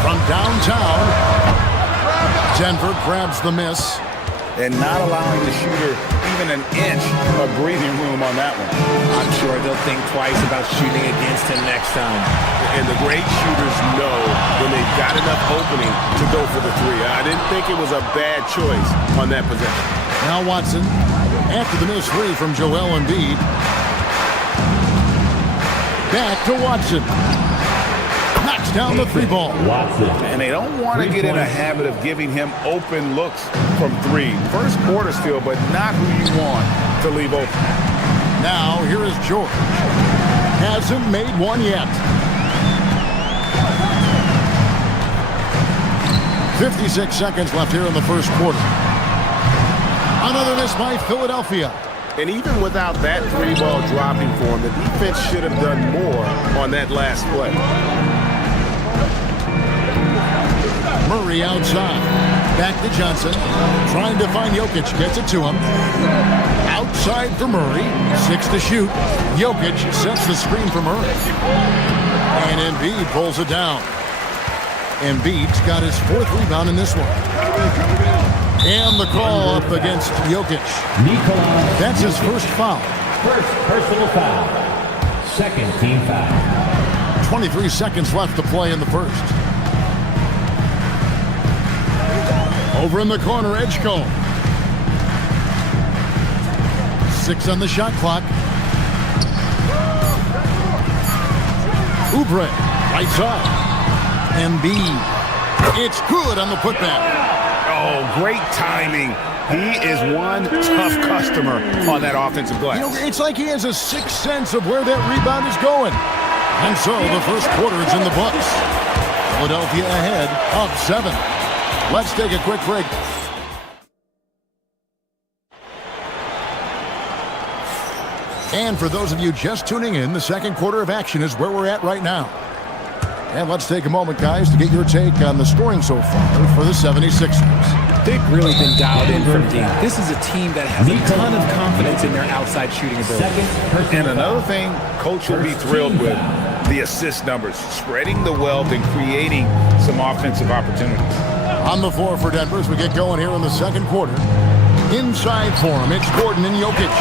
From downtown, Denver grabs the miss. And not allowing the shooter even an inch of breathing room on that one. I'm sure they'll think twice about shooting against him next time. And the great shooters know when they've got enough opening to go for the three. I didn't think it was a bad choice on that possession. Now Watson, after the missed three from Joel Embiid. Back to Watson. Knocks down the 3 ball. Watson. And they don't want to get in a habit of giving him open looks from 3. First quarter still, but not who you want to leave open. Now here is George. Hasn't made one yet. 56 seconds left here in the first quarter. Another miss by Philadelphia. And even without that 3 ball dropping for him, the defense should have done more on that last play. Murray outside. Back to Johnson. Trying to find Jokic. Gets it to him. Outside for Murray. 6 to shoot. Jokic sets the screen for Murray. And Embiid pulls it down. Embiid's got his 4th rebound in this one. And the call up against Jokic. That's his first foul. First personal foul. Second team foul. 23 seconds left to play in the first. Over in the corner, Edgecombe. 6 on the shot clock. Oubre, right side. Embiid. It's good on the putback. Oh, great timing. He is one tough customer on that offensive glass. You know, it's like he has a sixth sense of where that rebound is going. And so the first quarter is in the books. Philadelphia ahead, up 7. Let's take a quick break. And for those of you just tuning in, the second quarter of action is where we're at right now. And let's take a moment, guys, to get your take on the scoring so far for the 76ers. They've really been dialed in from deep. This is a team that has a ton of confidence in their outside shooting ability. And another thing Coach will be thrilled with, the assist numbers, spreading the wealth and creating some offensive opportunities. On the floor for Denver as we get going here in the second quarter. Inside for him, it's Gordon and Jokic.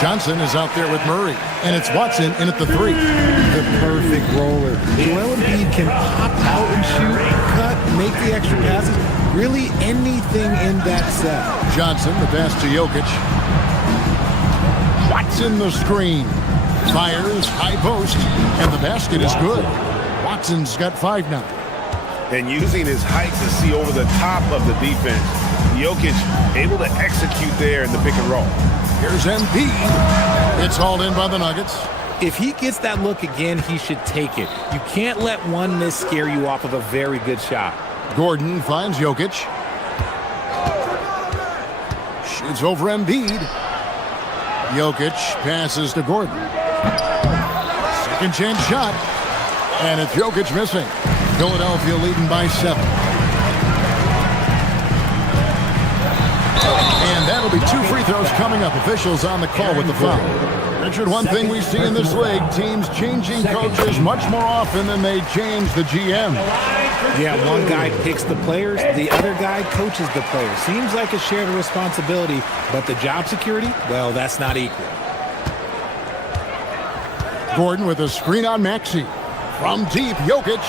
Johnson is out there with Murray, and it's Watson in at the 3. The perfect roller. Joel Embiid can pop out and shoot, cut, make the extra passes, really anything in that set. Johnson, the pass to Jokic. Watson the screen. Fires, high post, and the basket is good. Watson's got 5 now. And using his height to see over the top of the defense, Jokic able to execute there in the pick and roll. Here's Embiid. It's hauled in by the Nuggets. If he gets that look again, he should take it. You can't let one miss scare you off of a very good shot. Gordon finds Jokic. Shoots over Embiid. Jokic passes to Gordon. Second chance shot. And it's Jokic missing. Philadelphia leading by 7. And that'll be 2 free throws coming up. Officials on the call with the foul. Richard, one thing we see in this league, teams changing coaches much more often than they change the GM. Yeah, one guy picks the players, the other guy coaches the players. Seems like a shared responsibility, but the job security, well, that's not equal. Gordon with a screen on Maxey. From deep, Jokic.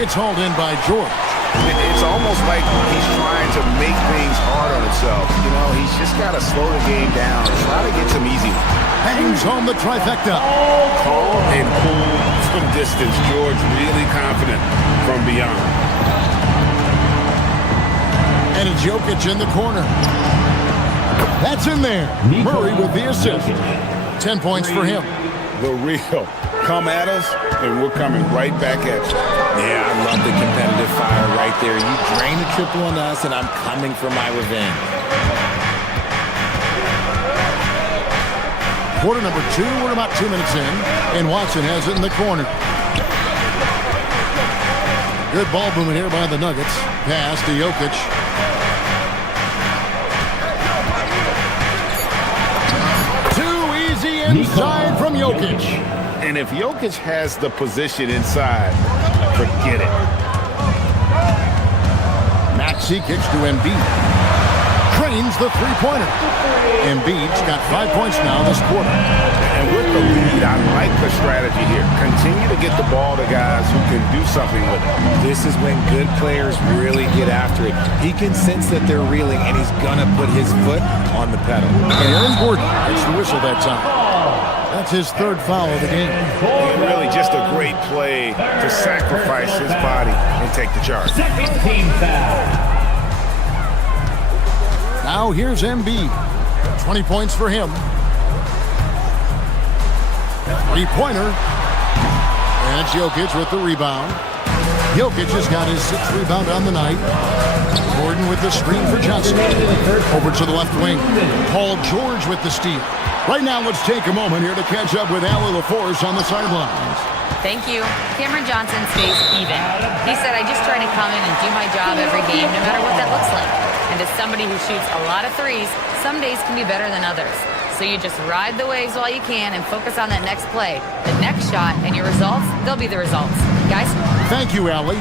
It's hauled in by George. It's almost like he's trying to make things hard on himself. You know, he's just got to slow the game down, try to get some easy ones. Hangs home the trifecta. Calm and cool from distance. George really confident from beyond. And it's Jokic in the corner. That's in there. Murray with the assist. 10 points for him. The real. Come at us, and we're coming right back at you. Yeah, I love the competitive fire right there. You drain the triple on us, and I'm coming for my revenge. Quarter number 2, we're about 2 minutes in, and Watson has it in the corner. Good ball movement here by the Nuggets. Pass to Jokic. Too easy inside from Jokic. And if Jokic has the position inside, forget it. Maxey kicks to Embiid. Trains the three-pointer. Embiid's got 5 points now this quarter. And with the lead, I like the strategy here. Continue to get the ball to guys who can do something with it. This is when good players really get after it. He can sense that they're reeling, and he's going to put his foot on the pedal. Aaron Gordon gets the whistle that time. That's his third foul of the game. And really just a great play to sacrifice his body and take the charge. Second team foul. Now here's Embiid. 20 points for him. Three-pointer. And it's Jokic with the rebound. Jokic has got his 6th rebound on the night. Gordon with the screen for Johnson. Over to the left wing. Paul George with the steal. Right now, let's take a moment here to catch up with Allie LaForce on the sidelines. Thank you. Cameron Johnson stays even. He said, I just try to come in and do my job every game, no matter what that looks like. And as somebody who shoots a lot of threes, some days can be better than others. So you just ride the waves while you can and focus on that next play. The next shot and your results, they'll be the results. Guys? Thank you, Allie.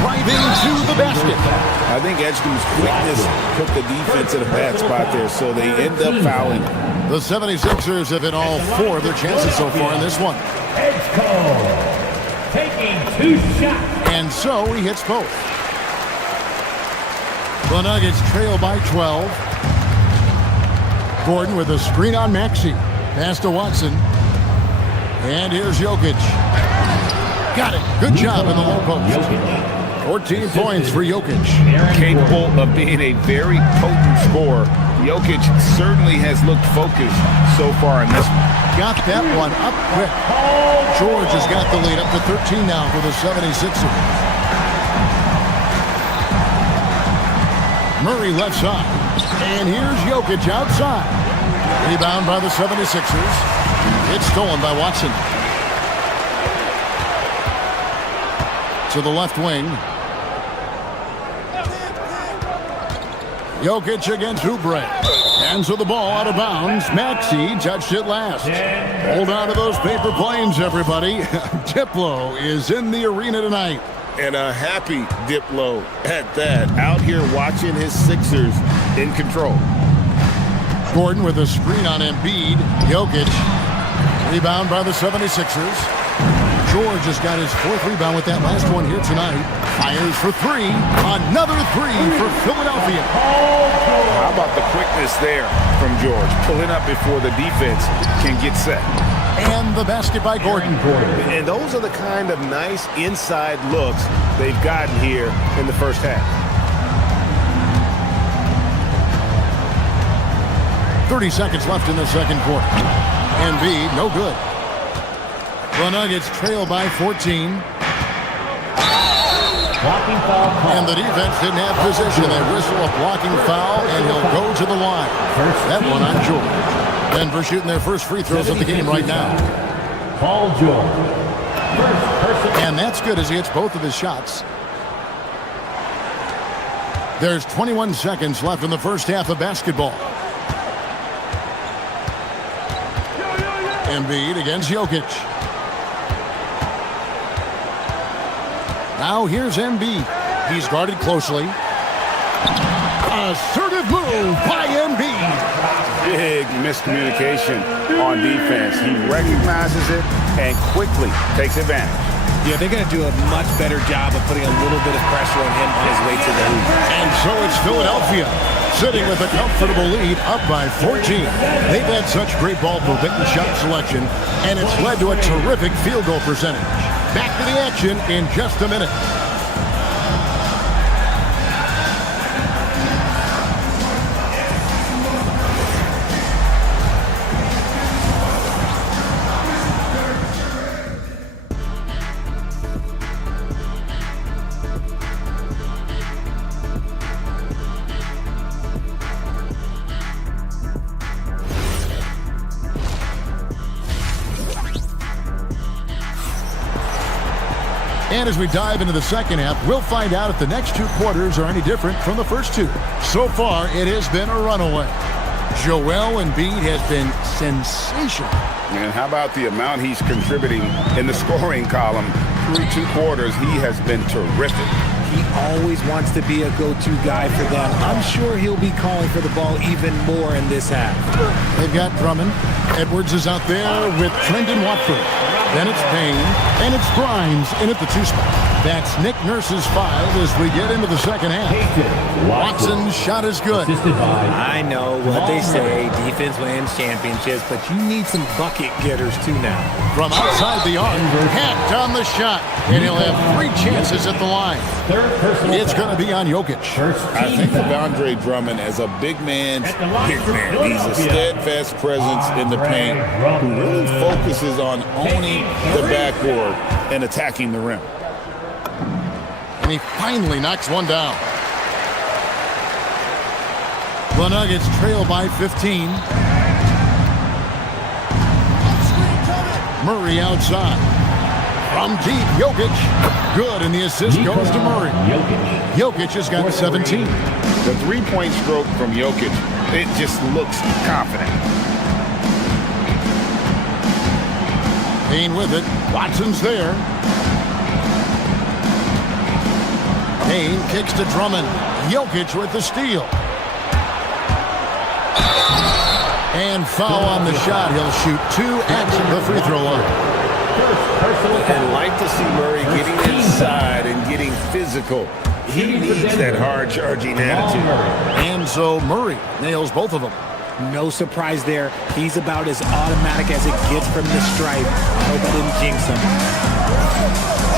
Driving to the basket. I think Edgecombe's quickness put the defense in a bad spot there, so they end up fouling. The 76ers have hit all 4 of their chances so far in this one. Edgecombe taking 2 shots. And so he hits both. The Nuggets trail by 12. Gordon with a screen on Maxey. Pass to Watson. And here's Jokic. Got it. Good job in the low post. 14 points for Jokic. Capable of being a very potent scorer. Jokic certainly has looked focused so far in this one. Got that one up quick. George has got the lead up to 13 now for the 76ers. Murray left side. And here's Jokic outside. Rebound by the 76ers. It's stolen by Watson. To the left wing. Jokic against Oubre. And so the ball out of bounds. Maxey touched it last. Hold on to those paper planes, everybody. Diplo is in the arena tonight. And a happy Diplo at that. Out here watching his Sixers in control. Gordon with a screen on Embiid. Jokic. Rebound by the 76ers. George has got his 4th rebound with that last one here tonight. Fires for 3. Another 3 for Philadelphia. How about the quickness there from George? Pulling up before the defense can get set. And the basket by Gordon. And those are the kind of nice inside looks they've gotten here in the first half. 30 seconds left in the second quarter. Embiid, no good. The Nuggets trail by 14. Blocking foul call. And the defense didn't have position. They whistle a blocking foul, and he'll go to the line. That one on George. Denver shooting their first free throws of the game right now. Paul George. And that's good as he hits both of his shots. There's 21 seconds left in the first half of basketball. Embiid against Jokic. Now here's Embiid. He's guarded closely. Assertive move by Embiid. Big miscommunication on defense. He recognizes it and quickly takes advantage. Yeah, they're going to do a much better job of putting a little bit of pressure on him on his way to the hoop. And so it's Philadelphia, sitting with a comfortable lead, up by 14. They've had such great ball movement and shot selection, and it's led to a terrific field goal percentage. Back to the action in just a minute. And as we dive into the second half, we'll find out if the next two quarters are any different from the first two. So far, it has been a runaway. Joel Embiid has been sensational. And how about the amount he's contributing in the scoring column through two quarters? He has been terrific. He always wants to be a go-to guy for them. I'm sure he'll be calling for the ball even more in this half. They've got Drummond. Edwards is out there with Trendon Watford. Then it's Payne, and it's Grimes in at the 2 spot. That's Nick Nurse's 5 as we get into the second half. Watson's shot is good. I know what they say, defense wins championships, but you need some bucket getters too now. From outside the arc, hacked on the shot, and he'll have 3 chances at the line. It's going to be on Jokic. I think of Andre Drummond as a big man. He's a steadfast presence in the paint who really focuses on owning the backboard and attacking the rim. And he finally knocks one down. The Nuggets trail by 15. Murray outside. From deep, Jokic. Good, and the assist goes to Murray. Jokic has got 17. The three-point stroke from Jokic, it just looks confident. Payne with it. Watson's there. Payne kicks to Drummond. Jokic with the steal. And foul on the shot. He'll shoot 2 at the free throw line. And like to see Murray getting inside and getting physical. He needs that hard-charging attitude. And so Murray nails both of them. No surprise there. He's about as automatic as it gets from the stripe. Hope I didn't jinx him.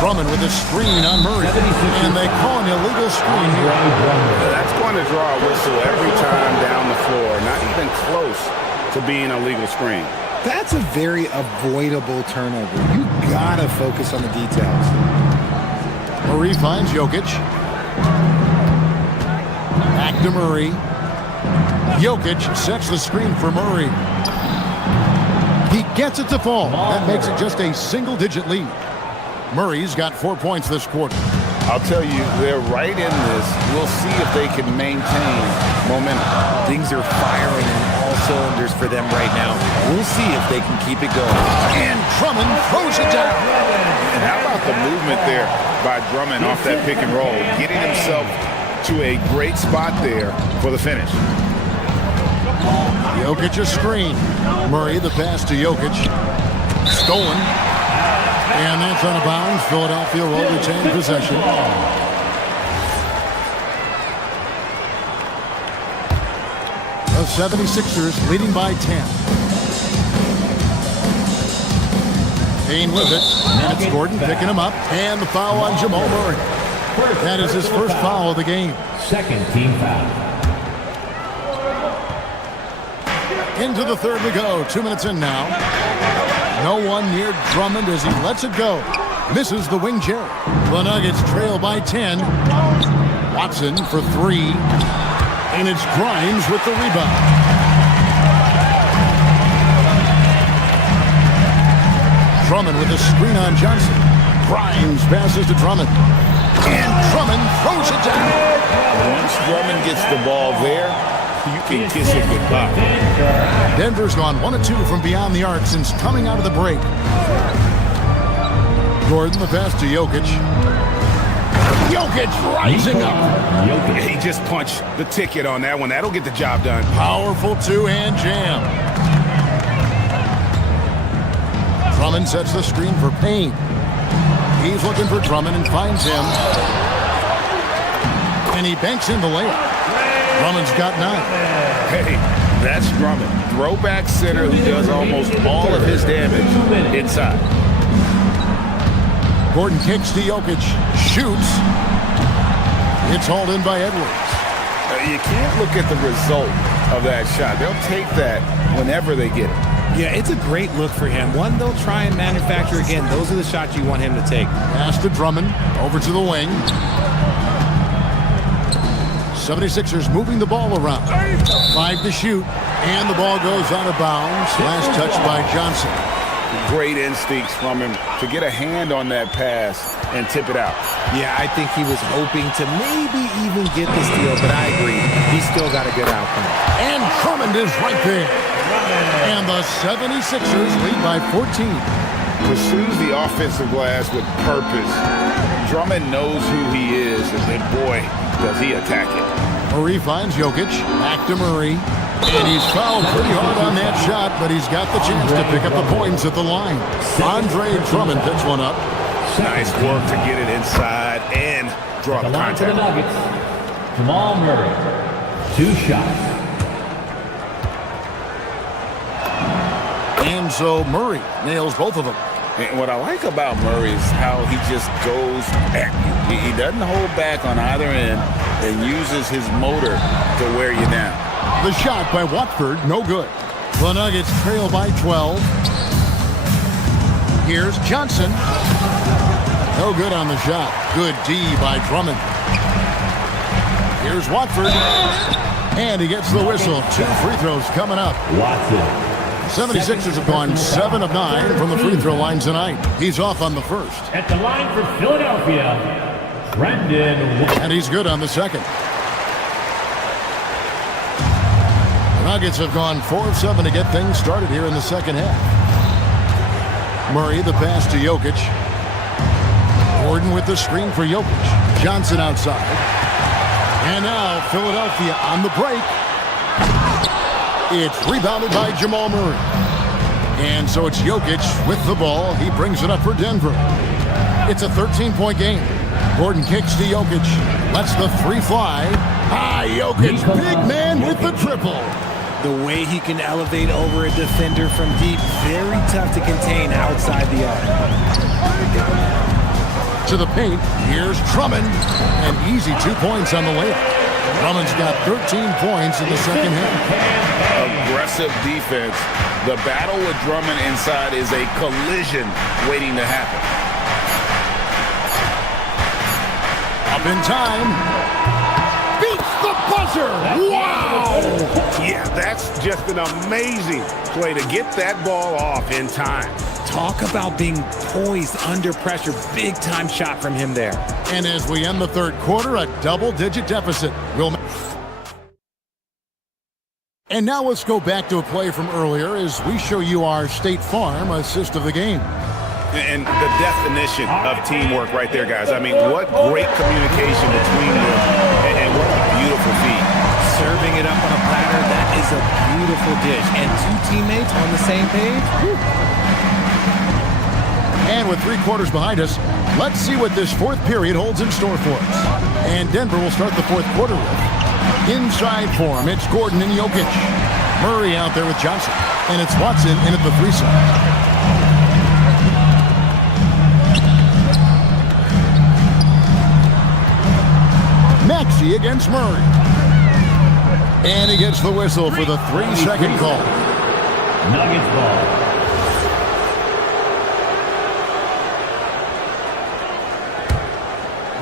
Drummond with a screen on Murray. And they call an illegal screen here. That's going to draw a whistle every time down the floor. Not even close to being a legal screen. That's a very avoidable turnover. You gotta focus on the details. Murray finds Jokic. Back to Murray. Jokic sets the screen for Murray. He gets it to fall. That makes it just a single-digit lead. Murray's got 4 points this quarter. I'll tell you, they're right in this. We'll see if they can maintain momentum. Things are firing on all cylinders for them right now. We'll see if they can keep it going. And Drummond throws it down. And how about the movement there by Drummond off that pick and roll, getting himself to a great spot there for the finish. Jokic a screen. Murray the pass to Jokic. Stolen. And that's out of bounds. Philadelphia will retain possession. The 76ers leading by 10. Payne with it. And it's Gordon picking him up. And the foul on Jamal Murray. That is his first foul of the game. Second team foul. Into the third we go. 2 minutes in now. No one near Drummond as he lets it go. Misses the wing Jerry. The Nuggets trail by 10. Watson for 3. And it's Grimes with the rebound. Drummond with a screen on Johnson. Grimes passes to Drummond. And Drummond throws it down. Once Drummond gets the ball there, you can kiss it goodbye. Denver's gone 1 of 2 from beyond the arc since coming out of the break. Gordon the pass to Jokic. Jokic rising up. He just punched the ticket on that one. That'll get the job done. Powerful two-hand jam. Drummond sets the screen for Payne. He's looking for Drummond and finds him. And he banks in the layup. Drummond's got 9. Hey, that's Drummond. Throwback center who does almost all of his damage inside. Gordon kicks to Jokic. Shoots. It's hauled in by Edwards. You can't look at the result of that shot. They'll take that whenever they get it. Yeah, it's a great look for him. One they'll try and manufacture again. Those are the shots you want him to take. Pass to Drummond. Over to the wing. 76ers moving the ball around. 5 to shoot. And the ball goes out of bounds. Last touch by Johnson. Great instincts from him to get a hand on that pass and tip it out. Yeah, I think he was hoping to maybe even get the steal, but I agree. He still got a good outcome. And Drummond is right there. And the 76ers lead by 14. Pursues the offensive glass with purpose. Drummond knows who he is, and then, boy, does he attack it. Murray finds Jokic. Back to Murray. And he's fouled pretty hard on that shot, but he's got the chance to pick up the points at the line. Andre Drummond picks one up. Nice work to get it inside and draw the line for the contact. Nuggets, Jamal Murray. 2 shots. And so Murray nails both of them. And what I like about Murray is how he just goes at you. He doesn't hold back on either end and uses his motor to wear you down. The shot by Watford, no good. The Nuggets trail by 12. Here's Johnson. No good on the shot. Good D by Drummond. Here's Watford. And he gets the whistle. 2 free throws coming up. Watson. 76ers have gone 7 of 9 from the free throw line tonight. He's off on the first. At the line for Philadelphia, Brendan. And he's good on the second. The Nuggets have gone 4 of 7 to get things started here in the second half. Murray, the pass to Jokic. Gordon with the screen for Jokic. Johnson outside. And now Philadelphia on the break. It's rebounded by Jamal Murray. And so it's Jokic with the ball. He brings it up for Denver. It's a 13-point game. Gordon kicks to Jokic. Lets the 3 fly. Jokic, big man with the triple. The way he can elevate over a defender from deep, very tough to contain outside the arc. To the paint, here's Drummond. And easy 2 points on the layup. Drummond's got 13 points in the second half. Aggressive defense. The battle with Drummond inside is a collision waiting to happen. Up in time. Beats the buzzer. Wow! Yeah, that's just an amazing play to get that ball off in time. Talk about being poised under pressure. Big time shot from him there. And as we end the third quarter, a double-digit deficit. And now let's go back to a play from earlier as we show you our State Farm assist of the game. And the definition of teamwork right there, guys. I mean, what great communication between them, and what a beautiful feat. Serving it up on a platter, that is a beautiful dish. And 2 teammates on the same page. Whew. And with 3 quarters behind us, let's see what this fourth period holds in store for us. And Denver will start the fourth quarter with inside form. It's Gordon and Jokic. Murray out there with Johnson. And it's Watson in at the 3 side. Maxey against Murray. And he gets the whistle for the 3-second call. Nuggets ball.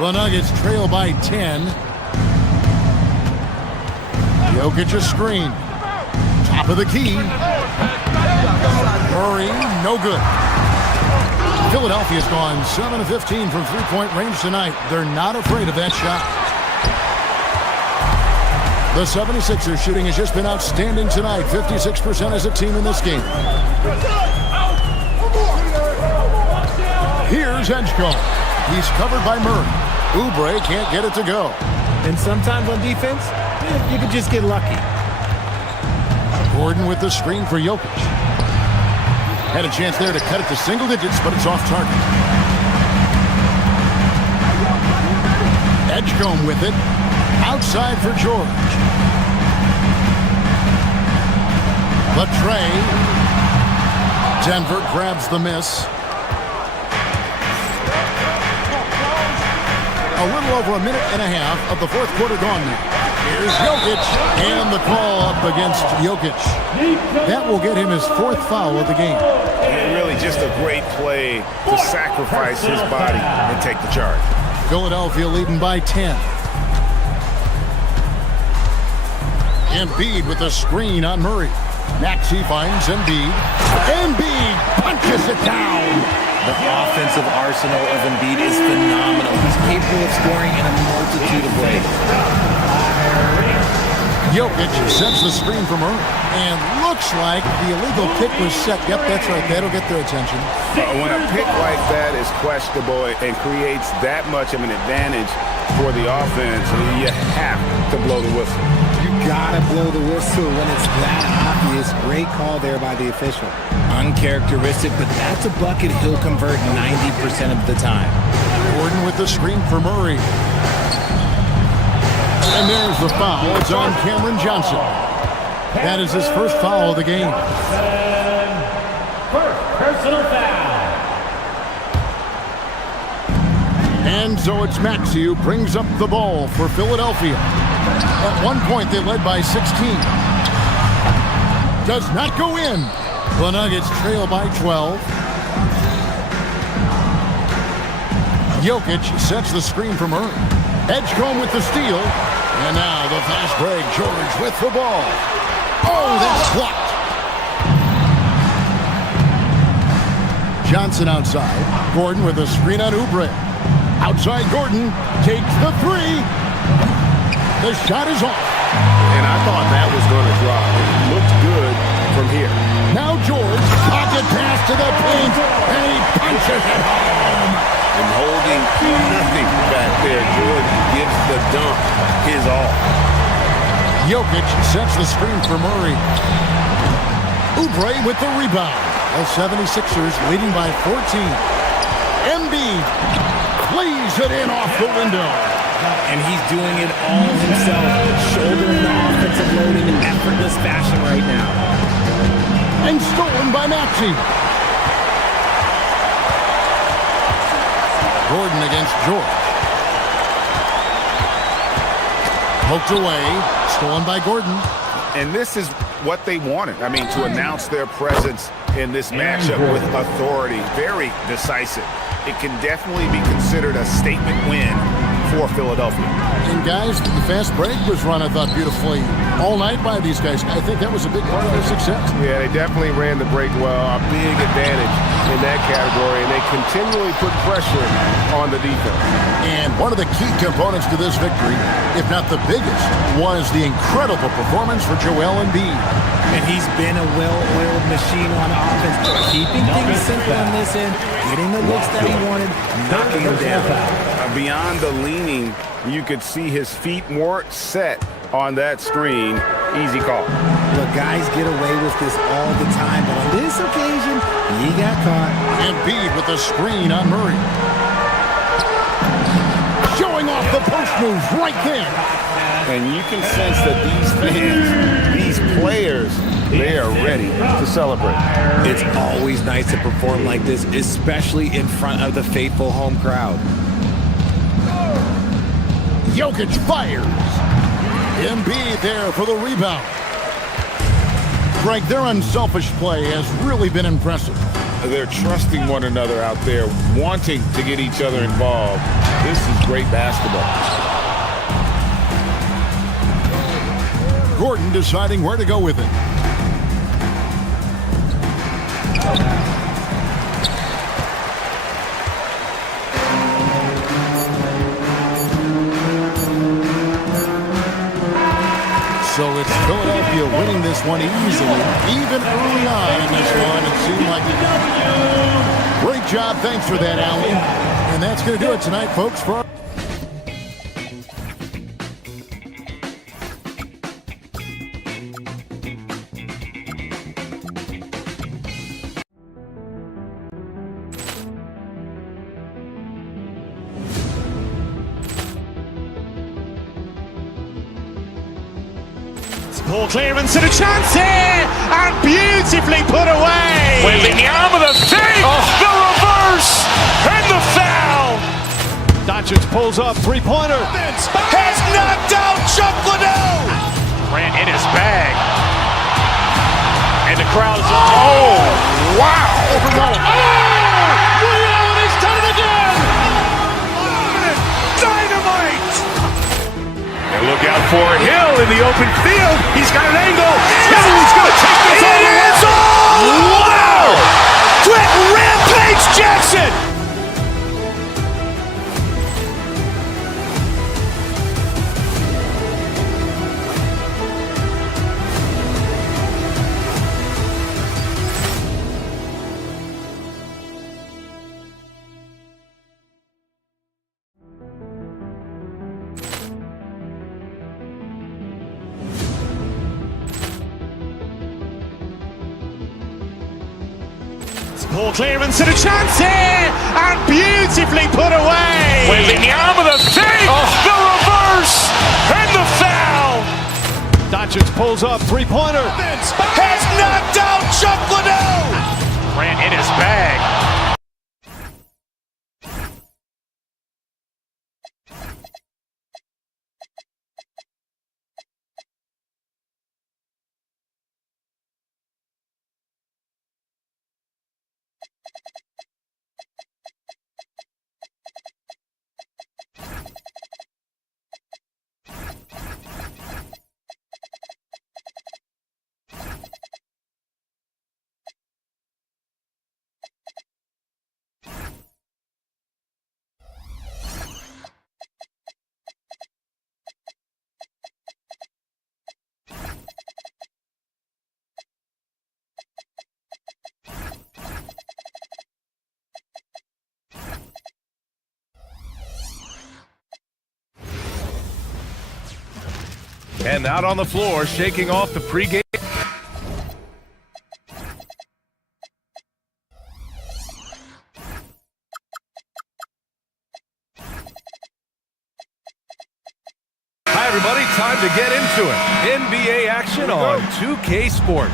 The Nuggets trail by 10. Jokic a screen. Top of the key. Murray, no good. Philadelphia's gone 7 of 15 from 3-point range tonight. They're not afraid of that shot. The 76ers shooting has just been outstanding tonight. 56% as a team in this game. Here's Edgecombe. He's covered by Murray. Oubre can't get it to go. And sometimes on defense, you can just get lucky. Gordon with the screen for Jokic. Had a chance there to cut it to single digits, but it's off target. Edgecombe with it. Outside for George. The tray. Denver grabs the miss. A little over a minute and a half of the fourth quarter gone now. Here's Jokic, and the call up against Jokic. That will get him his fourth foul of the game. And really just a great play to sacrifice his body and take the charge. Philadelphia leading by 10. Embiid with a screen on Murray. Maxey finds Embiid. Embiid punches it down. The offensive arsenal of Embiid is phenomenal. He's capable of scoring in a multitude of ways. Jokic sets the screen for Murray. And looks like the illegal pick was set. Yep, that's right. That'll get their attention. When a pick like that is questionable and creates that much of an advantage for the offense, you have to blow the whistle. You gotta blow the whistle when it's that obvious. Great call there by the official. Uncharacteristic, but that's a bucket he'll convert 90% of the time. Gordon with the screen for Murray. And there's the foul. It's on Cameron Johnson. That is his first foul of the game. First personal foul. And so it's Maxey who brings up the ball for Philadelphia. At one point, they led by 16. Does not go in. The Nuggets trail by 12. Jokic sets the screen for Murray. Edgecombe with the steal. And now the fast break. George with the ball. Oh, that's blocked. Johnson outside. Gordon with a screen on Oubre. Outside Gordon takes the three. The shot is off. And I thought that was going to drop. It looked good from here. Now George, pocket pass to the paint, and he punches it home. And holding nothing back there, George gives the dunk his all. Jokic sets the screen for Murray. Oubre with the rebound. The 76ers leading by 14. Embiid plays it in off the window. And he's doing it all himself, shouldering the offensive load in an effortless fashion right now. And stolen by Maxey. Gordon against George. Poked away, stolen by Gordon. And this is what they wanted. I mean, to announce their presence in this matchup with authority. Very decisive. It can definitely be considered a statement win for Philadelphia. And guys, the fast break was run, I thought, beautifully all night by these guys. I think that was a big part of their success. Yeah, they definitely ran the break well. A big advantage in that category, and they continually put pressure on the defense. And one of the key components to this victory, if not the biggest, was the incredible performance for Joel Embiid. And he's been a well-oiled machine on offense, keeping things simple on this end, getting the looks that he wanted, knocking them down. Beyond the leaning, you could see his feet weren't set on that screen. Easy call. Look, guys get away with this all the time, but on this occasion, he got caught. Embiid with the screen on Murray. Showing off the post moves right there. And you can sense that these fans, these players, they are ready to celebrate. It's always nice to perform like this, especially in front of the faithful home crowd. Jokic fires. Embiid there for the rebound. Greg, their unselfish play has really been impressive. They're trusting one another out there, wanting to get each other involved. This is great basketball. Gordon deciding where to go with it. So it's Philadelphia winning this one easily, even early on in this one. It seemed like it. Great job. Thanks for that, Allie. And that's going to do it tonight, folks. For Ball clearance and a chance here, and beautifully put away. Wembanyama the fake, the reverse, and the foul. Doncic pulls up, three-pointer. Has knocked out Chuck Liddell. Ran in his bag. And the crowd is... Oh, wow. He's done it again. Dynamite. And look out for Hill in the open field. He's got an angle. Hill is going to take this all the way. Wow. Quick Rampage Jackson. Ball clearance and a chance here, and beautifully put away. Wembanyama the fake, the reverse, and the foul. Doncic pulls up, three-pointer. Has knocked out Chuck Liddell. Ran in his bag. And out on the floor, shaking off the pregame. Hi, everybody. Time to get into it. NBA action on 2K Sports.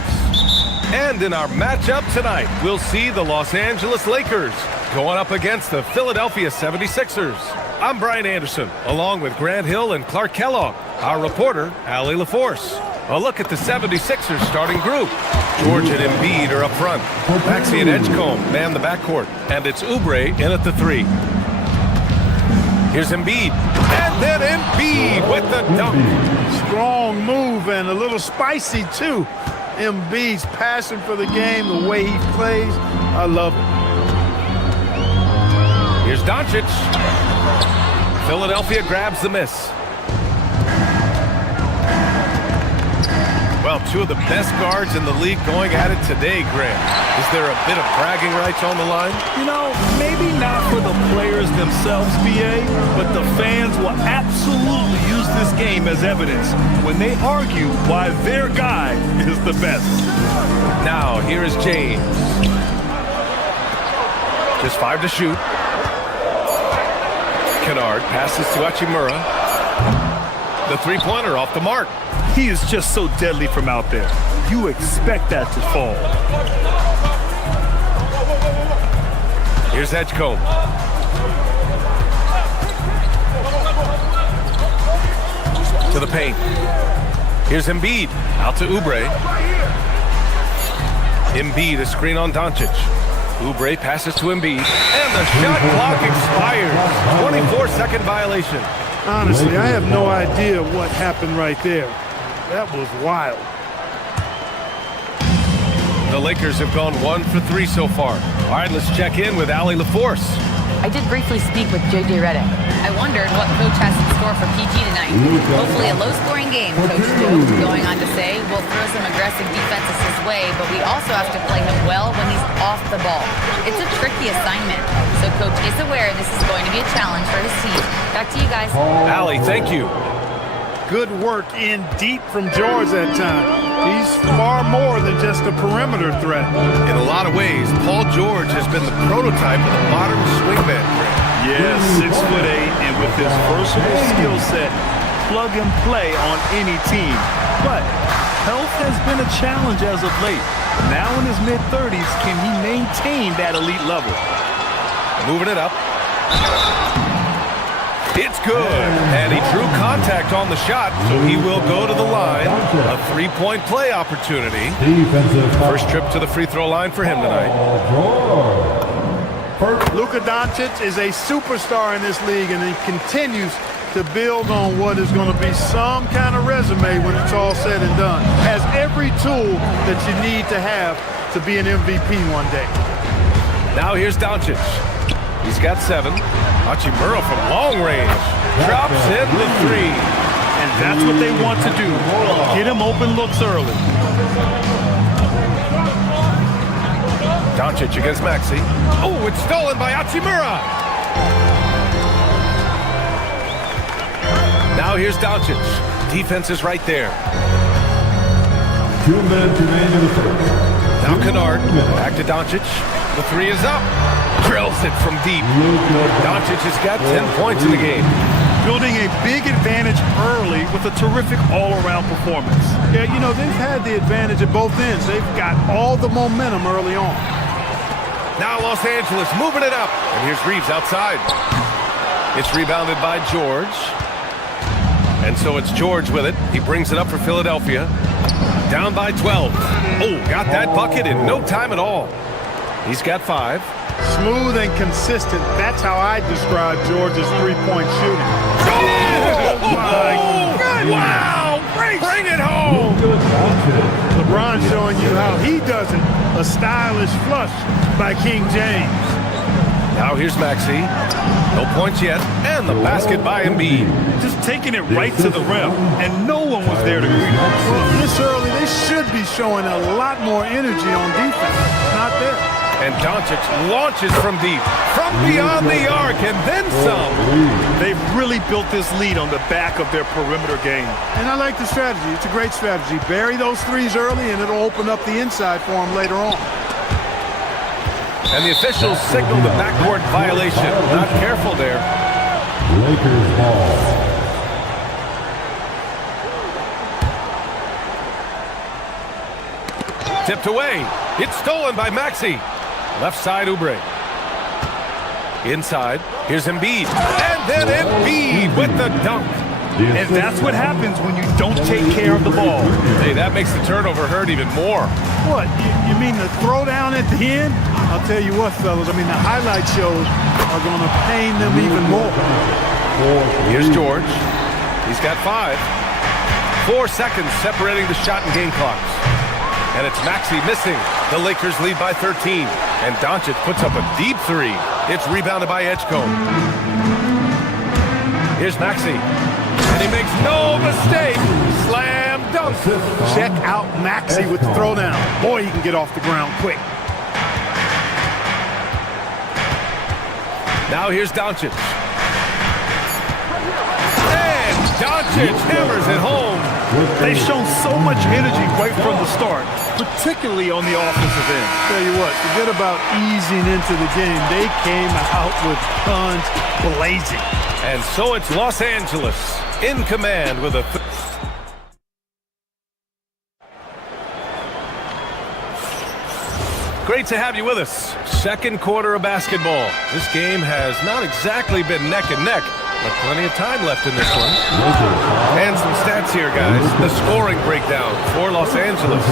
And in our matchup tonight, we'll see the Los Angeles Lakers going up against the Philadelphia 76ers. I'm Brian Anderson, along with Grant Hill and Clark Kellogg. Our reporter, Allie LaForce. A look at the 76ers starting group. George and Embiid are up front. Maxey and Edgecombe man the backcourt. And it's Oubre in at the 3. Here's Embiid. And then Embiid with the dunk. Strong move and a little spicy, too. Embiid's passion for the game, the way he plays, I love it. Here's Doncic. Philadelphia grabs the miss. Well, two of the best guards in the league going at it today, Grant. Is there a bit of bragging rights on the line? You know, maybe not for the players themselves, BA, but the fans will absolutely use this game as evidence when they argue why their guy is the best. Now, here is James. Just 5 to shoot. Kennard passes to Hachimura. The three-pointer off the mark. He is just so deadly from out there. You expect that to fall. Here's Edgecombe. To the paint. Here's Embiid. Out to Oubre. Embiid, a screen on Doncic. Oubre passes to Embiid. And the shot clock expires. 24-second violation. Honestly, I have no idea what happened right there. That was wild. The Lakers have gone 1 for 3 so far. All right, let's check in with Allie LaForce. I did briefly speak with J.J. Redick. I wondered what Coach has in store for PG tonight. Hopefully a low-scoring game, Coach joked, going on to say, we'll throw some aggressive defenses his way, but we also have to play him well when he's off the ball. It's a tricky assignment, so Coach is aware this is going to be a challenge for his team. Back to you guys. Allie, thank you. Good work in deep from George that time. He's far more than just a perimeter threat. In a lot of ways, Paul George has been the prototype of the modern swingman. Yes, 6'8", and with his versatile skill set, plug and play on any team. But health has been a challenge as of late. Now in his mid-30s, can he maintain that elite level? Moving it up. It's good. And he drew contact on the shot, so he will go to the line. A three-point play opportunity. First trip to the free throw line for him tonight. Luka Doncic is a superstar in this league, and he continues to build on what is going to be some kind of resume when it's all said and done. Has every tool that you need to have to be an MVP one day. Now here's Doncic. He's got 7. Hachimura from long range. Drops in the 3. And that's what they want to do. Get him open looks early. Doncic against Maxey. Oh, it's stolen by Hachimura. Now here's Doncic. Defense is right there. 2 minutes remain in the first. Now Kennard. Back to Doncic. The 3 is up. Drills it from deep. Doncic has got 10 points in the game. Building a big advantage early with a terrific all-around performance. Yeah, you know, they've had the advantage at both ends. They've got all the momentum early on. Now Los Angeles moving it up. And here's Reeves outside. It's rebounded by George. And so it's George with it. He brings it up for Philadelphia. Down by 12. Oh, got that bucket in no time at all. He's got 5. Smooth and consistent. That's how I describe George's three-point shooting. Oh, my goodness. Wow! Bring it home! LeBron showing you how he does it. A stylish flush by King James. Now here's Maxey. No points yet. And the basket by Embiid. Just taking it right to the rim. And no one was there to greet him. Well, this early, they should be showing a lot more energy on defense. Not there. And Doncic launches from deep, from beyond the arc, and then some. They've really built this lead on the back of their perimeter game. And I like the strategy. It's a great strategy. Bury those threes early, and it'll open up the inside for them later on. And the officials signal the backcourt violation. Not careful there. Lakers ball. Tipped away. It's stolen by Maxey. Left side, Oubre. Inside, here's Embiid. And then Embiid with the dunk. And that's what happens when you don't take care of the ball. Hey, that makes the turnover hurt even more. What, you mean the throwdown at the end? I'll tell you what, fellas, I mean, the highlight shows are going to pain them even more. Here's George. He's got 5. 4 seconds separating the shot and game clocks. And it's Maxey missing. The Lakers lead by 13. And Doncic puts up a deep 3. It's rebounded by Edgecombe. Here's Maxey. And he makes no mistake. Slam dunk. Check out Maxey with the throwdown. Boy, he can get off the ground quick. Now here's Doncic. And Doncic hammers it home. They've shown so much energy right from the start, particularly on the offensive end. Tell you what, forget about easing into the game. They came out with guns blazing. And so it's Los Angeles in command with a... Great to have you with us. Second quarter of basketball. This game has not exactly been neck and neck, but plenty of time left in this one. And some stats here, guys. The scoring breakdown for Los Angeles.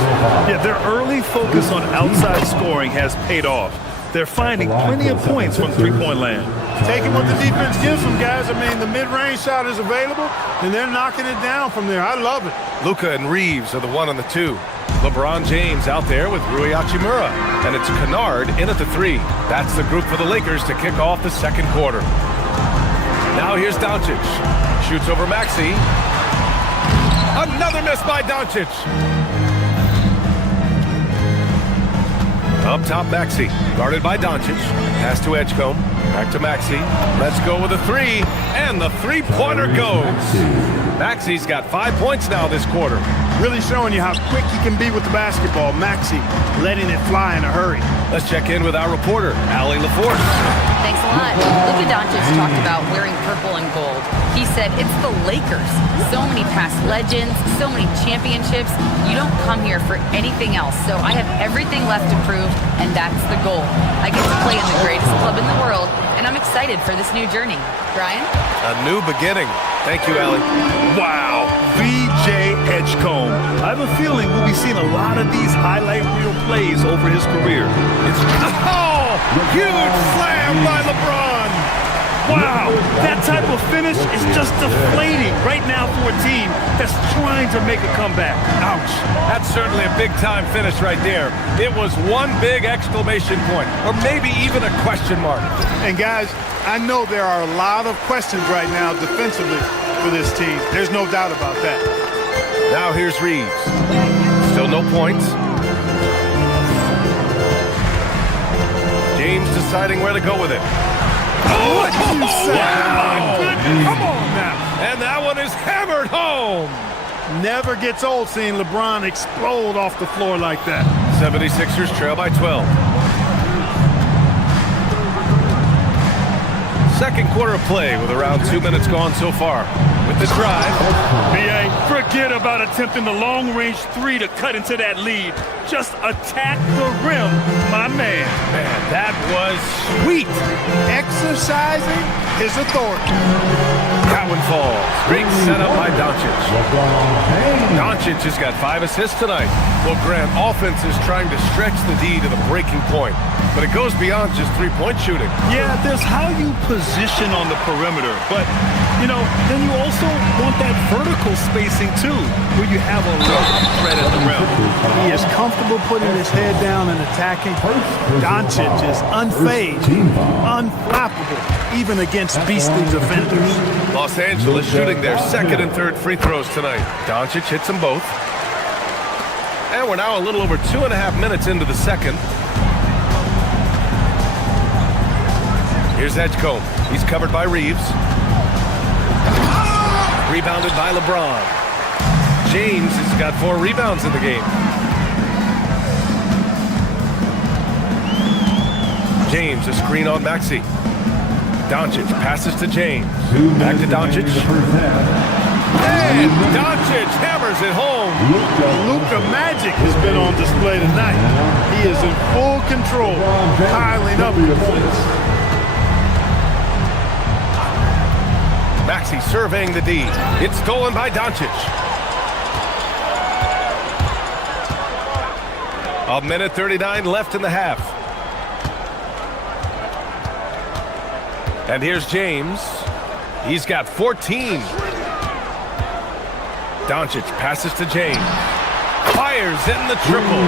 Yeah, their early focus on outside scoring has paid off. They're finding plenty of points from three-point land. Taking what the defense gives them, guys. I mean, the mid-range shot is available, and they're knocking it down from there. I love it. Luka and Reeves are the 1 and the 2. LeBron James out there with Rui Hachimura. And it's Kennard in at the 3. That's the group for the Lakers to kick off the second quarter. Now here's Doncic. Shoots over Maxey. Another miss by Doncic. Up top, Maxey. Guarded by Doncic. Pass to Edgecombe. Back to Maxey. Let's go with a 3. And the three-pointer goes. Maxey's got 5 points now this quarter. Really showing you how quick he can be with the basketball. Maxey letting it fly in a hurry. Let's check in with our reporter, Allie LaForce. Thanks a lot. Luka Doncic talked about wearing purple and gold. He said, it's the Lakers. So many past legends, so many championships. You don't come here for anything else. So I have everything left to prove, and that's the goal. I get to play in the greatest club in the world, and I'm excited for this new journey. Brian? A new beginning. Thank you, Allie. Wow, VJ Edgecombe. I have a feeling we'll be seeing a lot of these highlight reel plays over his career. It's huge slam by LeBron. Wow, that type of finish is just deflating right now for a team that's trying to make a comeback. Ouch. That's certainly a big-time finish right there. It was one big exclamation point, or maybe even a question mark. And guys, I know there are a lot of questions right now defensively for this team. There's no doubt about that. Now here's Reeves. Still no points. James deciding where to go with it. Oh, what did you say? Wow. Come on now. And that one is hammered home. Never gets old seeing LeBron explode off the floor like that. 76ers trail by 12. Second quarter of play with around 2 minutes gone so far. With the drive. B.A., forget about attempting the long-range three to cut into that lead. Just attack the rim, my man. Man, that was sweet. Exercising his authority. That one falls. Great setup by Doncic. Doncic has got 5 assists tonight. Well, Grant, offense is trying to stretch the D to the breaking point. But it goes beyond just three-point shooting. Yeah, there's how you position on the perimeter. But, you know, then you also want that vertical spacing, too, where you have a lot of threat at the rim. He is comfortable putting his head down and attacking. Doncic is unfazed, unflappable, even against beastly defenders. Los Angeles shooting their second and third free throws tonight. Doncic hits them both. And we're now a little over 2.5 minutes into the second. Here's Edgecombe. He's covered by Reeves. Rebounded by LeBron. James has got 4 rebounds in the game. James, a screen on Maxey. Doncic passes to James. Back to Doncic. And Doncic hammers it home. Luka Magic has been on display tonight. He is in full control, piling up the points. Maxey surveying the D. It's stolen by Doncic. A minute 39 left in the half. And here's James. He's got 14. Doncic passes to James. Fires in the triple.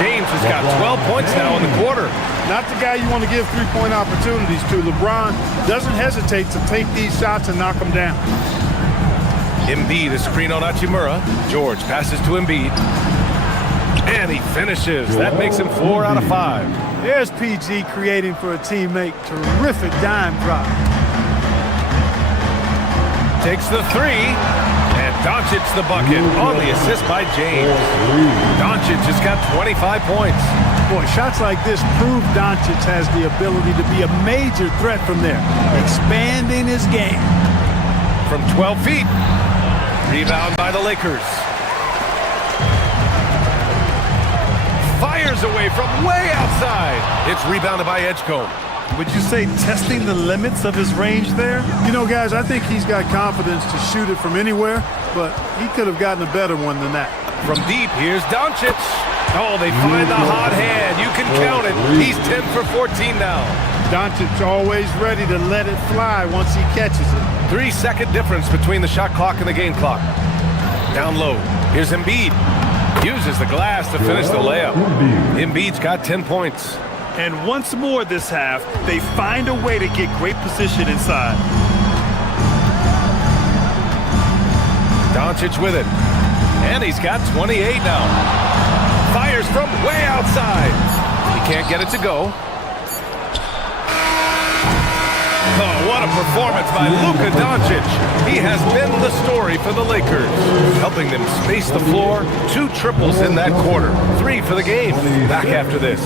James has got 12 points now in the quarter. Not the guy you want to give three-point opportunities to. LeBron doesn't hesitate to take these shots and knock them down. Embiid, a screen on Hachimura. George passes to Embiid. And he finishes. That makes him 4 out of 5. There's PG creating for a teammate. Terrific dime drop. Takes the 3. And Doncic the bucket on the assist by James. Doncic has got 25 points. Boy, shots like this prove Doncic has the ability to be a major threat from there, expanding his game. From 12 feet. Rebound by the Lakers. Fires away from way outside. It's rebounded by Edgecombe. Would you say testing the limits of his range there? You know, guys, I think he's got confidence to shoot it from anywhere, but he could have gotten a better one than that. From deep, here's Doncic. Oh, they find the hot hand. You can count it. He's 10 for 14 now. Doncic always ready to let it fly once he catches it. 3-second difference between the shot clock and the game clock. Down low. Here's Embiid. Uses the glass to finish the layup. Embiid's got 10 points. And once more this half, they find a way to get great position inside. Doncic with it. And he's got 28 now. Fires from way outside. He can't get it to go. Oh, what a performance by Luka Doncic. He has been the story for the Lakers, helping them space the floor. 2 triples in that quarter. 3 for the game. Back after this.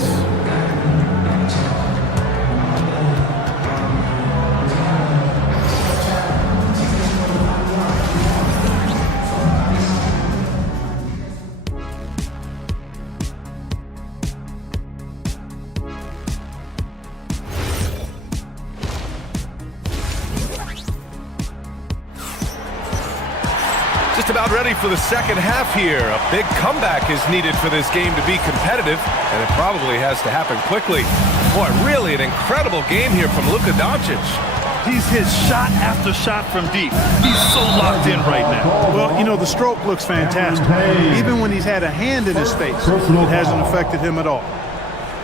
about ready for the second half here. A big comeback is needed for this game to be competitive, and it probably has to happen quickly. Boy, really an incredible game here from Luka Doncic. He's hit shot after shot from deep. He's so locked in right now. Well, you know, the stroke looks fantastic. Even when he's had a hand in his face, it hasn't affected him at all.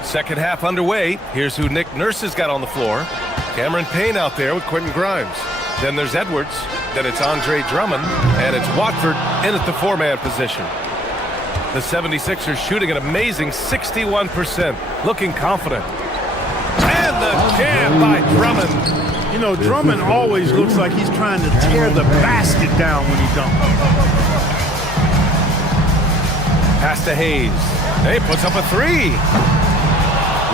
Second half underway. Here's who Nick Nurse has got on the floor. Cameron Payne out there with Quentin Grimes. Then there's Edwards. Then it's Andre Drummond. And it's Watford in at the four-man position. The 76ers shooting an amazing 61%. Looking confident. And the jam by Drummond. You know, Drummond always looks like he's trying to tear the basket down when he dunks. Pass to Hayes. He puts up a three.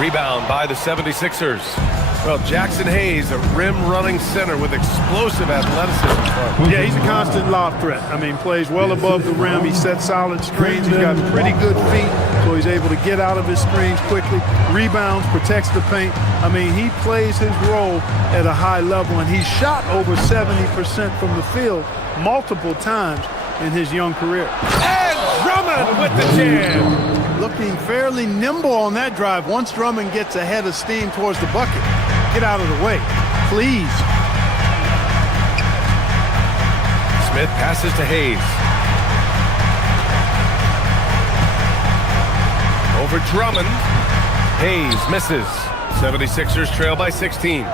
Rebound by the 76ers. Well, Jackson Hayes, a rim-running center with explosive athleticism. Yeah, he's a constant lob threat. I mean, plays well above the rim. He sets solid screens. He's got pretty good feet, so he's able to get out of his screens quickly. Rebounds, protects the paint. I mean, he plays his role at a high level, and he's shot over 70% from the field multiple times in his young career. And Drummond with the jam. Looking fairly nimble on that drive. Once Drummond gets ahead of steam towards the bucket, get out of the way, please. Smith passes to Hayes. Over Drummond. Hayes misses. 76ers trail by 16.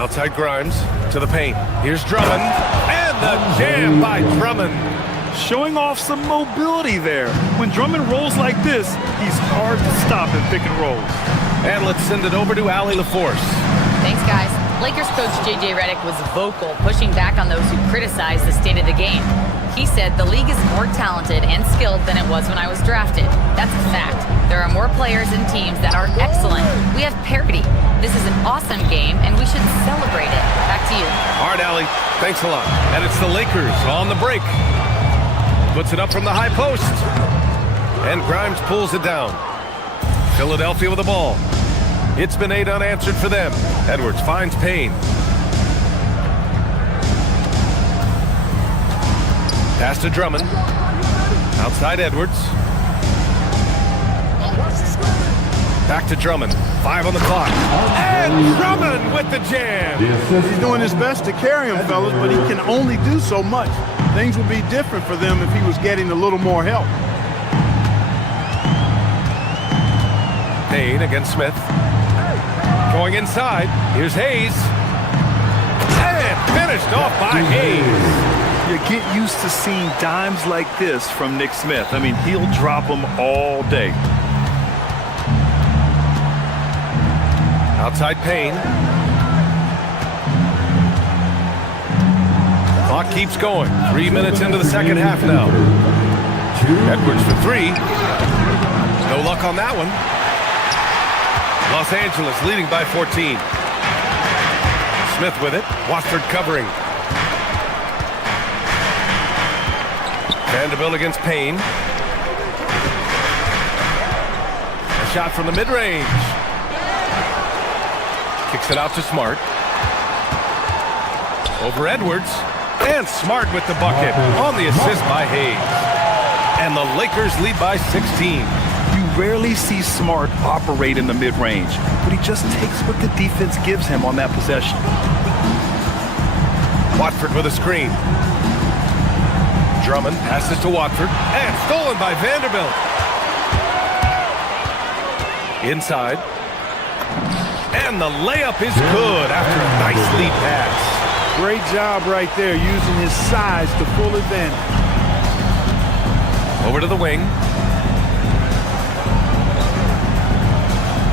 Outside Grimes to the paint. Here's Drummond. And the jam by Drummond. Showing off some mobility there. When Drummond rolls like this, he's hard to stop in pick and rolls. And let's send it over to Allie LaForce. Thanks, guys. Lakers coach J.J. Redick was vocal, pushing back on those who criticized the state of the game. He said the league is more talented and skilled than it was when I was drafted. That's a fact. There are more players and teams that are excellent. We have parity. This is an awesome game, and we should celebrate it. Back to you. All right, Allie. Thanks a lot. And it's the Lakers on the break. Puts it up from the high post. And Grimes pulls it down. Philadelphia with the ball. It's been 8 unanswered for them. Edwards finds Payne. Pass to Drummond. Outside Edwards. Back to Drummond. 5 on the clock. And Drummond with the jam. He's doing his best to carry him, fellas, but he can only do so much. Things would be different for them if he was getting a little more help. Payne against Smith. Going inside. Here's Hayes. And finished off by Hayes. You get used to seeing dimes like this from Nick Smith. I mean, he'll drop them all day. Outside Payne. Clock keeps going. 3 minutes into the second half now. Edwards for 3. No luck on that one. Los Angeles leading by 14. Smith with it. Watford covering. Vanderbilt against Payne. A shot from the mid-range. Kicks it out to Smart. Over Edwards. And Smart with the bucket on the assist by Hayes. And the Lakers lead by 16. You rarely see Smart operate in the mid-range, but he just takes what the defense gives him on that possession. Watford with a screen. Drummond passes to Watford. And stolen by Vanderbilt. Inside. And the layup is good after a nice lead pass. Great job right there, using his size to full advantage. Over to the wing.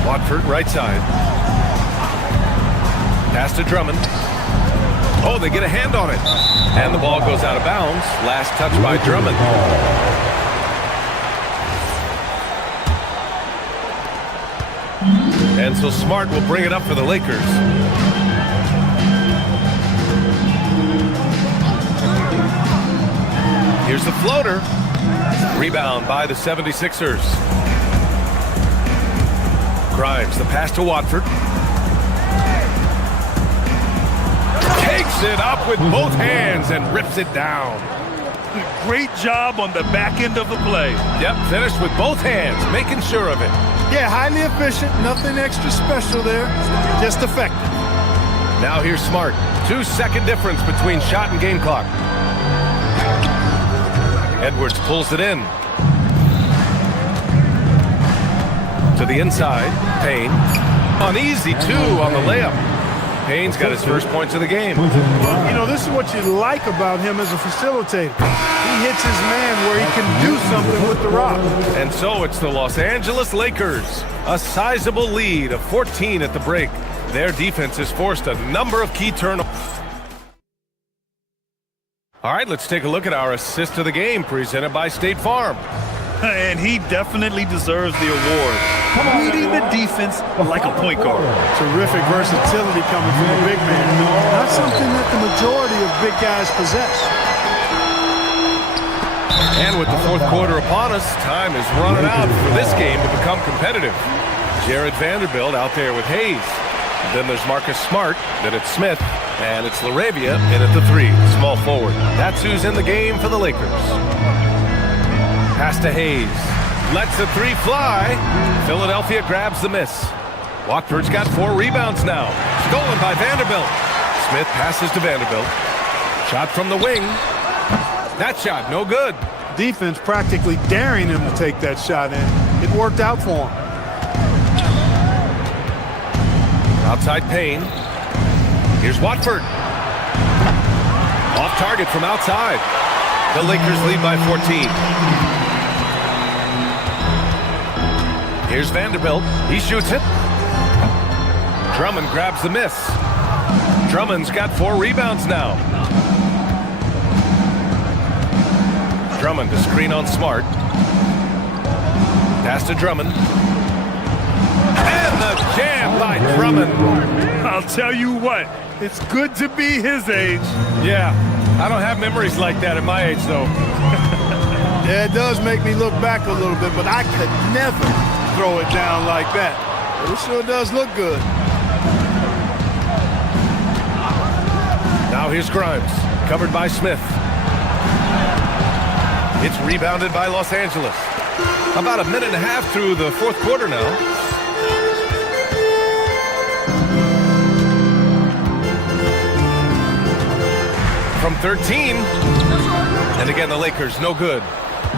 Watford, right side. Pass to Drummond. Oh, they get a hand on it. And the ball goes out of bounds. Last touch by Drummond. And so Smart will bring it up for the Lakers. Here's the floater. Rebound by the 76ers. Grimes, the pass to Watford. Takes Picks it up with both hands and rips it down. Great job on the back end of the play. Yep, finished with both hands, making sure of it. Yeah, highly efficient. Nothing extra special there. Just effective. Now here's Smart. 2-second difference between shot and game clock. Edwards pulls it in. To the inside. Payne. An easy 2 on the layup. Payne's got his first points of the game. You know, this is what you like about him as a facilitator. He hits his man where he can do something with the rock. And so it's the Los Angeles Lakers. A sizable lead of 14 at the break. Their defense has forced a number of key turnovers. All right, let's take a look at our assist of the game presented by State Farm. And he definitely deserves the award. Leading the defense like a point guard. Terrific versatility coming from a big man. Not something that the majority of big guys possess. And with the fourth quarter upon us, time is running out for this game to become competitive. Jared Vanderbilt out there with Hayes. Then there's Marcus Smart. Then it's Smith. And it's LaRavia in at the 3, small forward. That's who's in the game for the Lakers. Pass to Hayes. Lets the 3 fly. Philadelphia grabs the miss. Watford's got 4 rebounds now. Stolen by Vanderbilt. Smith passes to Vanderbilt. Shot from the wing. That shot, no good. Defense practically daring him to take that shot in. It worked out for him. Outside Payne. Here's Watford. Off target from outside. The Lakers lead by 14. Here's Vanderbilt. He shoots it. Drummond grabs the miss. Drummond's got 4 rebounds now. Drummond to screen on Smart. Pass to Drummond. And the jam by Drummond. I'll tell you what, it's good to be his age. Yeah, I don't have memories like that at my age, though. Yeah, it does make me look back a little bit, but I could never throw it down like that. But it sure does look good. Now here's Grimes, covered by Smith. It's rebounded by Los Angeles. About a minute and a half through the fourth quarter now. From 13. And again, the Lakers, no good.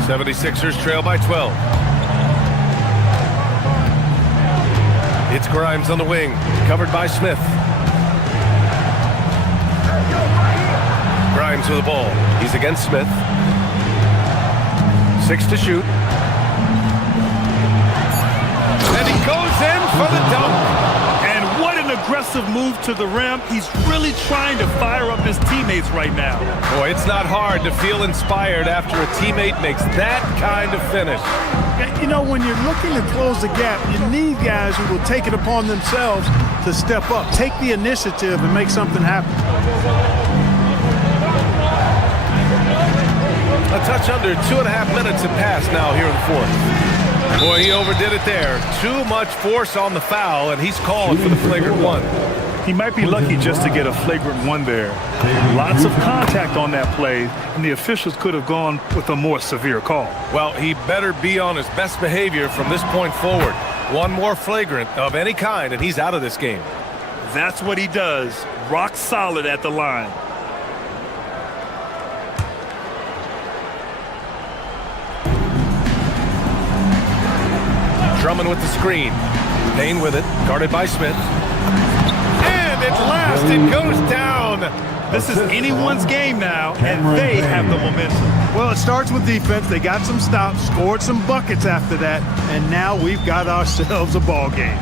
76ers trail by 12. It's Grimes on the wing, covered by Smith. Grimes with the ball. He's against Smith. 6 to shoot. And he goes in for the dunk. And what an aggressive move to the rim. He's really trying to fire up his teammates right now. Boy, it's not hard to feel inspired after a teammate makes that kind of finish. You know, when you're looking to close the gap, you need guys who will take it upon themselves to step up, take the initiative, and make something happen. A touch under 2.5 minutes have passed now here in the fourth. Boy, he overdid it there. Too much force on the foul, and he's called for the flagrant 1. He might be lucky just to get a flagrant 1 there. Lots of contact on that play, and the officials could have gone with a more severe call. Well, he better be on his best behavior from this point forward. One more flagrant of any kind, and he's out of this game. That's what he does. Rock solid at the line. Drummond with the screen. Payne with it, guarded by Smith. And at last it goes down. This is anyone's game now, and they have the momentum. Well, it starts with defense. They got some stops, scored some buckets after that, and now we've got ourselves a ball game.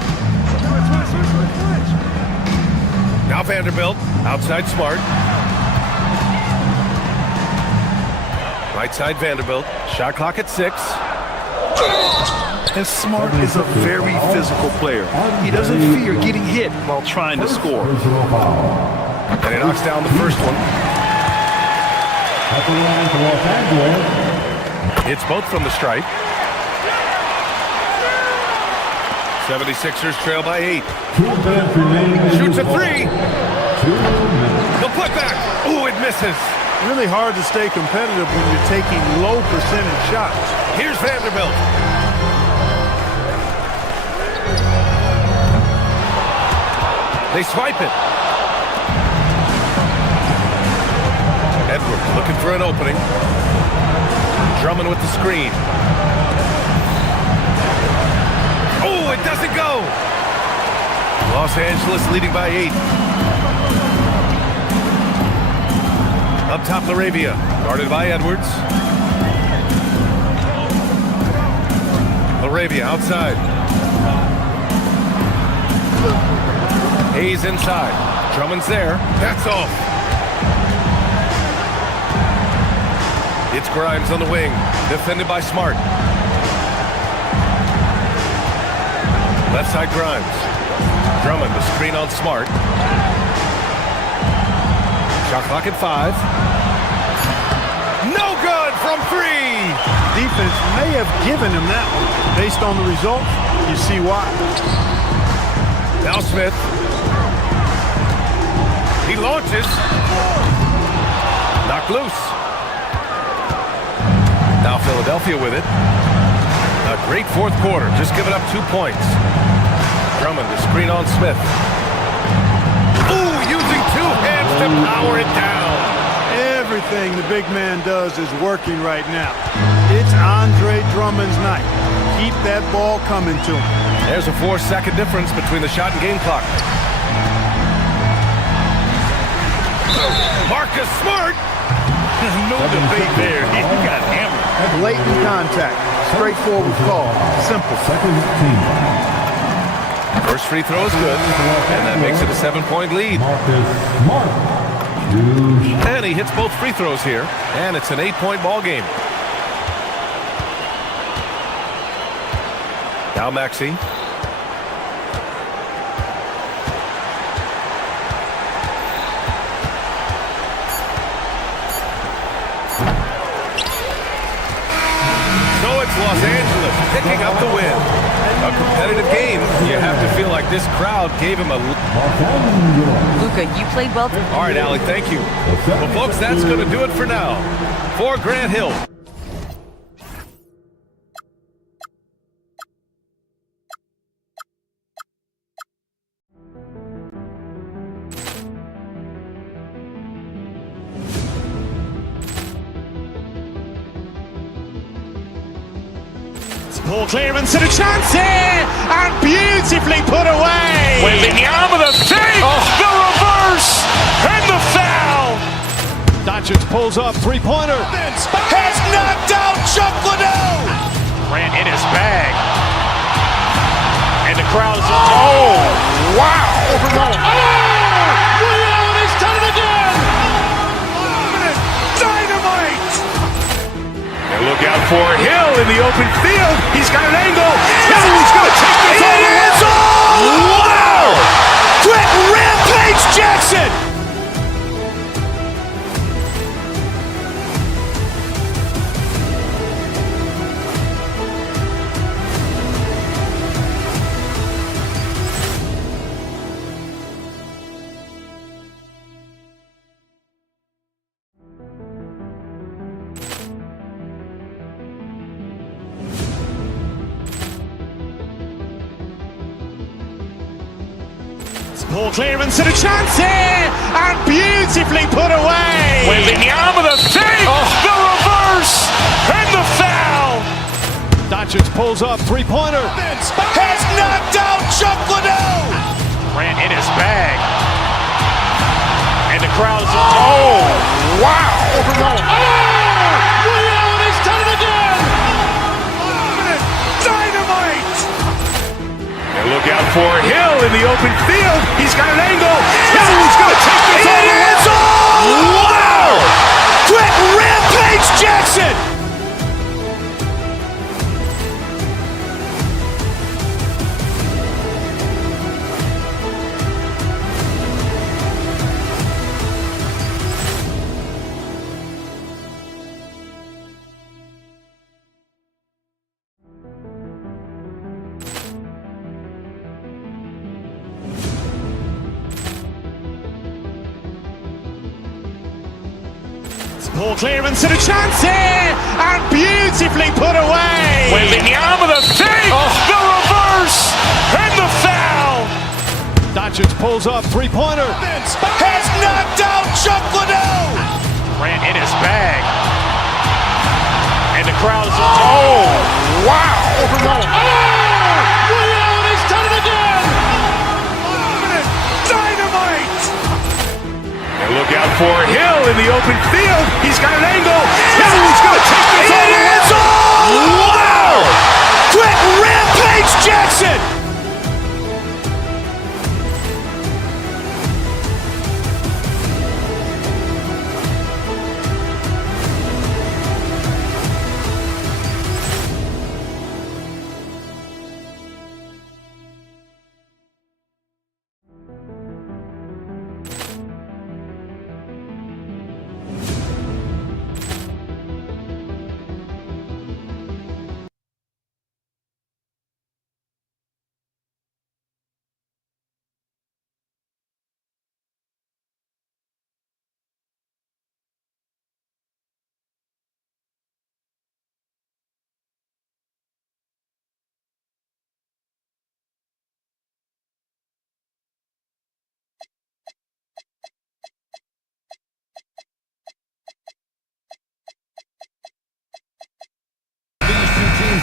Now Vanderbilt, outside Smart. Right side Vanderbilt, shot clock at 6. And Smart is a very physical player. He doesn't fear getting hit while trying to score. And he knocks down the first one. It's both from the stripe. 76ers trail by 8. Shoots a 3. The putback. Ooh, it misses. Really hard to stay competitive when you're taking low percentage shots. Here's Vanderbilt. They swipe it. Edwards looking for an opening. Drummond with the screen. Oh, it doesn't go. Los Angeles leading by 8. Up top, Laravia, guarded by Edwards. Laravia outside. Hayes inside. Drummond's there. That's off. It's Grimes on the wing, defended by Smart. Left side, Grimes. Drummond, the screen on Smart. Shot clock at 5. No good from 3. Defense may have given him that one. Based on the result, you see why. Now Smith. He launches. Knocked loose. Now Philadelphia with it. A great fourth quarter, just giving up 2 points. Drummond, the screen on Smith. Ooh, using 2 hands to power it down. Everything the big man does is working right now. It's Andre Drummond's night. Keep that ball coming to him. There's a 4-second difference between the shot and game clock. Marcus Smart. No debate there. He got hammered. Blatant contact. Straightforward call. Simple. First free throw is good, and that makes it a 7-point lead. And he hits both free throws here, and it's an 8-point ball game. Now Maxey. So it's Los Angeles picking up the win. A competitive game. You have to feel like this crowd gave him a... Luka, you played well. All right, Allie, thank you. Well, folks, that's going to do it for now. For Grant Hill. Ball clearance and a chance here, and beautifully put away. Wembanyama with a three, the reverse, and the foul. Doncic pulls up, three-pointer. Has knocked out Chuck Liddell. Grant in his bag, and the crowd is. Oh, wow! He's done it again. Dynamite! And look out for Hill in the open field. He's got an angle. Hill is going to take this all the way. Wow! Quick Rampage Jackson! Ball clearance and a chance here, and beautifully put away. Wembanyama with a three, the reverse, and the foul. Doncic pulls up, three-pointer. Has knocked out Chuck Liddell. Grant in his bag, and the crowd is. Oh, wow! He's done it again. Dynamite! And look out for Hill in the open field. He's got an angle. Hill is going to take this all the way. Wow! Quick Rampage Jackson! Poor clearance and a chance here, and beautifully put away. Wembanyama the fake, the reverse, and the foul. Doncic pulls up, three-pointer. Has knocked out Chuck Liddell. Ran in his bag. And the crowd is, oh, wow. He's done it again. Dynamite. And look out for Hill in the open field. He's got an angle. Hill's going to take this all the way. Wow. Quick rampage Jackson.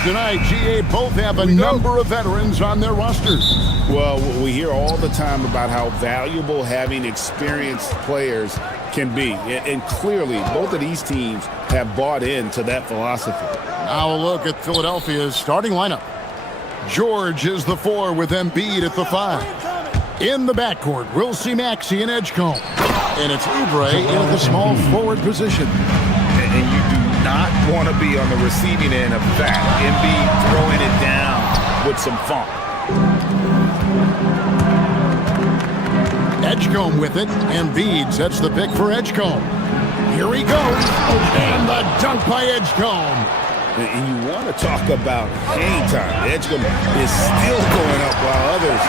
Tonight, GA both have a number of veterans on their rosters. Well, we hear all the time about how valuable having experienced players can be. And clearly, both of these teams have bought into that philosophy. Now a look at Philadelphia's starting lineup. George is the 4 with Embiid at the 5. In the backcourt, we'll see Maxey and Edgecombe. And it's Oubre in at the small forward position. And you do not want to be on the receiving end of that. Embiid throwing it down with some funk. Edgecombe with it. Embiid sets the pick for Edgecombe. Here he goes. And the dunk by Edgecombe. And you want to talk about hang time. Edgecombe is still going up while others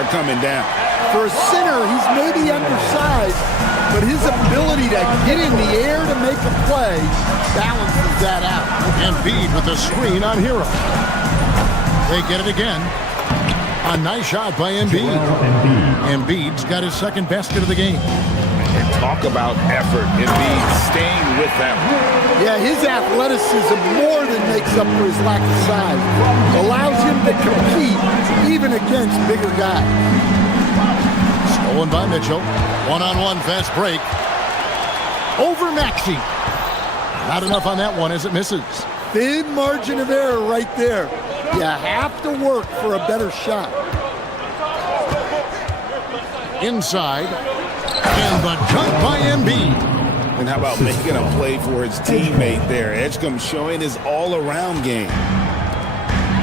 are coming down. For a center, he's maybe undersized, but his ability to get in the air to make a play balances that out. Embiid with the screen on Hero. They get it again. A nice shot by Embiid. Embiid's got his second basket of the game. And talk about effort. Embiid staying with that one. Yeah, his athleticism more than makes up for his lack of size. Allows him to compete even against bigger guys. Stolen by Mitchell. One-on-one fast break. Over Maxey. Not enough on that one as it misses. Thin margin of error right there. You have to work for a better shot. Inside. And the dunk by Embiid. And how about making a play for his teammate there? Edgecombe showing his all-around game.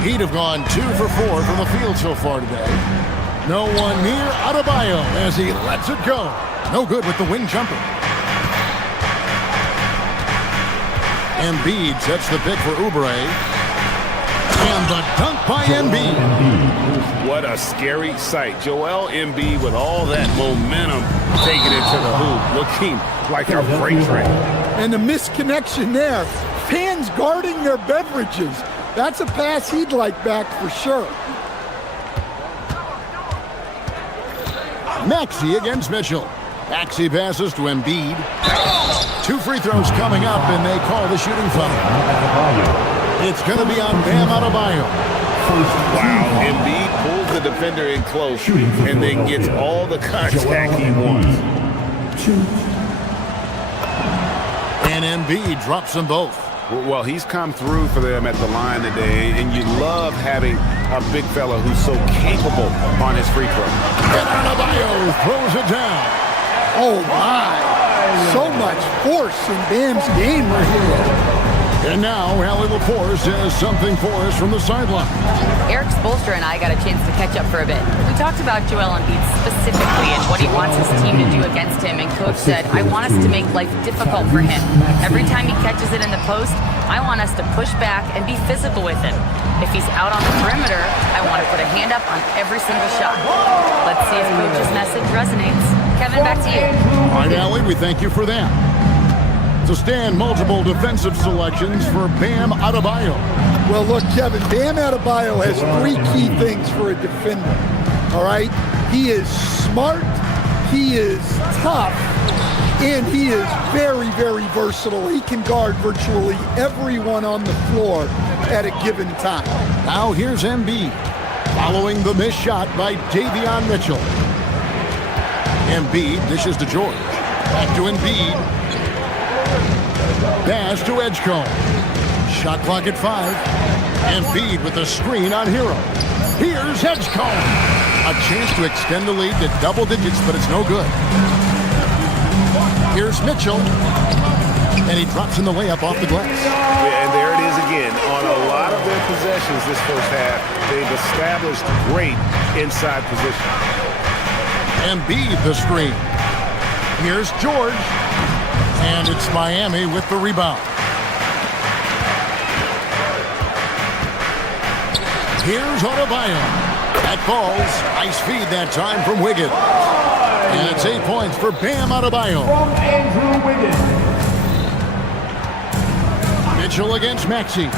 He'd have gone 2 for 4 from the field so far today. No one near Adebayo as he lets it go. No good with the wing jumper. Embiid sets the pick for Oubre. And the dunk by Embiid. What a scary sight. Joel Embiid with all that momentum taking it to the hoop, looking like a freight train. And the misconnection there. Fans guarding their beverages. That's a pass he'd like back for sure. Maxey against Mitchell. Maxey passes to Embiid. 2 free throws coming up, and they call the shooting foul. It's going to be on Bam Adebayo. Wow, Embiid pulls the defender in close and then gets all the contact he wants. And Embiid drops them both. Well, he's come through for them at the line today, and you love having a big fella who's so capable on his free throw. And Adebayo throws it down. Oh, my. So much force in Bam's game right here. And now, Allie LaForce has something for us from the sideline. Eric Spoelstra and I got a chance to catch up for a bit. We talked about Joel Embiid specifically and what he wants his team to do against him, and Coach said, I want us to make life difficult for him. Every time he catches it in the post, I want us to push back and be physical with him. If he's out on the perimeter, I want to put a hand up on every single shot. Let's see if Coach's message resonates. Kevin, back to you. All right, Allie, we thank you for that. To stand, multiple defensive selections for Bam Adebayo. Well, look, Kevin, Bam Adebayo has 3 key things for a defender, all right? He is smart, he is tough, and he is very, very versatile. He can guard virtually everyone on the floor at a given time. Now here's Embiid, following the missed shot by Davion Mitchell. Embiid dishes to George. Back to Embiid. Pass to Edgecombe. Shot clock at 5. Embiid with the screen on Hero. Here's Edgecombe. A chance to extend the lead to double digits, but it's no good. Here's Mitchell. And he drops in the layup off the glass. Yeah, and there it is again. On a lot of their possessions this first half, they've established great inside position. Embiid the screen. Here's George. And it's Miami with the rebound. Here's Adebayo. That falls. Nice feed that time from Wiggins. And it's 8 points for Bam Adebayo. From Andrew Wiggins. Mitchell against Maxey.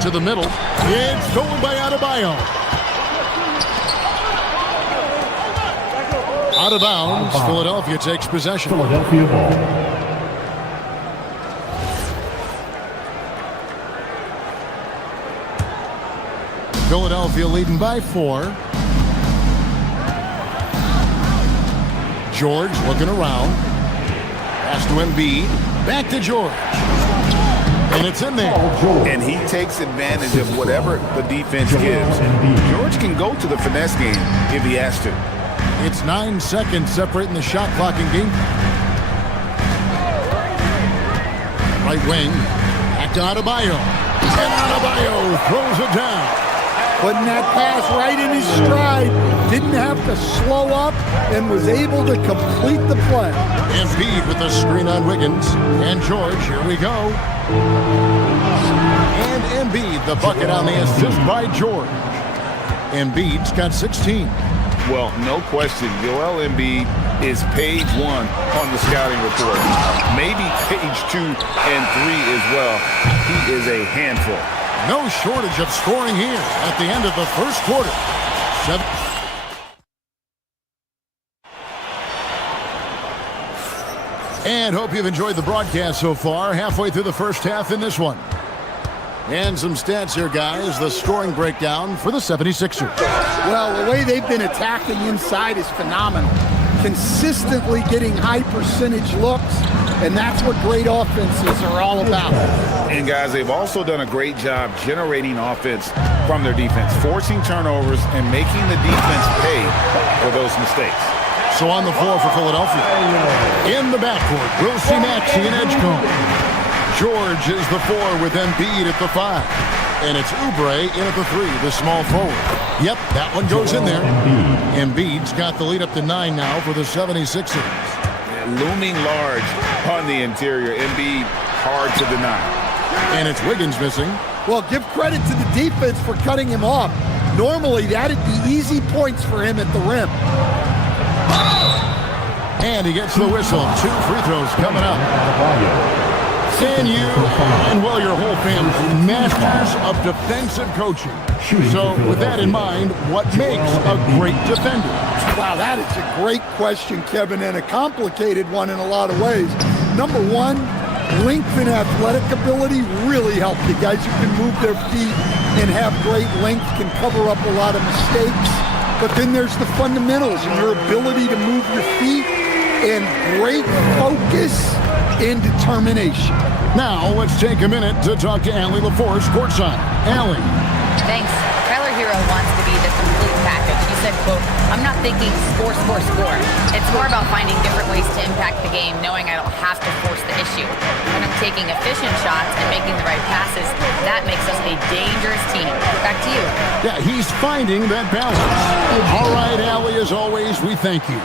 To the middle. It's stolen by Adebayo. Out of bounds. Philadelphia takes possession. Philadelphia ball. Philadelphia leading by 4. George looking around. Pass to Embiid. Back to George. And it's in there. And he takes advantage of whatever the defense gives. George can go to the finesse game if he has to. It's 9 seconds separating the shot clock and game. Right wing. Back to Adebayo. And Adebayo throws it down. Putting that pass right in his stride. Didn't have to slow up and was able to complete the play. Embiid with the screen on Wiggins. And George, here we go. And Embiid, the bucket on the assist by George. Embiid's got 16. Well, no question, Joel Embiid is page 1 on the scouting report. Maybe page 2 and 3 as well. He is a handful. No shortage of scoring here at the end of the first quarter. And hope you've enjoyed the broadcast so far. Halfway through the first half in this one. And some stats here, guys. The scoring breakdown for the 76ers. Well, the way they've been attacking inside is phenomenal. Consistently getting high percentage looks, and that's what great offenses are all about. And guys, they've also done a great job generating offense from their defense, forcing turnovers and making the defense pay for those mistakes. So on the floor for Philadelphia. In the backcourt, we'll see Maxey and Edgecombe. George is the 4 with Embiid at the 5. And it's Oubre in at the 3, the small forward. Yep, that one goes in there. Embiid's got the lead up to 9 now for the 76ers. Yeah, looming large on the interior. Embiid hard to deny. And it's Wiggins missing. Well, give credit to the defense for cutting him off. Normally, that'd be easy points for him at the rim. And he gets the whistle. 2 free throws coming up. And you, and well, your whole family, masters of defensive coaching. So with that in mind, what makes a great defender? Wow, that is a great question, Kevin, and a complicated one in a lot of ways. Number 1, length and athletic ability really help you. Guys who can move their feet and have great length can cover up a lot of mistakes. But then there's the fundamentals and your ability to move your feet and great focus and determination. Now, let's take a minute to talk to Allie LaForce courtside. Allie. Thanks. Tyler Hero wants to be the complete package. He said, quote, "I'm not thinking score, score, score. It's more about finding different ways to impact the game, knowing I don't have to force the issue. When I'm taking efficient shots and making the right passes, that makes us a dangerous team." Back to you. Yeah, he's finding that balance. All right, Allie, as always, we thank you.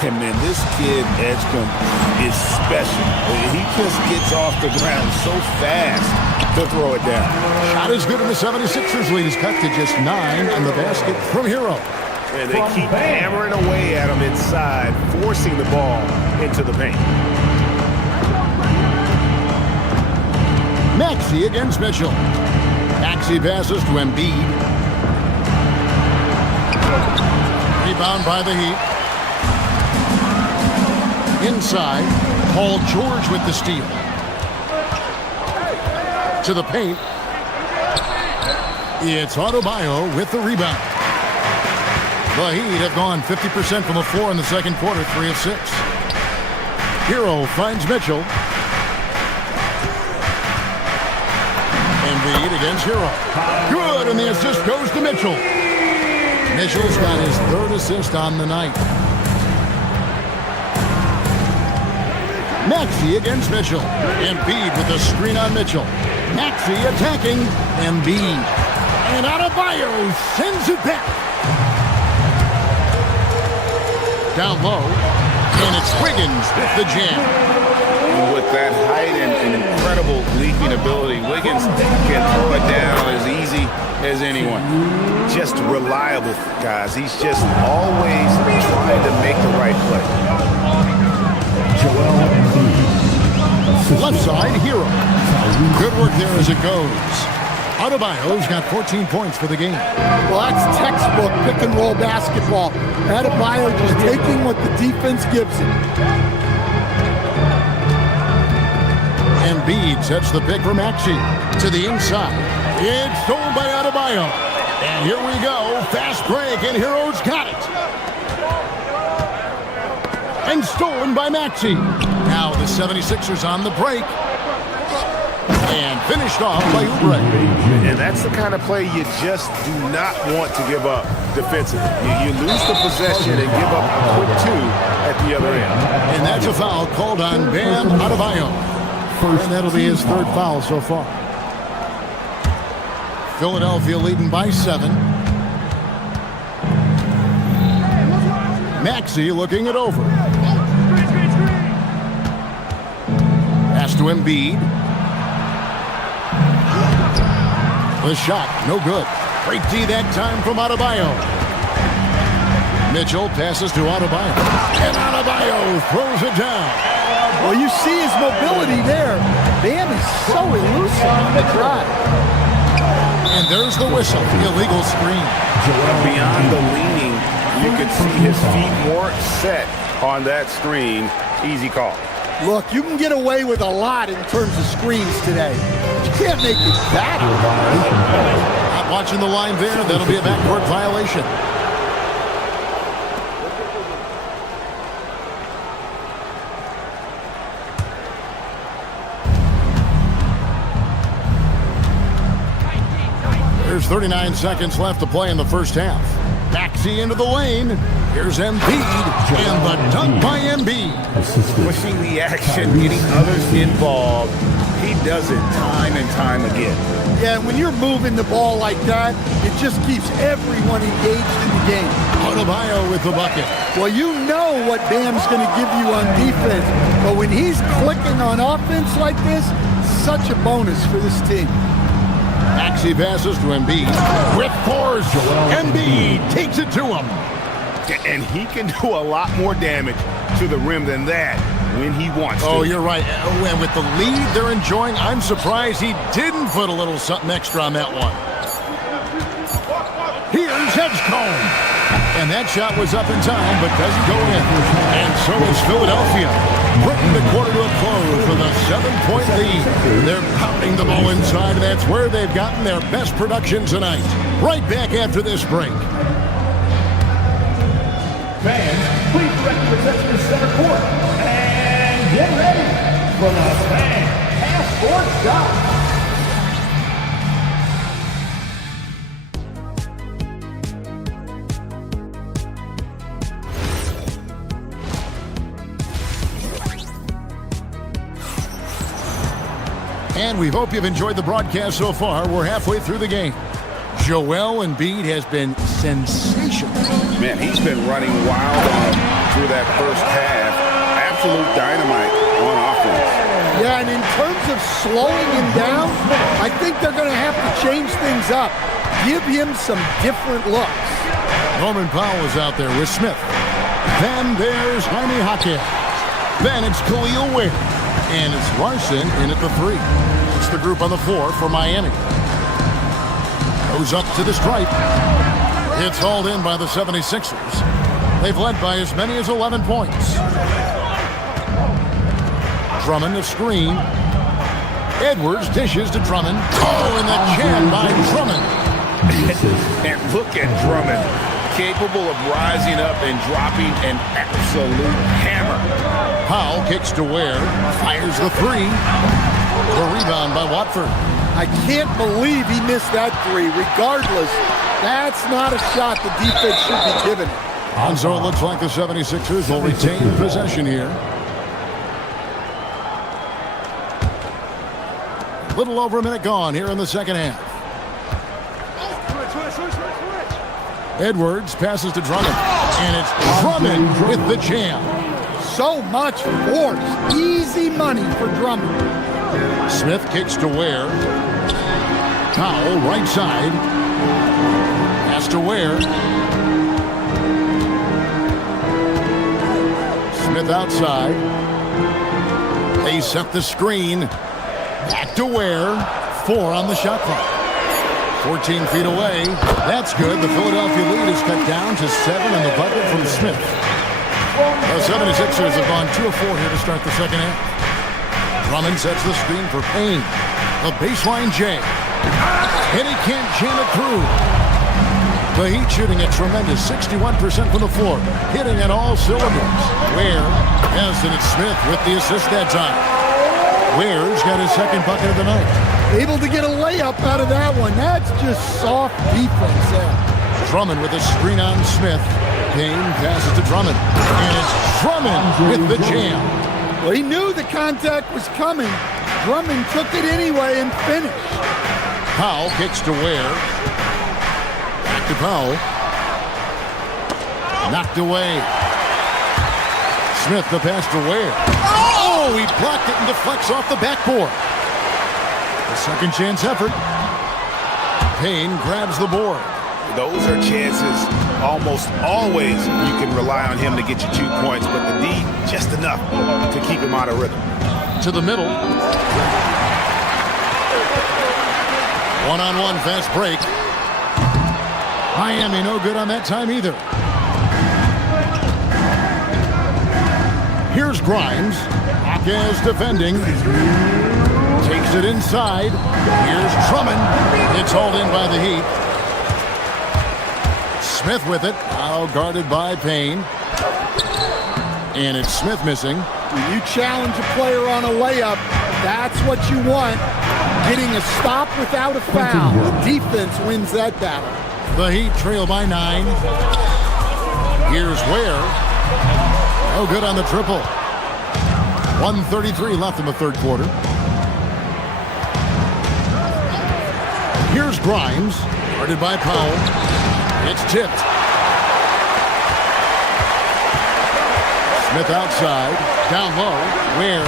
And man, this kid, Edgecombe, is special. He just gets off the ground so fast to throw it down. Shot is good, and the 76ers lead is cut to just 9 on the basket from Hero. And they keep hammering away at him inside, forcing the ball into the paint. Maxey against Mitchell. Maxey passes to Embiid. Rebound by the Heat. Inside, Paul George with the steal. To the paint. It's Adebayo with the rebound. The Heat have gone 50% from the floor in the second quarter, 3 of 6. Hero finds Mitchell. Embiid against Hero. Good, and the assist goes to Mitchell. Mitchell's got his 3rd assist on the night. Maxey against Mitchell. Embiid with the screen on Mitchell. Maxey attacking Embiid. And Adebayo sends it back. Down low. And it's Wiggins with the jam. With that height and incredible leaping ability, Wiggins can throw it down as easy as anyone. Just reliable, guys. He's just always trying to make the right play. Left side, Hero. Good work there as it goes. Adebayo's got 14 points for the game. Well, that's textbook pick-and-roll basketball. Adebayo just taking what the defense gives him. Embiid sets the pick for Maxey. To the inside. It's stolen by Adebayo. And here we go. Fast break, and Hero's got it. And stolen by Maxey. Now the 76ers on the break. And finished off by Oubre. And that's the kind of play you just do not want to give up defensively. You lose the possession and give up a quick 2 at the other end. And that's a foul called on Bam Adebayo. And that'll be his 3rd foul so far. Philadelphia leading by 7. Maxey looking it over. Pass to Embiid. The shot, no good. Great D that time from Adebayo. Mitchell passes to Adebayo. And Adebayo throws it down. Well, you see his mobility there. Bam is so elusive on the drive. And there's the whistle, illegal screen. Beyond the leaning, you could see his feet weren't set on that screen. Easy call. Look, you can get away with a lot in terms of screens today. You can't make it that. Not watching the line there. That'll be a backcourt violation. There's 39 seconds left to play in the first half. Maxey into the lane. Here's Embiid. And the dunk by Embiid. Pushing the action, getting others involved. He does it time and time again. Yeah, when you're moving the ball like that, it just keeps everyone engaged in the game. Adebayo with the bucket. Well, you know what Bam's going to give you on defense. But when he's clicking on offense like this, such a bonus for this team. Maxey passes to Embiid with force. Embiid takes it to him. And he can do a lot more damage to the rim than that when he wants to. Oh, you're right. And with the lead they're enjoying, I'm surprised he didn't put a little something extra on that one. Here's Edgecombe. And that shot was up in time, but doesn't go in. And so is Philadelphia, bringing the quarter to a close with a 7-point lead. They're pounding the ball inside, and that's where they've gotten their best production tonight. Right back after this break. Fans, please direct your attention to center court. And get ready for the fan half-court shot. And we hope you've enjoyed the broadcast so far. We're halfway through the game. Joel Embiid has been sensational. Man, he's been running wild on through that first half. Absolute dynamite on offense. Yeah, and in terms of slowing him down, I think they're going to have to change things up. Give him some different looks. Norman Powell is out there with Smith. Then there's Jaime Jaquez. Then it's Khalil Ware. And it's Larson in at the 3. the group on the floor for Miami. Goes up to the stripe. It's hauled in by the 76ers. They've led by as many as 11 points. Drummond the screen. Edwards dishes to Drummond. Oh, and the jam by Drummond. And look at Drummond, capable of rising up and dropping an absolute hammer. Powell kicks to Ware, fires the three. The rebound by Watford. I can't believe he missed that three. Regardless, that's not a shot the defense should be giving it. And so it looks like the 76ers will retain possession here. A little over a minute gone here in the second half. Edwards passes to Drummond, and it's Drummond with the jam. So much force. Easy money for Drummond. Smith kicks to Ware. Powell, right side. Pass to Ware. Smith outside. They set the screen. Back to Ware. 4 on the shot clock. 14 feet away. That's good. The Philadelphia lead is cut down to 7 in the bucket from Smith. The 76ers have gone 2 of 4 here to start the second half. Drummond sets the screen for Payne. The baseline J. And he can't jam it through. The Heat shooting a tremendous 61% from the floor. Hitting at all cylinders. Ware has it. It's Smith with the assist that time. Ware's got his second bucket of the night. Able to get a layup out of that one. That's just soft defense there. Drummond with a screen on Smith. Payne passes to Drummond. And it's Drummond with the jam. Well, he knew the contact was coming. Drummond took it anyway and finished. Powell kicks to Ware. Back to Powell. Knocked away. Smith the pass to Ware. Oh, he blocked it and deflects off the backboard. A second chance effort. Payne grabs the board. Those are chances almost always you can rely on him to get you 2 points, but the D just enough to keep him out of rhythm. To the middle. One-on-one fast break. Miami no good on that time either. Here's Grimes. Hawkins defending. Takes it inside. Here's Drummond. It's hauled in by the Heat. Smith with it. Now guarded by Payne. And it's Smith missing. When you challenge a player on a layup, that's what you want. Getting a stop without a foul. The defense wins that battle. The Heat trail by 9. Here's Ware. No good on the triple. 1:33 left in the third quarter. Here's Grimes. Guarded by Powell. It's tipped. Smith outside. Down low. Ware.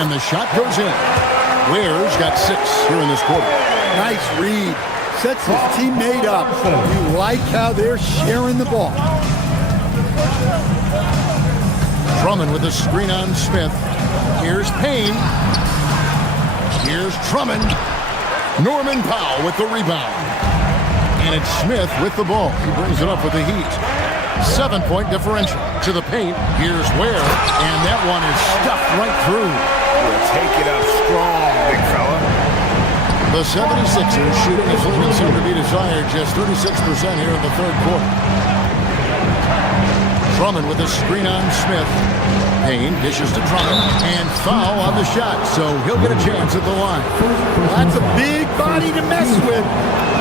And the shot goes in. Ware's got 6 here in this quarter. Nice read. Sets his teammate up. You like how they're sharing the ball. Drummond with a screen on Smith. Here's Payne. Here's Drummond. Norman Powell with the rebound. And it's Smith with the ball. He brings it up with the Heat. 7-point differential. To the paint. Here's Ware. And that one is stuffed right through. Take it up strong, big fella. The 76ers shooting is leaving some to be desired. Just 36% here in the third quarter. Drummond with a screen on Smith. Payne dishes to Drummond. And foul on the shot. So he'll get a chance at the line. Well, that's a big body to mess with.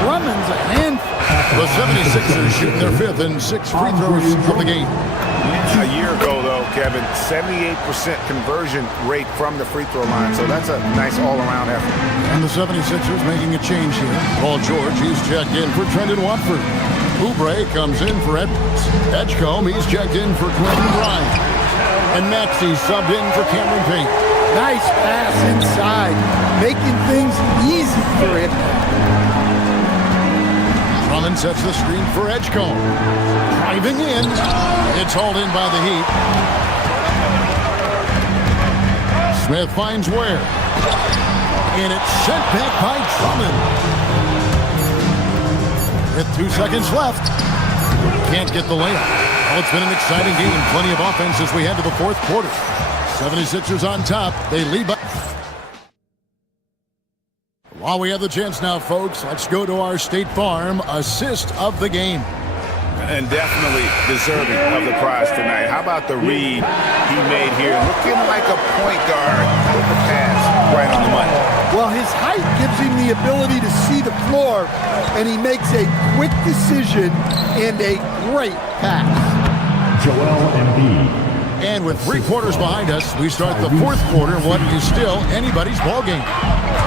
Drummond's a handful. The 76ers shooting their 5th and 6th free throws of the game. A year ago, though, Kevin, 78% conversion rate from the free throw line. So that's a nice all-around effort. And the 76ers making a change here. Paul George, he's checked in for Trendon Watford. Oubre comes in for Edwards. Edgecombe, he's checked in for Quentin Bryant. And Maxey subbed in for Cameron Payne. Nice pass inside, making things easy for him. Drummond sets the screen for Edgecombe. Driving in. It's hauled in by the Heat. Smith finds Ware. And it's sent back by Drummond. With 2 seconds left. Can't get the layup. Well, it's been an exciting game. Plenty of offense as we head to the fourth quarter. 76ers on top. They lead by... While we have the chance now, folks, let's go to our State Farm assist of the game. And definitely deserving of the prize tonight. How about the read he made here? Looking like a point guard with the pass right on the money. Well, his height gives him the ability to see the floor, and he makes a quick decision and a great pass. Joel Embiid. And with 3 quarters behind us, we start the fourth quarter in what is still anybody's ball game.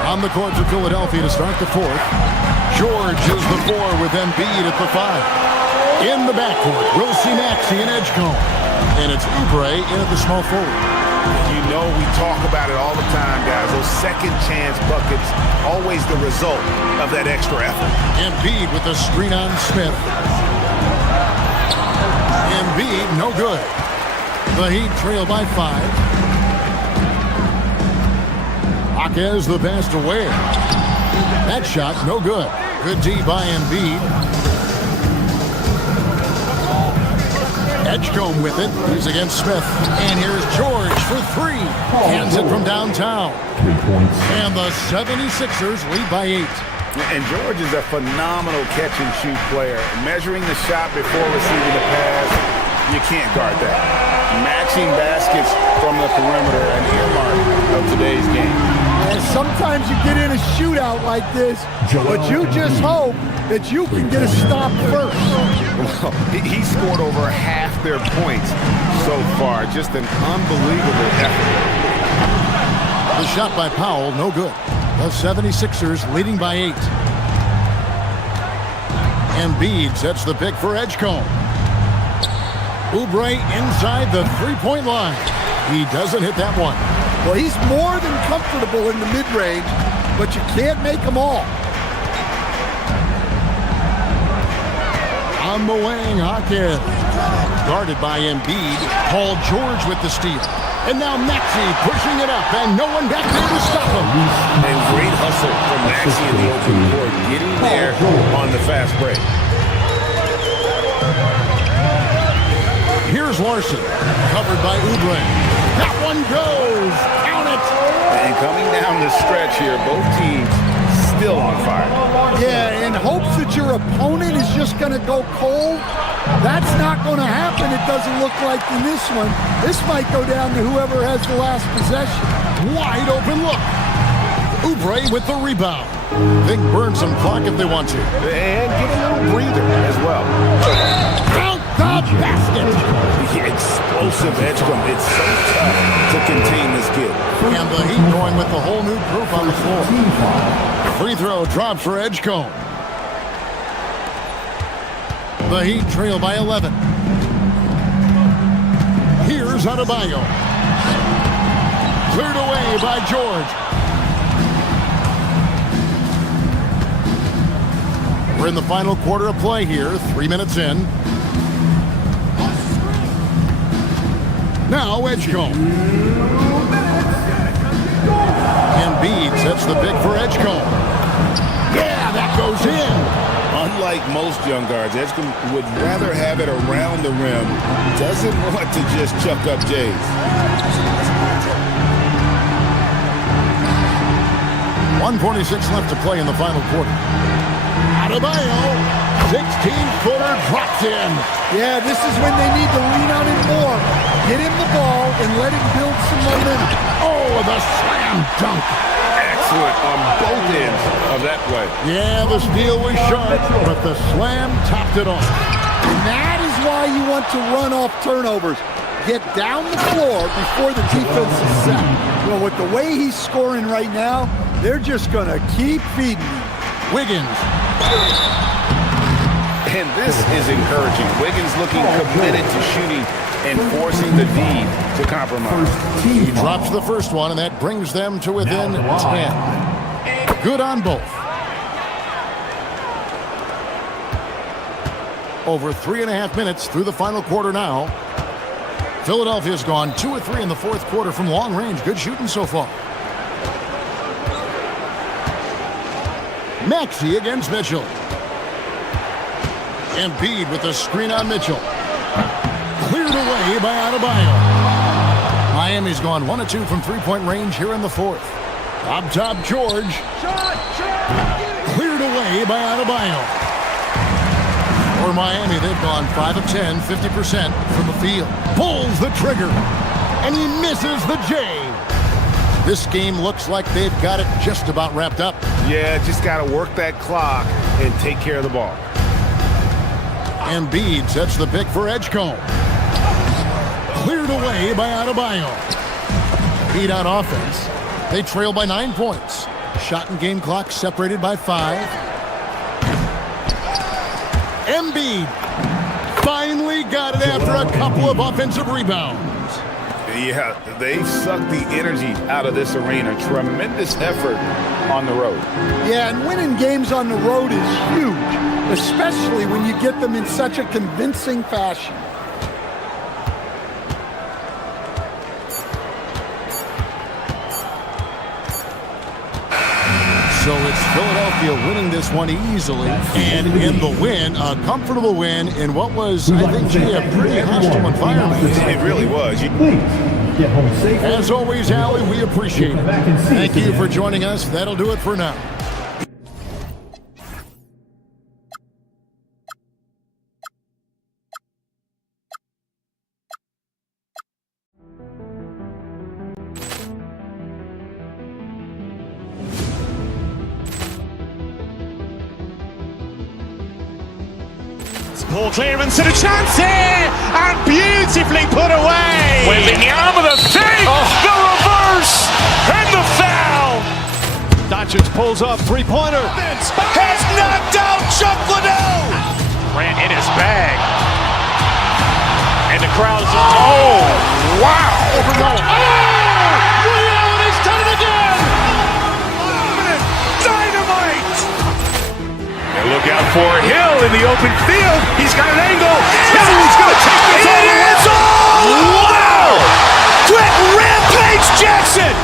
On the court for Philadelphia to start the fourth. George is the 4 with Embiid at the 5. In the backcourt, we'll see Maxey and Edgecombe. And it's Oubre in at the small forward. You know we talk about it all the time, guys. Those second chance buckets, always the result of that extra effort. Embiid with the screen on Smith. Embiid, no good. The Heat trail by 5. Jaquez the pass to Ware. That shot, no good. Good D by Embiid. Edgecombe with it. He's against Smith. And here's George for 3. Hands it from downtown. 3 points. And the 76ers lead by 8. And George is a phenomenal catch-and-shoot player. Measuring the shot before receiving the pass, you can't guard that. Matching baskets from the perimeter, an earmark of today's game. And sometimes you get in a shootout like this, but you just hope that you can get a stop first. Well, he scored over half their points so far. Just an unbelievable effort. The shot by Powell, no good. The 76ers leading by 8. Embiid sets the pick for Edgecombe. Oubre inside the three-point line. He doesn't hit that one. Well, he's more than comfortable in the mid-range, but you can't make them all. On the wing, Hawkins. Guarded by Embiid. Paul George with the steal. And now Maxey pushing it up, and no one back there to stop him. And great hustle from Maxey in the open court, getting there on the fast break. Here's Larson, covered by Oubre. That one goes. Count it. And coming down the stretch here, both teams still on fire. Yeah, in hopes that your opponent is just going to go cold. That's not going to happen, it doesn't look like in this one. This might go down to whoever has the last possession. Wide open look. Oubre with the rebound. They can burn some clock if they want to. And get a little breather as well. Count the basket. The explosive Edgecombe. It's so tough to contain this kid. And the Heat going with the whole new group on the floor. Free throw dropped for Edgecombe. The Heat trail by 11. Here's Adebayo. Cleared away by George. We're in the final quarter of play here, 3 minutes in. Now Edgecombe. Embiid sets the pick for Edgecombe. Yeah, that goes in. Unlike most young guards, Edgecombe would rather have it around the rim. Doesn't want to just chuck up J's. 1:46 left to play in the final quarter. Adebayo, 16-footer dropped in. Yeah, this is when they need to lean on him more. Get him the ball and let him build some momentum. Oh, the slam dunk. Excellent on both ends of that play. Yeah, the steal was sharp, but the slam topped it off. And that is why you want to run off turnovers. Get down the floor before the defense is set. Well, with the way he's scoring right now, they're just going to keep feeding him. Wiggins. And this is encouraging. Wiggins looking committed to shooting and forcing the D to compromise. He drops the first one, and that brings them to within 10. Good on both. Over 3.5 minutes through the final quarter now. Philadelphia's gone 2 of 3 in the fourth quarter from long range. Good shooting so far. Maxey against Mitchell. Embiid with a screen on Mitchell. Cleared away by Adebayo. Miami's gone 1 of 2 from three-point range here in the fourth. Up top, George. Cleared away by Adebayo. For Miami, they've gone 5 of 10, 50% from the field. Pulls the trigger, and he misses the J. This game looks like they've got it just about wrapped up. Yeah, just got to work that clock and take care of the ball. Embiid sets the pick for Edgecombe. Cleared away by Adebayo. Beat out offense. They trail by 9 points. Shot and game clock separated by 5. Embiid finally got it after a couple of offensive rebounds. Yeah, they've sucked the energy out of this arena. Tremendous effort on the road. Yeah, and winning games on the road is huge, especially when you get them in such a convincing fashion. So it's Philadelphia winning this one easily, and in the win, a comfortable win in what was, I think, a pretty hostile environment. It really was. As always, Allie, we appreciate it. Thank you for joining us. That'll do it for now. Ball clearance and a chance here, and beautifully put away. Wembanyama the fake, the reverse, and the foul. Doncic pulls up, three-pointer. Has knocked out Chuck Liddell. Ran in his bag. And the crowd's, oh, wow. He's done it again. Dynamite. And look out for Hill in the open field. He's got an angle. He's going to take this all the way. Wow! Quick rampage Jackson.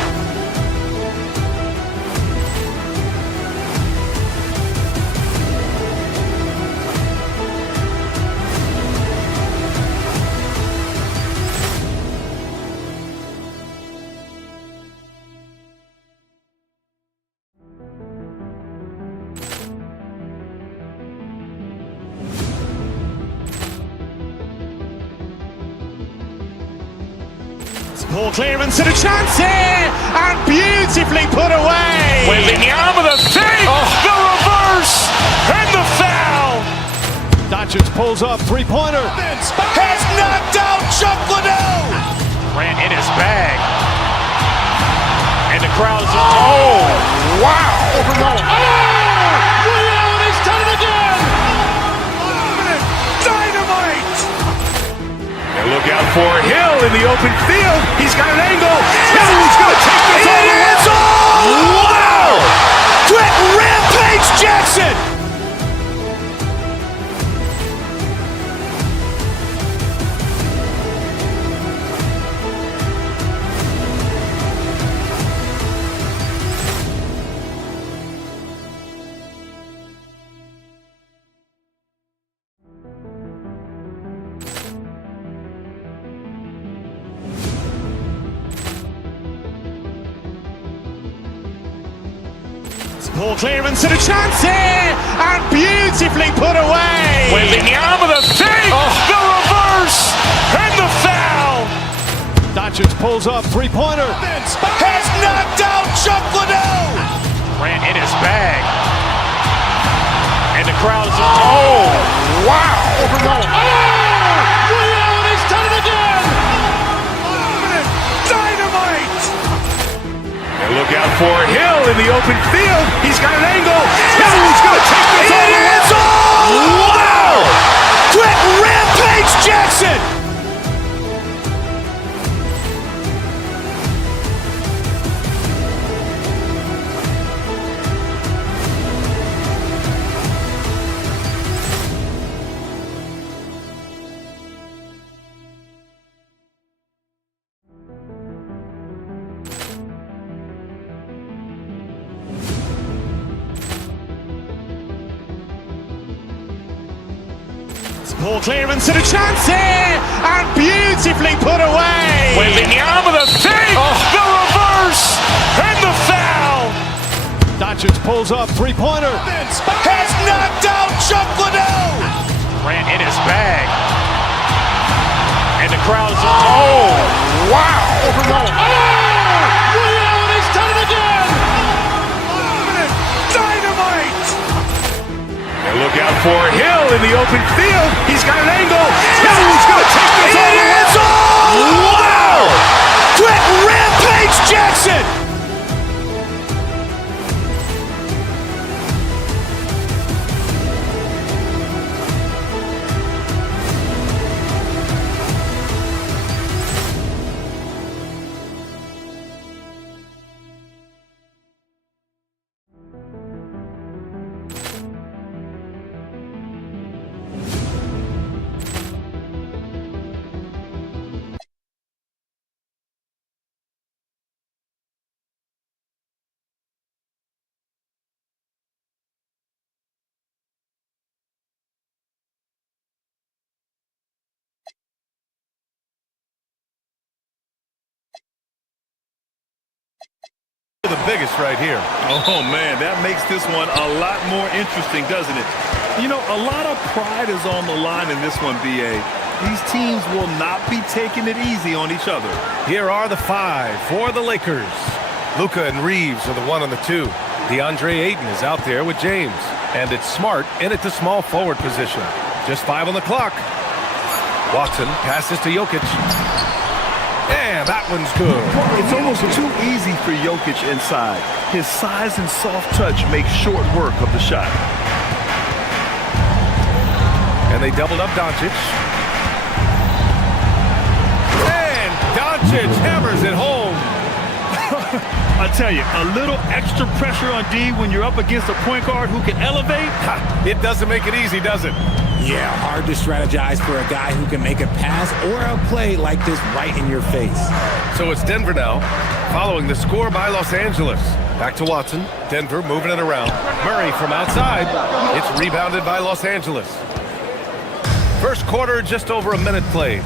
Ball clearance and a chance here, and beautifully put away. Wembanyama the fake, the reverse, and the foul. Doncic pulls up, three-pointer. Has knocked out Chuck Liddell. Ran in his bag. And the crowd's, oh, wow. He's done it again. Dynamite. And look out for Hill in the open field. He's got an angle. He's going to take this all the way. Wow! Quick rampage Jackson. Ball clearance and a chance here, and beautifully put away. Wembanyama the fake, the reverse, and the foul. Doncic pulls up, three-pointer. Has knocked out Chuck Liddell. Ran in his bag. And the crowd's, oh, wow. He's done it again. Dynamite. And look out for Hill in the open field. He's got an angle. He's going to take this all the way. Wow! Quick rampage Jackson. Ball clearance and a chance here, and beautifully put away. Wembanyama the fake, the reverse, and the foul. Doncic pulls up, three-pointer. Has knocked out Chuck Liddell. Ran in his bag. And the crowd is, oh, wow. Overruled. Ray Allen has done it again. Dynamite. And look out for Hill in the open field. He's got an angle. Hill's going to take this all the way. It's all. Wow. Quick rampage Jackson. The biggest right here. Oh, man, that makes this one a lot more interesting, doesn't it? You know, a lot of pride is on the line in this one, B.A. These teams will not be taking it easy on each other. Here are the 5 for the Lakers. Luka and Reeves are the 1 and the 2. DeAndre Ayton is out there with James. And it's Smart in at the small forward position. Just 5 on the clock. Watson passes to Jokic. And that one's good. It's almost too easy for Jokic inside. His size and soft touch make short work of the shot. And they doubled up Doncic. And Doncic hammers it home. I tell you, a little extra pressure on D when you're up against a point guard who can elevate. It doesn't make it easy, does it? Yeah, hard to strategize for a guy who can make a pass or a play like this right in your face. So it's Denver now, following the score by Los Angeles. Back to Watson. Denver moving it around. Murray from outside. It's rebounded by Los Angeles. First quarter, just over a minute played.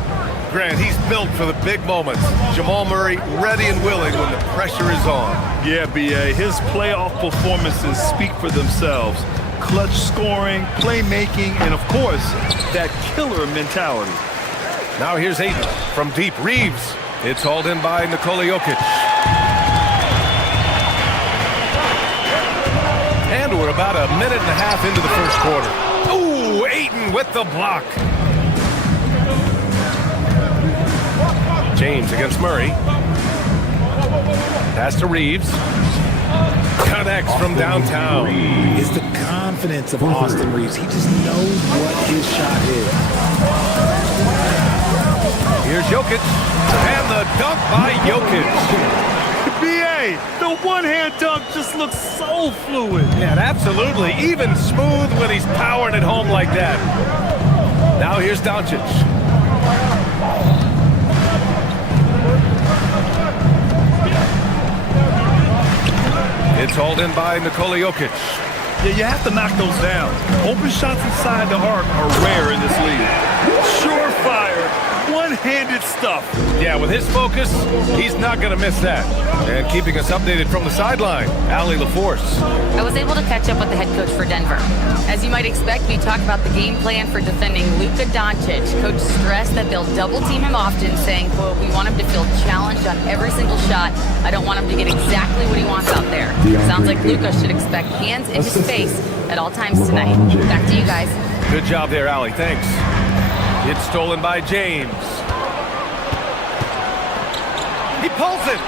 Grant, he's built for the big moments. Jamal Murray ready and willing when the pressure is on. Yeah, B.A., his playoff performances speak for themselves. Clutch scoring, playmaking, and of course, that killer mentality. Now here's Ayton from deep. Reeves. It's hauled in by Nikola Jokic. And we're about a minute and a half into the first quarter. Ooh, Ayton with the block. James against Murray. Pass to Reeves. Connects from downtown. It's the confidence of Austin Reeves. He just knows what his shot is. Here's Jokic. And the dunk by Jokic. B.A., the one-hand dunk just looks so fluid. Yeah, absolutely. Even smooth when he's powering it home like that. Now here's Doncic. It's hauled in by Nikola Jokic. Yeah, you have to knock those down. Open shots inside the arc are rare in this league. Surefire, one-handed stuff. Yeah, with his focus, he's not going to miss that. And keeping us updated from the sideline, Allie LaForce. I was able to catch up with the head coach for Denver. As you might expect, we talked about the game plan for defending Luka Doncic. Coach stressed that they'll double-team him often, saying, quote, we want him to feel challenged on every single shot. I don't want him to get exactly what he wants out there. Sounds like Luka should expect hands in his face at all times tonight. Back to you guys. Good job there, Allie. Thanks. It's stolen by James. He pulls it.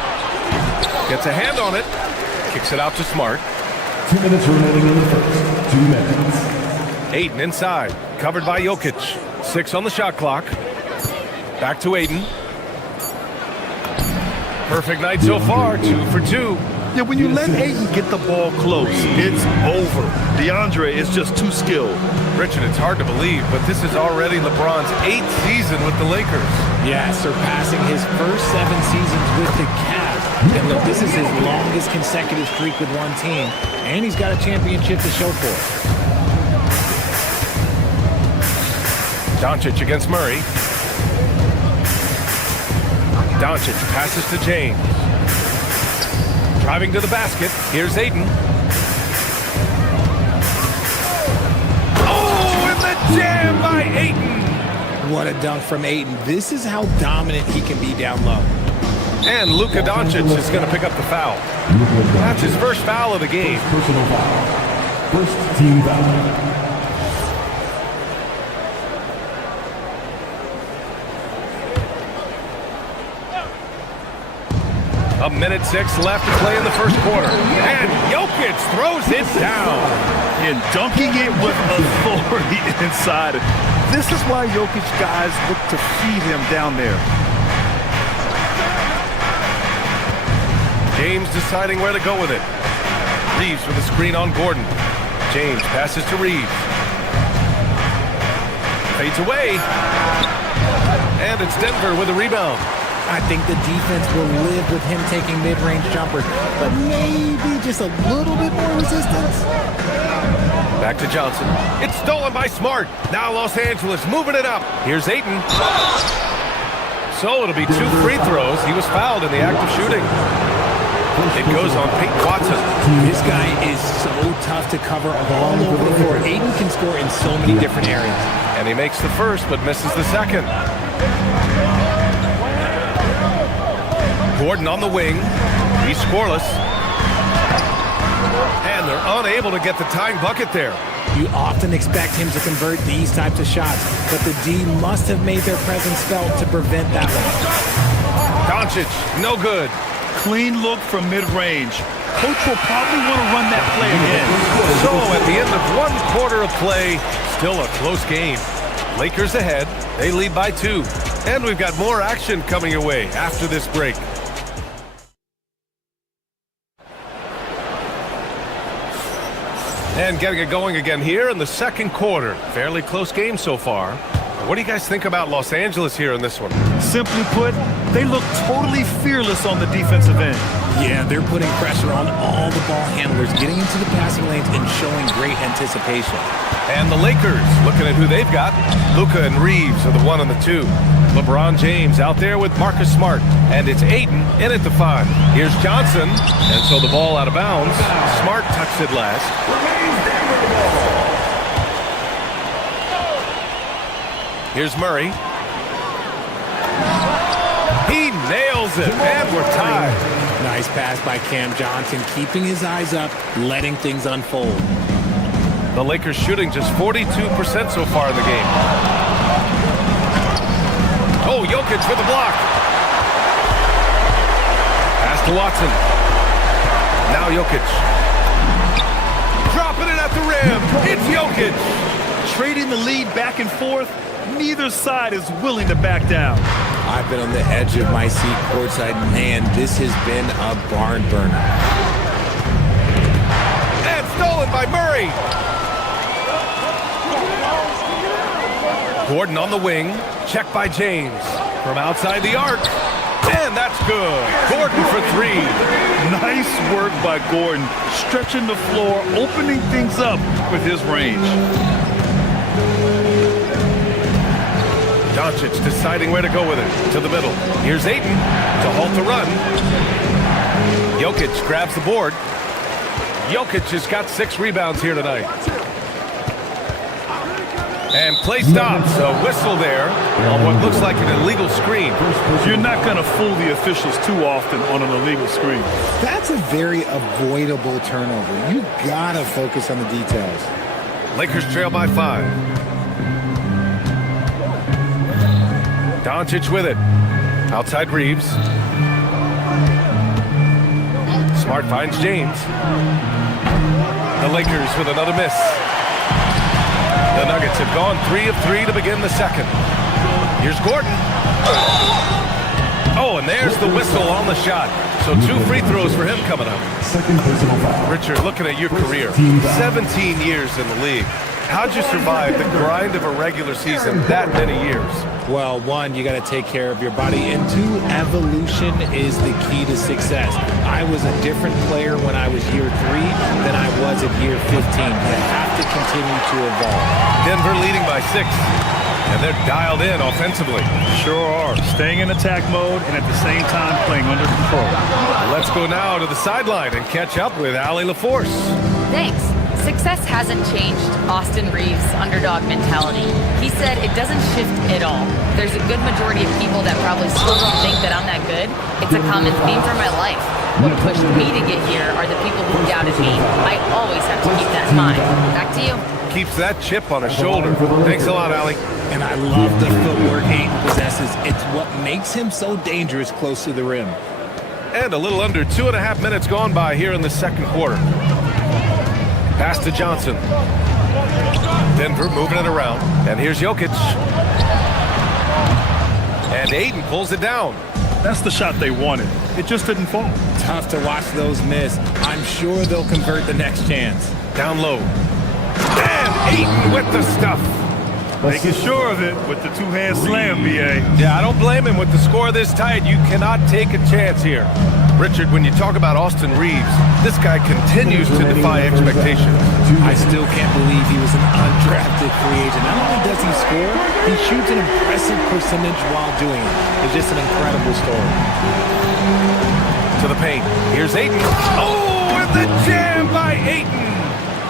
Gets a hand on it. Kicks it out to Smart. 2 minutes remaining in the first. 2 minutes. Ayton inside. Covered by Jokic. 6 on the shot clock. Back to Ayton. Perfect night so far. 2 for 2. Yeah, when you let Ayton get the ball close, it's over. DeAndre is just too skilled. Richard, it's hard to believe, but this is already LeBron's 8th season with the Lakers. Yeah, surpassing his first 7 seasons with the Cavs. And look, this is his longest consecutive streak with one team. And he's got a championship to show for it. Doncic against Murray. Doncic passes to James. Driving to the basket. Here's Ayton. Oh, and the jam by Ayton. What a dunk from Ayton. This is how dominant he can be down low. And Luka Doncic is going to pick up the foul. That's his first foul of the game. Personal foul. First team foul. A minute 6 left to play in the first quarter. And Jokic throws it down. And dunking it with authority inside. This is why Jokic guys look to feed him down there. James deciding where to go with it. Reeves with a screen on Gordon. James passes to Reeves. Fades away. And it's Denver with a rebound. I think the defense will live with him taking mid-range jumpers, but maybe just a little bit more resistance. Back to Johnson. It's stolen by Smart. Now Los Angeles moving it up. Here's Ayton. So it'll be 2 free throws. He was fouled in the act of shooting. It goes on Peyton Watson. This guy is so tough to cover all over the floor. Ayton can score in so many different areas. And he makes the first, but misses the second. Gordon on the wing. He's scoreless. And they're unable to get the tying bucket there. You often expect him to convert these types of shots, but the D must have made their presence felt to prevent that one. Doncic, no good. Clean look from mid-range. Coach will probably want to run that play again. So at the end of 1 quarter of play, still a close game. Lakers ahead. They lead by 2. And we've got more action coming your way after this break. And getting it going again here in the second quarter. Fairly close game so far. What do you guys think about Los Angeles here in this one? Simply put, they look totally fearless on the defensive end. Yeah, they're putting pressure on all the ball handlers, getting into the passing lanes and showing great anticipation. And the Lakers, looking at who they've got. Luka and Reeves are the 1 and the 2. LeBron James out there with Marcus Smart. And it's Ayton in at the 5. Here's Johnson. And so the ball out of bounds. Smart tucks it last. Here's Murray. He nails it, and we're tied. Nice pass by Cam Johnson, keeping his eyes up, letting things unfold. The Lakers shooting just 42% so far in the game. Oh, Jokic with the block. Pass to Watson. Now Jokic. Dropping it at the rim. It's Jokic. Trading the lead back and forth. Neither side is willing to back down. I've been on the edge of my seat courtside. Man, this has been a barn burner. And stolen by Murray. Gordon on the wing. Check by James. From outside the arc. And that's good. Gordon for 3. Nice work by Gordon. Stretching the floor, opening things up with his range. Doncic deciding where to go with it. To the middle. Here's Ayton to halt the run. Jokic grabs the board. Jokic has got 6 rebounds here tonight. And play stops. A whistle there on what looks like an illegal screen. You're not going to fool the officials too often on an illegal screen. That's a very avoidable turnover. You got to focus on the details. Lakers trail by 5. Doncic with it. Outside Reeves. Smart finds James. The Lakers with another miss. The Nuggets have gone 3 of 3 to begin the second. Here's Gordon. Oh, and there's the whistle on the shot. So 2 free throws for him coming up. Second personal foul. Richard, looking at your career, 17 years in the league. How'd you survive the grind of a regular season that many years? Well, 1, you got to take care of your body, and 2, evolution is the key to success. I was a different player when I was year 3 than I was at year 15. You have to continue to evolve. Denver leading by 6. And they're dialed in offensively. Sure are. Staying in attack mode and at the same time playing under control. Let's go now to the sideline and catch up with Allie LaForce. Thanks. Success hasn't changed Austin Reeves' underdog mentality. He said it doesn't shift at all. There's a good majority of people that probably still don't think that I'm that good. It's a common theme for my life. What pushed me to get here are the people who doubted me. I always have to keep that in mind. Back to you. Keeps that chip on his shoulder. Thanks a lot, Allie. And I love the footwork Ayton possesses. It's what makes him so dangerous close to the rim. And a little under 2.5 minutes gone by here in the second quarter. Pass to Johnson. Denver moving it around. And here's Jokic. And Ayton pulls it down. That's the shot they wanted. It just didn't fall. Tough to watch those miss. I'm sure they'll convert the next chance. Down low. And Ayton with the stuff. Making sure of it with the two-hand slam, B.A. Yeah, I don't blame him with the score this tight. You cannot take a chance here. Richard, when you talk about Austin Reeves, this guy continues to defy expectations. I still can't believe he was an undrafted free agent. Not only does he score, he shoots an impressive percentage while doing it. It's just an incredible story. To the paint. Here's Ayton. Oh, and the jam by Ayton.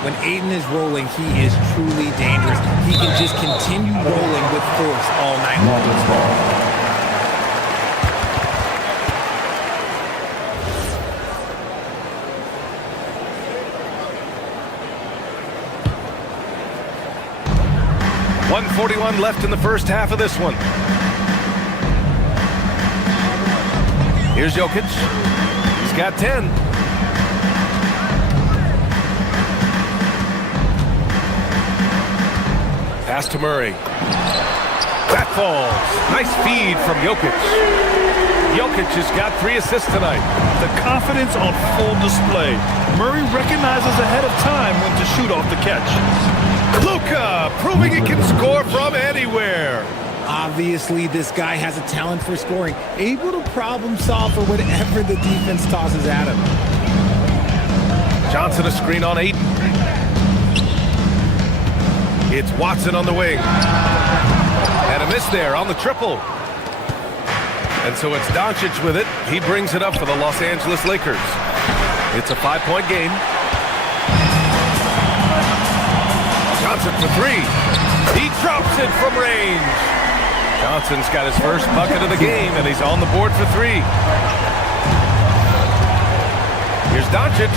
When Ayton is rolling, he is truly dangerous. He can just continue rolling with force all night long. .141 left in the first half of this one. Here's Jokic. He's got 10. Pass to Murray. That falls. Nice feed from Jokic. Jokic has got 3 assists tonight. The confidence on full display. Murray recognizes ahead of time when to shoot off the catch. Luka proving he can score from anywhere. Obviously, this guy has a talent for scoring, able to problem solve for whatever the defense tosses at him. Johnson a screen on Ayton. It's Watson on the wing. And a miss there on the triple. And so it's Doncic with it. He brings it up for the Los Angeles Lakers. It's a 5-point game. Johnson for 3. He drops it from range. Johnson's got his first bucket of the game, and he's on the board for 3. Here's Doncic.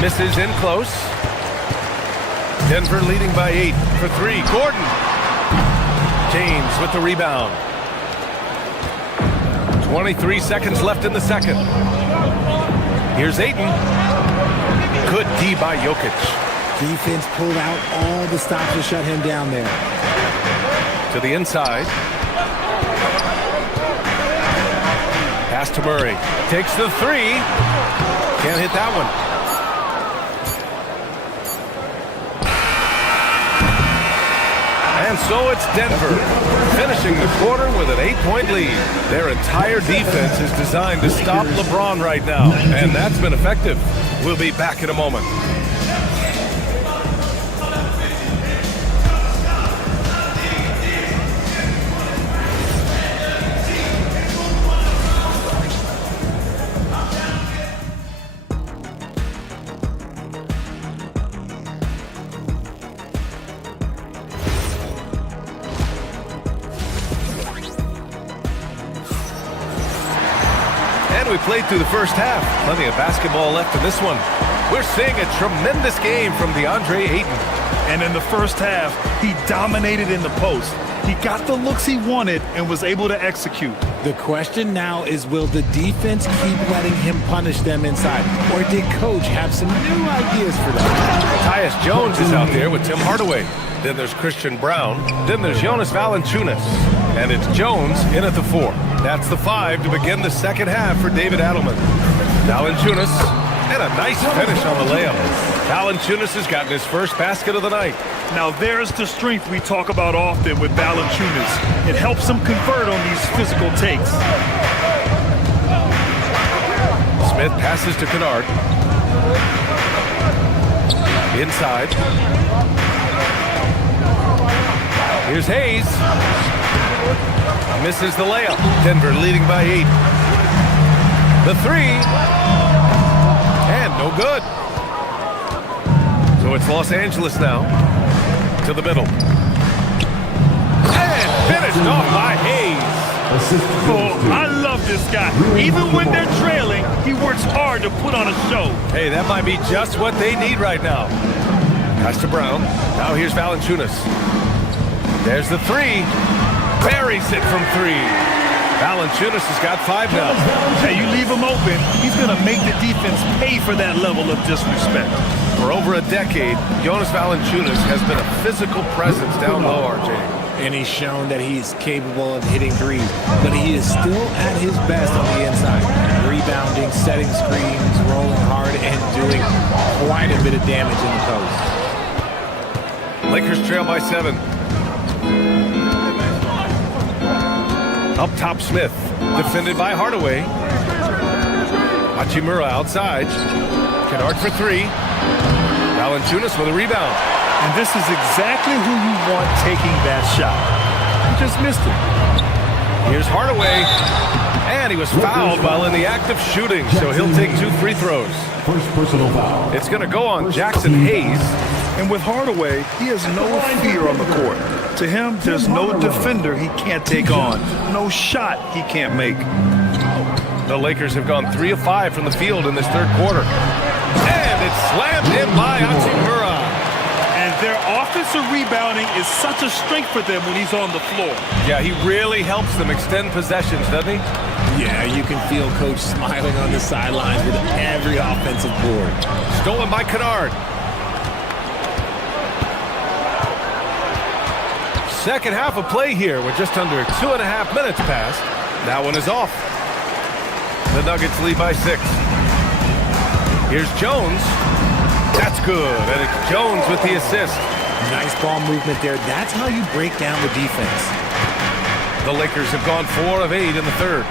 Misses in close. Denver leading by 8 for 3. Gordon. James with the rebound. 23 seconds left in the second. Here's Ayton. Good D by Jokic. Defense pulled out all the stops to shut him down there. To the inside. Pass to Murray. Takes the 3. Can't hit that one. And so it's Denver, finishing the quarter with an 8-point lead. Their entire defense is designed to stop LeBron right now, and that's been effective. We'll be back in a moment. We played through the first half. Plenty of basketball left in this one. We're seeing a tremendous game from DeAndre Ayton. And in the first half, he dominated in the post. He got the looks he wanted and was able to execute. The question now is, will the defense keep letting him punish them inside? Or did Coach have some new ideas for them? Tyus Jones is out there with Tim Hardaway. Then there's Christian Brown. Then there's Jonas Valanciunas. And it's Jones in at the 4. That's the 5 to begin the second half for David Adelman. Valanciunas, and a nice finish on the layup. Valanciunas has gotten his first basket of the night. Now there's the strength we talk about often with Valanciunas. It helps him convert on these physical takes. Smith passes to Kennard. Inside. Here's Hayes. Misses the layup. Denver leading by 8. The 3. And no good. So it's Los Angeles now. To the middle. And finished off by Hayes. Oh, I love this guy. Even when they're trailing, he works hard to put on a show. Hey, that might be just what they need right now. Pass to Brown. Now here's Valanciunas. There's the 3. Buries it from 3. Valanciunas has got 5 now. Hey, you leave him open, he's going to make the defense pay for that level of disrespect. For over a decade, Jonas Valanciunas has been a physical presence down low, RJ. And he's shown that he's capable of hitting threes, but he is still at his best on the inside. Rebounding, setting screens, rolling hard, and doing quite a bit of damage in the post. Lakers trail by 7. Up top, Smith. Defended by Hardaway. Hachimura outside. Kennard for 3. Valanciunas with a rebound. And this is exactly who you want taking that shot. He just missed it. Here's Hardaway. And he was fouled while in the act of shooting, so he'll take 2 free throws. First personal foul. It's going to go on Jackson Hayes. And with Hardaway, he has no fear on the court. To him, there's no defender he can't take on. No shot he can't make. The Lakers have gone 3 of 5 from the field in this third quarter. And it's slammed in by Hachimura. And their offensive rebounding is such a strength for them when he's on the floor. Yeah, he really helps them extend possessions, doesn't he? Yeah, you can feel Coach smiling on the sidelines with every offensive board. Stolen by Kennard. Second half of play here with just under 2.5 minutes passed. That one is off. The Nuggets lead by 6. Here's Jones. That's good. And it's Jones with the assist. Nice ball movement there. That's how you break down the defense. The Lakers have gone 4 of 8 in the third.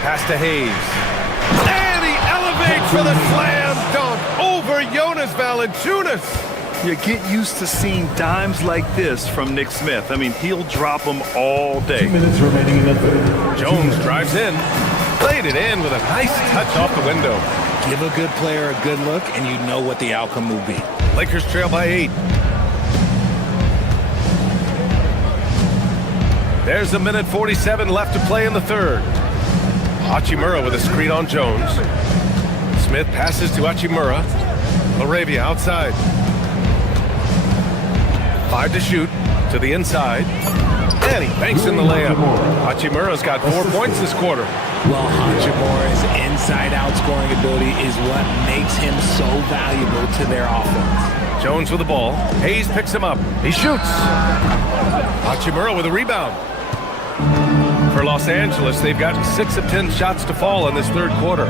Pass to Hayes. And he elevates for the slam dunk over Jonas Valanciunas. You get used to seeing dimes like this from Nick Smith. I mean, he'll drop them all day. 2 minutes remaining in the third. Jones drives in. Played it in with a nice touch off the window. Give a good player a good look, and you know what the outcome will be. Lakers trail by 8. There's 1:47 left to play in the third. Hachimura with a screen on Jones. Smith passes to Hachimura. Laravia outside. 5 to shoot to the inside. And he banks in the layup. Hachimura's got 4 points this quarter. Well, Hachimura's inside-out scoring ability is what makes him so valuable to their offense. Jones with the ball. Hayes picks him up. He shoots. Hachimura with a rebound. For Los Angeles, they've gotten 6 of 10 shots to fall in this third quarter.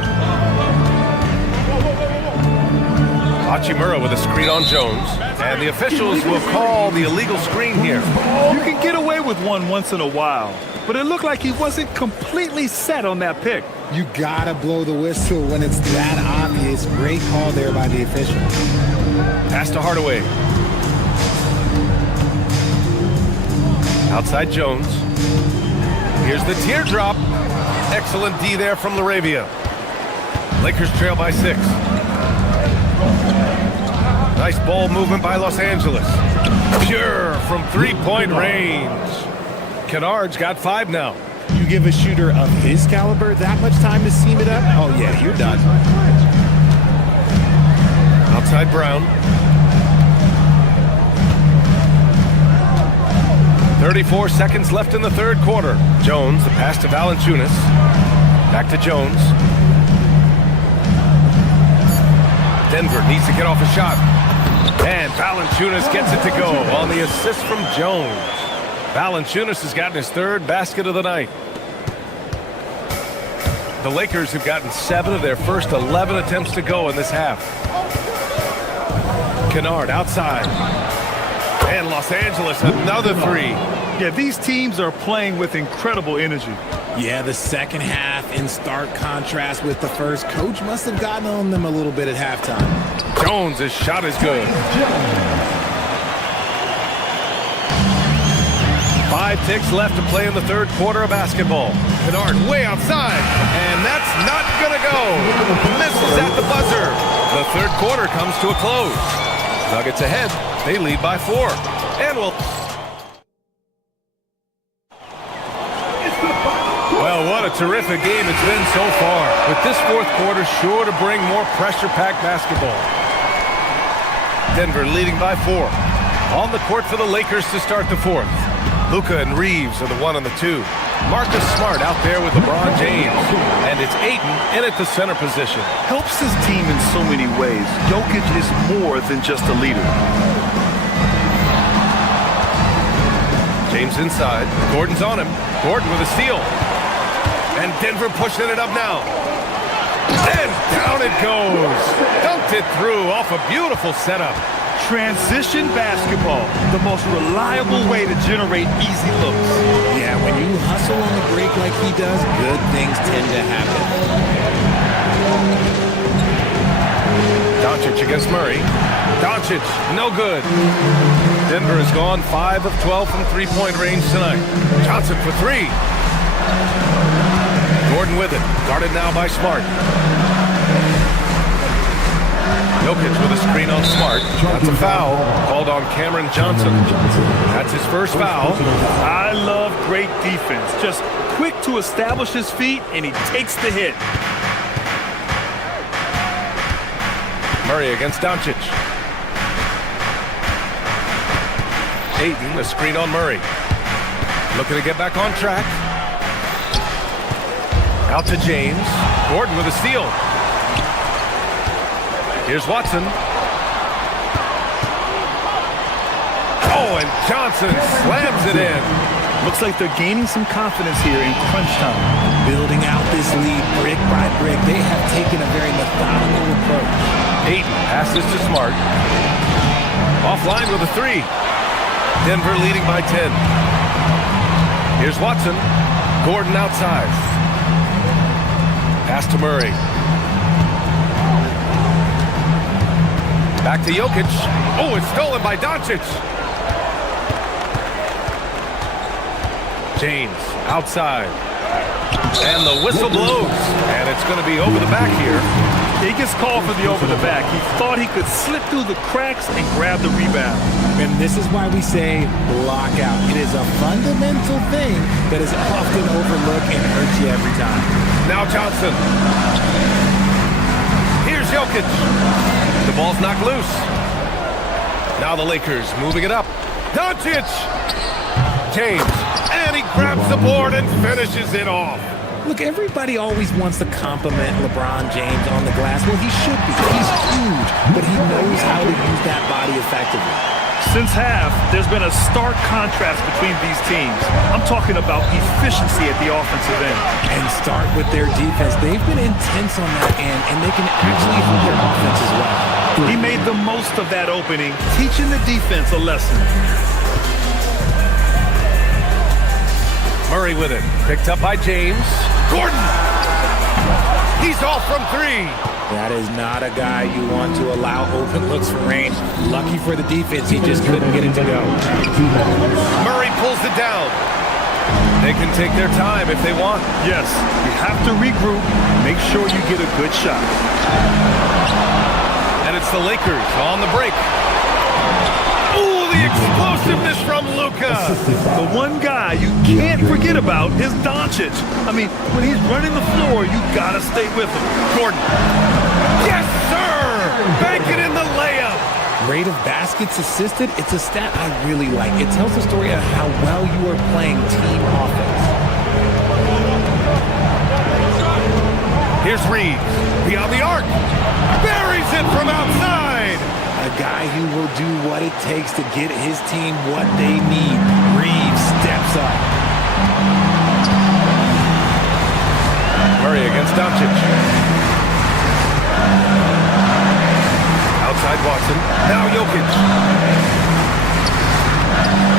Hachimura with a screen on Jones. And the officials will call the illegal screen here. You can get away with one once in a while, but it looked like he wasn't completely set on that pick. You gotta blow the whistle when it's that obvious. Great call there by the official. Pass to Hardaway. Outside Jones. Here's the teardrop. Excellent D there from Laravia. Lakers trail by 6. Nice ball movement by Los Angeles. Pure from 3-point range. Kennard's got 5 now. You give a shooter of his caliber that much time to seam it up? Oh, yeah, you're done. Outside Brown. 34 seconds left in the third quarter. Jones, the pass to Valanciunas. Back to Jones. Denver needs to get off a shot. And Valanciunas gets it to go on the assist from Jones. Valanciunas has gotten his 3rd basket of the night. The Lakers have gotten 7 of their first 11 attempts to go in this half. Kennard outside. And Los Angeles, another 3. Yeah, these teams are playing with incredible energy. Yeah, the second half in stark contrast with the first. Coach must have gotten on them a little bit at halftime. Jones' shot is good. 5 ticks left to play in the third quarter of basketball. Kennard way outside, and that's not gonna go. Misses at the buzzer. The third quarter comes to a close. Nuggets ahead. They lead by 4. And we'll... Well, what a terrific game it's been so far. With this fourth quarter sure to bring more pressure-packed basketball. Denver leading by 4. On the court for the Lakers to start the fourth. Luka and Reeves are the 1 and the 2. Marcus Smart out there with LeBron James. And it's Ayton in at the center position. Helps his team in so many ways. Jokic is more than just a leader. James inside. Gordon's on him. Gordon with a steal. And Denver pushing it up now. And down it goes. Dunked it through off a beautiful setup. Transition basketball, the most reliable way to generate easy looks. Yeah, when you hustle on the break like he does, good things tend to happen. Doncic against Murray. Doncic, no good. Denver has gone 5 of 12 from three-point range tonight. Johnson for 3. Gordon with it. Guarded now by Smart. Jokic with a screen on Smart. That's a foul called on Cameron Johnson. That's his first foul. I love great defense. Just quick to establish his feet, and he takes the hit. Murray against Doncic. Ayton, a screen on Murray. Looking to get back on track. Out to James. Gordon with a steal. Here's Watson. Oh, and Johnson slams it in. Looks like they're gaining some confidence here in crunch time. Building out this lead brick by brick. They have taken a very methodical approach. Ayton passes to Smart. Offline with a 3. Denver leading by 10. Here's Watson. Gordon outside. Pass to Murray. Back to Jokic. Oh, it's stolen by Doncic. James outside. And the whistle blows. And it's going to be over the back here. He gets called for the over the back. He thought he could slip through the cracks and grab the rebound. And this is why we say block out. It is a fundamental thing that is often overlooked and hurts you every time. Now Johnson. Here's Jokic. The ball's knocked loose. Now the Lakers moving it up. Doncic! James. And he grabs the board and finishes it off. Look, everybody always wants to compliment LeBron James on the glass. Well, he should be. He's huge, but he knows how to use that body effectively. Since half, there's been a stark contrast between these teams. I'm talking about efficiency at the offensive end. And start with their defense. They've been intense on that end, and they can actually hold their offense as well. He made the most of that opening, teaching the defense a lesson. Murray with it. Picked up by James. Gordon! He's off from 3. That is not a guy you want to allow open looks from range. Lucky for the defense, he just couldn't get it to go. Murray pulls it down. They can take their time if they want. Yes, you have to regroup. Make sure you get a good shot. And it's the Lakers on the break. Ooh, the explosiveness from Luka. The one guy you can't forget about is Doncic. I mean, when he's running the floor, you gotta stay with him. Gordon. Yes, sir! Bank it in the layup. Rate of baskets assisted, it's a stat I really like. It tells the story of how well you are playing team offense. Here's Reeves. Beyond the arc. Buries it from outside. A guy who will do what it takes to get his team what they need. Reeves steps up. Murray against Doncic. Outside Watson. Now Jokic.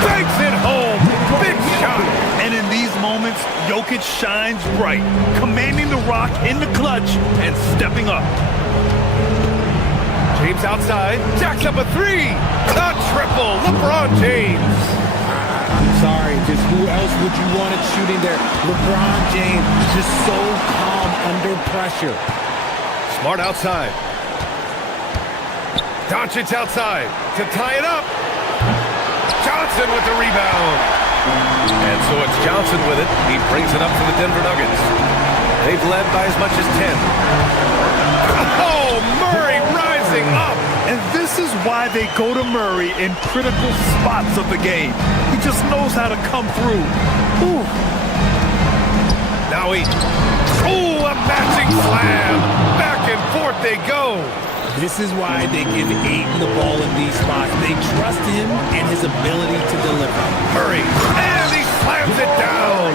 Banks it home. Big shot. And in these moments, Jokic shines bright, commanding the rock in the clutch and stepping up. James outside, jacks up a 3. The triple, LeBron James. I'm sorry, just Who else would you want it shooting there? LeBron James, just so calm under pressure. Smart outside. Doncic outside to tie it up. Johnson with the rebound. And so it's Johnson with it. He brings it up for the Denver Nuggets. They've led by as much as 10. Oh, Murray rising up. And this is why they go to Murray in critical spots of the game. He just knows how to come through. Ooh. Now a matching slam. Back and forth they go. This is why they give Ayton the ball in these spots. They trust him and his ability to deliver. Murray, and he slams it down.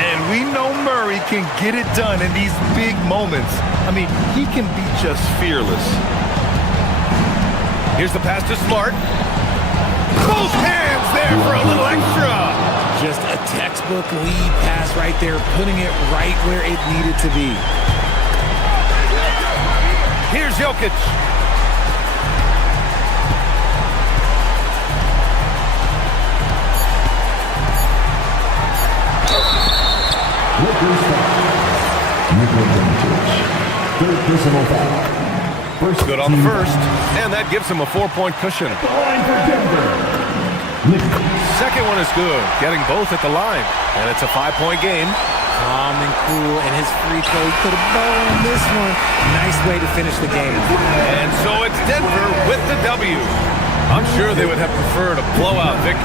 And we know Murray can get it done in these big moments. I mean, he can be just fearless. Here's the pass to Smart. Both hands there for a little extra. Just a textbook lead pass right there, putting it right where it needed to be. Here's Jokic. Third personal foul. Good on the first, and that gives him a 4-point cushion. Second one is good, getting both at the line, and it's a 5-point game. Calm and cool, and his free throw, he put a bow on this one. Nice way to finish the game. And so it's Denver with the W. I'm sure they would have preferred a blowout victory.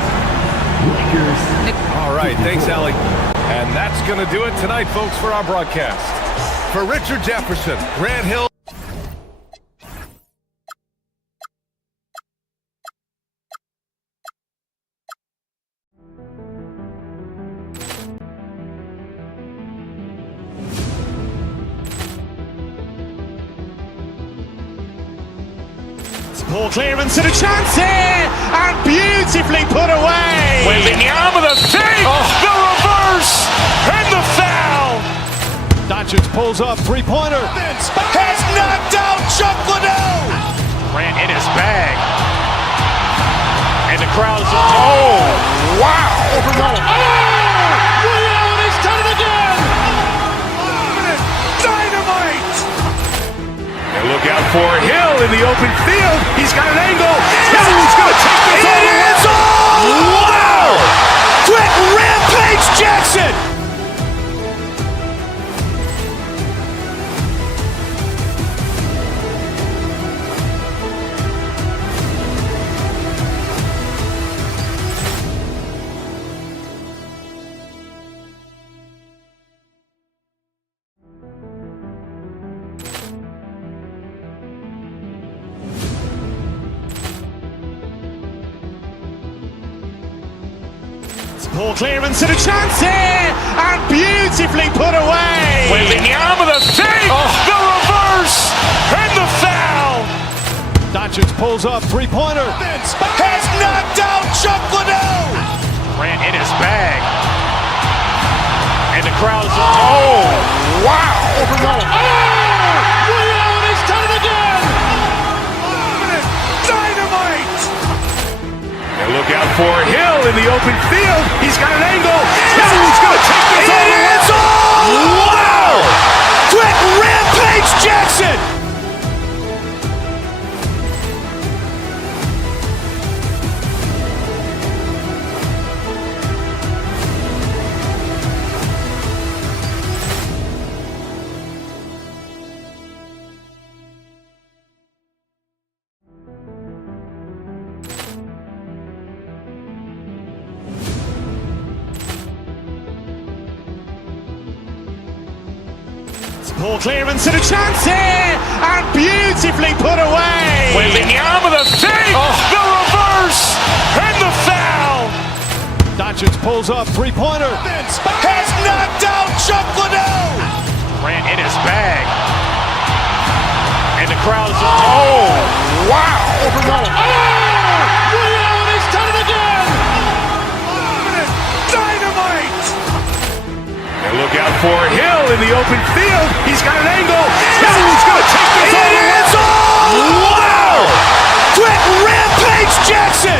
All right, thanks, Allie. And that's going to do it tonight, folks, for our broadcast. For Richard Jefferson, Grant Hill. Ball clearance and a chance here, and beautifully put away. Wembanyama the feed, the reverse, and the foul. Doncic pulls up, three-pointer. Has knocked out Chuck Liddell. Ran in his bag. And the crowd is, oh, wow. He's done it again. Dynamite. And look out for Hill in the open field. He's got an angle. He's going to take this all the way. Wow! Quick rampage Jackson. Ball clearance and a chance here, and beautifully put away. Wembanyama the feed, the reverse, and the foul. Doncic pulls up, three-pointer. Has knocked out Chuck Liddell. Ran in his bag. And the crowd is, oh, wow. He's done it again. Dynamite. And look out for Hill in the open field. He's got an angle. He's going to take this all the way. Wow! Quick rampage Jackson. Ball clearance and a chance here, and beautifully put away. Wembanyama the feed, the reverse, and the foul. Doncic pulls up, three-pointer. Has knocked out Chuck Liddell. Ran in his bag. And the crowd is, oh, wow. He's done it again. Dynamite. And look out for Hill in the open field. He's got an angle. He's going to take this all the way. Wow! Quick rampage Jackson.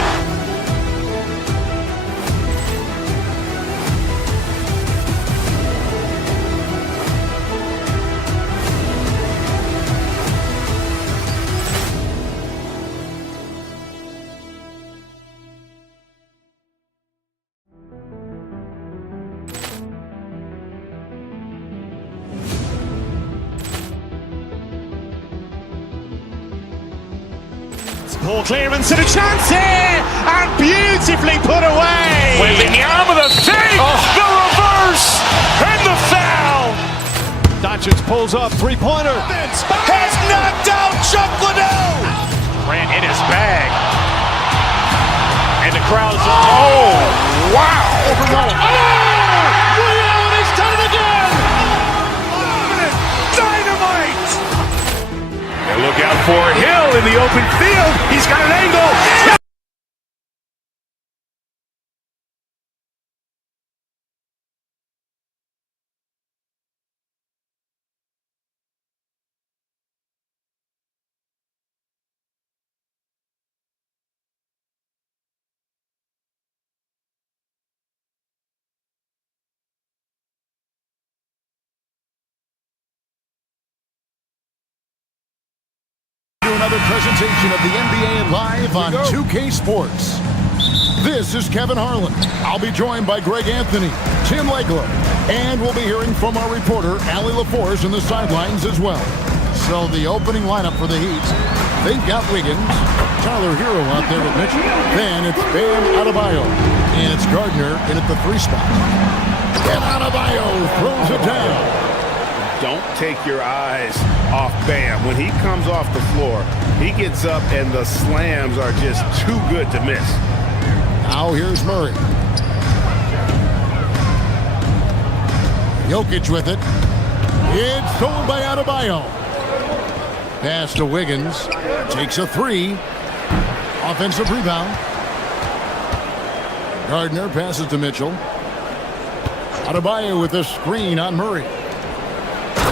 Ball clearance and a chance here, and beautifully put away. Wembanyama the fake, the reverse, and the foul. Doncic pulls up, three-pointer. Has knocked out Chuck Liddell. Ran in his bag. And the crowd is, oh, wow. Reality done it again. Dynamite. And look out for Hill in the open field. He's got an angle. Another presentation of the NBA live on 2K Sports. This is Kevin Harlan. I'll be joined by Greg Anthony, Tim Legler, and we'll be hearing from our reporter, Allie LaForce, in the sidelines as well. So the opening lineup for the Heat, they've got Wiggins, Tyler Hero out there with Mitchell. Then it's Bam Adebayo, and it's Gardner in at the 3 spot. And Adebayo throws it down. Don't take your eyes off Bam. When he comes off the floor, he gets up and the slams are just too good to miss. Now here's Murray. Jokic with it. It's stolen by Adebayo. Pass to Wiggins. Takes a 3. Offensive rebound. Gardner passes to Mitchell. Adebayo with a screen on Murray.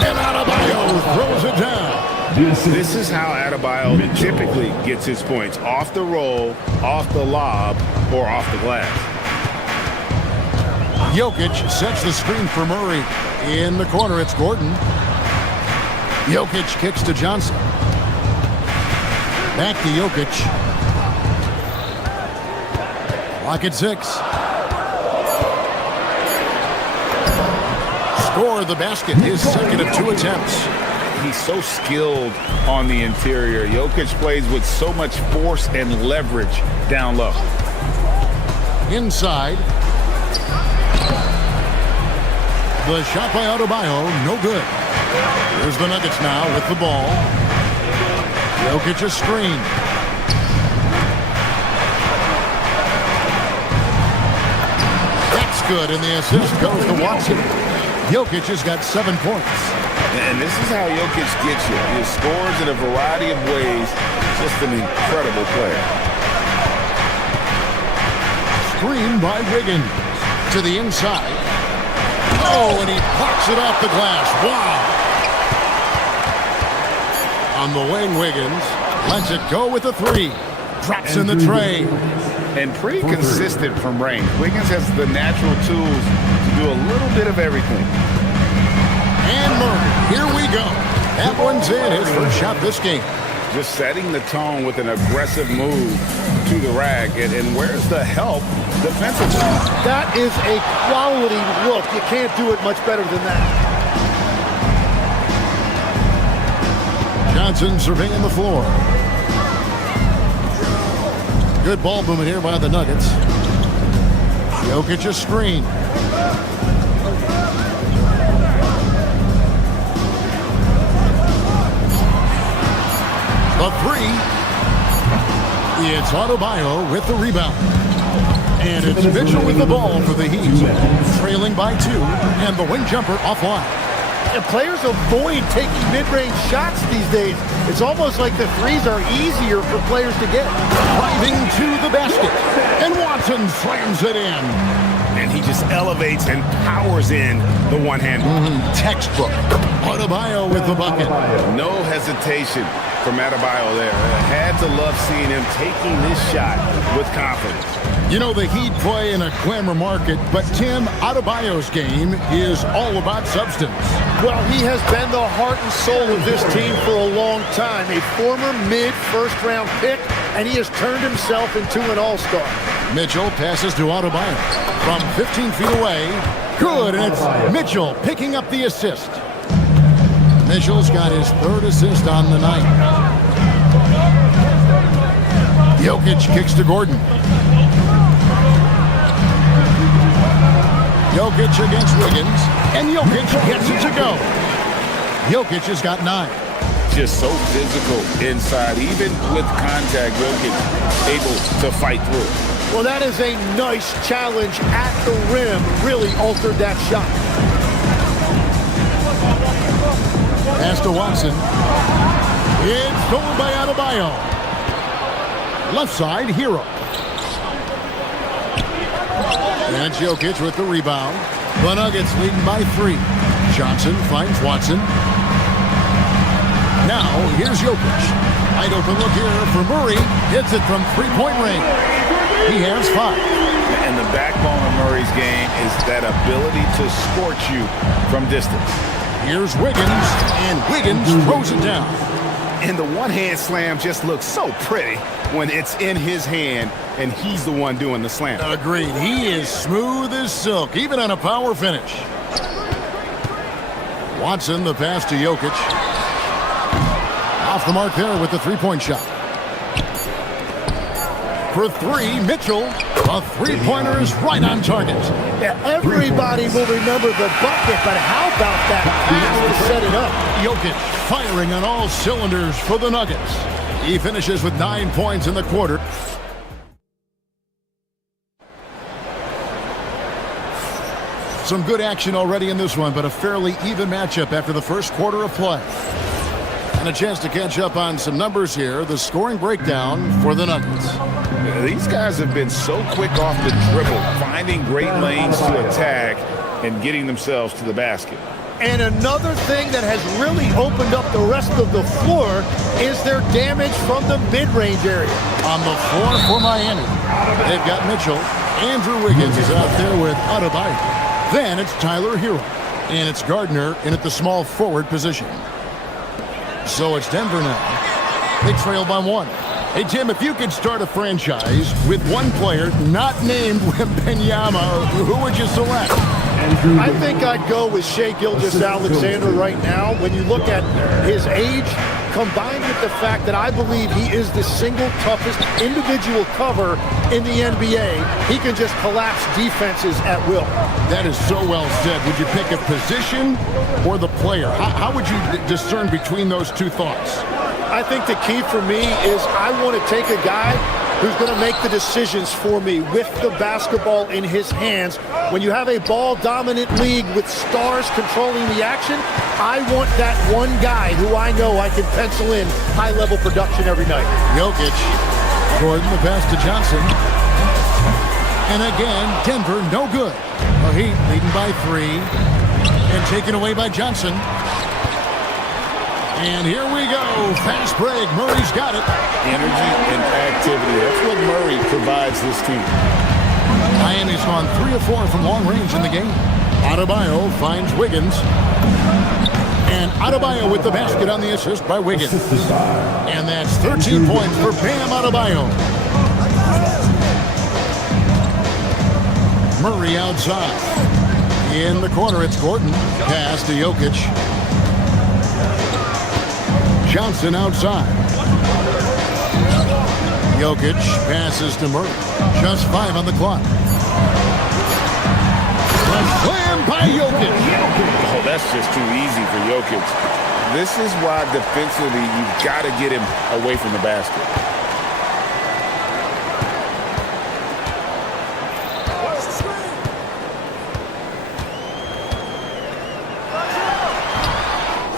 And Adebayo throws it down. This is how Adebayo typically gets his points. Off the roll, off the lob, or off the glass. Jokic sets the screen for Murray. In the corner, it's Gordon. Jokic kicks to Johnson. Back to Jokic. Clock at 6. Score the basket, his second of 2 attempts. He's so skilled on the interior. Jokic plays with so much force and leverage down low. Inside. The shot by Adebayo, no good. Here's the Nuggets now with the ball. Jokic a screen. That's good, and the assist goes to Watson. Jokic has got 7 points. And this is how Jokic gets you. He scores in a variety of ways. Just an incredible player. Screen by Wiggins to the inside. Oh, and he pops it off the glass. Wow. On the wing, Wiggins lets it go with a 3. Drops in the tray. And pretty consistent from range. Wiggins has the natural tools to do a little bit of everything. And Murray, here we go. That one's in, his first shot this game. Just setting the tone with an aggressive move to the rack. And where's the help defensively? That is a quality look. You can't do it much better than that. Johnson surveying the floor. Good ball movement here by the Nuggets. Jokic a screen. A 3. It's Adebayo with the rebound. And it's Mitchell with the ball for the Heat. Trailing by 2. And the wing jumper offline. And players avoid taking mid-range shots these days. It's almost like the threes are easier for players to get. Driving to the basket. And Watson slams it in. And he just elevates and powers in the one-hand. Textbook. Adebayo with the bucket. No hesitation from Adebayo there. Had to love seeing him taking this shot with confidence. You know, the Heat play in a glamour market, but Tim, Adebayo's game is all about substance. Well, he has been the heart and soul of this team for a long time. A former mid-first-round pick, and he has turned himself into an all-star. Mitchell passes to Adebayo from 15 feet away. Good, and it's Mitchell picking up the assist. Mitchell's got his 3rd assist on the night. Jokic kicks to Gordon. Jokic against Wiggins, and Jokic gets it to go. Jokic has got 9. Just so physical inside. Even with contact, Jokic able to fight through. Well, that is a nice challenge at the rim. Really altered that shot. Pass to Watson. It's stolen by Adebayo. Left side, Hero. And Jokic with the rebound. The Nuggets leading by 3. Johnson finds Watson. Now, here's Jokic. Wide open look here for Murray. Hits it from three-point range. He has 5. And the backbone of Murray's game is that ability to scorch you from distance. Here's Wiggins, and Wiggins throws it down. And the one-hand slam just looks so pretty when it's in his hand and he's the one doing the slam. Agreed. He is smooth as silk, even on a power finish. Watson, the pass to Jokic. Off the mark there with the three-point shot. For 3, Mitchell. A three-pointer is right on target. Yeah, everybody will remember the bucket, but how about that pass to set it up? Jokic firing on all cylinders for the Nuggets. He finishes with 9 points in the quarter. Some good action already in this one, but a fairly even matchup after the first quarter of play. And a chance to catch up on some numbers here. The scoring breakdown for the Nuggets. These guys have been so quick off the dribble, finding great lanes to attack and getting themselves to the basket. And another thing that has really opened up the rest of the floor is their damage from the mid-range area. On the floor for Miami, they've got Mitchell. Andrew Wiggins is out there with Adebayo. Then it's Tyler Hero. And it's Gardner in at the small forward position. So it's Denver now. They trail by 1. Hey, Tim, if you could start a franchise with one player not named Wembanyama, who would you select? I think I'd go with Shai Gilgeous-Alexander right now. When you look at his age, combined with the fact that I believe he is the single toughest individual cover in the NBA, he can just collapse defenses at will. That is so well said. Would you pick a position or the player? How would you discern between those two thoughts? I think the key for me is I want to take a guy who's going to make the decisions for me with the basketball in his hands. When you have a ball-dominant league with stars controlling the action, I want that one guy who I know I can pencil in high-level production every night. Jokic. Gordon, the pass to Johnson. And again, Denver, no good. The Heat leading by 3 and taken away by Johnson. And here we go. Fast break. Murray's got it. Energy and activity. That's what Murray provides this team. Miami's gone 3 of 4 from long range in the game. Adebayo finds Wiggins. And Adebayo with the basket on the assist by Wiggins. And that's 13 points for Bam Adebayo. Murray outside. In the corner, it's Gordon. Pass to Jokic. Johnson outside. Jokic passes to Murray. Just 5 on the clock. A slam by Jokic. Oh, that's just too easy for Jokic. This is why defensively you've got to get him away from the basket.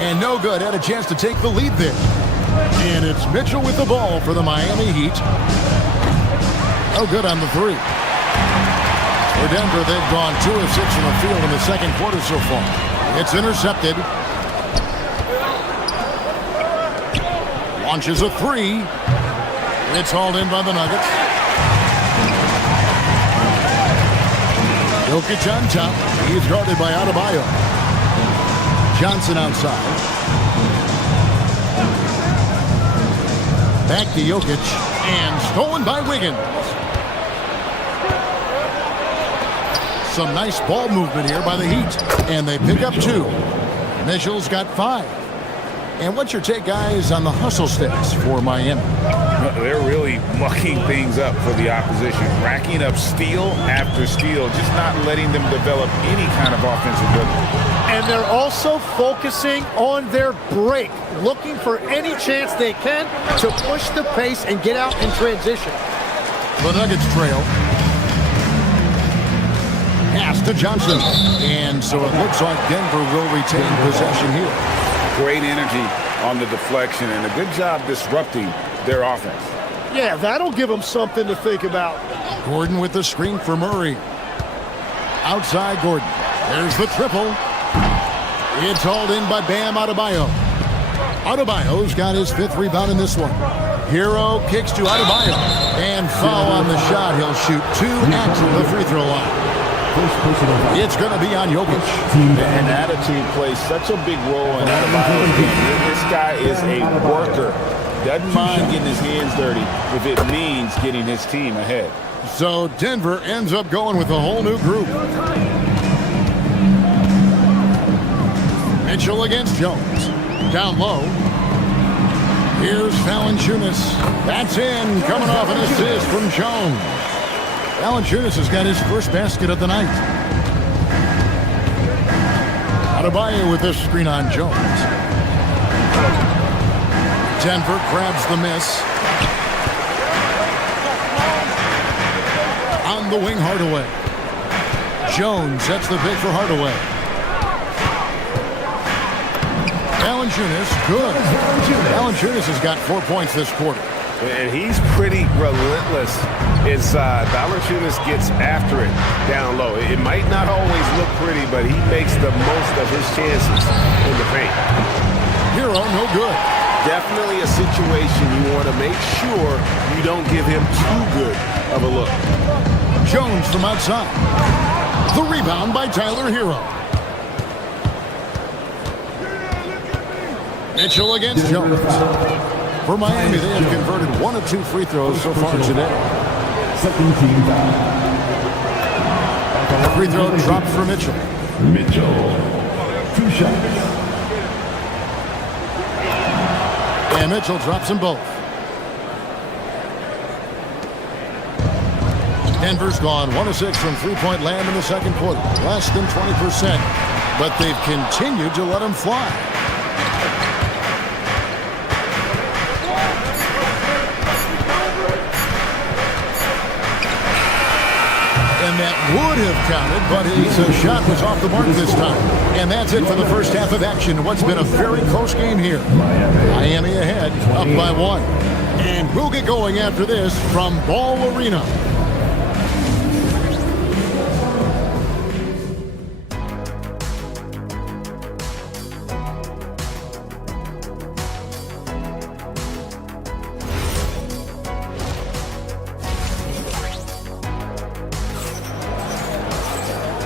And no good. Had a chance to take the lead there. And it's Mitchell with the ball for the Miami Heat. No good on the 3. For Denver, they've gone 2 of 6 from the field in the second quarter so far. It's intercepted. Launches a 3. It's hauled in by the Nuggets. Jokic on top. He's guarded by Adebayo. Johnson outside. Back to Jokic. And stolen by Wiggins. Some nice ball movement here by the Heat. And they pick up 2. Mitchell's got 5. And what's your take, guys, on the hustle stats for Miami? They're really mucking things up for the opposition, racking up steal after steal, just not letting them develop any kind of offensive rhythm. And they're also focusing on their break, looking for any chance they can to push the pace and get out in transition. The Nuggets trail. Pass to Johnson. And so it looks like Denver will retain possession here. Great energy on the deflection and a good job disrupting their offense. Yeah, that'll give them something to think about. Gordon with the screen for Murray. Outside Gordon. There's the triple. It's hauled in by Bam Adebayo. Adebayo's got his 5th rebound in this one. Hero kicks to Adebayo. And foul on the shot. He'll shoot 2 at the free throw line. It's going to be on Jokic. And attitude plays such a big role in Adebayo's game. This guy is a worker. Doesn't mind getting his hands dirty if it means getting his team ahead. So Denver ends up going with a whole new group. Mitchell against Jones. Down low. Here's Valanciunas. That's in. Coming off an assist from Jones. Valanciunas has got his first basket of the night. Adebayo with this screen on Jones. Denver grabs the miss. On the wing, Hardaway. Jones sets the pick for Hardaway. Valanciunas, good. Valanciunas has got 4 points this quarter. And he's pretty relentless inside. Valanciunas gets after it down low. It might not always look pretty, but he makes the most of his chances in the paint. Hero, no good. Definitely a situation you want to make sure you don't give him too good of a look. Jones from outside. The rebound by Tyler Hero. Mitchell against Jones. For Miami, they have converted 1 of 2 free throws so far today. Second team foul. The free throw dropped for Mitchell. Mitchell. 2 shots. And Mitchell drops them both. Denver's gone 1 of 6 from three-point land in the second quarter. Less than 20%. But they've continued to let them fly. And that would have counted, but his shot was off the mark this time. And that's it for the first half of action. What's been a very close game here. Miami ahead, up by 1. And we'll get going after this from Ball Arena.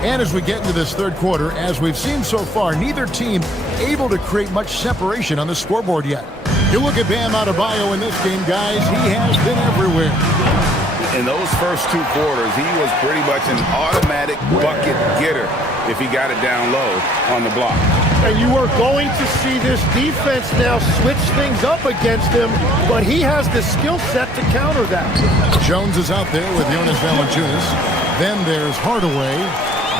And as we get into this third quarter, as we've seen so far, neither team able to create much separation on the scoreboard yet. You look at Bam Adebayo in this game, guys, he has been everywhere. In those first 2 quarters, he was pretty much an automatic bucket getter if he got it down low on the block. And you are going to see this defense now switch things up against him, but he has the skill set to counter that. Jones is out there with Jonas Valanciunas. Then there's Hardaway.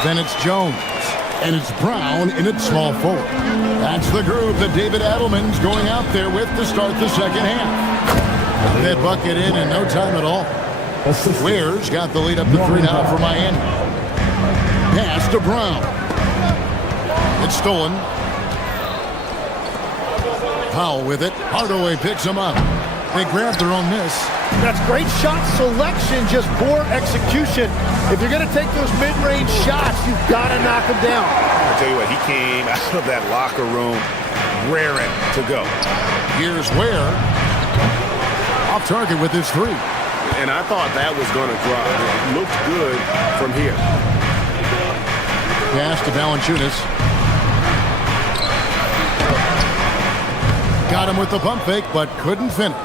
Then it's Jones. And it's Brown in its small forward. That's the group that David Adelman's going out there with to start the second half. That bucket in no time at all. Ware's got the lead up to 3 now for Miami. Pass to Brown. It's stolen. Powell with it. Hardaway picks him up. They grab their own miss. That's great shot selection, just poor execution. If you're going to take those mid-range shots, you've got to knock them down. I tell you what, he came out of that locker room raring to go. Here's Ware. Off target with his 3. And I thought that was going to drop. It looked good from here. Pass to Valanciunas. Got him with the pump fake, but couldn't finish.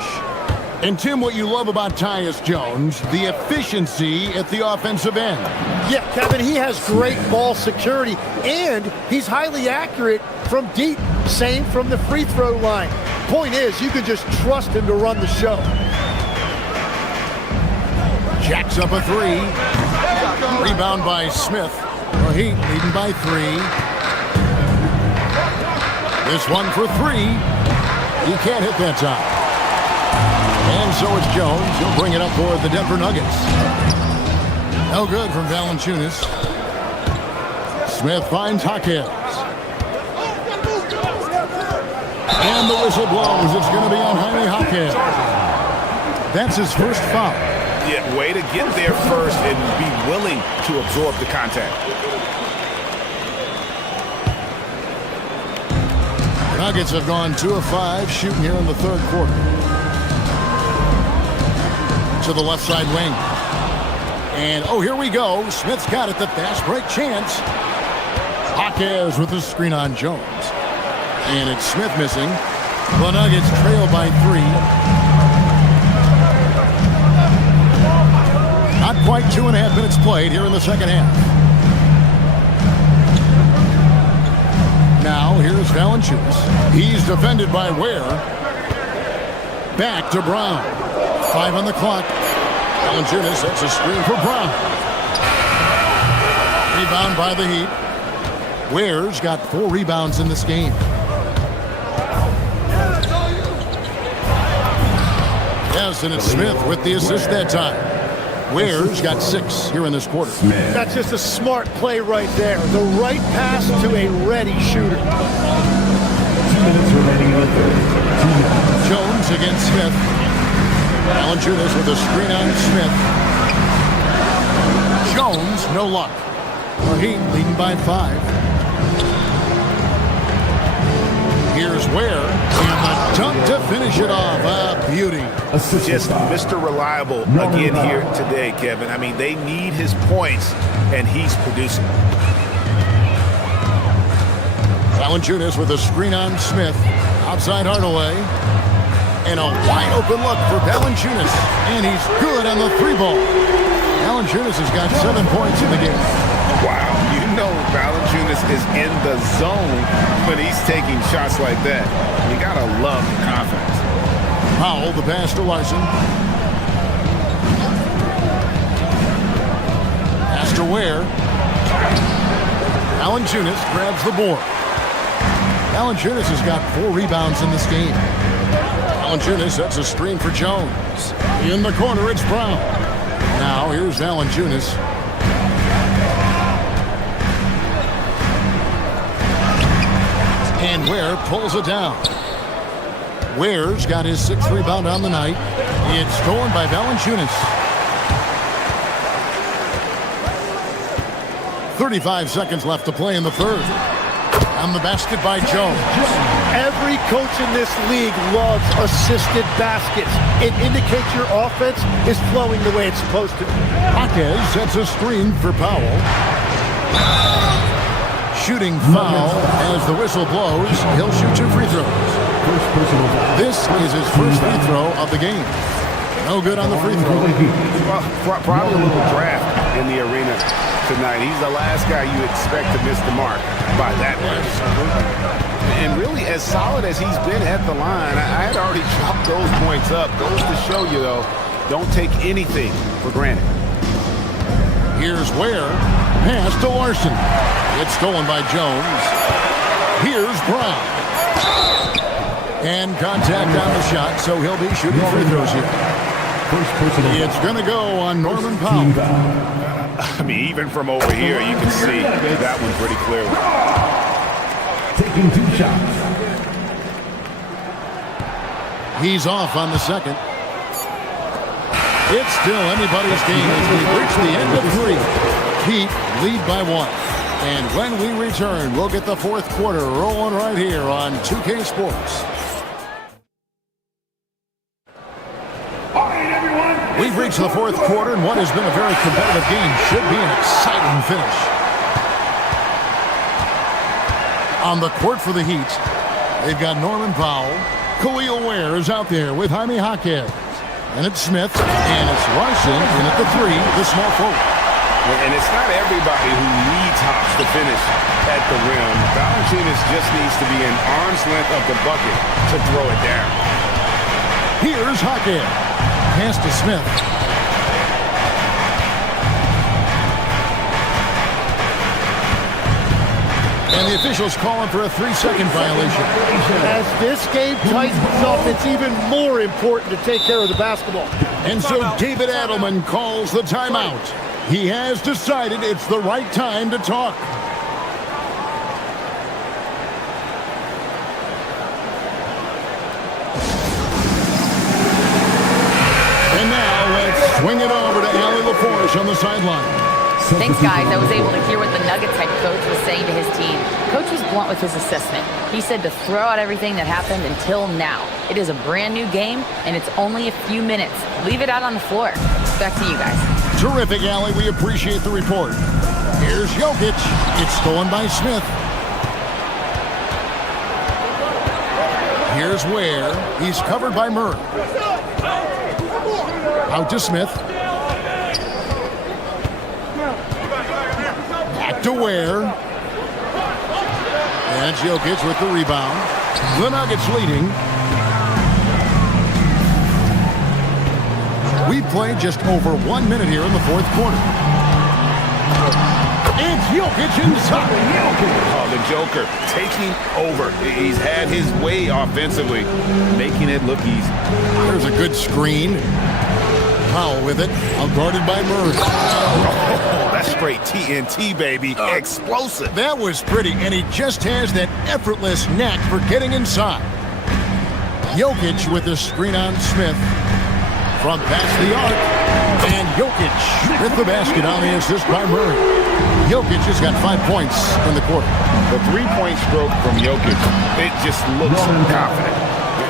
And, Tim, what you love about Tyus Jones, the efficiency at the offensive end. Yeah, Kevin, he has great ball security, and he's highly accurate from deep. Same from the free throw line. Point is, you can just trust him to run the show. Jacks up a three. Rebound by Smith. The Heat leading by 3. This one for 3. He can't hit that time. And so it's Jones. He'll bring it up for the Denver Nuggets. No good from Valanciunas. Smith finds Hawkins. And the whistle blows. It's going to be on Jaime Hawkins. That's his first foul. Yeah, way to get there first and be willing to absorb the contact. The Nuggets have gone 2 of 5 shooting here in the third quarter. To the left side wing. And, oh, here we go. Smith's got it. The fast break chance. Hawkins with the screen on Jones. And it's Smith missing. The Nuggets trail by 3. Not quite 2.5 minutes played here in the second half. Now, here's Valanciunas. He's defended by Ware. Back to Brown. 5 on the clock. Valanciunas sets a screen for Brown. Rebound by the Heat. Ware's got 4 rebounds in this game. Yes, and it's Smith with the assist that time. Ware's got 6 here in this quarter. That's just a smart play right there. The right pass to a ready shooter. 2 minutes remaining in the third. 2 minutes. Jones against Smith. Valanciunas with a screen on Smith. Jones, no luck. The Heat leading by 5. Here's Ware, and the dunk to finish it off. A beauty. Just Mr. Reliable again here today, Kevin. I mean, they need his points, and he's producing. Valanciunas with a screen on Smith. Outside Hardaway. And a wide open look for Valanciunas. And he's good on the 3-ball. Valanciunas has got 7 points in the game. Wow, you know Valanciunas is in the zone when he's taking shots like that. You gotta love the confidence. Powell, the pass to Larson. Pass to Ware. Valanciunas grabs the board. Valanciunas has got 4 rebounds in this game. Valanciunas sets a screen for Jones. In the corner, it's Brown. Now here's Valanciunas. And Ware pulls it down. Ware's got his 6th rebound on the night. It's stolen by Valanciunas. 35 seconds left to play in the third. On the basket by Jones. Every coach in this league loves assisted baskets. It indicates your offense is flowing the way it's supposed to. Hawkins sets a screen for Powell. Shooting foul as the whistle blows. He'll shoot 2 free throws. This is his first free throw of the game. No good on the free throw. Well, probably a little draft in the arena tonight. He's the last guy you expect to miss the mark by that much. And really, as solid as he's been at the line, I had already chopped those points up. Goes to show you, though, don't take anything for granted. Here's Ware. Pass to Larson. It's stolen by Jones. Here's Brown. And contact on the shot, so he'll be shooting free throws here. It's going to go on Norman Powell. I mean, even from over here, you can see that one pretty clearly. Taking 2 shots. He's off on the second. It's still anybody's game as we reach the end of 3. Heat lead by 1. And when we return, we'll get the fourth quarter rolling right here on 2K Sports. We've reached the fourth quarter, and what has been a very competitive game should be an exciting finish. On the court for the Heat, they've got Norman Powell. Khalil Ware is out there with Jaime Hawkins. And it's Smith, and it's Larson in at the 3, the small forward. And it's not everybody who needs hops to finish at the rim. Valanciunas just needs to be an arm's length of the bucket to throw it down. Here's Hackett. Pass to Smith. And the officials calling for a 3-second violation. As this game tightens up, it's even more important to take care of the basketball. And so David Adelman calls the timeout. He has decided it's the right time to talk. And now let's swing it over to Allie LaForge on the sideline. Thanks, guys. I was able to hear what the Nuggets head coach was saying to his team. Coach was blunt with his assessment. He said to throw out everything that happened until now. It is a brand new game, and it's only a few minutes. Leave it out on the floor. Back to you guys. Terrific, Allie. We appreciate the report. Here's Jokic. It's stolen by Smith. Here's Ware. He's covered by Murray. Out to Smith. Back to Ware. And Jokic with the rebound. The Nuggets leading. We played just over 1 minute here in the fourth quarter. It's Jokic inside. Oh, the Joker taking over. He's had his way offensively, making it look easy. There's a good screen. Powell with it, guarded by Murray. Oh, that's straight TNT, baby. Explosive. That was pretty, and he just has that effortless knack for getting inside. Jokic with the screen on Smith. From past the arc. And Jokic with the basket on the assist by Murray. Jokic has got 5 points in the quarter. The three-point stroke from Jokic, it just looks confident.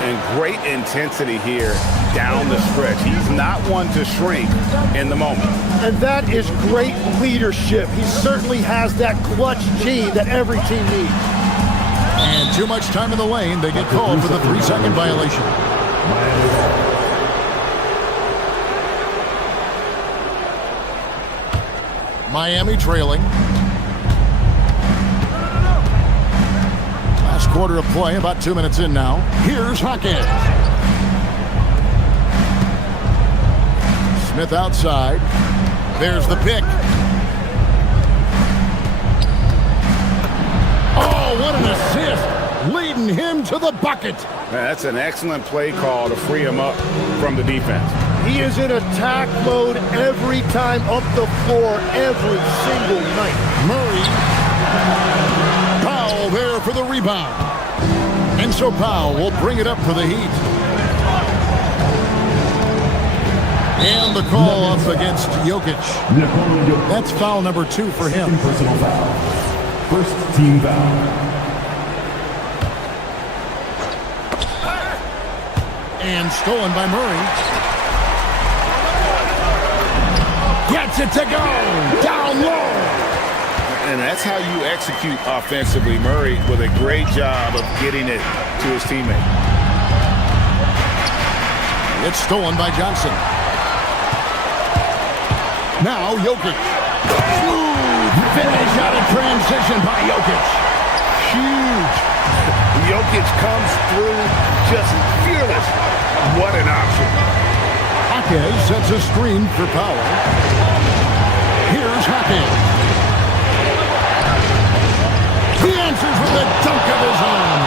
And great intensity here down the stretch. He's not one to shrink in the moment. And that is great leadership. He certainly has that clutch gene that every team needs. And too much time in the lane. They get called for the 3-second violation. Miami trailing. Last quarter of play, about 2 minutes in now. Here's Hawkins. Smith outside. There's the pick. Oh, what an assist. Leading him to the bucket. That's an excellent play call to free him up from the defense. He is in attack mode every time up the floor, every single night. Murray. Powell there for the rebound. And so Powell will bring it up for the Heat. And the call up against Jokic. That's foul number 2 for him. Personal foul. First team foul. And stolen by Murray. Gets it to go. Down low. And that's how you execute offensively. Murray with a great job of getting it to his teammate. It's stolen by Johnson. Now Jokic. Smooth finish out of transition by Jokic. Huge. Jokic comes through just fearless. What an option. Hawkins sets a screen for Powell. Here's Hawkins. He answers with a dunk of his own.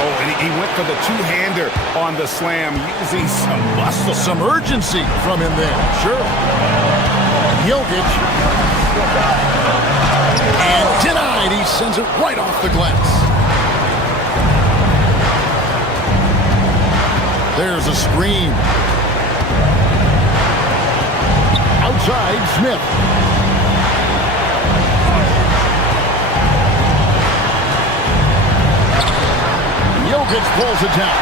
Oh, and he went for the two-hander on the slam, using some muscle. Some urgency from him there. Sure. Jokic. And denied. He sends it right off the glass. There's a screen. Outside, Smith. Jokic pulls it down.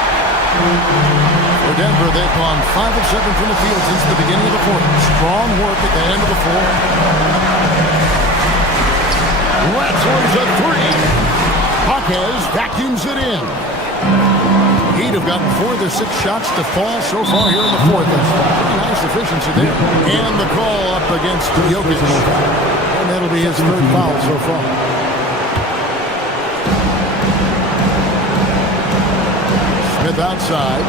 For Denver, they've gone 5 of 7 from the field since the beginning of the fourth. Strong work at the end of the fourth. That's one's a 3. Hawkins vacuums it in. Heat have gotten 4 of their 6 shots to fall so far here in the fourth. That's pretty nice efficiency there. And the call up against Jokic. And that'll be his 3rd foul so far. Smith outside.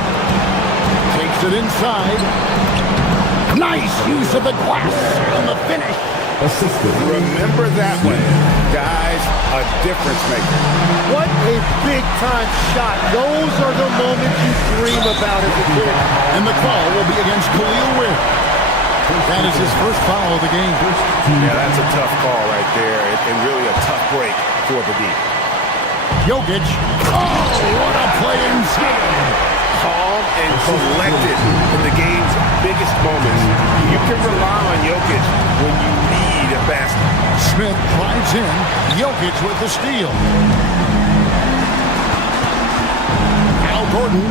Takes it inside. Nice use of the glass on the finish. Remember that one. Guys, a difference maker. What a big-time shot. Those are the moments you dream about as a kid. And the call will be against Khalil Ware. That is his 1st foul of the game. Yeah, that's a tough call right there, and really a tough break for the D. Jokic. Oh, what a play inside. Calm and collected in the game's biggest moments. You can rely on Jokic when you need a basket. Smith drives in. Jokic with the steal. Al Gordon.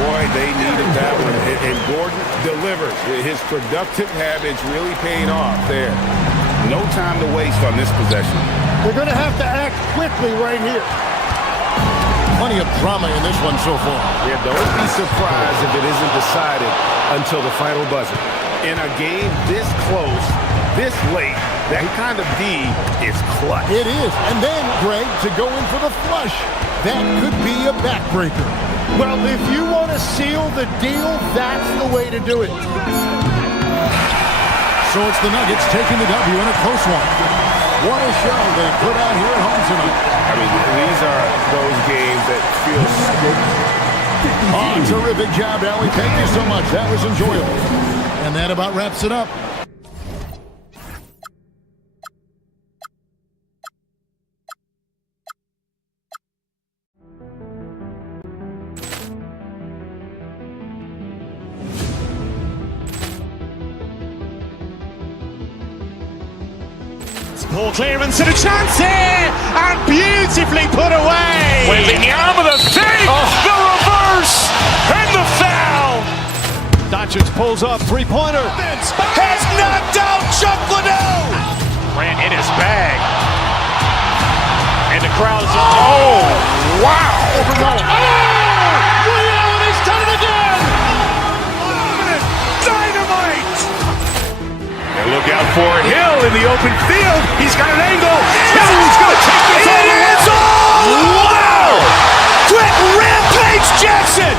Boy, they needed that one. And Gordon delivers. His productive habits really paying off there. No time to waste on this possession. They're going to have to act quickly right here. Plenty of drama in this one so far. Yeah, don't be surprised if it isn't decided until the final buzzer. In a game this close, this late, that kind of D is clutch. It is. And then, Greg, to go in for the flush. That could be a backbreaker. Well, if you want to seal the deal, that's the way to do it. So it's the Nuggets taking the W in a close one. What a show they put out here at home tonight. I mean, these are those games that feel scripted. Oh, terrific job, Allie. Thank you so much. That was enjoyable. And that about wraps it up. Ball clearance and a chance here, and beautifully put away. Wembanyama the fake, the reverse, and the foul. Doncic pulls up, three-pointer. Has knocked out Chuck Liddell. Ran in his bag, and the crowd is. Oh, wow! Reality's done it again. Dynamite. Look out for Hill in the open field. He's got an angle. He's going to take this all the way. It's all! Wow! Quick Rampage Jackson!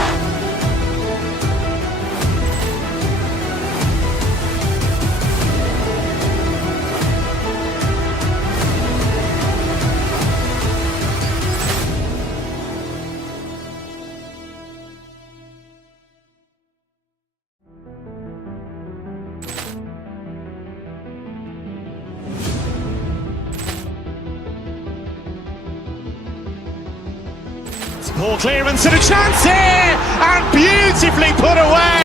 Ball clearance and a chance here, and beautifully put away.